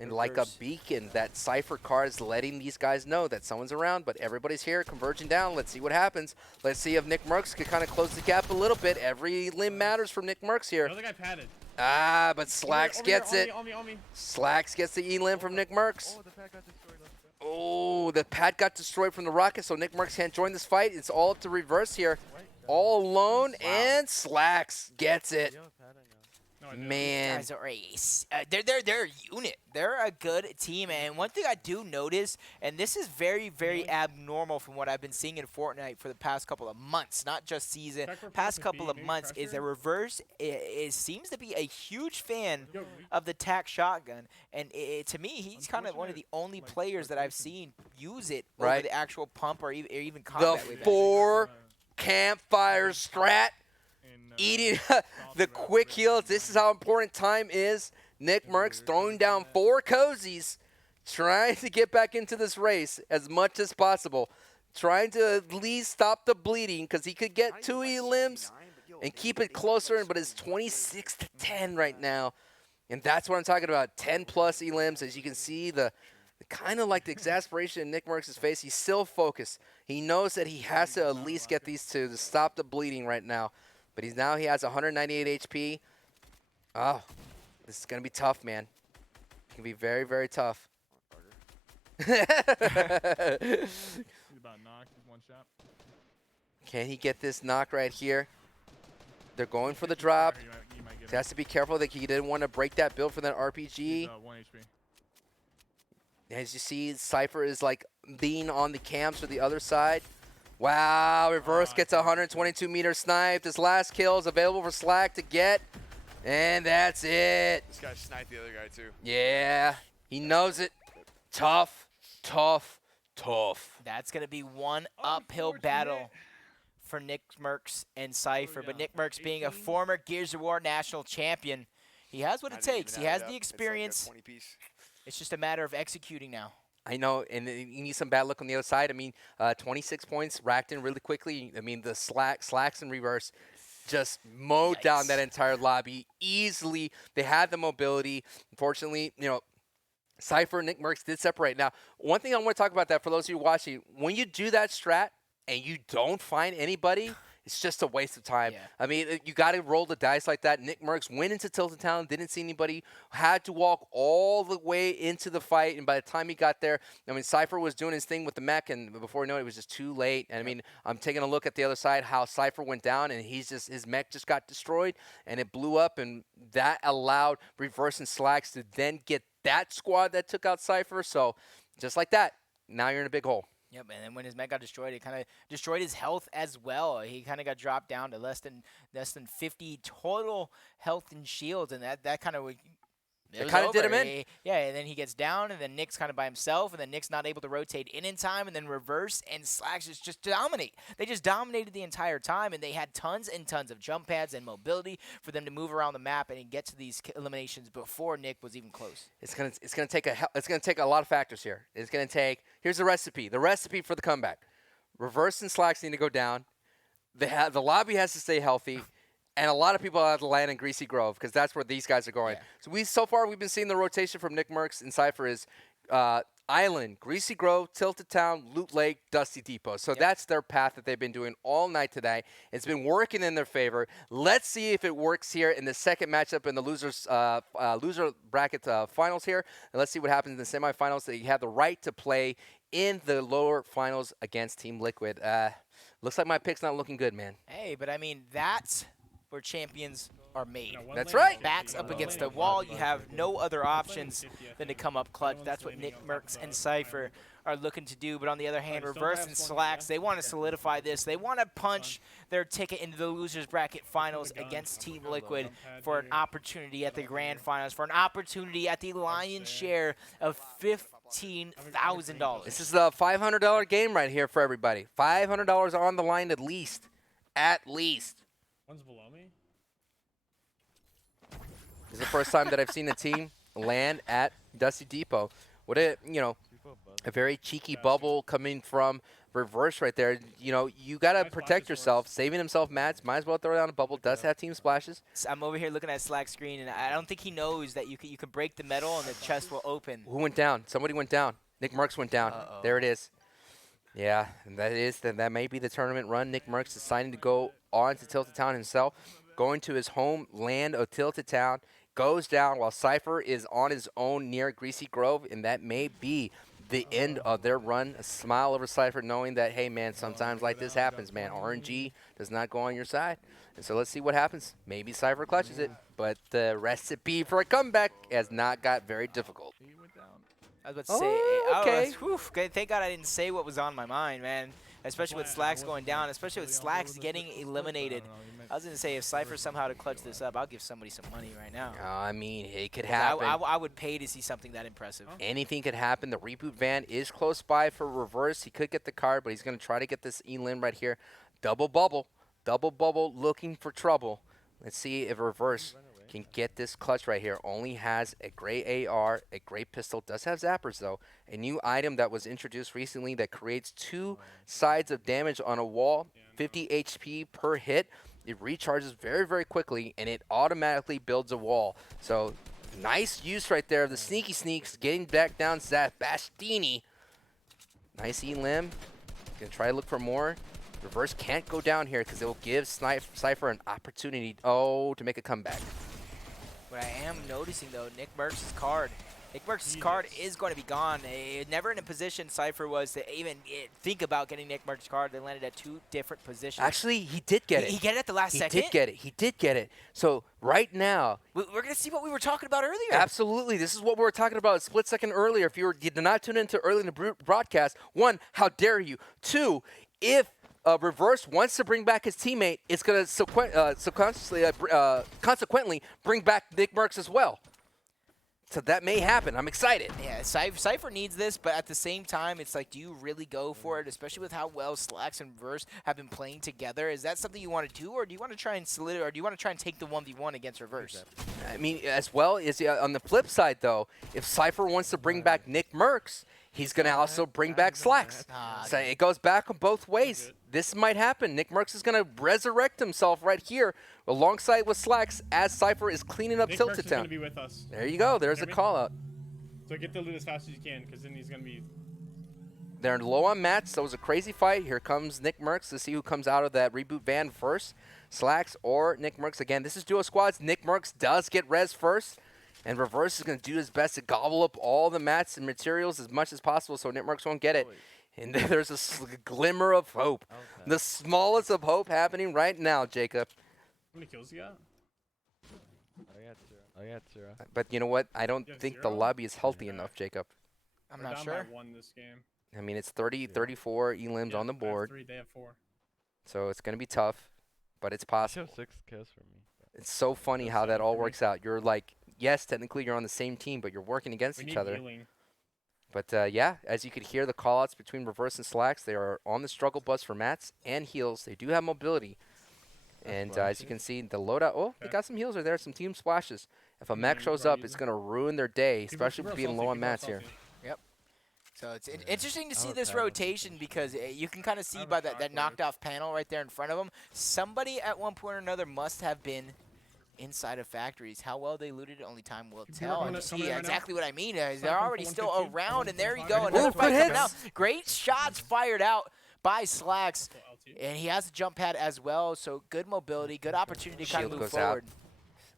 And like a Reverse. beacon, that Cypher card is letting these guys know that someone's around, but everybody's here, converging down. Let's see what happens. Let's see if Nick Mercs could kind of close the gap a little bit. Every limb matters from Nick Mercs here. Another guy padded. Ah, but Slacks Over here, gets on it. me, on me. Slacks gets the elim from Nick Mercs. Oh, the pad got destroyed. Oh, the pad got destroyed from the rocket, so Nick Mercs can't join this fight. It's all up to reverse here. All alone, and Slacks gets it. No, I didn't. Man. These guys are they're a unit. They're a good team, and one thing I do notice, and this is very, very abnormal from what I've been seeing in Fortnite for the past couple of months, not just season, Check for past pressure, couple of maybe months, is that pressure. reverse seems to be a huge fan Yo, of the tac shotgun, and to me, he's kind of one of the only players that I've seen use it over Right. the actual pump or even The combat. with it. 4 campfire strat. Eating the quick heals. This is how important time is. Nick Mercs throwing down 4 cozies, trying to get back into this race as much as possible. Trying to at least stop the bleeding because he could get 2 elims and keep it closer, but it's 26 to 10 right now. And that's what I'm talking about, 10 plus elims. As you can see, the kind of like the exasperation in Nick Mercs' face. He's still focused. He knows that he has to at least get these 2 to stop the bleeding right now. But he has 198 HP. Oh, this is going to be tough, man. It can be very, very tough. He's about knocked with 1 shot. Can he get this knock right here? They're going for the drop. You might get He has to be careful that he didn't want to break that build for that RPG. 1 HP. As you see, Cypher is like being on the cams for the other side. Wow, reverse gets a 122-meter snipe. This last kill is available for Slack to get. And that's it. This guy sniped the other guy, too. Yeah, he knows it. Tough, tough, tough. That's going to be one uphill battle for Nick Mercs and Cypher. But Nick Mercs being a former Gears of War national champion, he has what it takes. He has the experience. It's just a matter of executing now. I know, and you need some bad luck on the other side. I mean, 26 points racked in really quickly. I mean, the slacks in reverse. just mowed down that entire lobby easily. They had the mobility. Unfortunately, Cypher and Nick Merckx did separate. Now, one thing I want to talk about that for those of you watching, when you do that strat and you don't find anybody, it's just a waste of time. Yeah. I mean, you got to roll the dice like that. Nick Merckx went into Tilted Town, didn't see anybody, had to walk all the way into the fight, and by the time he got there, I mean, Cypher was doing his thing with the mech, and before you know it, it was just too late. And I mean, I'm taking a look at the other side, how Cypher went down, and his mech just got destroyed, and it blew up, and that allowed Reverse and Slacks to then get that squad that took out Cypher. So just like that, now you're in a big hole. Yep, and then when his mech got destroyed, it kind of destroyed his health as well. He kind of got dropped down to less than 50 total health and shields, and that kind of did him in. Yeah, and then he gets down, and then Nick's kind of by himself, and then Nick's not able to rotate in time, and then Reverse and Slacks just dominate. They just dominated the entire time, and they had tons and tons of jump pads and mobility for them to move around the map and get to these eliminations before Nick was even close. It's gonna take a lot of factors here. It's gonna take, here's the recipe for the comeback. Reverse and Slacks need to go down. The lobby has to stay healthy. And a lot of people have to land in Greasy Grove because that's where these guys are going. Yeah. So far we've been seeing the rotation from Nick Merckx and Cypher is Island, Greasy Grove, Tilted Town, Loot Lake, Dusty Depot. So that's their path that they've been doing all night today. It's been working in their favor. Let's see if it works here in the second matchup in the loser bracket finals here. And let's see what happens in the semifinals. That you have the right to play in the lower finals against Team Liquid. Looks like my pick's not looking good, man. Hey, but I mean, that's where champions are made. That's right. Backs up against the wall. You have no other options than to come up clutch. That's what Nick Merckx and Cypher are looking to do. But on the other hand, Reverse and Slacks, they want to solidify this. They want to punch their ticket into the losers bracket finals against Team Liquid for an opportunity at the grand finals, for an opportunity at the lion's share of $15,000. This is a $500 game right here for everybody. $500 on the line at least. At least. One's below me. This is the first time that I've seen a team land at Dusty Depot. What a very cheeky bubble coming from Reverse right there. You got to protect yourself. Saving himself mats. Might as well throw down a bubble. Does have team splashes. I'm over here looking at Slack's screen, and I don't think he knows that you can break the metal and the chest will open. Who went down? Somebody went down. Nick Merckx went down. There it is. Yeah, and that may be the tournament run. Nick Merckx deciding to go on to Tilted Town himself, going to his home land of Tilted Town, goes down while Cypher is on his own near Greasy Grove, and that may be the end of their run. A smile over Cypher knowing that, hey, man, sometimes like this happens, man. RNG does not go on your side. And so let's see what happens. Maybe Cypher clutches it, but the recipe for a comeback has not got very difficult. I was about to say, okay. Thank God I didn't say what was on my mind, man. Especially with Slacks going down, especially with Slacks getting eliminated. I was going to say, if Cypher somehow to clutch this up, I'll give somebody some money right now. I mean, it could happen. I would pay to see something that impressive. Anything could happen. The reboot van is close by for Reverse. He could get the card, but he's going to try to get this elim right here. Double bubble looking for trouble. Let's see if Reverse can get this clutch right here. Only has a gray AR, a gray pistol. Does have zappers, though. A new item that was introduced recently that creates 2 sides of damage on a wall, 50 HP per hit. It recharges very, very quickly, and it automatically builds a wall. So, nice use right there of the sneaky sneaks, getting back down Bastini. Nice elim. Gonna try to look for more. Reverse can't go down here because it will give Cypher an opportunity, to make a comeback. What I am noticing, though, Nick Merckx's card. Nick Merckx's card is going to be gone. Never in a position Cypher was to even think about getting Nick Merckx's card. They landed at 2 different positions. Actually, he did get it. He get it at the last second? He did get it. So right now, we're going to see what we were talking about earlier. Absolutely. This is what we were talking about a split second earlier. If you did not tune into early in the broadcast, 1, how dare you? 2, if Reverse wants to bring back his teammate, it's going to consequently bring back Nick Merckx as well. So that may happen. I'm excited. Yeah, Cypher needs this, but at the same time, it's like, do you really go for it, especially with how well Slacks and Reverse have been playing together? Is that something you want to do, or do you want to try and or do you want to try and take the 1v1 against Reverse? I mean, as well as on the flip side, though, if Cypher wants to bring back Nick Merckx, he's going to also bring back Slacks. So it goes back on both ways. This might happen. Nick Merckx is going to resurrect himself right here alongside with Slacks as Cypher is cleaning up Nick Tilted Merckx is going Town. to be with us. There you go. There's a call out. So get the loot as fast as you can, because then he's going to be... They're low on mats. That was a crazy fight. Here comes Nick Merckx to see who comes out of that reboot van first. Slacks or Nick Merckx. Again, this is duo squads. Nick Merckx does get res first. And Reverse is going to do his best to gobble up all the mats and materials as much as possible so Nick Merckx won't get it. And there's a glimmer of hope. Okay. The smallest of hope happening right now, Jacob. How many kills you got? I got 0. But you know what? I don't think the lobby is healthy enough, Jacob. I'm not sure. By 1 this game. I mean, it's 34 elims on the board. I have 3, they have 4. So it's going to be tough, but it's possible. 6 kills for me. It's so funny how that all works out. You're like, yes, technically you're on the same team, but you're working against each other. Healing. But yeah, as you could hear the callouts between Reverse and Slacks, they are on the struggle bus for mats and heals. They do have mobility. And as you can see, the loadout, they got some heals right there, some team splashes. If a mech shows up, it's going to ruin their day, especially with being low on mats here. Yep. So it's interesting to see this rotation because you can kind of see by that knocked off panel right there in front of them. Somebody at one point or another must have been inside of factories. How well they looted, only time will tell. And you see exactly what I mean. They're already still around, and there you go. Another fight coming out. Great shots fired out by Slacks. And he has a jump pad as well, so good mobility, good opportunity to kind of move forward.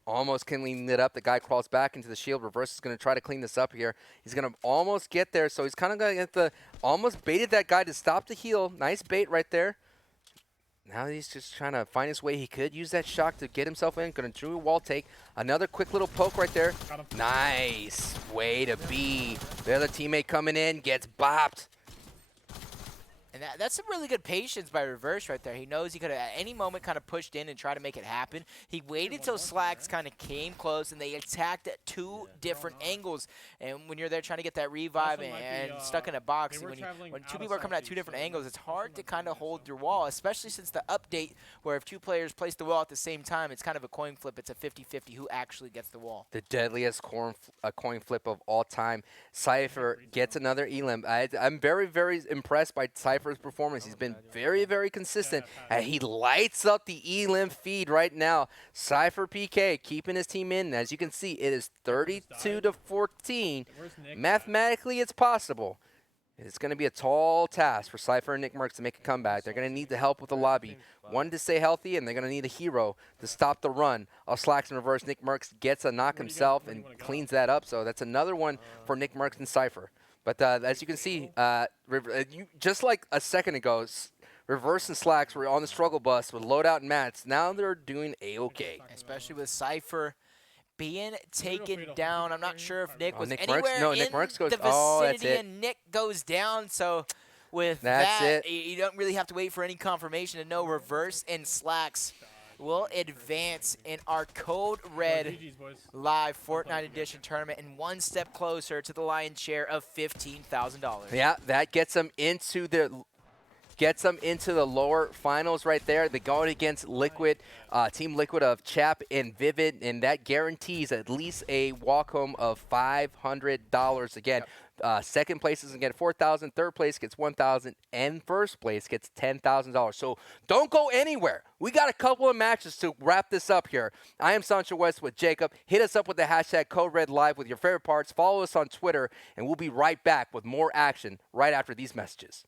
Almost cleaning it up. The guy crawls back into the shield. Reverse is going to try to clean this up here. He's going to almost get there, so he's kind of going to get the almost baited that guy to stop the heal. Nice bait right there. Now he's just trying to find his way. He could use that shock to get himself in. Going to do a wall take. Another quick little poke right there. Nice way to be. The other teammate coming in gets bopped. And that's some really good patience by Reverse right there. He knows he could have at any moment kind of pushed in and tried to make it happen. He waited till Slacks kind of came close, and they attacked at 2 different angles. And when you're there trying to get that revive and stuck in a box, when 2 people are coming at 2 different angles, it's hard to kind of hold your wall, especially since the update where if 2 players place the wall at the same time, it's kind of a coin flip. It's a 50-50 who actually gets the wall. The deadliest coin flip of all time. Cypher gets another elim. I'm very, very impressed by Cypher's performance. He's been very, very consistent, and he lights up the elim feed right now. Cypher PK keeping his team in. As you can see, it is 32-14. Mathematically, it's possible. It's going to be a tall task for Cypher and Nick Merckx to make a comeback. They're going to need the help with the lobby. One to stay healthy, and they're going to need a hero to stop the run of Slacks in Reverse. Nick Merckx gets a knock himself and cleans that up, so that's another one for Nick Merckx and Cypher. But as you can see, just like a second ago, Reverse and Slacks were on the struggle bus with loadout and mats. Now they're doing A-okay. Especially with Cypher being taken down. I'm not sure if Nick was Nick anywhere Merckx? No, in Nick Merckx goes, the vicinity, and Nick goes down. So with that, you don't really have to wait for any confirmation to know Reverse and Slacks will advance in our Code Red live Fortnite edition tournament and one step closer to the lion's share of $15,000. Yeah, that gets them into the lower finals right there. They're going against Liquid, Team Liquid of Chap and Vivid, and that guarantees at least a walk home of $500 again. Second place is going to get $4,000, third place gets $1,000, and first place gets $10,000. So don't go anywhere. We got a couple of matches to wrap this up here. I am Sancho West with Jacob. Hit us up with the hashtag CodeRedLive with your favorite parts. Follow us on Twitter, and we'll be right back with more action right after these messages.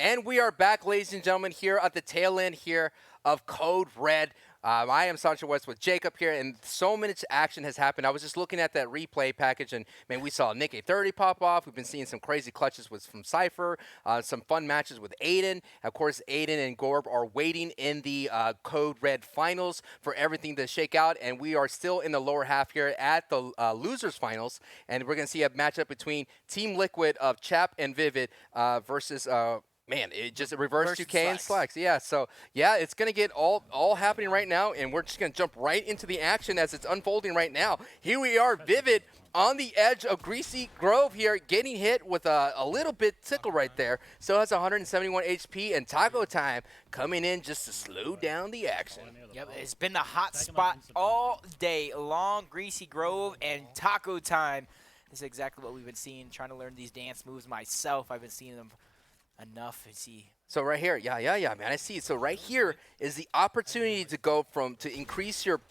And we are back, ladies and gentlemen, here at the tail end here of Code Red. I am Sancho West with Jacob here, and so much action has happened. I was just looking at that replay package, and, man, we saw Nick A30 pop off. We've been seeing some crazy clutches from Cypher, some fun matches with Aiden. Of course, Aiden and Gorb are waiting in the Code Red finals for everything to shake out, and we are still in the lower half here at the losers finals, and we're going to see a matchup between Team Liquid of Chap and Vivid versus man, it just reverse 2K and Slacks. Yeah, so, yeah, it's going to get all happening right now, and we're just going to jump right into the action as it's unfolding right now. Here we are, Vivid, on the edge of Greasy Grove here, getting hit with a little bit tickle right there. Still has 171 HP, and Taco Time coming in just to slow down the action. Yep, it's been the hot spot all day long. Greasy Grove and Taco Time. This is exactly what we've been seeing, trying to learn these dance moves myself. I've been seeing them enough to see. So right here, yeah, man, I see it. So right here is the opportunity to go to increase your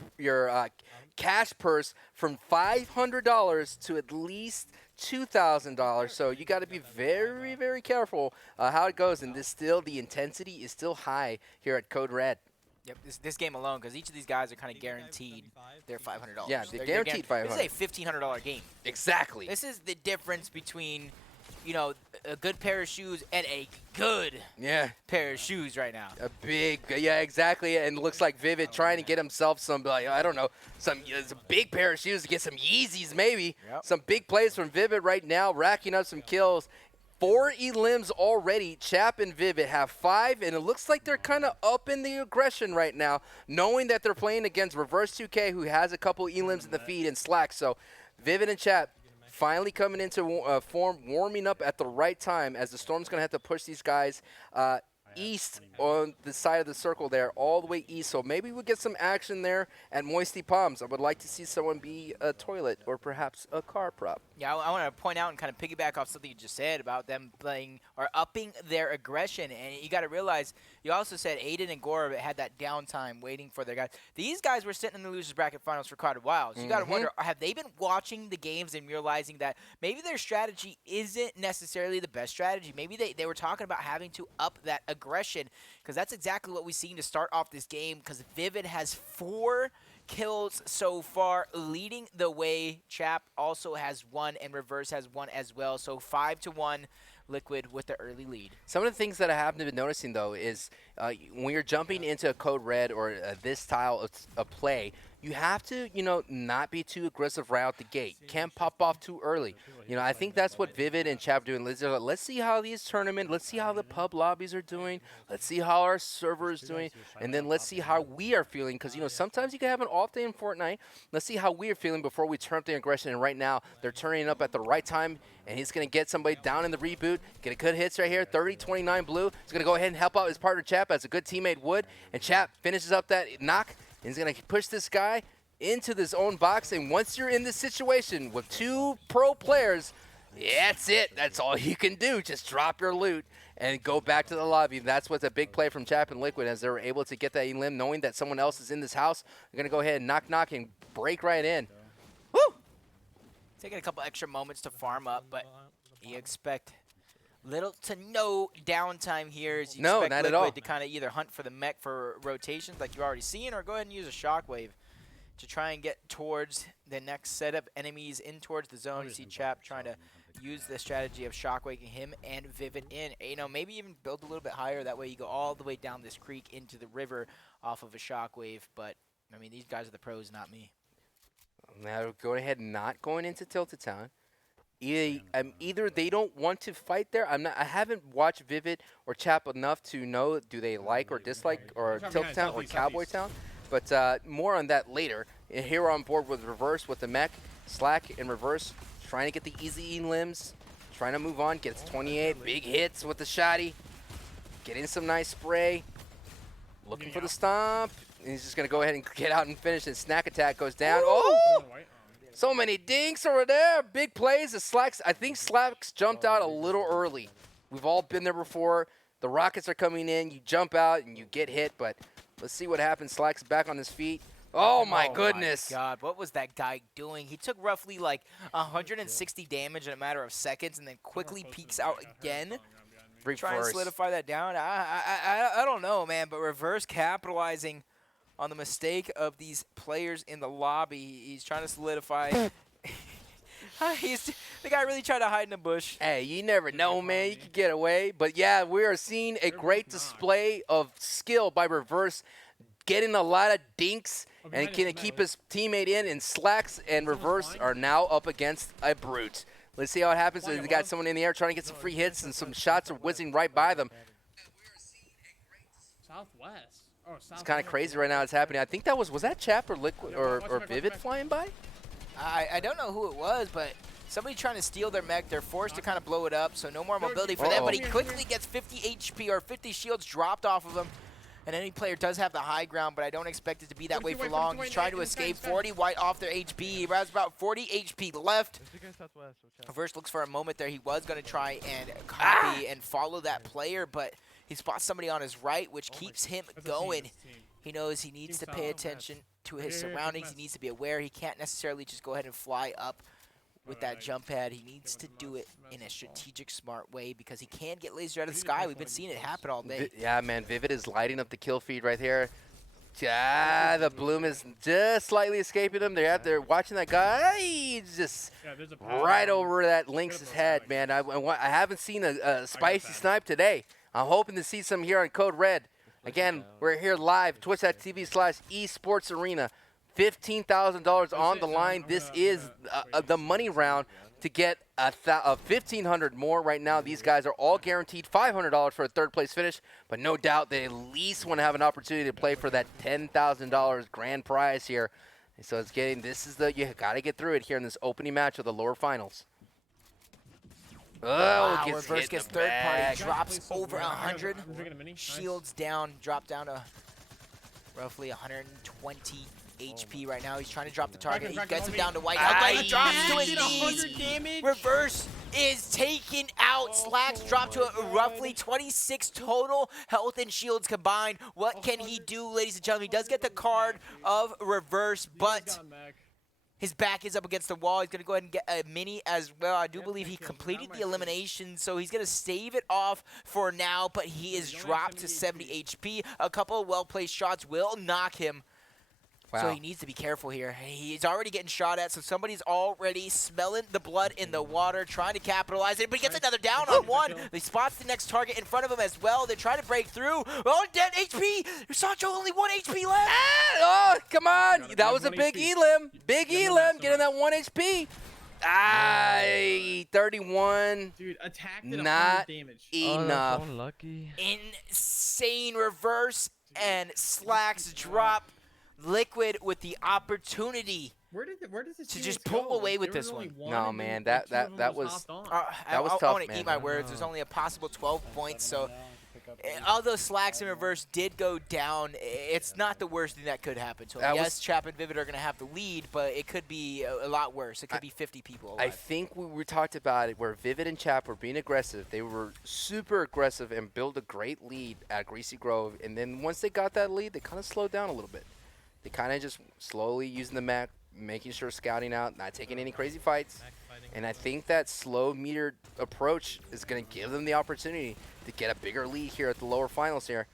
cash purse from $500 to at least $2,000. So you got to be very, very careful how it goes. And the intensity is still high here at Code Red. Yep, this game alone, because each of these guys are kind of guaranteed their $500. Yeah, they're guaranteed $500. This is a $1,500 game. Exactly. This is the difference between, you know, a good pair of shoes and a good pair of shoes right now. A big, yeah, exactly. And it looks like Vivid trying to get himself some, like, I don't know, some big pair of shoes to get some Yeezys maybe. Yep. Some big plays from Vivid right now, racking up some kills. 4 elims already. Chap and Vivid have 5, and it looks like they're kind of up in the aggression right now, knowing that they're playing against Reverse 2K, who has a couple elims in the feed and Slack. So Vivid and Chap finally coming into form, warming up at the right time, as the Storm's going to have to push these guys east on the side of the circle there, all the way east. So maybe we'll get some action there at Moisty Palms. I would like to see someone be a toilet or perhaps a car prop. Yeah, I want to point out and kind of piggyback off something you just said about them playing or upping their aggression. And you got to realize, you also said Aiden and Gorb had that downtime waiting for their guys. These guys were sitting in the losers bracket finals for quite a while. So you got to wonder, have they been watching the games and realizing that maybe their strategy isn't necessarily the best strategy? Maybe they were talking about having to up that aggression, because that's exactly what we've seen to start off this game, because Vivid has 4 kills so far, leading the way. Chap also has 1, and Reverse has 1 as well. So 5-1 Liquid with the early lead. Some of the things that I haven't been noticing, though, is when you're jumping into a Code Red or this style of play, you have to, not be too aggressive right out the gate. Can't pop off too early. I think that's what Vivid and Chap doing. Let's see how these tournaments, let's see how the pub lobbies are doing. Let's see how our server is doing. And then let's see how we are feeling. Because, sometimes you can have an off day in Fortnite. Let's see how we are feeling before we turn up the aggression. And right now, they're turning up at the right time. And he's going to get somebody down in the reboot. Get a good hits right here. 30-29 blue. He's going to go ahead and help out his partner Chap as a good teammate would. And Chap finishes up that knock. And he's going to push this guy into his own box. And once you're in this situation with 2 pro players, that's it. That's all you can do. Just drop your loot and go back to the lobby. That's what's a big play from Chap and Liquid, as they were able to get that elim, knowing that someone else is in this house. They're going to go ahead and knock and break right in. Woo! Taking a couple extra moments to farm up, but you expect little to no downtime here. As you expect not Liquid at all. to kind of either hunt for the mech for rotations like you're already seeing, or go ahead and use a shockwave to try and get towards the next setup. Enemies in towards the zone. You see Chap trying to use the strategy of shockwaking him and Vivid in. Maybe even build a little bit higher. That way you go all the way down this creek into the river off of a shockwave. But, I mean, these guys are the pros, not me. Now go ahead and not going into Tilted Town. Either they don't want to fight there. I haven't watched Vivid or Chap enough to know, do they like or dislike or Tilted Town or Cowboy Town. But more on that later. And here we're on board with Reverse with the mech. Slack and Reverse trying to get the easy limbs. Trying to move on. Gets 28. Big hits with the shotty. Getting some nice spray. Looking for the stomp. And he's just going to go ahead and get out and finish. And Snack Attack goes down. Oh! So many dinks over there. Big plays. I think Slacks jumped out a little early. We've all been there before. The rockets are coming in. You jump out and you get hit. But let's see what happens. Slack's back on his feet. Oh, my goodness. Oh, my God. What was that guy doing? He took roughly like 160 damage in a matter of seconds and then quickly peeks out again. Trying to solidify that down. I don't know, man, but Reverse capitalizing on the mistake of these players in the lobby. He's trying to solidify. The guy really tried to hide in the bush. Hey, you never know, man. You could get away. But, yeah, we are seeing a great display of skill by Reverse, getting a lot of dinks and can keep his teammate in. And Slacks and Reverse are now up against a Brute. Let's see how it happens. They got someone in the air trying to get some free hits, and some shots are whizzing right by them. Southwest. Oh, It's kind of crazy right now. It's happening. I think that was that Chap or Liquid or Vivid flying by? I don't know who it was, but somebody trying to steal their mech. They're forced to kind of blow it up, so no more mobility for them. But he quickly gets 50 HP or 50 shields dropped off of him. And any player does have the high ground, but I don't expect it to be that way for long. He's trying to escape. 40 white off their HP. He has about 40 HP left. Reverse looks for a moment there. He was going to try and copy and follow that player, but he spots somebody on his right, which keeps him going. He knows he needs to pay attention to his surroundings. He needs to be aware. He can't necessarily just go ahead and fly up with that jump pad. He needs to do it in a strategic, smart way because he can get lasered out of the sky. We've been seeing it happen all day. Yeah, man. Vivid is lighting up the kill feed right here. Yeah, the Bloom is just slightly escaping him. They're out there watching that guy. He's just right over that Lynx's head, man. I haven't seen a spicy snipe today. I'm hoping to see some here on Code Red. Again, we're here live, twitch.tv/esports arena. $15,000 on the line. This is the money round to get a 1,500 more right now. These guys are all guaranteed $500 for a third place finish, but no doubt they at least want to have an opportunity to play for that $10,000 grand prize here. And so it's getting, you got to get through it here in this opening match of the lower finals. Oh, wow, Reverse gets third party, drops over 100. Shields down, drop down to roughly 120 HP right now. He's trying to drop the target. He gets him down to white. He drops to his knees. Reverse is taken out. Slacks drop to a roughly 26 total health and shields combined. What can he do, ladies and gentlemen? He does get the card of Reverse, but his back is up against the wall. He's going to go ahead and get a mini as well. I do believe he completed the elimination, so he's going to save it off for now, but he is dropped to 70 HP. A couple of well-placed shots will knock him. Wow. So he needs to be careful here. He's already getting shot at, so somebody's already smelling the blood in the water, trying to capitalize it, but he gets another down on one. He spots the next target in front of him as well. They're trying to break through. Oh, dead HP! Sancho only 1 HP left! Oh, come on! That was a big Elim. Big Elim getting that 1 HP. 31. Dude, attacked at not damage. Enough. Oh, unlucky. Insane Reverse and Slacks drop. Liquid with the opportunity where does this to just pull away with this one. No, man, that was tough, I want to eat my words. There's only a possible 12 points, so although Slacks and Reverse did go down, it's not the worst thing that could happen. So yes, Chap and Vivid are going to have the lead, but it could be a lot worse. It could be 50 people alive. I think we talked about it where Vivid and Chap were being aggressive. They were super aggressive and built a great lead at Greasy Grove, and then once they got that lead, they kind of slowed down a little bit. They kind of just slowly using the mech, making sure scouting out, not taking any crazy fights. And I think that slow metered approach is going to give them the opportunity to get a bigger lead here at the lower finals here.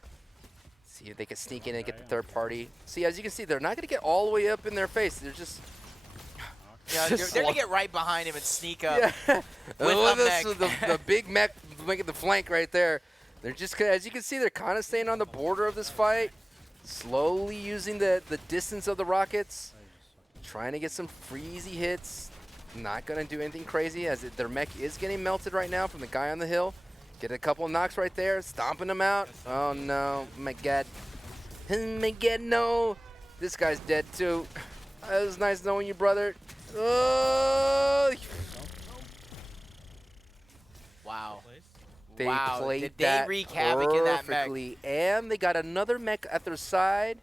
See if they can sneak in and get the third party. See, as you can see, they're not going to get all the way up in their face. They're just... Yeah, they're going to get right behind him and sneak up. Yeah. With the big mech making the flank right there. They're just, as you can see, they're kind of staying on the border of this fight. Slowly using the distance of the rockets, trying to get some freezy hits. Not going to do anything crazy as their mech is getting melted right now from the guy on the hill. Get a couple of knocks right there, stomping them out. Oh no, my God. My God, no. This guy's dead too. It was nice knowing you, brother. Oh. Wow. They wow, played did they that wreak havoc in that mech? And they got another mech at their side.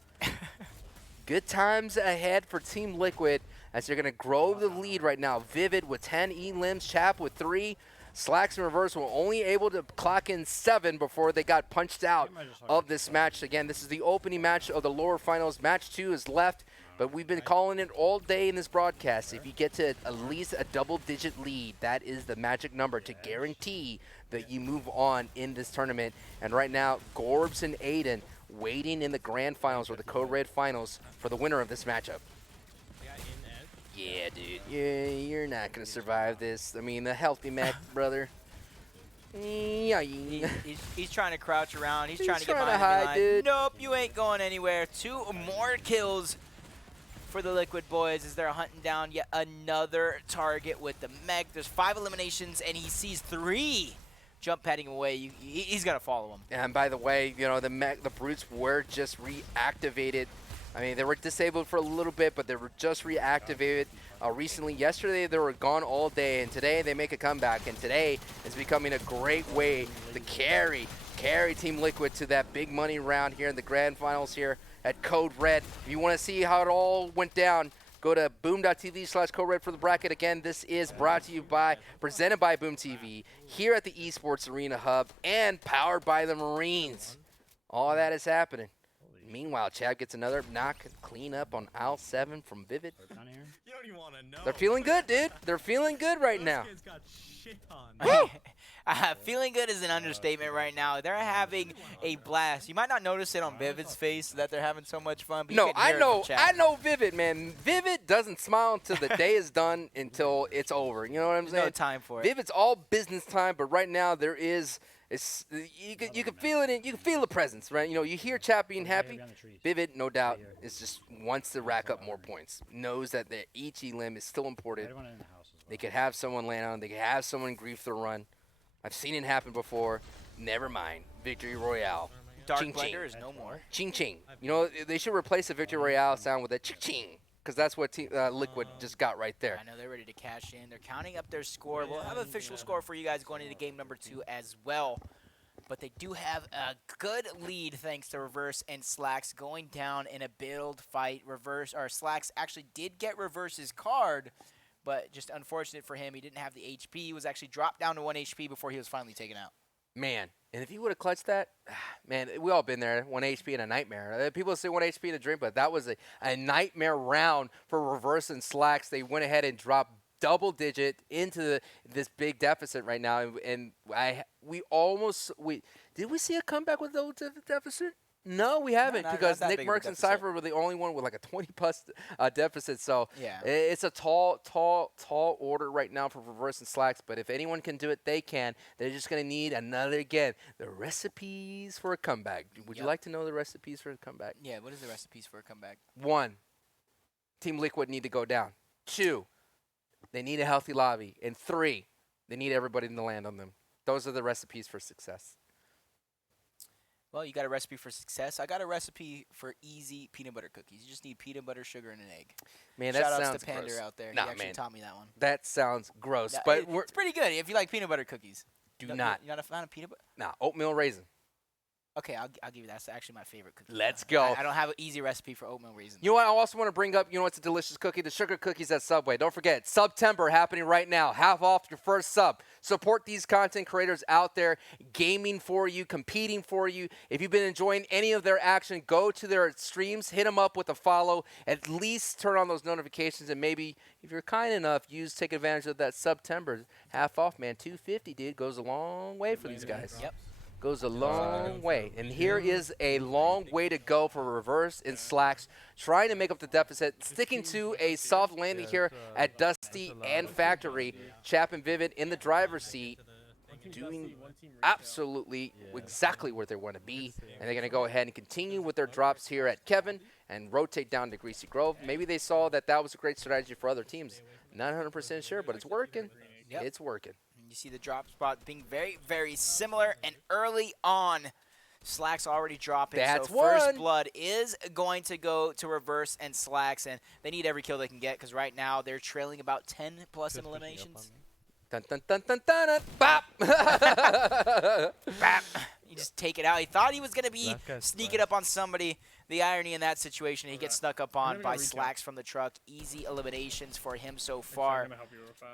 Good times ahead for Team Liquid as they're going to grow the lead right now. Vivid with 10 E-limbs, Chap with 3. Slacks and Reverse were only able to clock in 7 before they got punched out of this match. Again, this is the opening match of the lower finals. Match 2 is left. But we've been calling it all day in this broadcast. If you get to at least a double-digit lead, that is the magic number to guarantee that you move on in this tournament. And right now, Gorbs and Aiden waiting in the grand finals or the Code Red finals for the winner of this matchup. Yeah, dude. Yeah, you're not going to survive this. I mean, the healthy Mac, brother. Yeah, He's trying to crouch around. He's trying to get trying to behind the hide, line. dude. Nope, you ain't going anywhere. 2 more kills for the Liquid boys as they're hunting down yet another target with the mech. There's 5 eliminations, and he sees 3 jump padding away. He's going to follow him. And by the way, you know, the brutes were just reactivated. I mean, they were disabled for a little bit, but they were just reactivated recently. Yesterday, they were gone all day, and today they make a comeback. And today is becoming a great way to carry Team Liquid to that big money round here in the grand finals here at Code Red. If you want to see how it all went down, go to boom.tv/Code Red for the bracket. Again, this is presented by Boom TV here at the Esports Arena Hub and powered by the Marines. All that is happening. Meanwhile, Chad gets another knock and clean up on aisle 7 from Vivid. You don't even want to know. They're feeling good, dude. They're feeling good right now. Got shit on. Feeling good is an understatement right now. They're having a blast. You might not notice it on Vivid's face that they're having so much fun. But No, you can hear it from chat. I know Vivid, man. Vivid doesn't smile until the day is done, until it's over. You know what I'm saying? No time for it. Vivid's all business time, but right now there is. You can feel it. You can feel the presence, right? You know, you hear chat being happy. Vivid, no doubt, is just wants to rack up more points. Knows that each elim is still important. They could have someone land on. They could have someone grief the run. I've seen it happen before. Never mind. Victory Royale. Dark Ching, ching. Blender is no more. Ching ching. You know, they should replace the Victory Royale sound with a ching ching, because that's what Liquid just got right there. I know they're ready to cash in. They're counting up their score. We'll have an official score for you guys going into game number 2 as well. But they do have a good lead thanks to Reverse and Slacks going down in a build fight. Slacks actually did get Reverse's card, but just unfortunate for him, he didn't have the HP. He was actually dropped down to 1 HP before he was finally taken out. Man, and if he would have clutched that, man, we all been there. 1 HP and a nightmare. People say 1 HP in a dream, but that was a nightmare round for Reverse and Slacks. They went ahead and dropped double-digit into this big deficit right now, and did we see a comeback with double deficit? No, we haven't, because not Nick big of a Merckx and deficit. Cypher were the only one with like a 20-plus deficit. So Yeah. it's a tall order right now for Reverse and Slacks. But if anyone can do it, they can. They're just going to need the recipes for a comeback. Would you like to know the recipes for a comeback? Yeah, what is the recipes for a comeback? 1, Team Liquid need to go down. 2, they need a healthy lobby. And 3, they need everybody to land on them. Those are the recipes for success. Well, you got a recipe for success. I got a recipe for easy peanut butter cookies. You just need peanut butter, sugar, and an egg. Man, that Shout-outs sounds to Pander gross. out there. Nah, He actually man. taught me that one. That sounds gross. Yeah, but it's pretty good if you like peanut butter cookies. Do not. You're not a fan of peanut butter? Nah, oatmeal raisin. Okay, I'll give you that. That's actually my favorite cookie. Let's go. I don't have an easy recipe for oatmeal raisin. You know what I also want to bring up? You know what's a delicious cookie? The sugar cookies at Subway. Don't forget, September happening right now. Half off your first sub. Support these content creators out there gaming for you, competing for you. If you've been enjoying any of their action, go to their streams, hit them up with a follow. At least turn on those notifications, and maybe if you're kind enough, take advantage of that September half off, man. $2.50, dude, goes a long way for these guys. Yep. Goes a long way. And here is a long way to go for Reverse and Slacks, trying to make up the deficit, sticking to a soft landing here at Dusty and Factory. Chap and Vivid in the driver's seat, doing absolutely exactly where they want to be. And they're going to go ahead and continue with their drops here at Kevin and rotate down to Greasy Grove. Maybe they saw that was a great strategy for other teams. Not 100% sure, but it's working. Yep. It's working. You see the drop spot being very, very similar, and early on, Slacks already dropping. That's so first one. blood is going to go to Reverse and Slacks, and they need every kill they can get because right now they're trailing about 10 plus in eliminations. Dun dun dun dun dun dun. Bop. Bap. You just take it out. He thought he was going to be sneaking up on somebody. The irony in that situation, he gets snuck up on by Slacks from the truck. Easy eliminations for him so far.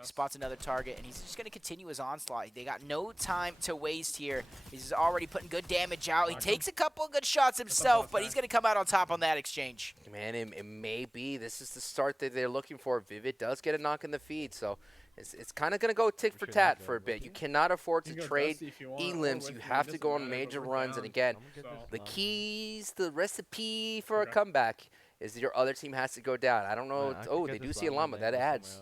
Spots another target, and he's just going to continue his onslaught. They got no time to waste here. He's already putting good damage out. He takes a couple of good shots himself, but he's going to come out on top on that exchange. Man, it may be. This is the start that they're looking for. Vivid does get a knock in the feed, so it's kind of going to go tick for tat for a bit. You cannot afford to trade elims. You have to go on major runs. And again, the keys, the recipe for a comeback is that your other team has to go down. I don't know. Oh, they do see a llama. That adds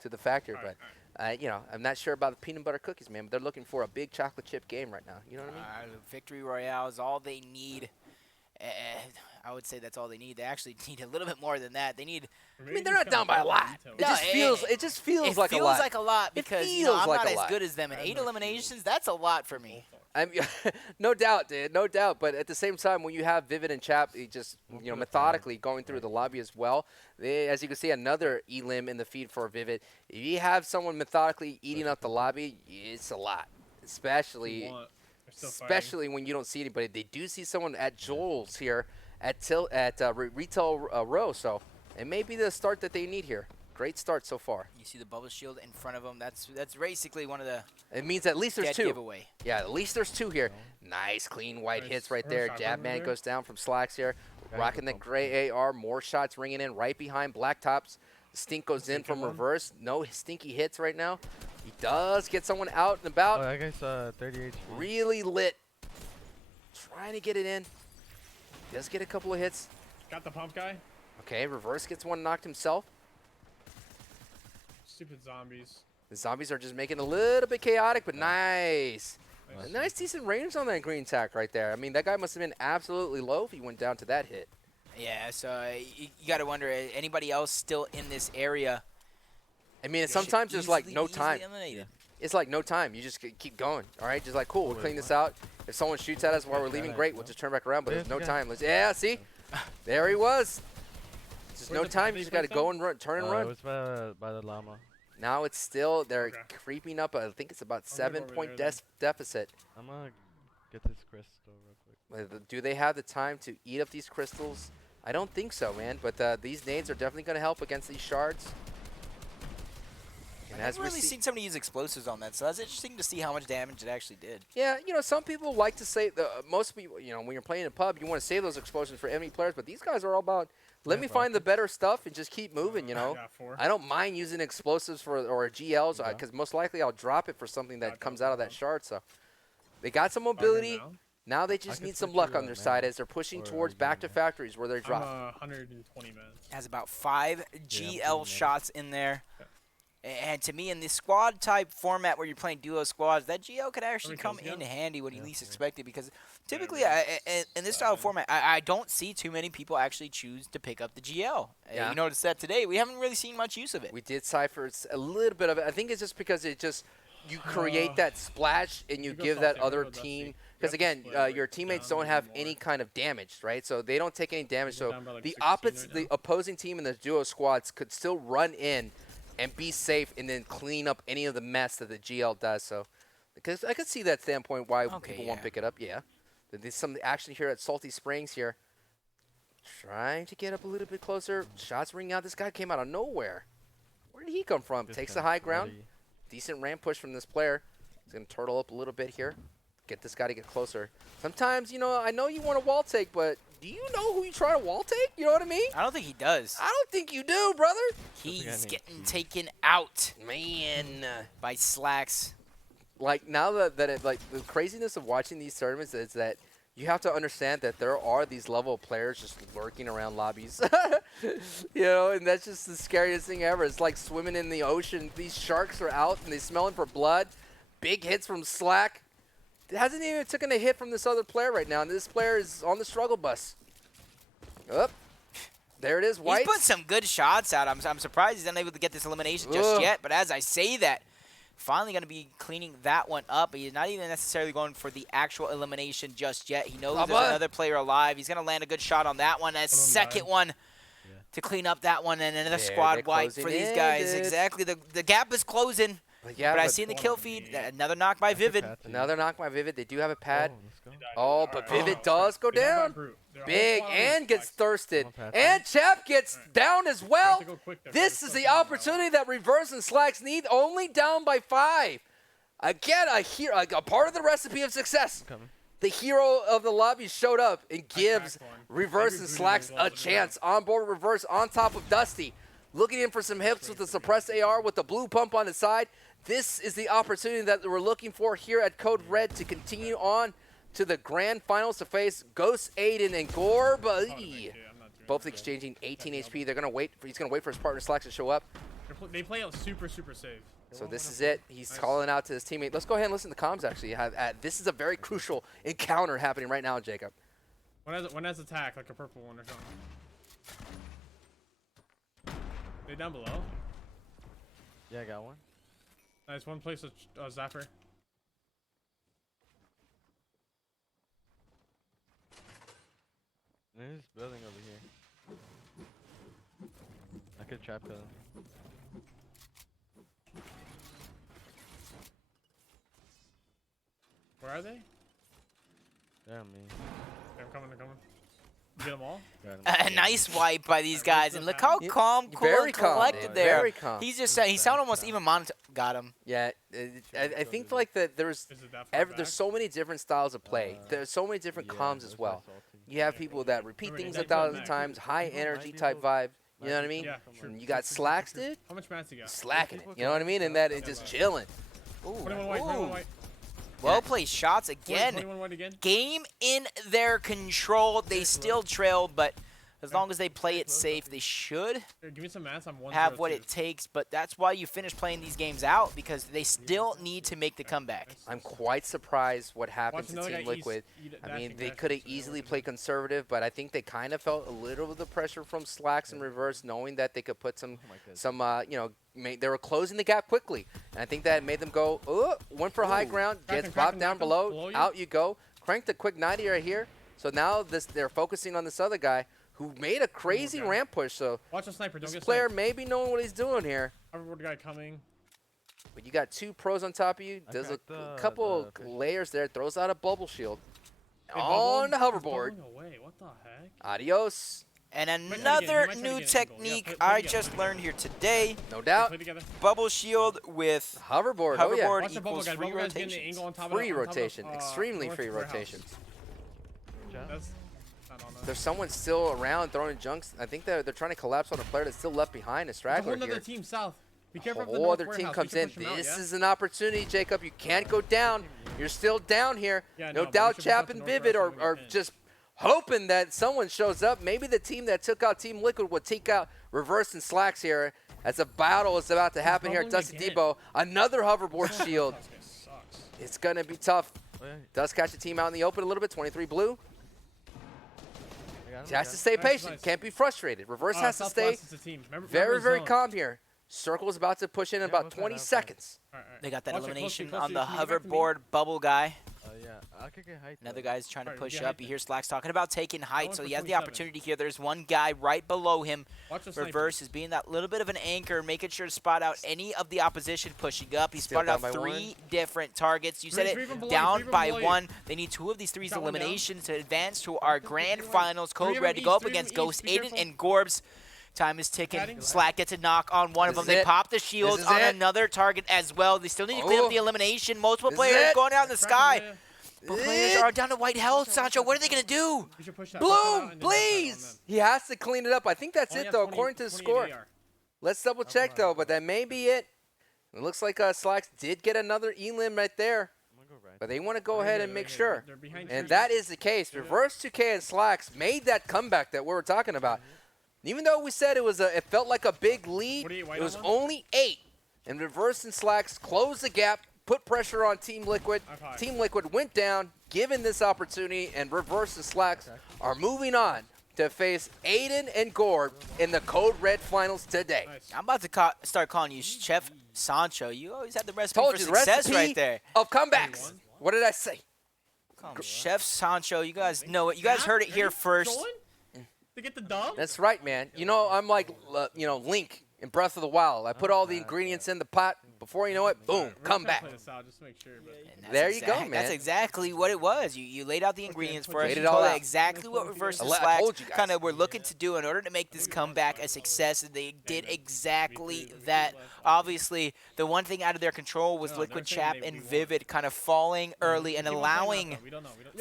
to the factor. But, you know, I'm not sure about the peanut butter cookies, man. But they're looking for a big chocolate chip game right now. You know what I mean? Victory Royale is all they need. I would say that's all they need. They actually need a little bit more than that. They need. I mean, they're not down by a lot. It just feels like a lot. It feels like a lot because you know, I'm not as good as them. And 8 eliminations, that's a lot for me. No doubt, dude. No doubt. But at the same time, when you have Vivid and Chap, just methodically going through the lobby as well. As you can see, another elim in the feed for Vivid. If you have someone methodically eating up the lobby, it's a lot, especially when you don't see anybody. They do see someone at Joel's here at Retail Row, so it may be the start that they need here. Great start so far. You see the bubble shield in front of them. That's basically one of the. It means at least there's 2. Giveaway. Yeah, at least thear's 2 here. Nice, clean white hits right there. Jab man goes down from Slacks here. Rocking the gray AR. More shots ringing in right behind Black Tops. Stink goes in from reverse. No stinky hits right now. He does get someone out and about. Oh, that guy's 38. Really lit. Trying to get it in. Does get a couple of hits. Got the pump guy. Okay, reverse gets one knocked himself. Stupid zombies. The zombies are just making it a little bit chaotic, but nice. A nice, decent range on that green tack right there. I mean, that guy must have been absolutely low if he went down to that hit. Yeah, so you got to wonder, anybody else still in this area? I mean, sometimes there's like no time. It's like no time. You just keep going, all right? Just like, cool, we'll clean this out. If someone shoots at us while we're leaving, great, we'll just turn back around, but there's no time. Yeah, see? There he was. Just no time. You just got to go and run, turn and run. It was by the llama. Now it's still, they're creeping up. I think it's about 7-point deficit. I'm going to get this crystal real quick. Do they have the time to eat up these crystals? I don't think so, man. But these nades are definitely going to help against these shards. And I've really seen somebody use explosives on that, so that's interesting to see how much damage it actually did. Yeah, you know, some people like to say, most people, you know, when you're playing in pub, you want to save those explosions for enemy players, but these guys are all about, let me find the better stuff and just keep moving, you know. I don't mind using explosives or GLs, because most likely I'll drop it for something that comes out of that shard, so. They got some mobility. Now they just need some luck on their side as they're pushing towards back to factories where they're dropping. 120 minutes. Has about 5 GL shots in there. And to me, in this squad type format where you're playing duo squads, that GL could actually come in handy when you least expect it. Because typically, in this style of format, I don't see too many people actually choose to pick up the GL. You noticed that today. We haven't really seen much use of it. We did Cypher a little bit of it. I think it's just because you create that splash and you give that other team. Because again, your teammates don't have any kind of damage, right? So they don't take any damage. So the opposing team in the duo squads could still run in and be safe and then clean up any of the mess that the GL does. So, because I could see that standpoint why people won't pick it up. Yeah, there's some action here at Salty Springs here. Trying to get up a little bit closer. Shots ringing out. This guy came out of nowhere. Where did he come from? Takes the high ground. Decent ramp push from this player. He's going to turtle up a little bit here. Get this guy to get closer. Sometimes, you know, I know you want to wall take, but do you know who you try to wall take? You know what I mean? I don't think he does. I don't think you do, brother. He's getting taken out, man, by Slacks. Like, now that the craziness of watching these tournaments is that you have to understand that there are these level of players just lurking around lobbies. You know, and that's just the scariest thing ever. It's like swimming in the ocean. These sharks are out, and they're smelling for blood. Big hits from Slack. Hasn't even taken a hit from this other player right now, and this player is on the struggle bus. Up. There it is, White. He's put some good shots out. I'm surprised he's unable to get this elimination just yet, but as I say that, finally going to be cleaning that one up. He's not even necessarily going for the actual elimination just yet. He knows there's another player alive. He's going to land a good shot on that one. A second one to clean up that one, and another squad wipe for these guys. Exactly. The gap is closing. Yeah, but I see in the kill feed another knock by Vivid. Another knock by Vivid. They do have a pad. Oh, but Vivid does go down. Big and gets thirsted. And Chap gets down as well. This is the opportunity that Reverse and Slacks need, only down by 5. Again, a part of the recipe of success. The hero of the lobby showed up and gives Reverse and Slacks a chance. On board Reverse on top of Dusty. Looking in for some hits with the suppressed AR with the blue pump on the side. This is the opportunity that we're looking for here at Code Red to continue on to the grand finals to face Ghost, Aiden, and Gorb. Both exchanging 18 HP. They're gonna wait. He's gonna wait for his partner Slacks to show up. They play out super safe. So this is it. He's calling out to his teammate. Let's go ahead and listen to comms. Actually, this is a very crucial encounter happening right now, Jacob. When has attack, like a purple one or something. They down below. Yeah, I got one. Nice, one place a Zapper. There's building over here. I could trap him. Where are they? They're on me. I'm coming. Get them all? A nice wipe by these guys, and look how calm, cool, and collected there. Very calm. He's just saying, he sounded almost even got him. Yeah, I think like that there's so many different styles of play. There's so many different comms as well. You have people that repeat things 1,000 times, high energy type vibe. You know what I mean? Yeah, sure. And you got Slacks, dude. How much mats you got? Slacking it. You know what I mean? And that it's just chilling. Ooh. 21 white. Well played shots again. 21 white again. Game in their control. They still trailed, but as long as they play it safe, they should Here, give me some mats. I'm have what it takes. But that's why you finish playing these games out, because they still need to make the comeback. I'm quite surprised what happened to Team Liquid. I mean, they could have easily played conservative, but I think they kind of felt a little of the pressure from Slacks and Reverse, knowing that they could put some they were closing the gap quickly. And I think that made them go, went for high ground, gets popped down below, out you go. Cranked a quick 90 right here. So now they're focusing on this other guy who made a crazy ramp push. So watch the sniper. Don't this get player sniped. may be knowing what he's doing here. Hoverboard guy coming. But you got 2 pros on top of you. Does a couple layers there. Throws out a bubble shield. On the hoverboard. Away. What the heck? Adios. And another new technique I just learned here today. No doubt. Bubble shield with hoverboard. Hoverboard equals free rotation. Free rotation. Extremely free rotation. There's someone still around throwing junks. I think they're trying to collapse on a player that's still left behind. A straggler here. Another team south. Be careful if the whole other team comes in. This is an opportunity, Jacob. You can't go down. You're still down here. No doubt Chap and Vivid are just hoping that someone shows up. Maybe the team that took out Team Liquid will take out Reverse and Slacks here as a battle is about to happen here at Dusty Depot. Another hoverboard shield. It's going to be tough. Does catch the team out in the open a little bit. 23 blue. He has to stay patient. Can't be frustrated. Reverse has to stay very calm here. Circle is about to push in about 20 seconds. They got that elimination on the hoverboard bubble guy. Yeah, I could get height. Another guy's trying to push up. You hear Slacks talking about taking height, so he has the opportunity here. There's one guy right below him. Reverse is being that little bit of an anchor, making sure to spot out any of the opposition pushing up. He spotted out 3 different targets. You said it, down by 1. They need 2 of these 3 eliminations to advance to our grand finals. Code Red to go up against Ghost, Aiden, and Gorbs. Time is ticking. Slack gets a knock on one of them. They pop the shields on another target as well. They still need to clean up the elimination. Multiple players going down in the sky. But players are down to white health, Sancho. What are they going to do? Bloom, please! He has to clean it up. I think that's it, though, according to the score. Let's double check, though, but that may be it. It looks like Slacks did get another elim right there. But they want to go ahead and make sure. And that is the case. Reverse 2K and Slacks made that comeback that we were talking about. Even though we said it felt like a big lead, it was only 8. And Reverse and Slacks closed the gap, put pressure on Team Liquid. Team Liquid went down, given this opportunity, and Reverse and Slacks are moving on to face Aiden and Gorb in the Code Red Finals today. I'm about to start calling you Chef Sancho. You always had the recipe for success right there. Of comebacks. What did I say? Chef Sancho, you guys know it. You guys heard it here first. To get the dub? That's right, man. You know, I'm like, Link in Breath of the Wild. I put all the ingredients in the pot before you know it, boom, come back. Just to make sure, There you go, man. That's exactly what it was. You laid out the ingredients for us. Laid You it all told us out. exactly what Reverse and I Slacks told you guys. kind of were looking to do in order to make this comeback a success, and they did exactly that. Obviously, the one thing out of their control was Liquid Chap and Vivid kind of falling early and allowing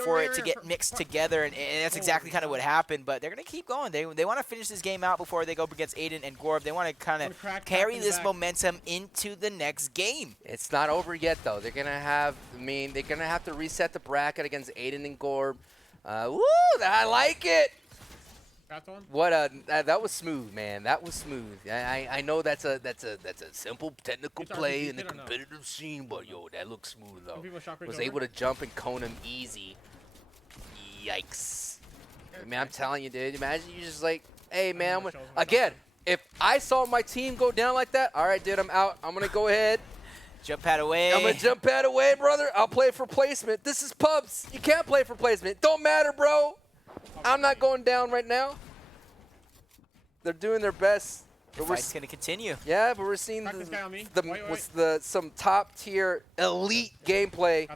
for it to get mixed together, and that's exactly kind of what happened. But they're going to keep going. They want to finish this game out before they go up against Aiden and Gorb. They want to kind of carry this momentum into the next game. It's not over yet, though. They're gonna have. They're gonna have to reset the bracket against Aiden and Gorb. Woo! I like it. What that was smooth, man. That was smooth. I know that's a simple technical play in the competitive scene, but yo, that looks smooth though. Was able to jump and cone him easy. Yikes! I mean, I'm telling you, dude. Imagine you just like, hey man, again. If I saw my team go down like that, all right, dude, I'm out. I'm gonna go ahead. Jump pad away. I'm gonna jump pad away, brother. I'll play for placement. This is pubs. You can't play for placement. Don't matter, bro. I'm not going down right now. They're doing their best. The fight's gonna continue. Yeah, but we're seeing some top tier elite gameplay.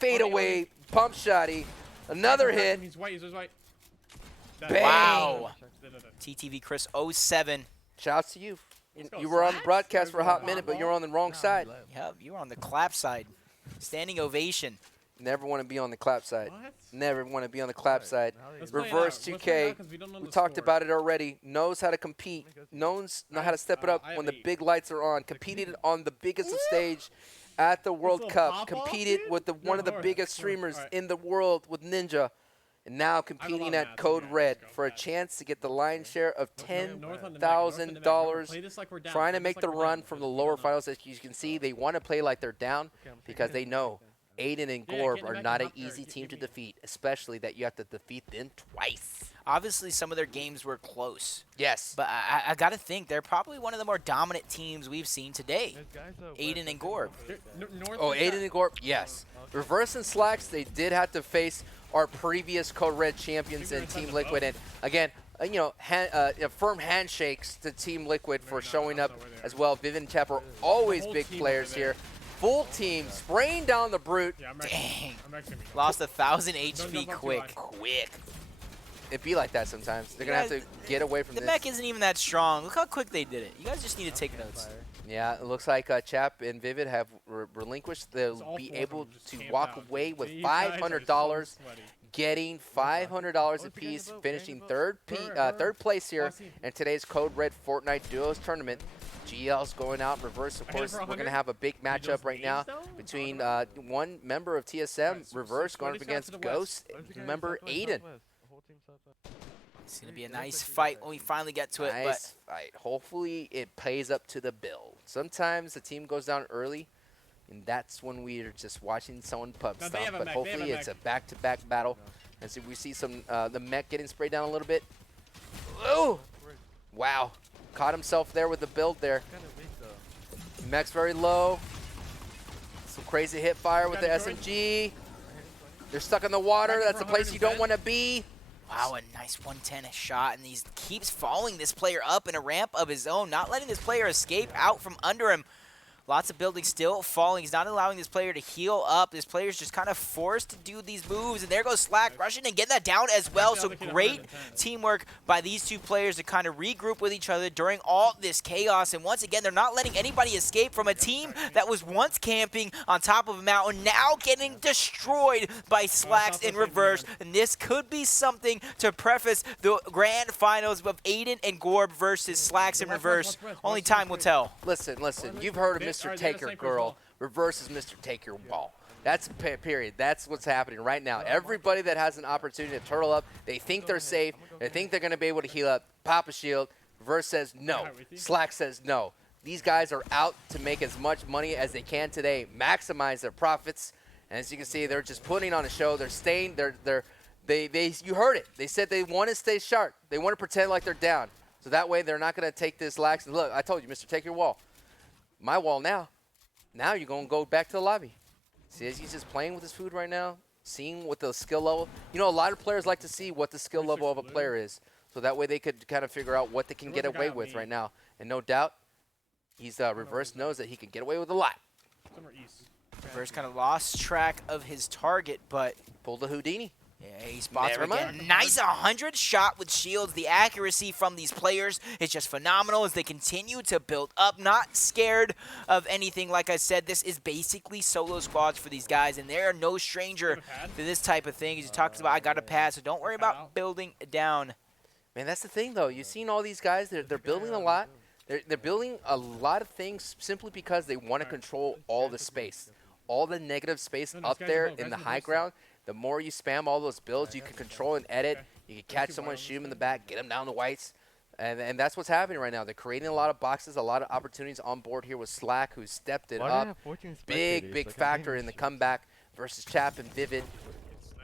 Fade away, pump shotty, another hit. He's white. He's white. Wow. TTV Chris 07. Shouts to you. You were on the broadcast for a hot minute, but you're on the wrong side. Yep, you were on the clap side. Standing ovation. Never want to be on the clap side. Never want to be on the clap side. Reverse 2K. We talked about it already. Knows how to compete. Knows how to step it up when the big lights are on. Competed on the biggest stage at the World Cup. Competed with one of the biggest streamers in the world with Ninja. And now competing at Code Red for a chance to get the lion's share of $10,000. Trying to make the run from the lower finals. As you can see, they want to play like they're down because they know Aiden and Gorb are not an easy team to defeat, especially that you have to defeat them twice. Obviously, some of their games were close. Yes. But I got to think they're probably one of the more dominant teams we've seen today. Aiden and Gorb. Oh, Aiden and Gorb, yes. Reverse and Slacks, they did have to face our previous Code Red champions in Team Liquid. And again, firm handshakes to Team Liquid for showing up as well. Vivid and Chap are always big players here. Full team spraying down the Brute. Dang. Lost 1,000 HP quick. It'd be like that sometimes. They're going to have to get away from this. The mech isn't even that strong. Look how quick they did it. You guys just need to take notes. Yeah, it looks like Chap and Vivid have relinquished. They'll be able to walk away with $500, getting $500 apiece, finishing third place here in today's Code Red Fortnite Duos tournament. GL's going out in Reverse. Of course, we're going to have a big matchup right now between one member of TSM, Reverse, going up against Ghost, member Aiden. It's going to be a nice fight when we finally get to it. Nice fight. Hopefully, it pays up to the bill. Sometimes the team goes down early, and that's when we're just watching someone pub stomp. But hopefully, it's a back-to-back battle. And so we see some the mech getting sprayed down a little bit. Oh! Wow. Caught himself there with the build there. Mech's very low. Some crazy hit fire with the SMG. They're stuck in the water. That's the place you don't want to be. Wow, a nice 110 shot, and he keeps following this player up in a ramp of his own, not letting this player escape out from under him. Lots of buildings still falling. He's not allowing this player to heal up. This player's just kind of forced to do these moves. And there goes Slack rushing and getting that down as well. So great teamwork by these two players to kind of regroup with each other during all this chaos. And once again, they're not letting anybody escape from a team that was once camping on top of a mountain, now getting destroyed by Slacks in Reverse. And this could be something to preface the grand finals of Aiden and Gorb versus Slacks in Reverse. Only time will tell. Listen. You've heard of Mr. Take Your Girl. Reverse is Mr. Take Your Wall. That's period. That's what's happening right now. Everybody that has an opportunity to turtle up, they think they're safe. They think they're going to be able to heal up, pop a shield. Reverse says no. Slack says no. These guys are out to make as much money as they can today, maximize their profits. And as you can see, they're just putting on a show. They're staying. You heard it. They said they want to stay sharp. They want to pretend like they're down. So that way they're not going to take this lax. And look, I told you, Mr. Take Your Wall. My wall now. Now you're going to go back to the lobby. See, as he's just playing with his food right now, seeing what the skill level. You know, a lot of players like to see what the skill level of a player is. So that way they could kind of figure out what they can get away with right now. And no doubt, Reverse knows that he can get away with a lot. Somewhere east. Reverse kind of lost track of his target, but pulled the Houdini. Yeah, he spots Never him again. mind. Nice 100 shot with shields. The accuracy from these players is just phenomenal as they continue to build up. Not scared of anything. Like I said, this is basically solo squads for these guys, and they are no stranger to this type of thing. As he talks about, I got a pad, so don't worry about building down. Man, that's the thing, though. You've seen all these guys. They're building a lot. They're building a lot of things simply because they want to control all the space. All the negative space up there in the high ground. The more you spam all those builds, you can control and edit. You can catch someone, shoot them in the back, get them down the whites. And that's what's happening right now. They're creating a lot of boxes, a lot of opportunities on board here with Slack, who stepped it up. Big factor in the comeback versus Chap and Vivid.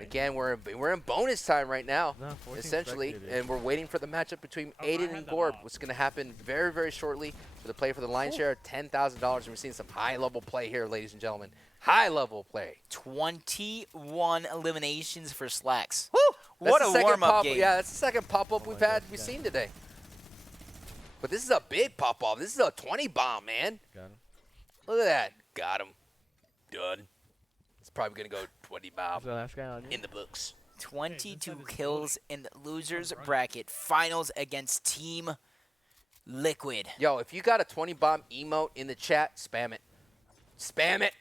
Again, we're in bonus time right now, essentially, and we're waiting for the matchup between Aiden and Gorb, which is going to happen very, very shortly for the play for the line share of $10,000. And we're seeing some high-level play here, ladies and gentlemen. High-level play. 21 eliminations for Slacks. Woo! What a warm-up game. Yeah, that's the second pop-up we've seen today. But this is a big pop-off. This is a 20 bomb, man. Got him. Look at that. Got him. Done. It's probably going to go 20 bomb The last guy on you? in the books. 22 kills in the losers bracket finals against Team Liquid. Yo, if you got a 20 bomb emote in the chat, spam it. Spam it.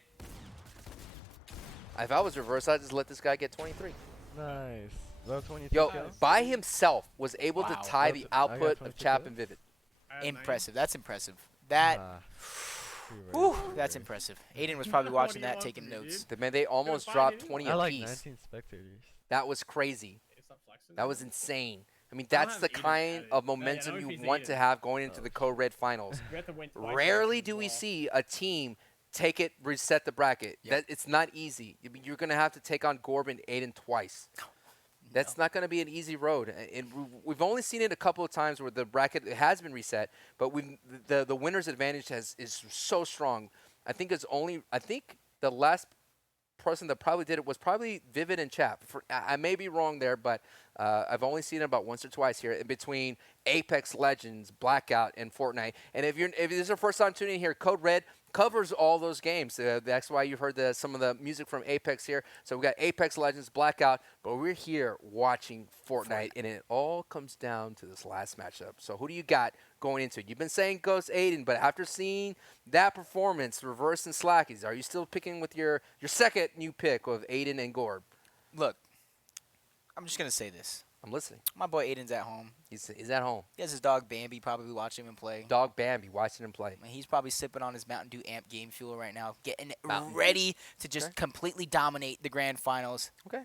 If I was reverse, I'd just let this guy get 23. Nice. Well, 23 Yo, kills. by himself, was able to tie the I got output of 22 Chap kills. and Vivid. Impressive. That's impressive. That, whew, that's impressive. Aiden was probably watching that, taking notes. Man, they almost dropped 20 I like apiece. 19 spectators. That was crazy. That was insane. I mean, that's the kind of momentum you want to have going into the Code Red finals. Rarely do we see a team take it, reset the bracket. That it's not easy. You're going to have to take on Gorb and Aiden twice. That's not going to be an easy road. And we've only seen it a couple of times where the bracket has been reset, but the winner's advantage is so strong. I think the last person that probably did it was probably Vivid and Chap. I may be wrong there, but I've only seen it about once or twice here in between Apex Legends, Blackout, and Fortnite. And if this is your first time tuning in here, Code Red covers all those games. That's why you heard some of the music from Apex here. So we got Apex Legends, Blackout, but we're here watching Fortnite, and it all comes down to this last matchup. So who do you got going into it? You've been saying Ghost Aiden, but after seeing that performance, Reverse and Slackies, are you still picking with your second new pick of Aiden and Gorb? Look, I'm just going to say this. I'm listening. My boy Aiden's at home. He's at home. He has his dog Bambi probably watching him play. Dog Bambi watching him play. And he's probably sipping on his Mountain Dew Amp Game Fuel right now, getting ready to just completely dominate the grand finals. Okay.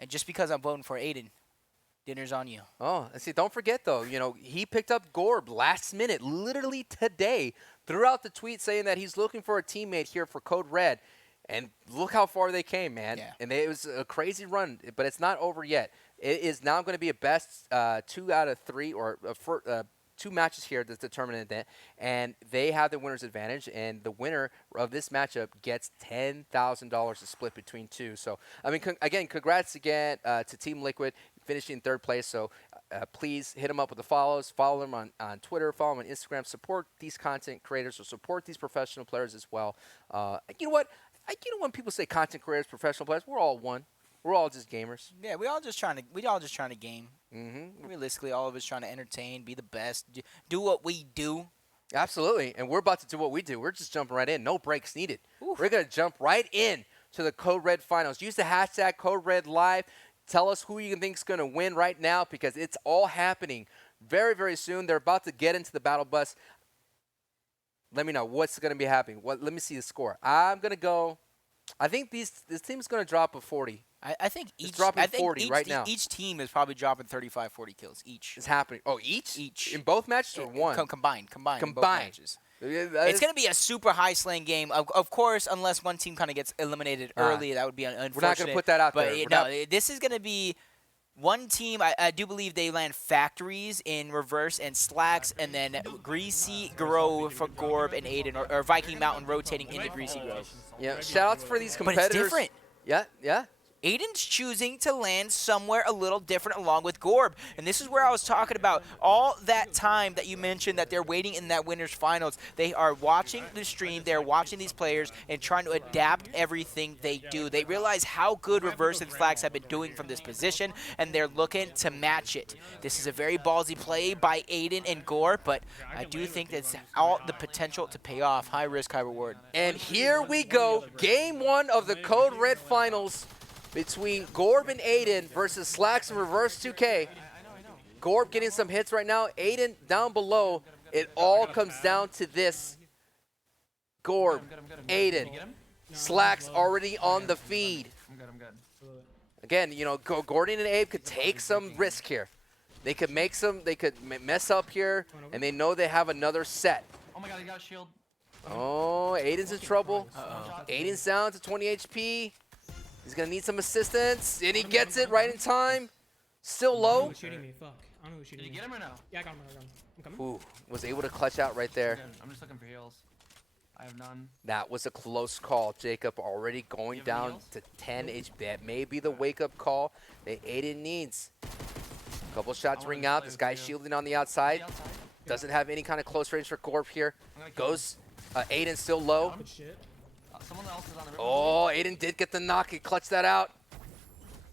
And just because I'm voting for Aiden, dinner's on you. Oh, see, don't forget, though, he picked up Gorb last minute, literally today, threw out the tweet saying that he's looking for a teammate here for Code Red. And look how far they came, man. Yeah. And it was a crazy run, but it's not over yet. It is now going to be a best 2 out of 3 or 2 matches here to determine that. And they have the winner's advantage. And the winner of this matchup gets $10,000 to split between two. So, I mean, again, congrats again to Team Liquid finishing in 3rd place. So please hit them up with the follows. Follow them on Twitter. Follow them on Instagram. Support these content creators or support these professional players as well. You know what? When people say content creators, professional players, we're all one. We're all just gamers. Yeah, we all just trying to game. Mm-hmm. Realistically, all of us trying to entertain, be the best, do what we do. Absolutely, and we're about to do what we do. We're just jumping right in. No breaks needed. Oof. We're gonna jump right in to the Code Red finals. Use the hashtag Code Red Live. Tell us who you think is gonna win right now because it's all happening very, very soon. They're about to get into the battle bus. Let me know what's going to be happening. Let me see the score. I'm going to go. I think this team's going to drop a 40. I think each dropping 40 right now. Each team is probably dropping 35, 40 kills each. It's happening. Oh, each? Each. In both matches or one? Combined. Combined. In both matches. It's going to be a super high-slaying game. Of course, unless one team kind of gets eliminated early, that would be unfortunate. We're not going to put that out there. But no, this is going to be one team. I do believe they land Factories in Reverse and Slacks, and then Greasy Grove for Gorb and Aiden, or Viking Mountain rotating into Greasy Grove. Yeah, shout-outs for these competitors. But it's different. Yeah. Aiden's choosing to land somewhere a little different along with Gorb. And this is where I was talking about all that time that you mentioned that they're waiting in that winners finals. They are watching the stream, they're watching these players and trying to adapt everything they do. They realize how good Reverse and Slacks have been doing from this position, and they're looking to match it. This is a very ballsy play by Aiden and Gore, but I do think that's all the potential to pay off. High risk, high reward. And here we go. Game 1 of the Code Red Finals between Gorb and Aiden versus Slacks and Reverse 2K. Gorb getting some hits right now. Aiden down below. It all comes down to this. Gorb, Aiden, Slacks already on the feed. I'm good. Again, you know, Gordon and Abe could take some risk here. They could make some, they could mess up here, and they know they have another set. Oh my god, he got a shield. Oh, Aiden's in trouble. Aiden's down to 20 HP. He's going to need some assistance, and he gets it right in time. Still low. Shooting me, fuck. I don't know who's shooting me. Did you get him or no? Yeah, I got him, I'm coming. Ooh, was able to clutch out right there. I'm just looking for heals. I have none. That was a close call. Jacob already going down to 10 HP. That may be the wake-up call that Aiden needs. A couple shots ring out. This guy's shielding on the outside. Doesn't have any kind of close range for Gorb here. Goes. Aiden still low. Someone else is on the river. Oh, Aiden did get the knock. He clutched that out.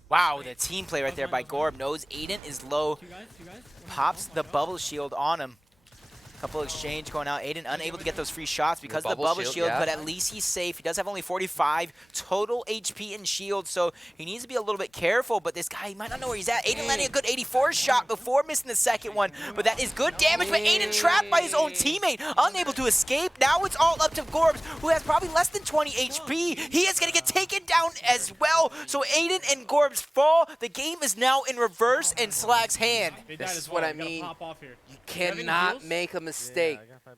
Wow, the team play right there by Gorb. Knows Aiden is low. Pops the bubble shield on him. Couple exchange going out. Aiden unable to get those free shots because of the bubble shield, yeah. but at least he's safe. He does have only 45 total HP and shield, so he needs to be a little bit careful, but this guy, he might not know where he's at. Aiden landing a good 84 shot before missing the second one, but that is good damage, but Aiden trapped by his own teammate, unable to escape. Now it's all up to Gorbs, who has probably less than 20 HP. He is going to get taken down as well, so Aiden and Gorbs fall. The game is now in Reverse and Slack's hand. This is what I mean. You cannot make a mistake.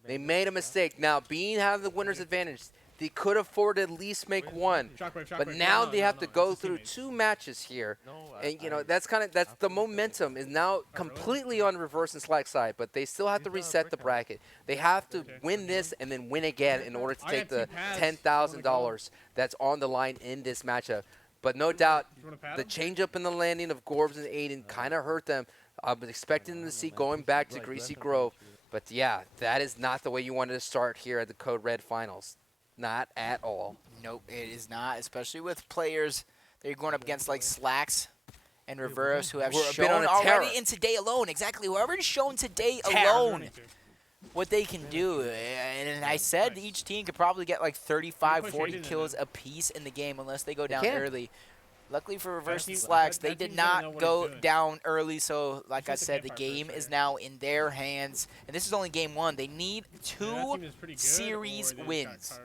They made a mistake. Now, Bean have the winner's advantage. They could afford to at least make one. But now they have to go through 2 matches here. And, you know, that's the momentum is now completely on Reverse and Slack side. But they still have to reset the bracket. They have to win this and then win again in order to take the $10,000 that's on the line in this matchup. But no doubt, the change-up in the landing of Gorbs and Aiden kind of hurt them. I was expecting them to see going back to Greasy Grove. But yeah, that is not the way you wanted to start here at the Code Red Finals. Not at all. Nope, it is not, especially with players that you're going up against like Slacks and Reverse, who have shown already in today alone. Exactly, whoever is shown today alone what they can do. And I said each team could probably get like 35, 40 kills apiece in the game unless they go down early. Luckily for Reverse and Slacks, they did not go down early, so like I said, the game is now in their hands. And this is only game 1. They need 2 series wins.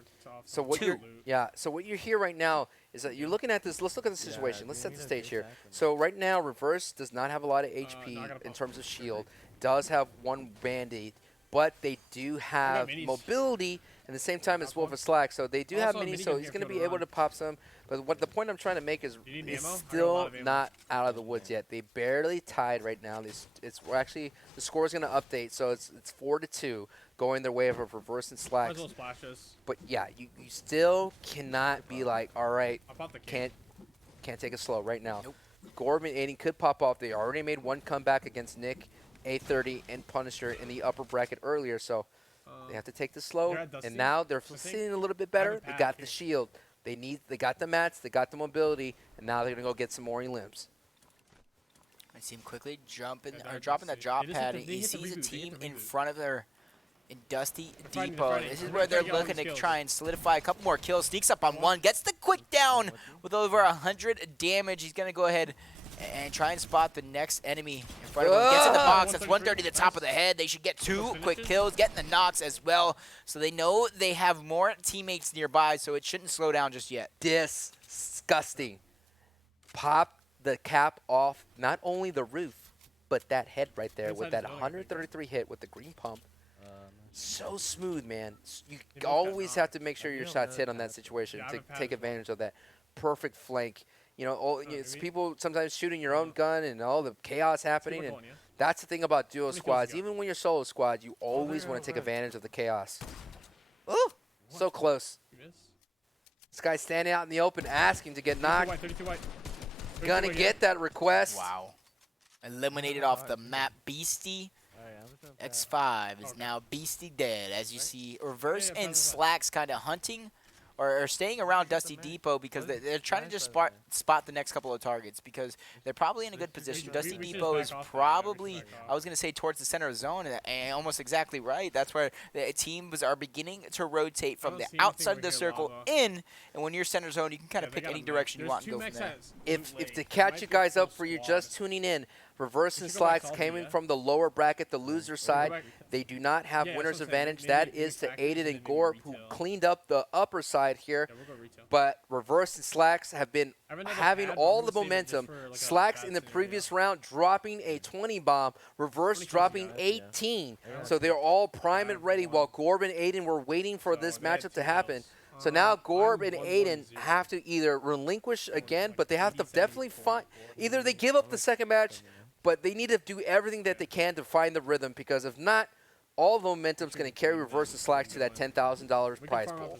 So what you're here right now is that you're looking at this. Let's look at the situation. Let's set the stage here. So right now, Reverse does not have a lot of HP in terms of shield. Does have 1 Band-Aid, but they do have mobility at the same time as Wolf and Slack. So they do have minis, so he's going to be able to pop some. But what the point I'm trying to make is it's still not out of the woods yet. They barely tied right now. It's actually the score is going to update, so it's 4-2 going their way of Reverse and Slacks. But yeah, you still cannot be like, all right, can't take it slow right now. Gorb and Aiden could pop off. They already made 1 comeback against Nick, A30, and Punisher in the upper bracket earlier, so they have to take this slow. And now they're sitting a little bit better. They got the shield. They got the mats, they got the mobility, and now they're gonna go get some more elims. I see him quickly dropping that drop pad. He sees a team in front of their Dusty Depot. This is where they're looking to try and solidify a couple more kills. Sneaks up on 1, gets the quick down with over 100 damage. He's gonna go ahead and try and spot the next enemy in front of him. Gets in the box. That's 130 to the top of the head. They should get 2 quick kills, getting the knocks as well. So they know they have more teammates nearby, so it shouldn't slow down just yet. Disgusting. Pop the cap off not only the roof, but that head right there with that 133 hit with the green pump. So smooth, man. You always have to make sure your shots hit on that situation to take advantage of that perfect flank. You know, it's people sometimes shooting your own gun and all the chaos happening. And that's the thing about duo squads. Even when you're solo squad, you always want to take advantage of the chaos. Ooh, so close. This guy's standing out in the open asking to get knocked. gonna get that request. Wow. Eliminated off the map. Beastie X5 is now Beastie dead. As you see, Reverse and Slacks kind of hunting or staying around Dusty Depot because they're trying to just spot the next couple of targets because they're probably in a good position. Dusty Depot is probably, I was going to say, towards the center of zone, and almost exactly right. That's where the teams are beginning to rotate from the outside of the circle in, and when you're center zone, you can kind of pick any direction you want and go from there. If to catch you guys up for you just tuning in, Reverse and Slacks came in from the lower bracket, the loser side. They do not have winner's advantage. That is to Aiden and Gorb, who cleaned up the upper side here. But Reverse and Slacks have been having all the momentum. Slacks in the previous round dropping a 20 bomb, Reverse dropping 18. So they're all prime and ready while Gorb and Aiden were waiting for this matchup to happen. So now Gorb and Aiden have to either relinquish again, but they have to definitely find, either they give up the second match, but they need to do everything that they can to find the rhythm, because if not, all the momentum is going to carry Reverse and Slacks to that $10,000 prize pool.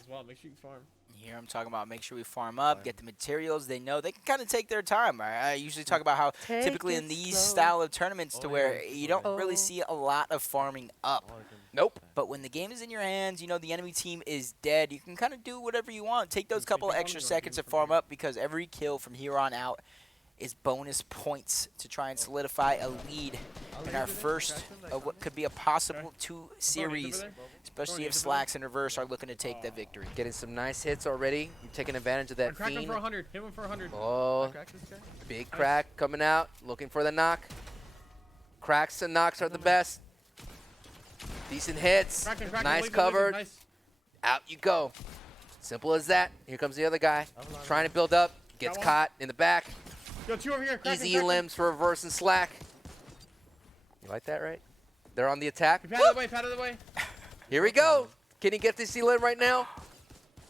Here I'm talking about make sure we farm up, get the materials. They know they can kind of take their time. Right? I usually talk about how typically in these style of tournaments to where you don't really see a lot of farming up. Nope. But when the game is in your hands, you know the enemy team is dead. You can kind of do whatever you want. Take those couple of extra seconds to farm up because every kill from here on out is bonus points to try and solidify a lead in our first of what could be a possible 2 series, especially if Slacks and Reverse are looking to take the victory. Getting some nice hits already. You're taking advantage of that Crack him fiend. for 100. Hit him for 100. Oh, big crack coming out, looking for the knock. Cracks and knocks are the best. Decent hits, nice covered. Out you go. Simple as that. Here comes the other guy, trying to build up, gets caught in the back. Yo, 2 over here. Easy limbs for Reverse and Slack. You like that, right? They're on the attack. Pat out of the way, pat out of the way. Here we go. Can he get this E-limb right now?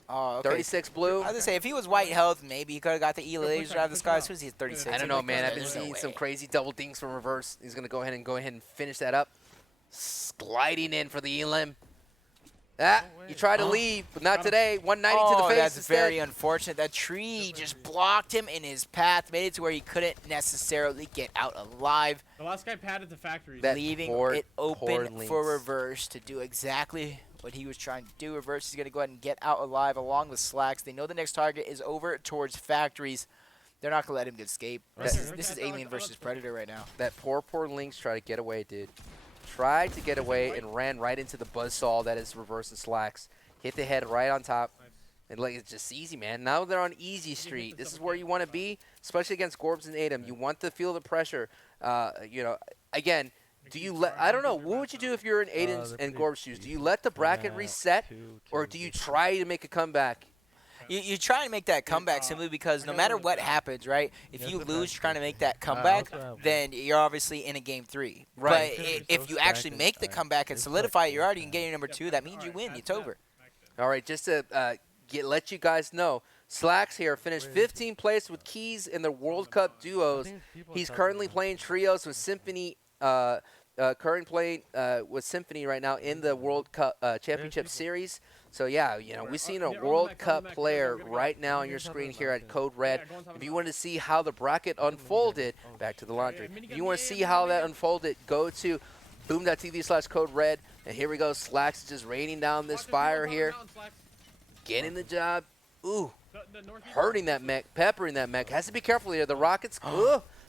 Oh, okay. 36 blue. I was going to say, if he was white health, maybe he could have got the E-laser out of the sky. As soon as he's 36. I don't know, man. I've been seeing some crazy double dings from Reverse. He's going to go ahead and finish that up. Gliding in for the E-limb. You try to leave, but not today. 190 to the face that's instead. very unfortunate. That tree just blocked him in his path, made it to where he couldn't necessarily get out alive. The last guy patted the factory. Leaving it open for Reverse to do exactly what he was trying to do. Reverse is going to go ahead and get out alive along with Slacks. They know the next target is over towards factories. They're not going to let him escape. This is Alien versus Predator right now. That poor Lynx tried to get away, dude. Tried to get away and ran right into the buzzsaw that is Reverse and Slacks. Hit the head right on top. And like, it's just easy, man. Now they're on easy street. This is where you want to be, especially against Gorbs and Aiden. You want to feel the pressure. You know, again, do you let, I don't know, what would you do if you're in Aiden's and Gorb's shoes? Do you let the bracket reset, or do you try to make a comeback? You try to make that comeback simply because no matter what happens, right, if you lose trying to make that comeback, then you're obviously in a game 3. Right. But if you actually make the comeback and solidify it, you're already in game number 2. That means you win. It's over. All right, just to let you guys know, Slacks here finished 15th place with Keys in the World Cup duos. He's currently playing trios with Symphony. Playing with Symphony right now in the World Cup Championship Series. So yeah, you know, we've seen a World Cup player right now on your screen here at Code Red. If you want to see how the bracket unfolded, back to the laundry. If you want to see how that unfolded, go to boom.tv/Code Red. And here we go. Slacks just raining down this fire here. Getting the job. Ooh, hurting that mech, peppering that mech. Has to be careful here. The rockets,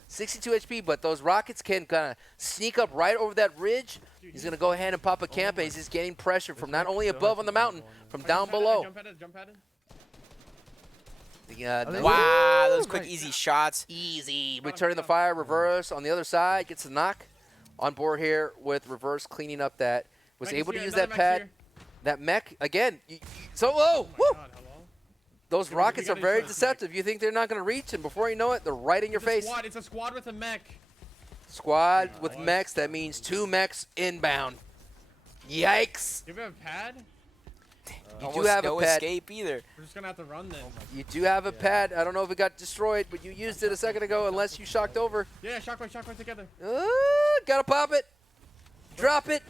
62 HP, but those rockets can kind of sneak up right over that ridge. He's going to go ahead and pop a camp, and he's just getting pressure from not only above on the mountain, from down below. Wow, those quick, easy shots. Easy. Returning the fire, Reverse on the other side, gets a knock. On board here with Reverse cleaning up that. Was able to use that pad. That mech, again. So low. Woo! Those rockets are very deceptive. You think they're not going to reach, and before you know it, they're right in your face. It's a squad with a mech. Squad with mechs, that means 2 mechs inbound. Yikes. Do you have a pad? You do have no a pad. escape either. We're just going to have to run then. You do have a pad. I don't know if it got destroyed, but you used it a second ago unless you shocked over. Yeah, shockwave together. Gotta pop it. Drop it.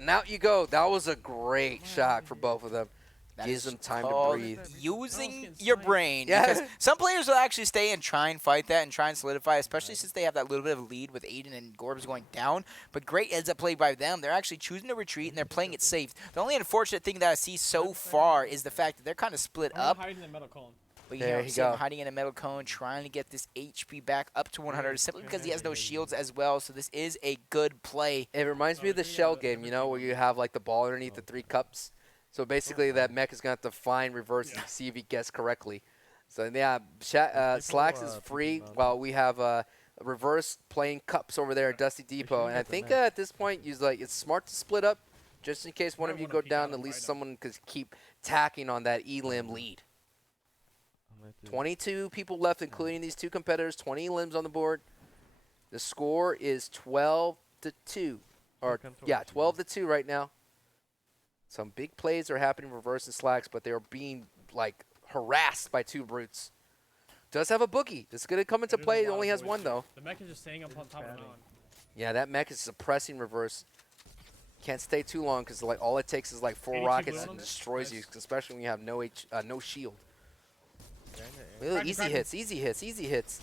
And out you go. That was a great shock for both of them. That Gives is them time to called breathe. using your brain. Yeah. Because some players will actually stay and try and fight that and try and solidify, especially since they have that little bit of lead with Aiden and Gorbs going down. But great ends up played by them. They're actually choosing to retreat, and they're playing it safe. The only unfortunate thing that I see so far is the fact that they're kind of split up. Hiding in the metal cone. But There you you see him go. hiding in a metal cone, trying to get this HP back up to 100 simply because he has no shields as well. So this is a good play. It reminds me of the shell game, you know, where you have like the ball underneath the 3 cups. So basically, that mech is going to have to find reverse and see if he guessed correctly. So yeah, Slacks is free while we have reverse playing cups over there at Dusty Depot. And I think at this point, it's smart to split up just in case one of you go down. At least someone could keep tacking on that elim lead. 22 people left, including these 2 competitors. 20 limbs on the board. The score is 12-2, or yeah, 12-2 right now. Some big plays are happening reverse and Slacks, but they are being like harassed by 2 brutes. Does have a boogie. This is going to come into play. It only has 1 though. The mech is just staying up on top of the mountain. Yeah, that mech is suppressing reverse. Can't stay too long because like all it takes is like 4 rockets and destroys you, especially when you have no shield. Ooh, easy hits, easy hits, easy hits.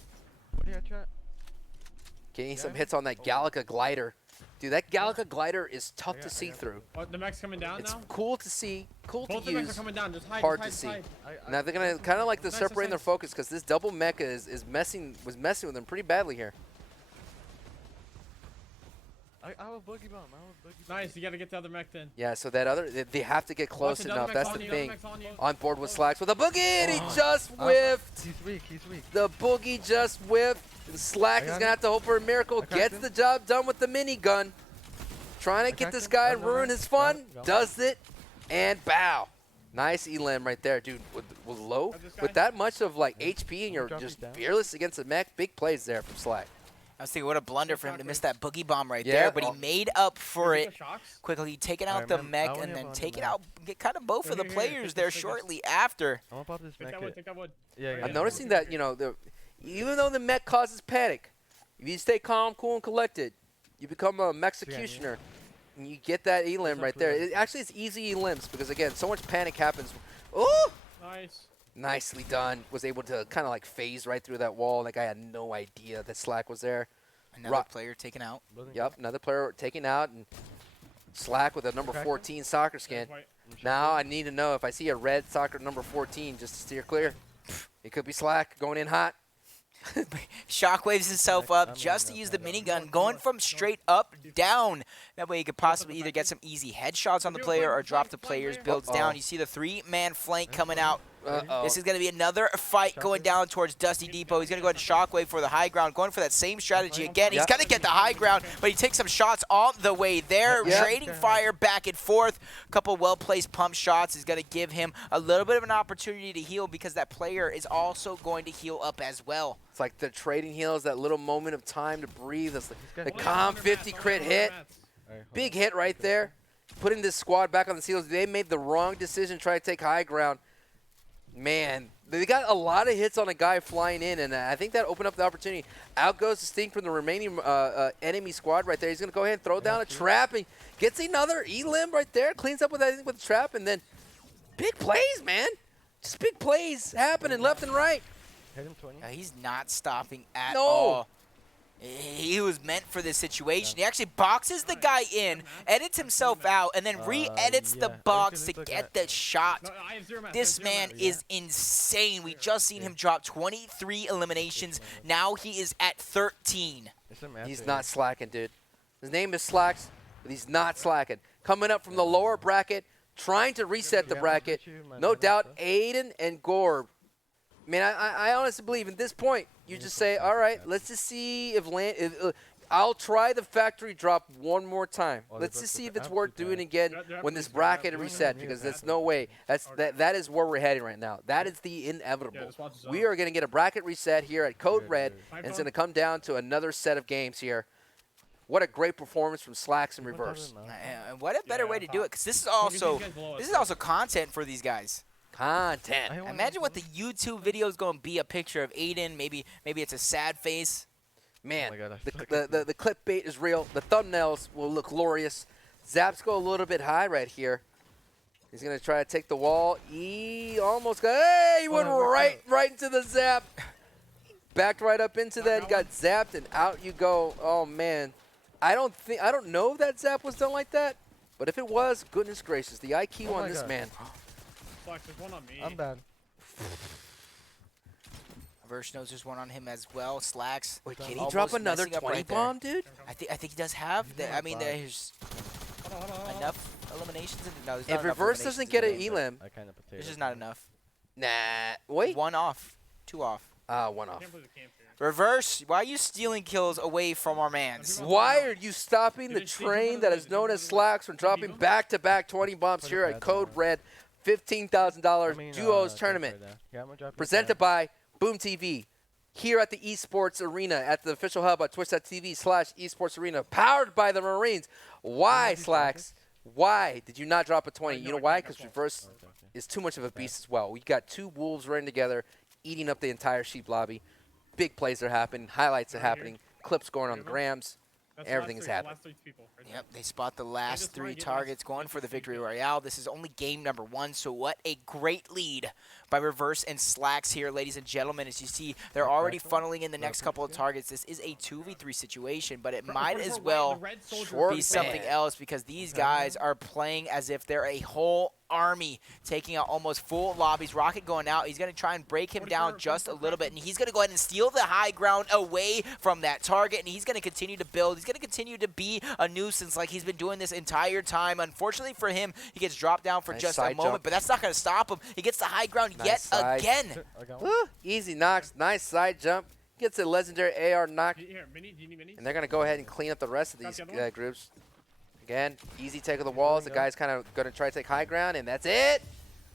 Getting some hits on that Gallica glider. Dude, that Gallica glider is tough to see through. Oh, the mech's coming down It's now? cool to see, cool Both to the mechs use, are coming down. Just hide, hard just to hide, see. just hide. Now they're gonna kind of like to Nice, separate their nice. focus because this double mecha was messing with them pretty badly here. I have a boogie bomb. Nice, you gotta get the other mech then. Yeah, so that other they have to get close the enough. other That's mech's the on you, thing. other mech's on you. On board with Slacks with a boogie, and he just whiffed. He's weak. He's weak. The boogie just whiffed. And Slack is gonna have to hope for a miracle. Gets the job done with the minigun. Trying to get this guy and ruin his fun. Does it, and bow. Nice elim right there, dude. With low, with that much of like HP, and you're just fearless against a mech. Big plays there from Slack. I was thinking, what a blunder for him to miss that boogie bomb right there, but he made up for it quickly, taking out the mech and then taking out kind of both of the players there shortly after. I'm about this mech. Take that wood. I'm noticing that, you know, even though the mech causes panic, if you stay calm, cool, and collected, you become a mexecutioner. And you get that elim right there. Actually, it's easy elims because, again, so much panic happens. Ooh! Nice. Nicely done. Was able to kind of like phase right through that wall. That guy had no idea that Slack was there. Another player taken out. Yep, another player taken out. And Slack with a number 14 soccer skin. Now I need to know if I see a red soccer number 14 just to steer clear. It could be Slack going in hot. Shockwaves himself up just to use the minigun, going from straight up down. That way you could possibly either get some easy headshots on the player or drop the player's builds down. You see the 3-man flank coming out. This is going to be another fight going down towards Dusty Depot. He's going to go ahead and Shockwave for the high ground, going for that same strategy again. He's going to get the high ground, but he takes some shots on the way there, trading fire back and forth. A couple well-placed pump shots is going to give him a little bit of an opportunity to heal because that player is also going to heal up as well. It's like the trading heals, that little moment of time to breathe. It's like the calm 50 crit hit. Big hit right there. Putting this squad back on the seals. They made the wrong decision trying to take high ground. Man, they got a lot of hits on a guy flying in, and I think that opened up the opportunity. Out goes the Sting from the remaining enemy squad right there. He's going to go ahead and throw down a trap, and gets another elim right there. Cleans up with, I think, with the trap, and then big plays, man. Just big plays happening left and right. He's not stopping at all. He was meant for this situation. He actually boxes the guy in, edits himself out, and then re-edits the box to get the shot. This man is insane. We just seen him drop 23 eliminations. Now he is at 13. He's not slacking, dude. His name is Slacks, but he's not slacking. Coming up from the lower bracket, trying to reset the bracket. No doubt, Aiden and Gorb. Man, I honestly believe at this point, you just say, all right, let's just see if I'll try the factory drop one more time. Let's just see if it's worth doing again when this bracket is reset, because there's no way. That is where we're heading right now. That is the inevitable. We are going to get a bracket reset here at Code Red, and it's going to come down to another set of games here. What a great performance from Slacks in reverse. And what a better way to do it, because this is also content for these guys. Content. Imagine what the YouTube video is going to be, a picture of Aiden. Maybe it's a sad face. Man, the clickbait is real. The thumbnails will look glorious. Zaps go a little bit high right here. He's going to try to take the wall. He almost got, hey, he went right into the zap. Backed right up into that, got zapped, and out you go. Oh, man. I don't know if that zap was done like that, but if it was, goodness gracious, the IQ on this man. Flex, there's one on me. I'm bad. Reverse knows there's one on him as well. Slacks. Wait, can he drop another 20 bomb, dude? I think he does have. I mean, there's enough eliminations. No, there's not if Reverse doesn't get an elim, this is not enough. Nah, wait. 1 off. 2 off. 1 off. Reverse, why are you stealing kills away from our mans? Why are you stopping the train that is known as Slacks from dropping back-to-back 20 bombs here at Code Red $15,000 Duos Tournament? Presented by Boom TV. Here at the Esports Arena, at the official hub at twitch.tv/esports arena, powered by the Marines. Why, Slacks? Why did you not drop a 20? You know why? Because Reverse is too much of a beast as well. We got 2 wolves running together, eating up the entire sheep lobby. Big plays are happening, highlights are happening, clips going on the grams. Everything is happening. Yep, they spot the last 3 targets going for the victory royale. This is only game number 1, so what a great lead by Reverse and Slacks here, ladies and gentlemen. As you see, they're already funneling in the next couple of targets. This is a 2v3 situation, but it might as well be something else because these guys are playing as if they're a whole army taking out almost full lobbies. Rocket going out. He's going to try and break him down just a little bit, and he's going to go ahead and steal the high ground away from that target, and he's going to continue to build. He's going to continue to be a nuisance like he's been doing this entire time. Unfortunately for him, he gets dropped down for just a moment, but that's not going to stop him. He gets the high ground yet again. Easy knocks. Nice side jump. Gets a legendary AR knock. And they're going to go ahead and clean up the rest of these groups. Again, easy take of the walls. The guy's kind of going to try to take high ground, and that's it.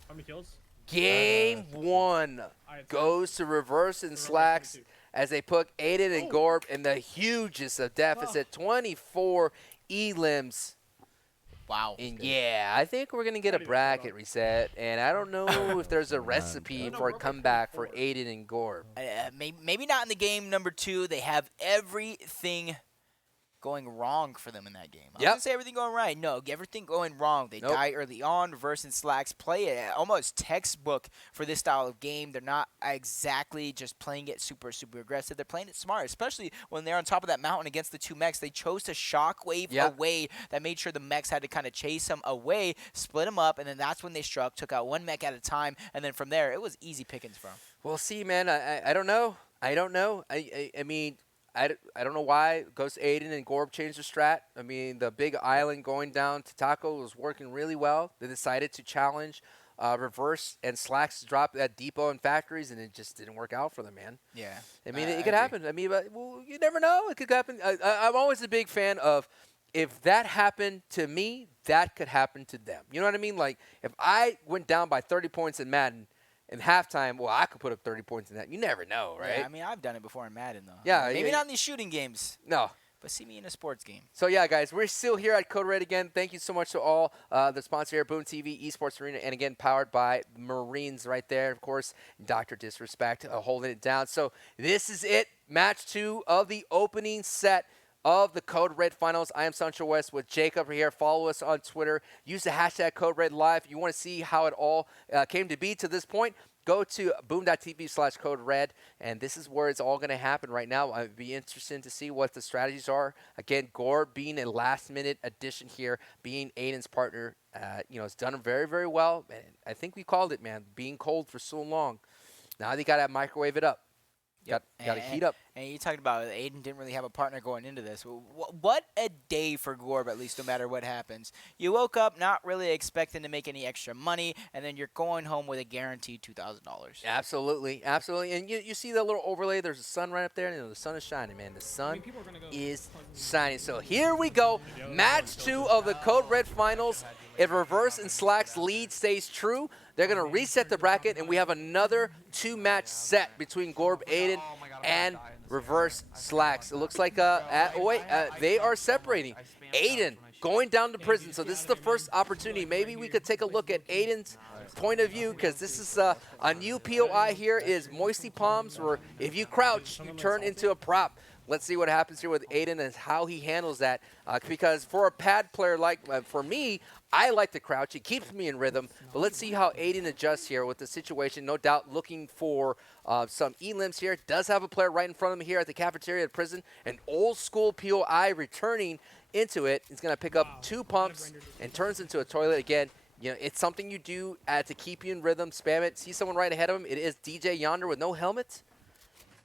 How many kills? Game 1 goes to Reverse and Slacks as they put Aiden and Gorb in the hugest of deficit. 24 elims. Wow. And yeah, I think we're going to get a bracket reset, and I don't know if there's a recipe for a comeback for Aiden and Gorb. Maybe not in the game number 2. They have everything going wrong for them in that game. I was going to say everything going right. No, everything going wrong. They die early on. Reverse and Slacks play it almost textbook for this style of game. They're not exactly just playing it super aggressive. They're playing it smart, especially when they're on top of that mountain against the 2 mechs. They chose to shockwave away. That made sure the mechs had to kind of chase them away, split them up, and then that's when they struck, took out 1 mech at a time, and then from there, it was easy pickings for them. Well, see, man, I don't know. I don't know. I mean, I don't know why Ghost Aiden and Gorb changed their strat. I mean, the big island going down to Taco was working really well. They decided to challenge Reverse and Slacks to drop that depot and factories, and it just didn't work out for them, man. Yeah. I mean, it could happen. I mean, but, well, you never know. It could happen. I'm always a big fan of if that happened to me, that could happen to them. You know what I mean? Like, if I went down by 30 points in Madden, in halftime, well, I could put up 30 points in that. You never know, right? Yeah, I mean, I've done it before in Madden, though. Yeah. Maybe not in these shooting games. No. But see me in a sports game. So, yeah, guys, we're still here at Code Red again. Thank you so much to all the sponsor here, Boom TV, Esports Arena, and, again, powered by Marines right there, of course, Dr. Disrespect holding it down. So, this is it, match 2 of the opening set of the Code Red Finals. I am Sancho West with Jacob here. Follow us on Twitter. Use the hashtag Code Red Live. If you want to see how it all came to be to this point, go to boom.tv/Code Red, and this is where it's all going to happen right now. I'd be interested to see what the strategies are. Again, Gorb being a last-minute addition here, being Aiden's partner, has done very, very well. And I think we called it, man, being cold for so long. Now they got to microwave it up. Got to heat up. And you talked about Aiden didn't really have a partner going into this. What a day for Gorb, at least, no matter what happens. You woke up not really expecting to make any extra money, and then you're going home with a guaranteed $2,000. Absolutely, absolutely. And you see that little overlay? There's a sun right up there, and the sun is shining, man. The sun is shining. So here we go. Match 2 of the Code Red Finals. If Reverse and Slacks lead stays true, they're going to reset the bracket, and we have another 2-match set between Gorb Aiden and Reverse Slacks. It looks like they are separating. Aiden going down to prison, so this is the first opportunity. Maybe we could take a look at Aiden's point of view, because this is a new POI here is Moisty Palms, where if you crouch, you turn into a prop. Let's see what happens here with Aiden and how he handles that. Because for a pad player like for me, I like to crouch. It keeps me in rhythm. But let's see how Aiden adjusts here with the situation. No doubt looking for some elims here. Does have a player right in front of him here at the cafeteria at prison. An old school POI returning into it. He's going to pick up 2 pumps and turns into a toilet again. You know, it's something you do to keep you in rhythm. Spam it. See someone right ahead of him. It is DJ Yonder with no helmet.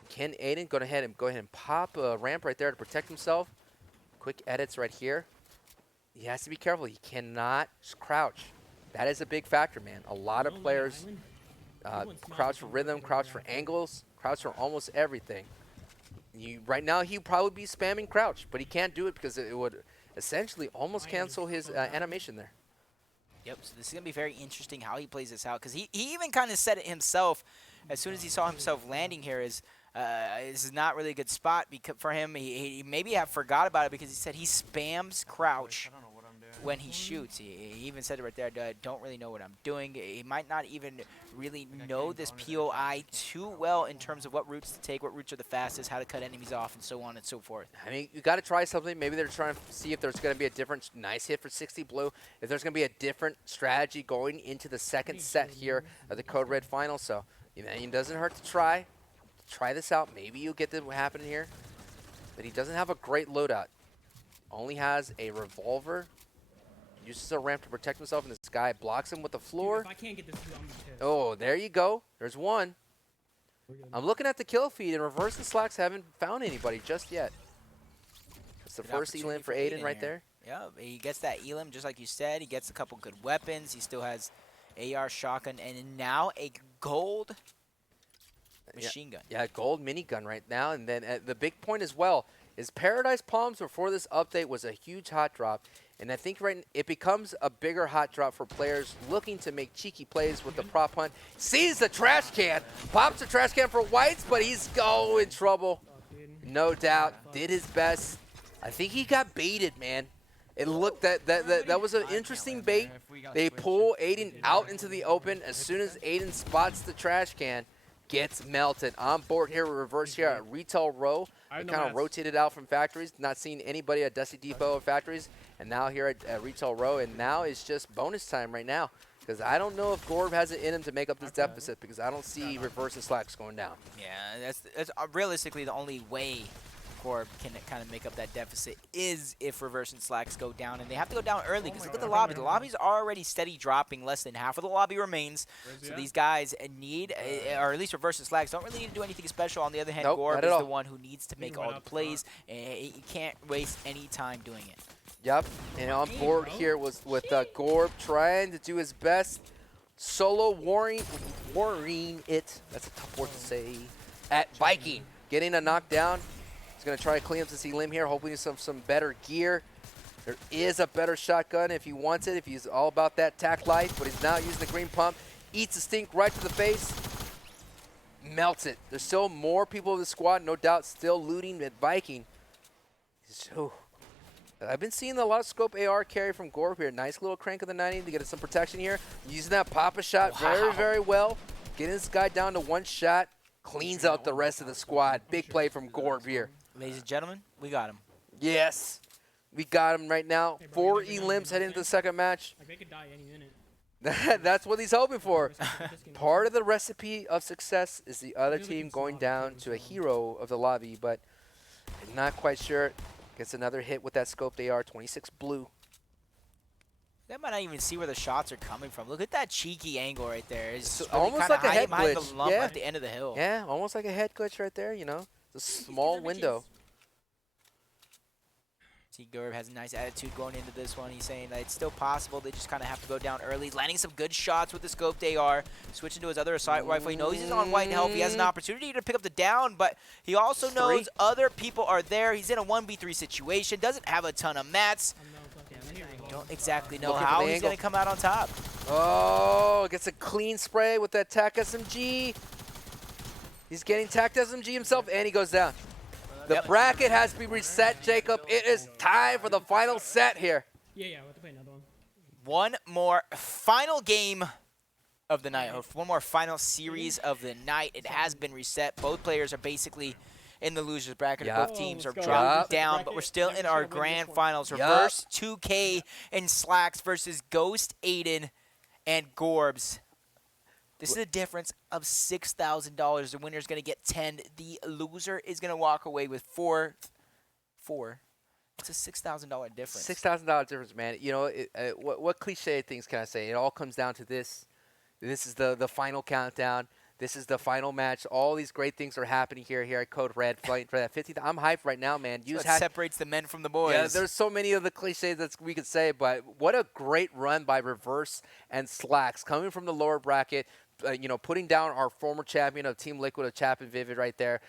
Can Aiden go ahead and pop a ramp right there to protect himself? Quick edits right here. He has to be careful. He cannot crouch. That is a big factor, man. A lot of players crouch for rhythm, crouch for angles, crouch for almost everything. Right now, he'd probably be spamming crouch, but he can't do it because it would essentially almost cancel his animation there. Yep, so this is going to be very interesting how he plays this out, because he even kind of said it himself as soon as he saw himself landing here is this is not really a good spot for him. He maybe forgot about it because he said he spams crouch when he shoots. He even said it right there, I don't really know what I'm doing. He might not even really know this POI too well in terms of what routes to take, what routes are the fastest, how to cut enemies off, and so on and so forth. I mean, you got to try something. Maybe they're trying to see if there's going to be a different nice hit for 60 Blue, if there's going to be a different strategy going into the second set here of the Code Red final. So, you know, it doesn't hurt to try. Try this out. Maybe you'll get what happened here. But he doesn't have a great loadout. Only has a revolver. Uses a ramp to protect himself, and this guy blocks him with the floor. Dude, if I can't get this, I'm gonna be pissed. Oh, there you go. There's one. I'm looking at the kill feed, and Reverse and Slacks haven't found anybody just yet. It's the first elim for Aiden right there. Yeah, he gets that elim just like you said. He gets a couple good weapons. He still has AR, shotgun, and now a gold machine gun. Yeah, gold minigun right now. And then the big point as well is Paradise Palms before this update was a huge hot drop. And I think it becomes a bigger hot drop for players looking to make cheeky plays with the prop hunt. Sees the trash can, pops the trash can for whites, but he's in trouble. No doubt, did his best. I think he got baited, man. It looked that was an interesting bait. They pull Aiden out into the open. As soon as Aiden spots the trash can, gets melted. On board here, reverse here at Retail Row. Kind of rotated out from factories. Not seeing anybody at Dusty Depot or factories. And now here at Retail Row. And now it's just bonus time right now. Because I don't know if Gorb has it in him to make up this deficit. Because I don't see Reverse and Slacks going down. Yeah, that's realistically the only way Gorb can kind of make up that deficit is if Reverse and Slacks go down. And they have to go down early because look at the lobby. The lobby's already steady dropping. Less than half of the lobby remains. So these guys need, or at least Reverse and Slacks, don't really need to do anything special. On the other hand, Gorb is the one who needs to make all the plays. And you can't waste any time doing it. Yep, and on board here was with Gorb trying to do his best. Solo warring it. That's a tough word to say. At Viking, getting a knockdown. He's going to try to clean up this elim here, hoping some better gear. There is a better shotgun if he wants it, if he's all about that tack life, but he's now using the green pump. Eats a stink right to the face. Melts it. There's still more people in the squad, no doubt, still looting at Viking. I've been seeing a lot of scope AR carry from Gorb here. Nice little crank of the 90 to get some protection here. Using that pop-a shot very, very well. Getting this guy down to one shot. Cleans out the rest of the squad. Big play from Gorb here. Ladies and gentlemen, we got him. Yes, we got him right now. 4 elims heading into the second match. Like they could die any minute. That's what he's hoping for. Part of the recipe of success is the other team going down to a hero of the lobby, but I'm not quite sure. Gets another hit with that scoped AR, 26 Blue. They might not even see where the shots are coming from. Look at that cheeky angle right there. It's really almost like a head behind glitch. The lump at the end of the hill. Yeah, almost like a head glitch right there, you know. It's a small window. See, Gorb has a nice attitude going into this one. He's saying that it's still possible. They just kind of have to go down early. He's landing some good shots with the scoped AR. Switching to his other assault rifle. He knows he's on white health. He has an opportunity to pick up the down, but he also knows other people are there. He's in a 1v3 situation. Doesn't have a ton of mats. Don't exactly know how he's going to come out on top. Oh, gets a clean spray with that TAC SMG. He's getting TAC SMG himself, and he goes down. The bracket has to be reset, Jacob. It is time for the final set here. Yeah, we'll have to play another one. One more final game of the night, or one more final series of the night. It has been reset. Both players are basically in the losers bracket. Yep. Both teams are let's go. dropped Yep. down, but we're still in our grand finals. Yup. Reverse 2K and Slacks versus Ghost, Aiden, and Gorbs. This is a difference of $6,000. The winner is going to get 10. The loser is going to walk away with 4. It's a $6,000 difference. $6,000 difference, man. You know, what cliche things can I say? It all comes down to this. This is the final countdown. This is the final match. All these great things are happening here at Code Red, fighting for that 50. I'm hyped right now, man. What separates the men from the boys. Yeah, there's so many of the cliches that we could say, but what a great run by Reverse and Slacks coming from the lower bracket. You know, putting down our former champion of Team Liquid, of Chap and Vivid right there.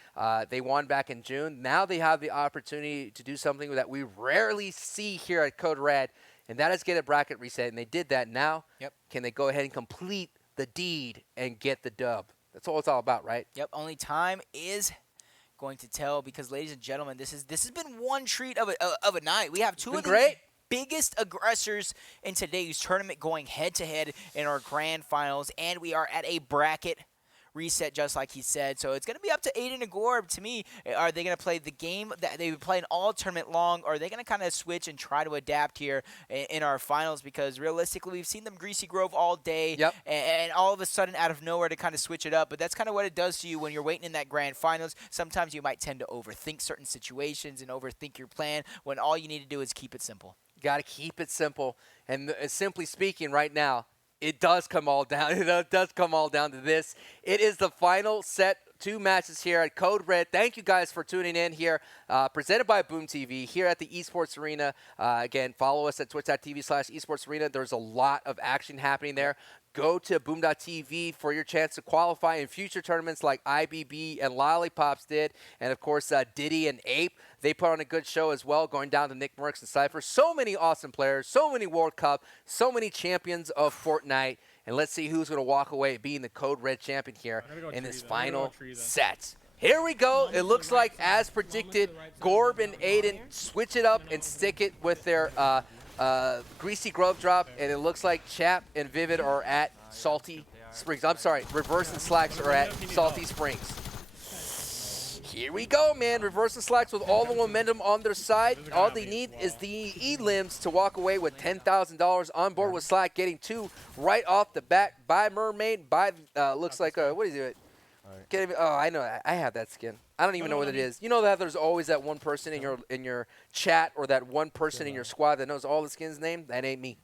They won back in June. Now they have the opportunity to do something that we rarely see here at Code Red, and that is get a bracket reset, and they did that. Now, can they go ahead and complete the deed and get the dub? That's all it's all about, right? Yep, only time is going to tell because, ladies and gentlemen, this has been one treat of a night. We have two of the biggest aggressors in today's tournament going head-to-head in our grand finals, and we are at a bracket reset, just like he said. So it's going to be up to Aiden and Gorb. To me, are they going to play the game that they've been playing all tournament long, or are they going to kind of switch and try to adapt here in our finals? Because realistically, we've seen them Greasy Grove all day, and all of a sudden, out of nowhere, to kind of switch it up. But that's kind of what it does to you when you're waiting in that grand finals. Sometimes you might tend to overthink certain situations and overthink your plan when all you need to do is keep it simple. Got to keep it simple. And simply speaking, right now, it does come all down. It does come all down to this. It is the final set. 2 matches here at Code Red. Thank you guys for tuning in here. Presented by Boom TV here at the Esports Arena. Again, follow us at twitch.tv/esports arena. There's a lot of action happening there. Go to boom.tv for your chance to qualify in future tournaments like IBB and Lollipops did. And, of course, Diddy and Ape. They put on a good show as well, going down to Nick Merckx and Cypher. So many awesome players, so many World Cup, so many champions of Fortnite. And let's see who's going to walk away being the Code Red champion here in this final set. Here we go. It looks like, as predicted, Gorb and Aiden switch it up and stick it with their Greasy Grove drop. And it looks like Chap and Vivid are at Salty Springs. I'm sorry, Reverse and Slacks are at Salty Springs. Here we go, man. Reverse and Slacks with all the momentum on their side. All they need is the elims to walk away with $10,000 on board with Slack, getting 2 right off the bat by Mermaid. By looks like what is it? Oh, I know. I have that skin. I don't even know what it is. You know that there's always that one person in your chat or that one person in your squad that knows all the skins' name. That ain't me.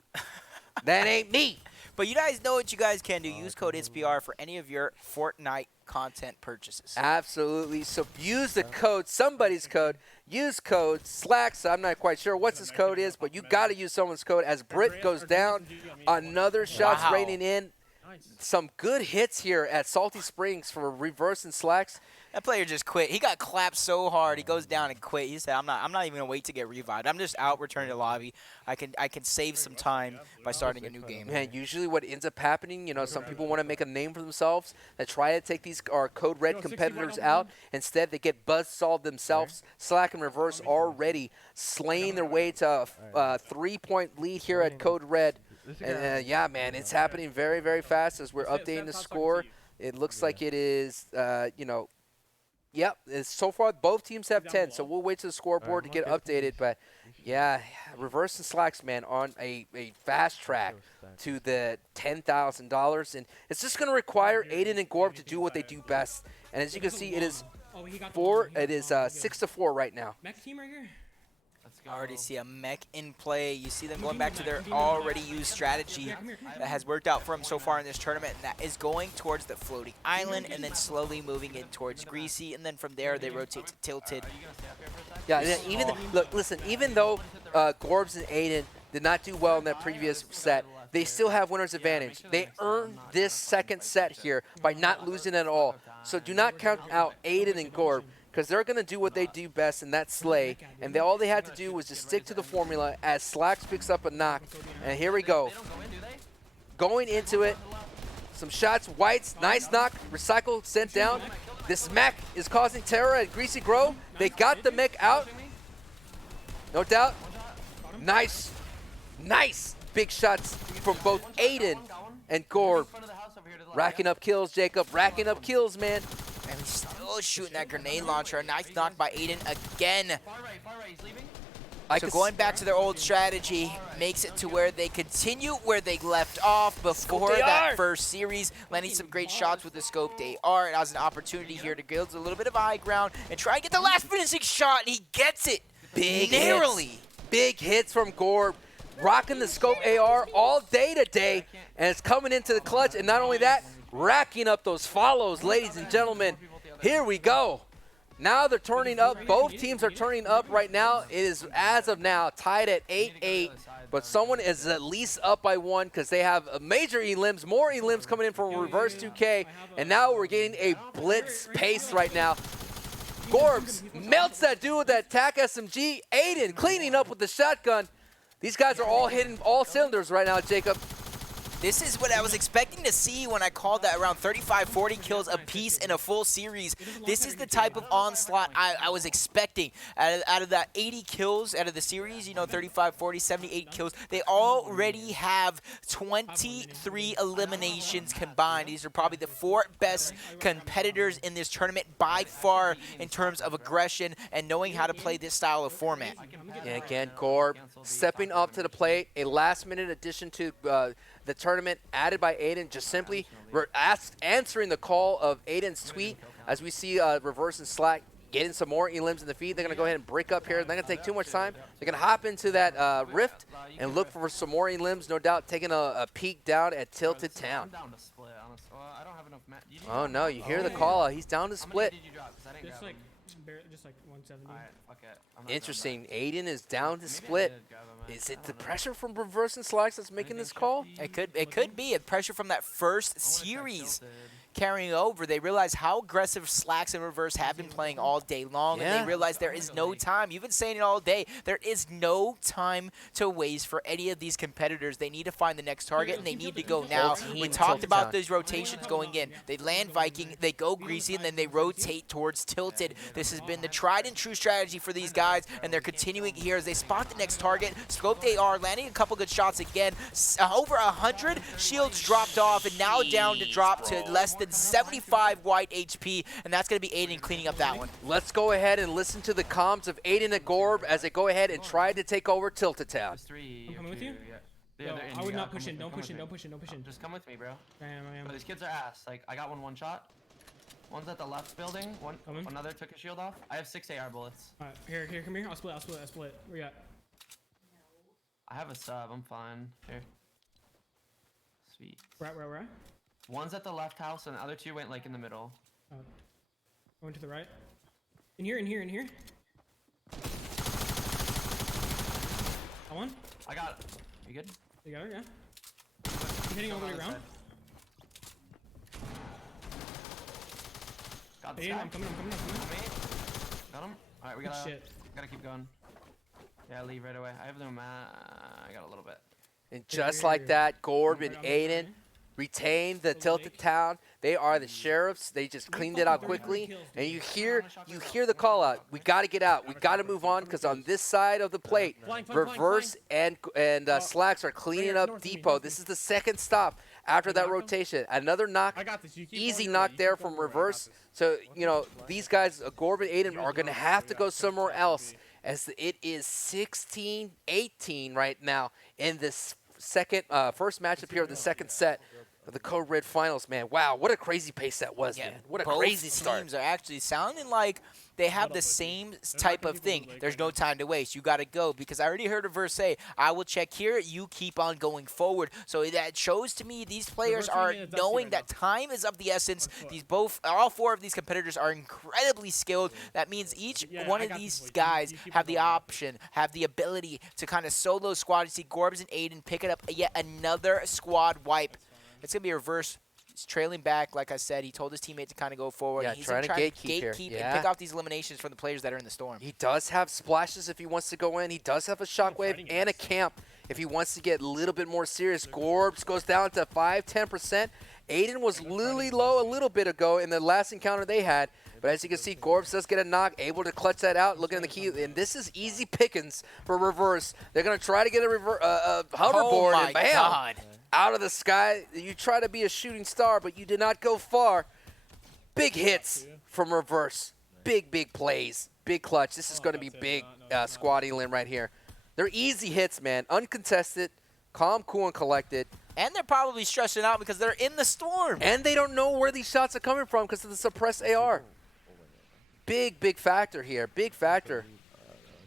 That ain't me. But you guys know what you guys can do. Use code ITSPR for any of your Fortnite content purchases. Absolutely. So use the code, somebody's code. Use code Slacks. I'm not quite sure what this code is, but you got to use someone's code as Brit goes down. Another shot's raining in. Some good hits here at Salty Springs for Reverse and Slacks. That player just quit. He got clapped so hard, he goes down and quit. He said, "I'm not even gonna wait to get revived. I'm just out, returning to lobby. I can save some time by starting a new game." Man, usually what ends up happening, you know, some people want to make a name for themselves. They try to take these Code Red competitors out. Instead, they get buzzsawed themselves. Slack and Reverse already slaying their way to a 3-point lead here at Code Red. And yeah, man, it's happening very, very fast as we're updating the score. It looks like it is, you know, yep. So far, both teams have 10, so we'll wait to the scoreboard to get updated. But yeah, Reverse and Slacks, man, on a fast track to the $10,000, and it's just going to require Aiden and Gorb to do what they do best. And as you can see, it is 6-4 right now. Mech team right here. I already see a mech in play. You see them going back to their already used strategy that has worked out for them so far in this tournament, and that is going towards the floating island and then slowly moving in towards Greasy, and then from there they rotate to Tilted. Yeah, listen, even though Gorbs and Aiden did not do well in that previous set, they still have winner's advantage. They earned this second set here by not losing at all. So do not count out Aiden and Gorb, because they're going to do what they do best, and that's slay. And all they had to do was just stick to the formula as Slacks picks up a knock. And here we go. Going into it. Some shots. Whites. Nice knock. Recycle sent down. This mech is causing terror at Greasy Grove. They got the mech out. No doubt. Nice. Nice big shots from both Aiden and Gorb. Racking up kills, Jacob. Racking up kills, man. And we still still shooting that grenade launcher. A nice knock by Aiden again. Far right, he's leaving. So going back to their old strategy makes it to where they continue where they left off before that first series, landing some great shots with the scoped AR. It has an opportunity here to build a little bit of high ground and try and get the last finishing shot, and he gets it narrowly. Hits. Big hits from Gorb, rocking the scope AR all day today, and it's coming into the clutch. And not only that, racking up those follows, ladies and gentlemen. Here we go. Now they're turning up. Both teams are turning up right now. It is, as of now, tied at 8-8. But someone is at least up by 1 because they have a major elims, more elims coming in from Reverse 2K. And now we're getting a blitz pace right now. Gorbs melts that dude with that TAC SMG. Aiden cleaning up with the shotgun. These guys are all hitting all cylinders right now, Jacob. This is what I was expecting to see when I called that around 35-40 kills a piece in a full series. This is the type of onslaught I was expecting. Out of that 80 kills out of the series, you know, 35-40, 78 kills, they already have 23 eliminations combined. These are probably the 4 best competitors in this tournament by far in terms of aggression and knowing how to play this style of format. And again, Gorb stepping up to the plate, a last-minute addition to the tournament added by Aiden, just simply answering the call of Aiden's tweet as we see Reverse and Slack getting some more elims in the feed. They're going to go ahead and break up here. They're not going to take too much time. They're going to hop into that rift and look for some more elims, no doubt taking a peek down at Tilted Town. Oh, no, you hear the call. He's down to split. Just like 170. Alright, fuck it. Interesting. Aiden is down to split. Is it the pressure from Reverse and Slacks that's making this call? It could be a pressure from that first series carrying over. They realize how aggressive Slacks and Reverse have been playing all day long, and they realize there is no time. You've been saying it all day. There is no time to waste for any of these competitors. They need to find the next target, and they need to go now. We talked about those rotations going in. They land Viking, they go Greasy, and then they rotate towards Tilted. This has been the tried and true strategy for these guys, and they're continuing here as they spot the next target. Scoped AR, landing a couple good shots again. Over 100 shields dropped off, and now down to drop to less than 75 white HP, and that's going to be Aiden cleaning up that one. Let's go ahead and listen to the comms of Aiden and Gorb as they go ahead and try to take over Tilted Town. I'm coming with you? Yo, I would not push in. Don't push in. Don't push in. Don't push in. Just come with me, bro. I am. But these kids are ass. Like, I got one shot. One's at the left building. Another took a shield off. I have 6 AR bullets. Alright, here, come here. I'll split. Where you at? I have a sub. I'm fine. Here. Sweet. Where? One's at the left house, and the other 2 went like in the middle. Going to the right. In here. Got one. I got it. You good? You got her, yeah. I'm hitting all the way around. Got this Hey, guy. I'm coming. Got him. All right, we gotta keep going. Yeah, leave right away. I have no I got a little bit. And just like that, Gorb and Aiden retain the Tilted Town. They are the sheriffs. They just cleaned it out quickly. And you hear the call out. We got to get out. We got to move on because on this side of the plate, Reverse and Slacks are cleaning up Depot. This is the second stop after that rotation. Another knock, easy knock there from Reverse. So, you know, these guys, Gorb and Aiden, are going to have to go somewhere else as it is 16-18 right now in this first matchup here of the second set of the Code Red Finals, man. Wow, what a crazy pace that was, man. What a crazy start. Both teams are actually sounding like they have the same type of thing. There's no time to waste. You got to go, because I already heard Reverse say, I will check here, you keep on going forward. So that shows to me these players are knowing that time is of the essence. All 4 of these competitors are incredibly skilled. That means each one of these guys have the option, have the ability to kind of solo squad. You see Gorbs and Aiden picking up yet another squad wipe. It's going to be a Reverse. He's trailing back, like I said. He told his teammate to kind of go forward. Yeah, He's trying to gatekeep here. And pick out these eliminations from the players that are in the storm. He does have splashes if he wants to go in. He does have a shockwave and a camp if he wants to get a little bit more serious. Gorbs goes down to 5-10%. Aiden was really low a little bit ago in the last encounter they had. But as you can see, Gorbs does get a knock, able to clutch that out, looking at the key. And this is easy pickings for Reverse. They're going to try to get a hoverboard, and bam! God. Out of the sky. You try to be a shooting star, but you did not go far. Big hits from Reverse. Big plays. Big clutch. This is going to be big squad elim right here. They're easy hits, man. Uncontested, calm, cool, and collected. And they're probably stressing out because they're in the storm. And they don't know where these shots are coming from because of the suppressed AR. Big factor here. Big factor.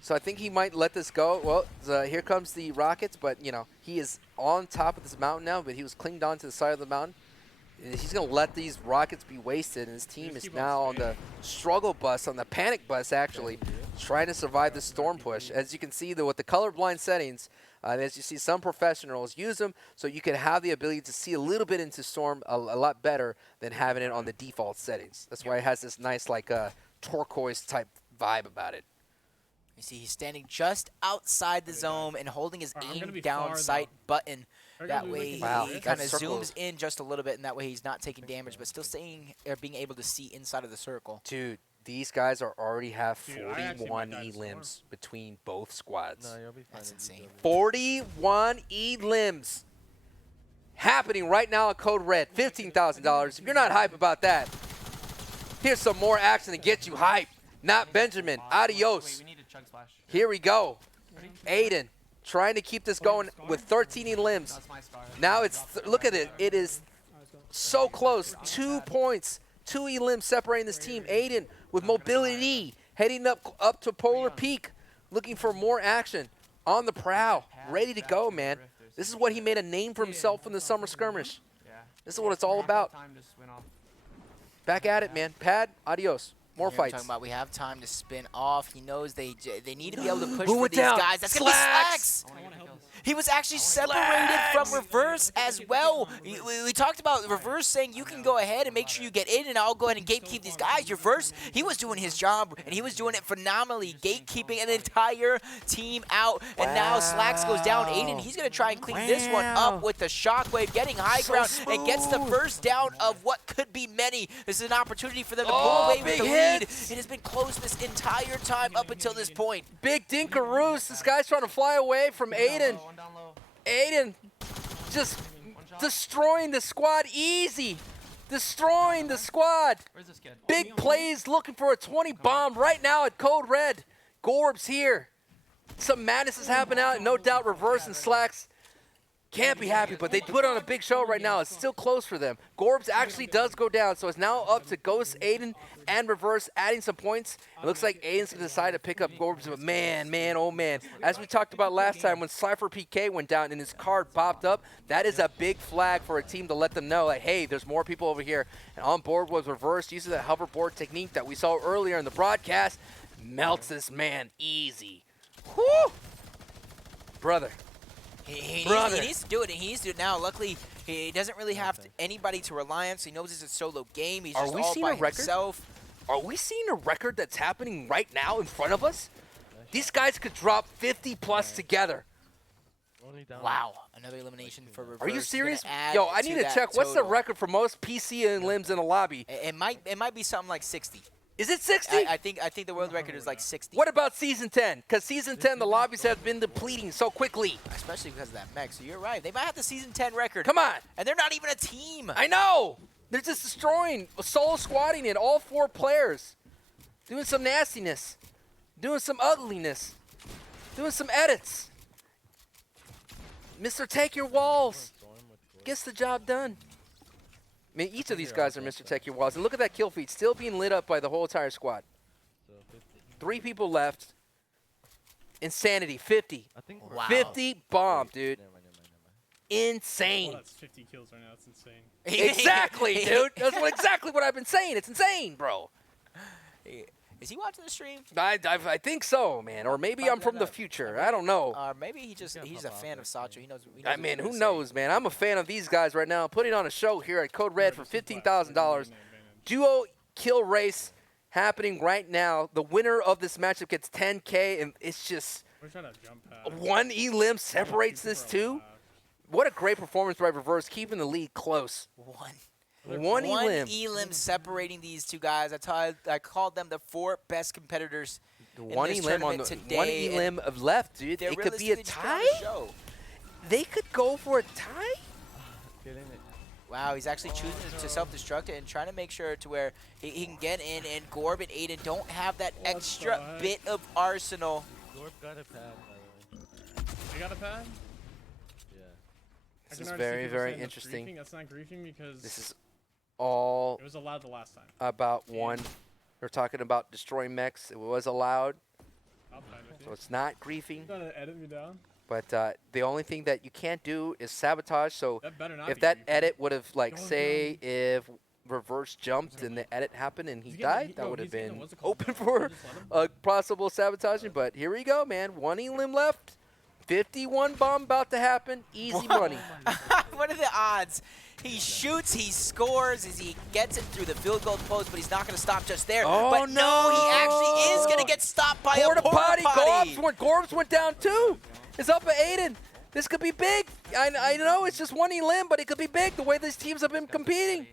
So I think he might let this go. Well, here comes the Rockets, but, you know, he is on top of this mountain now, but he was clinged on to the side of the mountain. He's going to let these Rockets be wasted, and his team is now on the struggle bus, on the panic bus, actually, trying to survive the storm push. As you can see, with the colorblind settings, as you see, some professionals use them so you can have the ability to see a little bit into storm a lot better than having it on the default settings. That's why it has this nice, like, turquoise-type vibe about it. You see, he's standing just outside the zone and holding his aim down sight button. That way, he kind of zooms in just a little bit, and that way he's not taking damage, but still staying or being able to see inside of the circle. Dude, these guys already have 41 elims between both squads. No, you'll be fine. That's insane. 41 elims happening right now at Code Red. $15,000. If you're not hype about that, here's some more action to get you hype. Not Benjamin. Adios. We need a chug splash. Here we go. Aiden trying to keep this going with 13 elims. Now it's, look at it. It is so close. 2 points. 2 elims separating this team. Aiden with mobility heading up to Polar Peak, looking for more action. On the prowl. Ready to go, man. This is what he made a name for himself in the summer skirmish. This is what it's all about. Back at it, man. Pad, adios. More fights. Talking about we have time to spin off. He knows they need to be able to push Who for went these down? guys. That's going to be Slacks. He was actually separated from Reverse as well. We talked about Reverse saying you can go ahead and make sure you get in, and I'll go ahead and gatekeep these guys. Reverse, he was doing his job, and he was doing it phenomenally, gatekeeping an entire team out. And now Slacks goes down. Aiden, he's going to try and clean this one up with the shockwave, getting high ground, and gets the first down of what could be many. This is an opportunity for them to pull away with the lead. It has been close this entire time up until this point. Big Dinkaroos. This guy's trying to fly away from Aiden. Aiden just destroying the squad easy. Destroying the squad. Where's this kid? Big plays looking for a 20 bomb right now at Code Red. Gorb's here. Some madness is happening out. No doubt Reverse and Slacks can't be happy, but they put on a big show right now. It's still close for them. Gorbs actually does go down, so it's now up to Ghost, Aiden, and Reverse adding some points. It looks like Aiden's going to decide to pick up Gorbs, but man, oh man. As we talked about last time when Cypher PK went down and his card popped up, that is a big flag for a team to let them know, like, hey, there's more people over here. And on board was Reverse, using the hoverboard technique that we saw earlier in the broadcast. Melts this man easy. Whew! Brother. He needs to do it, and he needs to do it now. Luckily, he doesn't really have anybody to rely on, so he knows it's a solo game. He's just all by himself. Are we seeing a record that's happening right now in front of us? These guys could drop 50+ together. Wow, another elimination for Reverse. Are you serious? Yo, I need to check. What's the record for most PC elims in a lobby? It might be something like 60. Is it 60? I think the world record is like 60. What about Season 10? Because Season 10, the lobbies have been depleting so quickly. Especially because of that mech, so you're right. They might have the Season 10 record. Come on. And they're not even a team. I know. They're just destroying, solo squatting it, all 4 players. Doing some nastiness. Doing some ugliness. Doing some edits. Mr. Take Your Walls gets the job done. I mean, each of these guys are Mr. Take Your Walls. And look at that kill feed, still being lit up by the whole entire squad. 3 people left. Insanity, 50. Wow. 50 bomb, dude. Insane. Well, that's 50 kills right now. It's insane. Exactly, dude. That's exactly what I've been saying. It's insane, bro. Is he watching the stream? I think so, man. Or maybe I'm from the future. I don't know. Maybe he's a fan of Sacho. He knows I mean, who knows, man? I'm a fan of these guys right now. Putting on a show here at Code Red for $15,000. Duo kill race happening right now. The winner of this matchup gets 10K, and it's just one elim separates this two. What a great performance by Reverse, keeping the lead close. One elim separating these two guys. I called them the 4 best competitors in this tournament today. 1 elim of left, dude. It could be a tie? They could go for a tie? Wow, he's actually choosing to self-destruct it and trying to make sure to where he can get in, and Gorb and Aiden don't have that extra bit of arsenal. Gorb got a pad, by the way. You got a pad? Yeah. This is very, very interesting. Griefing. That's not griefing because this is all it was allowed the last time. About one. We're talking about destroying mechs. It was allowed. So it's not griefing. Trying to edit me down. But the only thing that you can't do is sabotage. So That if that edit would have, like, say, if reverse jumped and the edit happened and he died, that would have been open for a possible sabotaging. But here we go, man. 1 elim left. 51 bomb about to happen. Easy money. What are the odds? He shoots, he scores as he gets it through the field goal post, but he's not going to stop just there. Oh, but no, he actually is going to get stopped by a porta potty. Gorbs went down too. It's up at Aiden. This could be big. I know it's just 1 elim, but it could be big the way these teams have been competing.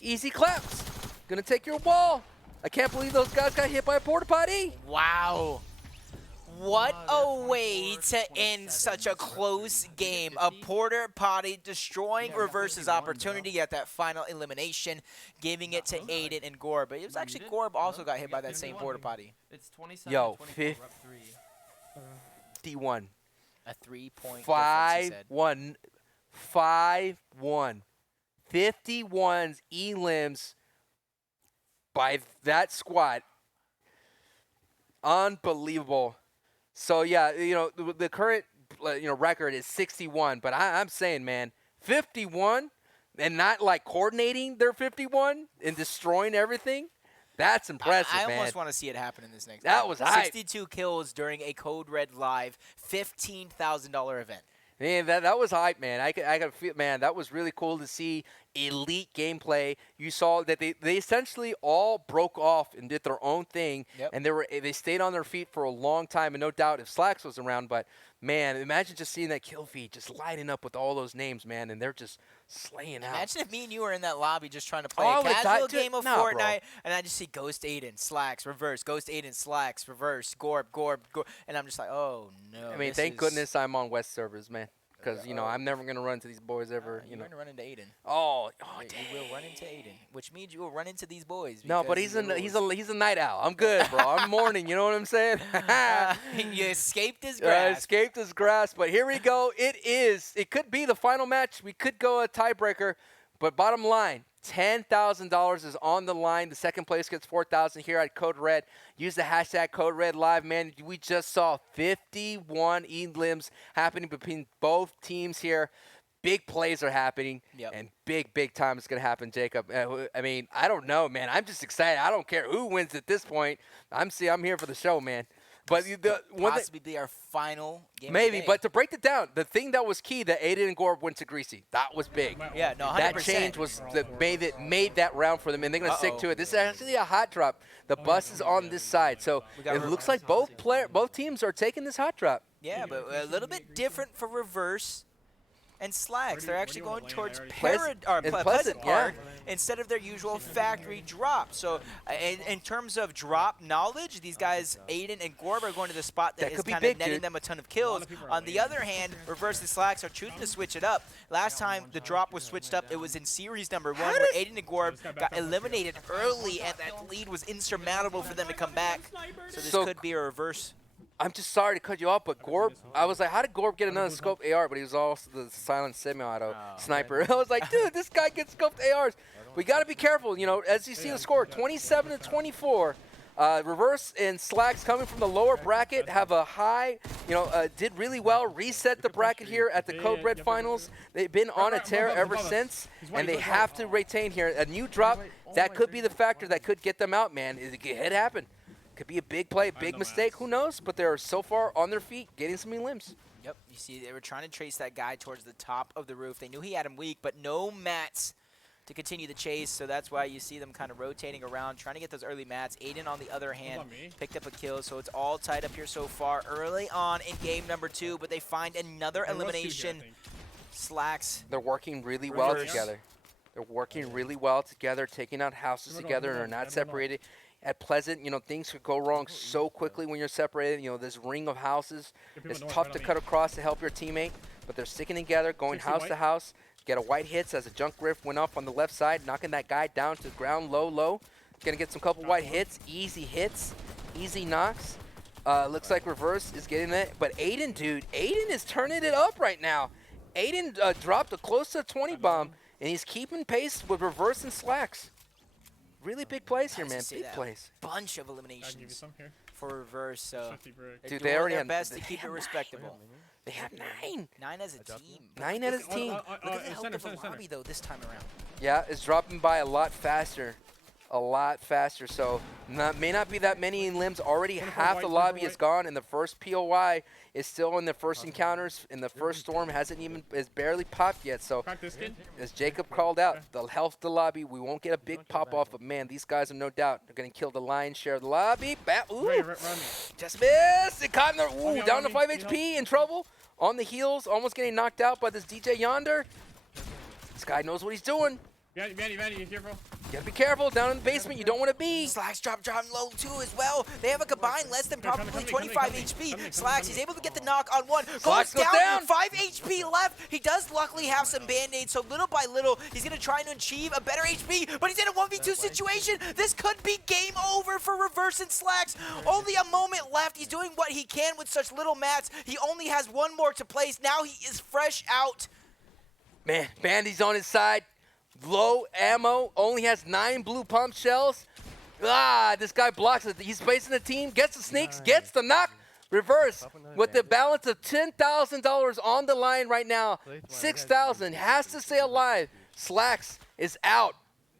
Easy claps. Gonna take your wall. I can't believe those guys got hit by a porta potty. Wow. What a way to end such a close game. A porta potty destroying Reverse's opportunity at that final elimination, giving it to Aiden and Gorb. But it was actually Gorb also got hit by that same porta potty. It's 27 Yo, 51. A 3-point 5-1. 5-1. 51's elims by that squad. Unbelievable. So yeah, you know, the current record is 61, but I'm saying, man, 51 and not like coordinating their 51 and destroying everything. That's impressive, I man. almost want to see it happen in this next That game. was hype. 62 kills during a Code Red Live $15,000 event. Man, that was hype, man. I could feel, man, that was really cool to see elite gameplay. You saw that they essentially all broke off and did their own thing, and they stayed on their feet for a long time. And no doubt if Slacks was around, but man, imagine just seeing that kill feed just lighting up with all those names, man, and they're just slaying out. Imagine if me and you were in that lobby just trying to play a casual game of Fortnite, and I just see Ghost Aiden, Slacks, Reverse, Ghost Aiden, Slacks, Reverse, Gorb, and I'm just like, oh no. I mean, thank goodness I'm on West servers, man. Because, I'm never going to run into these boys ever. You're going to run into Aiden. Oh, dang. You will run into Aiden, which means you will run into these boys. No, but he's a night owl. I'm good, bro. I'm morning. You know what I'm saying? You escaped his grasp. Escaped his grasp. But here we go. It could be the final match. We could go a tiebreaker. But bottom line, $10,000 is on the line. The second place gets $4,000 here at Code Red. Use the hashtag Code Red Live, man. We just saw 51 elims happening between both teams here. Big plays are happening, and big time is going to happen, Jacob. I mean, I don't know, man. I'm just excited. I don't care who wins at this point. I'm here for the show, man. But possibly be our final game. Maybe, but to break it down, the thing that was key that Aiden and Gorb went to Greasy. That was big. Yeah, no, 100%. That change was made that round for them, and they're gonna stick to it. This is actually a hot drop. The bus is on this side, so it looks like both teams are taking this hot drop. Yeah, but a little bit different for Reverse and Slacks. They're actually going towards Pleasant Park instead of their usual factory drop. So in terms of drop knowledge, these guys, Aiden and Gorb, are going to the spot that is kind of netting them a ton of kills. On the other hand, Reverse and Slacks are choosing to switch it up. Last time the drop was switched up, it was in series number 1 where Aiden and Gorb got eliminated early, and that lead was insurmountable for them to come back. So this could be a reverse. I'm just sorry to cut you off, but Gorb, I was like, how did Gorb get another scope AR? But he was also the silent semi-auto sniper. I was like, dude, this guy gets scoped ARs. We got to be careful, as you see the score, 27-24. Reverse and Slacks coming from the lower bracket have a high, did really well, reset the bracket here at the Code Red Finals. They've been on a tear ever since, and they have to retain here. A new drop, that could be the factor that could get them out, man. It could happen. Could be a big play, big mistake, who knows? But they're so far on their feet, getting some elims. Yep, you see they were trying to trace that guy towards the top of the roof. They knew he had him weak, but no mats to continue the chase, so that's why you see them kind of rotating around, trying to get those early mats. Aiden, on the other hand, picked up a kill, so it's all tied up here so far early on in game number 2, but they find another elimination. Slacks. They're working really well together. They're working really well together, taking out houses together, and are not separated. At Pleasant, things could go wrong so quickly when you're separated. This ring of houses is tough to cut across to help your teammate, but they're sticking together, going house to house. Get a white hits as a junk rift went off on the left side, knocking that guy down to the ground low. Gonna get some couple white hits, easy knocks. Looks like Reverse is getting it, but Aiden, dude, Aiden is turning it up right now. Aiden dropped a close to 20 bomb, and he's keeping pace with Reverse and Slacks. Really big plays here, man. Big plays. Bunch of eliminations for Reverse. So dude, they already have best to keep it respectable. They have 9. 9 as a team. 9 as a team. Look at the health of the lobby though this time around. Yeah, it's dropping by a lot faster. So may not be that many limbs already. Half the lobby is gone, and the first POI is still in the first encounters. In the first storm is barely popped yet. So as Jacob called out, the health of the lobby, we won't get a big pop off. But man, these guys are no doubt they're gonna kill the lion's share of the lobby. Just missed. It caught in the down to 5 HP, in trouble. On the heels, almost getting knocked out by this DJ yonder. This guy knows what he's doing. Vandy, you careful. You gotta be careful down in the basement. You don't want to be. Slacks dropping low too as well. They have a combined less than probably 25 HP. Slacks, he's able to get the knock on one. Goes down. 5 HP left. He does luckily have some band-aids, so little by little, he's gonna try to achieve a better HP, but he's in a 1v2 situation. This could be game over for Reverse and Slacks. Only a moment left. He's doing what he can with such little mats. He only has one more to place. Now he is fresh out. Man, Bandy's on his side. Low ammo, only has 9 blue pump shells. This guy blocks it. He's facing the team, gets the sneaks, gets the knock. Reverse with the balance of $10,000 on the line right now. 6,000 has to stay alive. Slacks is out,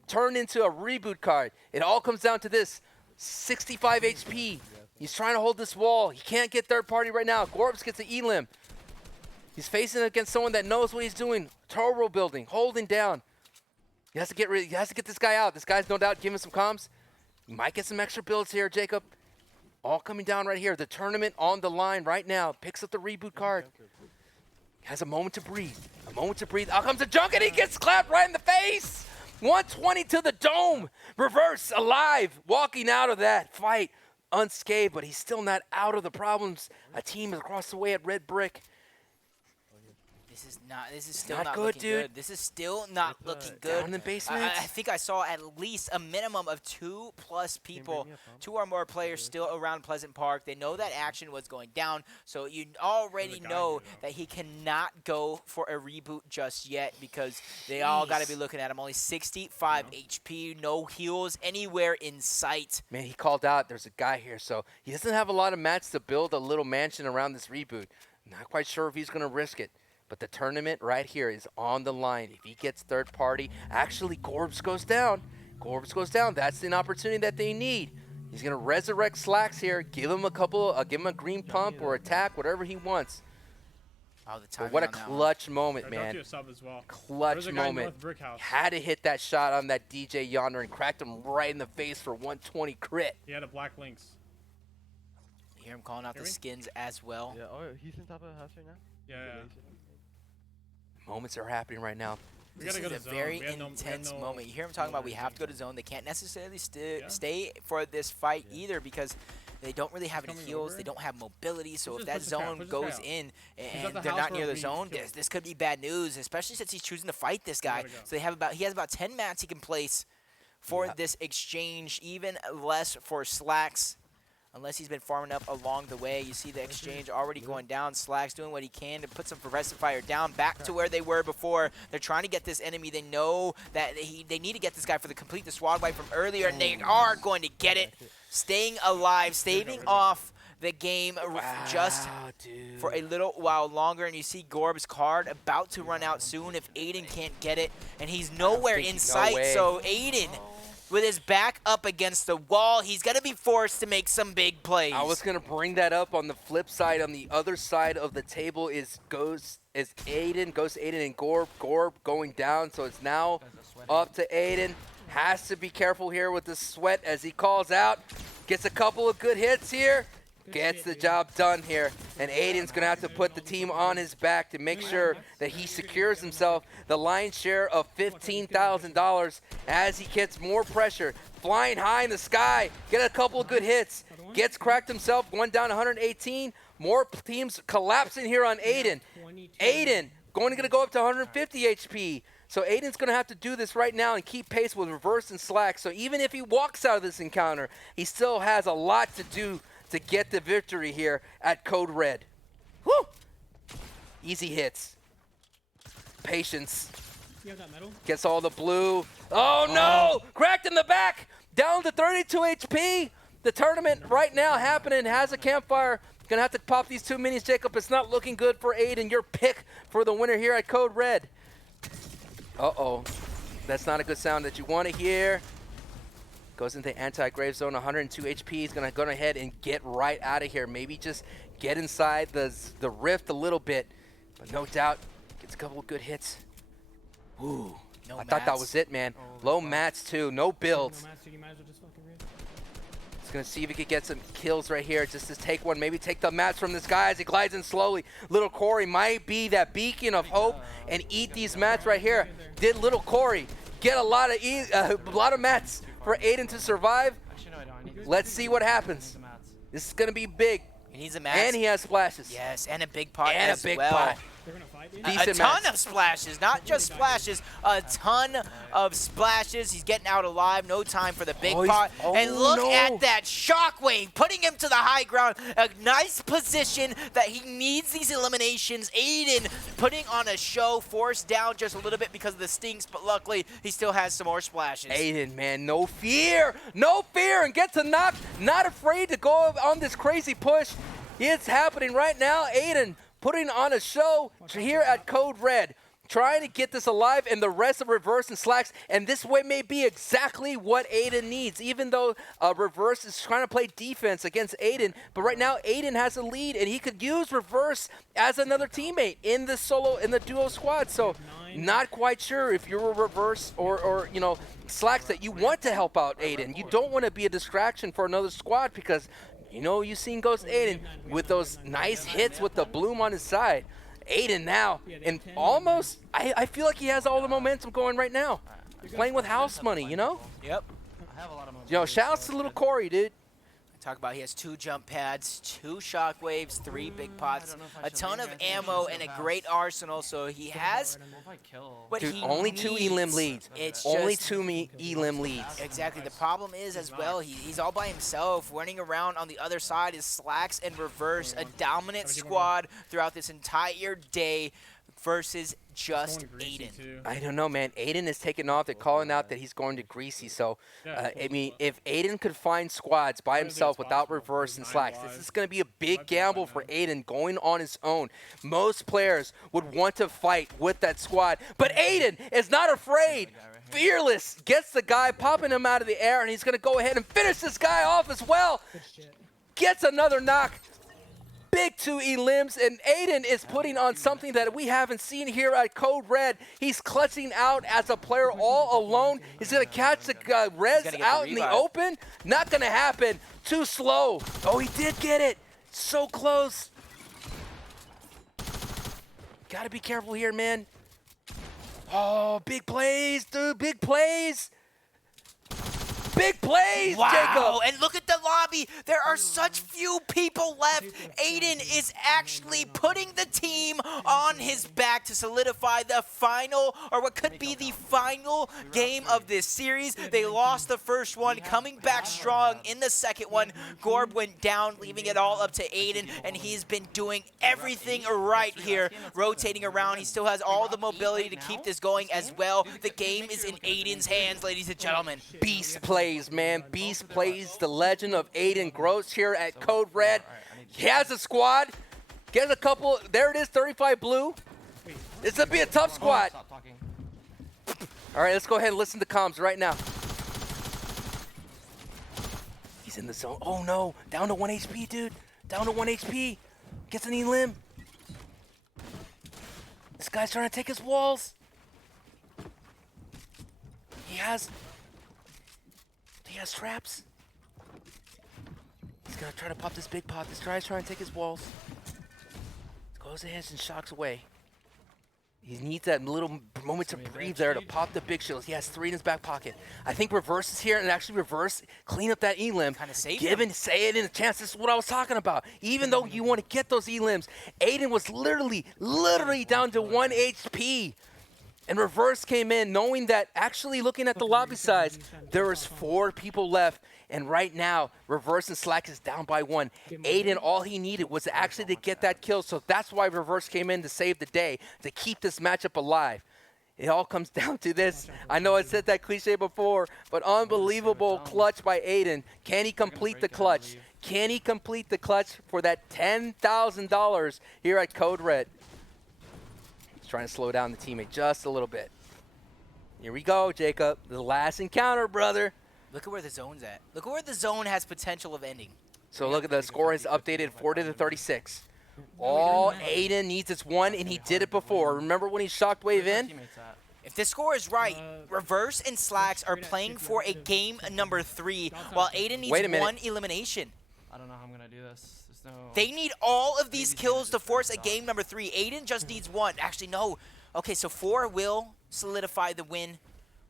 turned into a reboot card. It all comes down to this: 65 HP. He's trying to hold this wall. He can't get third party right now. Gorbs gets the elim. He's facing against someone that knows what he's doing. Turbo building, holding down. He has to get this guy out. This guy's no doubt giving some comms. He might get some extra builds here, Jacob. All coming down right here. The tournament on the line right now. Picks up the reboot card. Has a moment to breathe. Out comes the junk, and he gets clapped right in the face. 120 to the dome. Reverse alive, walking out of that fight unscathed, but he's still not out of the problems. A team is across the way at Red Brick. This is still not looking good. This is still not looking good. Down in the basement. I think I saw at least a minimum of 2+ people, 2 or more players still around Pleasant Park. They know that action was going down, so you already know that he cannot go for a reboot just yet because they all got to be looking at him. Only 65 HP, no heals anywhere in sight. Man, he called out there's a guy here, so he doesn't have a lot of mats to build a little mansion around this reboot. Not quite sure if he's going to risk it. But the tournament right here is on the line. If he gets third party, actually Gorbs goes down. That's an opportunity that they need. He's gonna resurrect Slacks here. Give him a green pump or attack, whatever he wants. But what a clutch moment, man. Clutch moment. Had to hit that shot on that DJ yonder and cracked him right in the face for 120 crit. He had a black lynx. You hear him calling out the skins as well. Yeah, he's in top of the house right now. Yeah. Moments are happening right now. This is a very intense moment. You hear him talking about we have to go to zone. They can't necessarily stay for this fight either because they don't really have any heals. They don't have mobility. So if that zone goes in and they're not near the zone, this could be bad news, especially since he's choosing to fight this guy. So he has about 10 mats he can place for this exchange, even less for Slacks. Unless he's been farming up along the way. You see the exchange already going down. Slacks doing what he can to put some progressive fire down back to where they were before. They're trying to get this enemy. They know that they need to get this guy for the complete the squad wipe from earlier, and they are going to get it. Staying alive, staving off the game just for a little while longer. And you see Gorb's card about to run out soon if Aiden can't get it. And he's nowhere in sight, so Aiden, with his back up against the wall, he's going to be forced to make some big plays. I was going to bring that up on the flip side. On the other side of the table is Aiden, and Gorb going down. So it's now up to Aiden. Has to be careful here with the sweat as he calls out. Gets a couple of good hits here. Gets the job done here. And Aiden's going to have to put the team on his back to make sure that he secures himself the lion's share of $15,000 as he gets more pressure. Flying high in the sky. Get a couple of good hits. Gets cracked himself, going down 118. More teams collapsing here on Aiden. Aiden going to go up to 150 HP. So Aiden's going to have to do this right now and keep pace with reverse and slack. So even if he walks out of this encounter, he still has a lot to do to get the victory here at Code Red. Woo! Easy hits. Patience. You have that medal? Gets all the blue. Oh no! Cracked in the back! Down to 32 HP! The tournament right now happening has a campfire. Gonna have to pop these 2 minis, Jacob. It's not looking good for Aiden. Your pick for the winner here at Code Red. Uh-oh. That's not a good sound that you want to hear. Goes into anti-grave zone, 102 HP. He's gonna go ahead and get right out of here. Maybe just get inside the rift a little bit. But no doubt, gets a couple of good hits. Ooh, I thought that was it, man. Low mats too, no builds. No mats, dude, you might as well just fucking rift. He's gonna see if he could get some kills right here. Just to take one, maybe take the mats from this guy as he glides in slowly. Little Corey might be that beacon of hope and eat these mats right here. Did Little Corey get a lot of mats for Aiden to survive? Let's see what happens. This is gonna be big. He needs a match. And he has splashes. Yes, and a big pot and as a big well. pot. A ton of splashes, not just splashes, a ton of splashes. He's getting out alive, no time for the big pot. And look at that shockwave, putting him to the high ground. A nice position that he needs these eliminations. Aiden putting on a show, forced down just a little bit because of the stinks, but luckily he still has some more splashes. Aiden, man, no fear, and gets a knock. Not afraid to go on this crazy push. It's happening right now. Aiden putting on a show here at Code Red, trying to get this alive and the rest of Reverse and Slacks, and this way may be exactly what Aiden needs, even though Reverse is trying to play defense against Aiden, but right now Aiden has a lead, and he could use Reverse as another teammate in the duo squad, so not quite sure if you're a Reverse or you know, Slacks that you want to help out Aiden. You don't want to be a distraction for another squad because you know, you've seen Ghost Aiden with those nice hits with the bloom on his side. Aiden now, and almost, I feel like he has all the momentum going right now. Playing with house money, you know? Yep. Yo, shout out to Little Corey, dude. Talk about he has 2 jump pads, 2 shockwaves, 3 big pots, a ton of ammo, and a great arsenal. So he has. But Dude, he only needs, 2 elim leads. It's only just, 2 elim leads. Exactly. The problem is as well, he's all by himself. Running around on the other side is Slacks and Reverse, a dominant squad throughout this entire day versus just Aiden. I don't know, man. Aiden is taking off. They're calling out that he's going to Greasy. So, I mean, if Aiden could find squads by himself without Reverse and Slacks, this is going to be a big gamble for Aiden going on his own. Most players would want to fight with that squad, but Aiden is not afraid. Fearless gets the guy, popping him out of the air, and he's going to go ahead and finish this guy off as well. Gets another knock. Big 2 elims, and Aiden is putting on something that we haven't seen here at Code Red. He's clutching out as a player all alone. He's going to catch the res out in the open. Not going to happen. Too slow. Oh, he did get it. So close. Got to be careful here, man. Oh, big plays, dude. Big plays. Big plays, wow. Jacob. And look at the lobby. There are such few people left. Aiden is actually putting the team on his back to solidify the final, or what could be the final game of this series. They lost the first one, coming back strong in the second one. Gorb went down, leaving it all up to Aiden, and he's been doing everything right here, rotating around. He still has all the mobility to keep this going as well. The game is in Aiden's hands, ladies and gentlemen. Beast plays, man. Beast plays, the legend of Aiden Gross here at Code Red. He has a squad. Get a couple. There it is, 35 blue. This will be a tough squad. All right, let's go ahead and listen to comms right now. He's in the zone. Oh, no. Down to 1 HP, dude. Down to 1 HP. Gets an elim. This guy's trying to take his walls. He has traps. He's gonna try to pop this big pot. This guy's trying to take his walls. Goes ahead and shocks away. He needs that little moment to breathe there to pop the big shields. He has 3 in his back pocket. I think Reverse is here, and actually Reverse clean up that elim. Kind of save Give and say it in a chance. This is what I was talking about. Even though you want to get those elims, Aiden was literally down to 1 HP. And Reverse came in knowing that actually looking at the lobby size, there was 4 people left. And right now, Reverse and Slack is down by 1. Aiden, all he needed was actually to get that kill. So that's why Reverse came in to save the day, to keep this matchup alive. It all comes down to this. I know I said that cliche before, but unbelievable clutch by Aiden. Can he complete the clutch? Can he complete the clutch for that $10,000 here at Code Red? He's trying to slow down the teammate just a little bit. Here we go, Jacob. The last encounter, brother. Look at where the zone's at. Look at where the zone has potential of ending. So look at the score has updated 40-36. All Aiden needs is 1, and he did it before. Remember when he shockwave in? If this score is right, Reverse and Slacks are playing for a game number 3, while Aiden needs 1 elimination. I don't know how I'm gonna do this. There's no. They need all of these kills to force a game number 3. Aiden just needs 1. Actually, no. Okay, so 4 will solidify the win.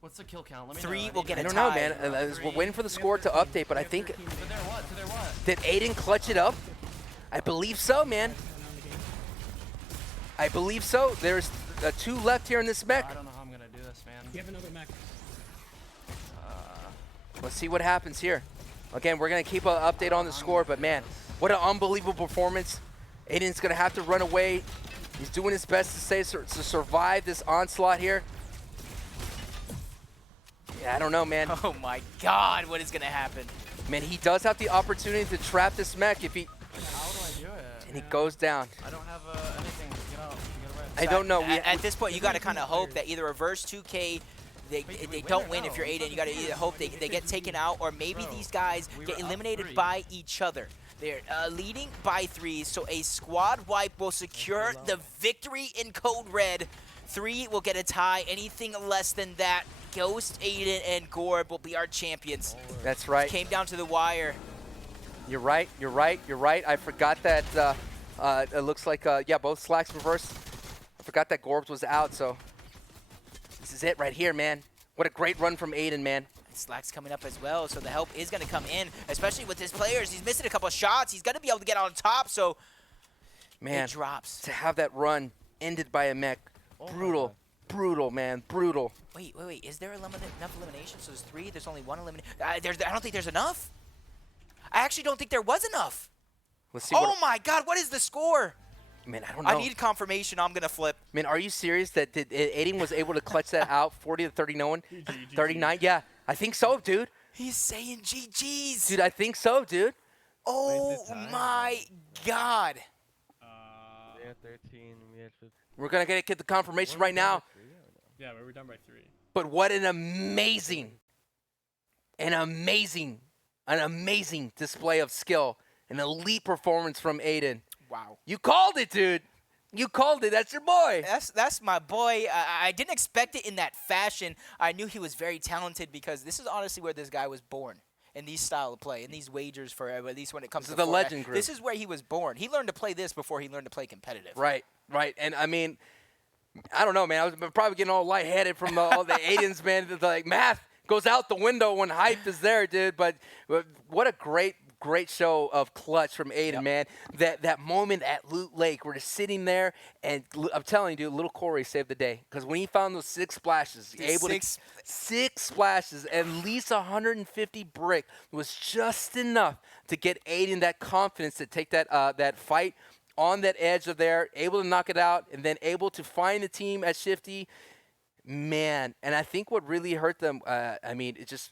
What's the kill count? Let me 3 know. will get a tie. I don't know, man. We're waiting for the score to update, but I think... But they're what? So they're what? Did Aiden clutch it up? I believe so, man. I believe so. There's 2 left here in this mech. I don't know how I'm gonna do this, man. You have another mech. Let's see what happens here. Again, we're going to keep an update on the score, but man, what an unbelievable performance. Aiden's going to have to run away. He's doing his best to survive this onslaught here. Yeah, I don't know, man. Oh my God, what is going to happen? Man, he does have the opportunity to trap this mech if he... How do I do it? And he goes down. I don't have anything to get out. To get I away. don't know. At this point, you got to kind of hope that either Reverse 2K, they don't win if you're Aiden. You got to either hope they get taken out, or maybe these guys get eliminated by each other. They're leading by 3, so a squad wipe will secure the victory in Code Red. 3 will get a tie. Anything less than that, Ghost, Aiden, and Gorb will be our champions. That's right. It came down to the wire. You're right. You're right. You're right. I forgot that it looks like, yeah, both Slacks Reverse. I forgot that Gorbs was out, so this is it right here, man. What a great run from Aiden, man. Slack's coming up as well, so the help is going to come in, especially with his players. He's missing a couple of shots. He's going to be able to get on top, so man, it drops. To have that run ended by a mech, brutal, brutal, man, brutal. Wait. Is there enough elimination? So there's 3. There's only 1 elimination. I don't think there's enough. I actually don't think there was enough. Let's see. Oh my God, what is the score? Man, I don't know. I need confirmation. I'm going to flip. Man, are you serious that Aiden was able to clutch that out 40-39? 39? Yeah, I think so, dude. He's saying GG's. Dude, I think so, dude. Oh my God. They had 13. We had 15. We're going to get the confirmation right now. Yeah, but we're done by 3. But what an amazing display of skill. An elite performance from Aiden. Wow. You called it, dude. You called it. That's your boy. That's my boy. I didn't expect it in that fashion. I knew he was very talented because this is honestly where this guy was born. In these style of play, in these wagers for at least when it comes to the Fortnite. legend group. This is where he was born. He learned to play this before he learned to play competitive. Right. And I mean, I don't know, man. I was probably getting all lightheaded from all the Aidens, man. Like math goes out the window when hype is there, dude. But what a great show of clutch from Aiden, man. That moment at Loot Lake, we're just sitting there, and I'm telling you, dude, little Corey saved the day. Because when he found those 6 splashes, six splashes, at least 150 brick was just enough to get Aiden that confidence to take that fight on that edge of there, able to knock it out, and then able to find the team at Shifty. Man, and I think what really hurt them, I mean, it just...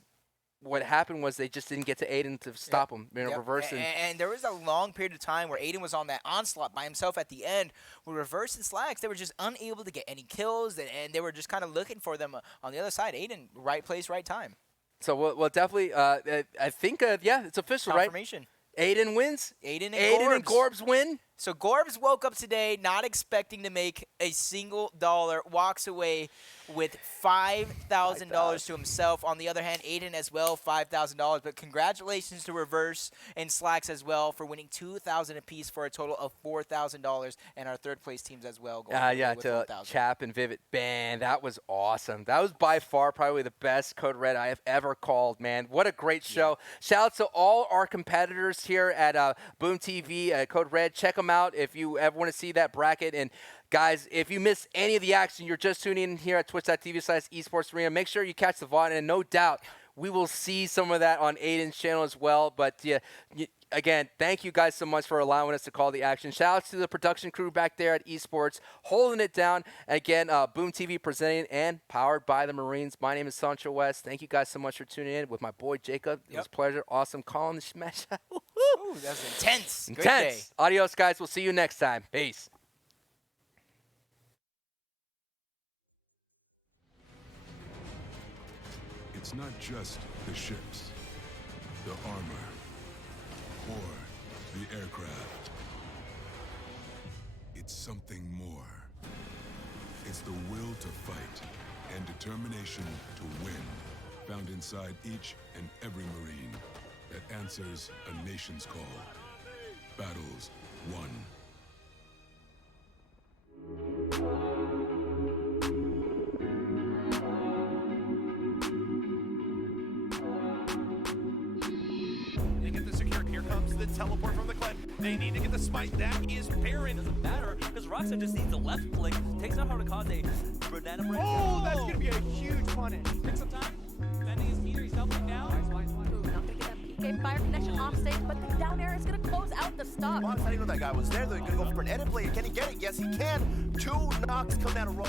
What happened was they just didn't get to Aiden to stop him, Reverse. And there was a long period of time where Aiden was on that onslaught by himself at the end. With Reverse and Slacks, they were just unable to get any kills, and they were just kind of looking for them on the other side. Aiden, right place, right time. So, well definitely, I think, yeah, it's official, Confirmation. right? Aiden wins. Aiden and Gorbs win. So Gorbs woke up today not expecting to make a single dollar, walks away with $5,000 to himself. On the other hand, Aiden as well, $5,000. But congratulations to Reverse and Slacks as well for winning $2,000 apiece for a total of $4,000. And our third place teams as well going yeah, with to $4,000. Chap and Vivid. Man, that was awesome. That was by far probably the best Code Red I have ever called, man. What a great show. Shout out to all our competitors here at Boom TV, Code Red. Check them out if you ever want to see that bracket. And guys, if you miss any of the action, you're just tuning in here at twitch.tv/esports arena. Make sure you catch the VOD, and no doubt we will see some of that on Aiden's channel as well. But yeah, again, thank you guys so much for allowing us to call the action. Shout out to the production crew back there at Esports, holding it down. Again, Boom TV presenting and powered by the Marines. My name is Sancho West. Thank you guys so much for tuning in with my boy Jacob. It was a pleasure. Awesome calling the smash. Ooh, that was intense. Great day. Adios, guys. We'll see you next time. Peace. It's not just the ships, the armor, or the aircraft. It's something more. It's the will to fight and determination to win, found inside each and every Marine that answers a nation's call. Battles won. Here comes the teleport from the cliff. They need to get the smite. That is Baron. Doesn't matter, because Roxa just needs the left click, takes out how to cause a banana break. Oh, that's going to be a huge punish. Take some time. Bending his meter, he's doubling down. Nice. Ooh, not gonna get that PK fire connection off stage, but the down air is gonna close out the stock. Well, I didn't know that guy was there. They're going to go for an edit player. Can he get it? Yes, he can. 2 knocks come down a row.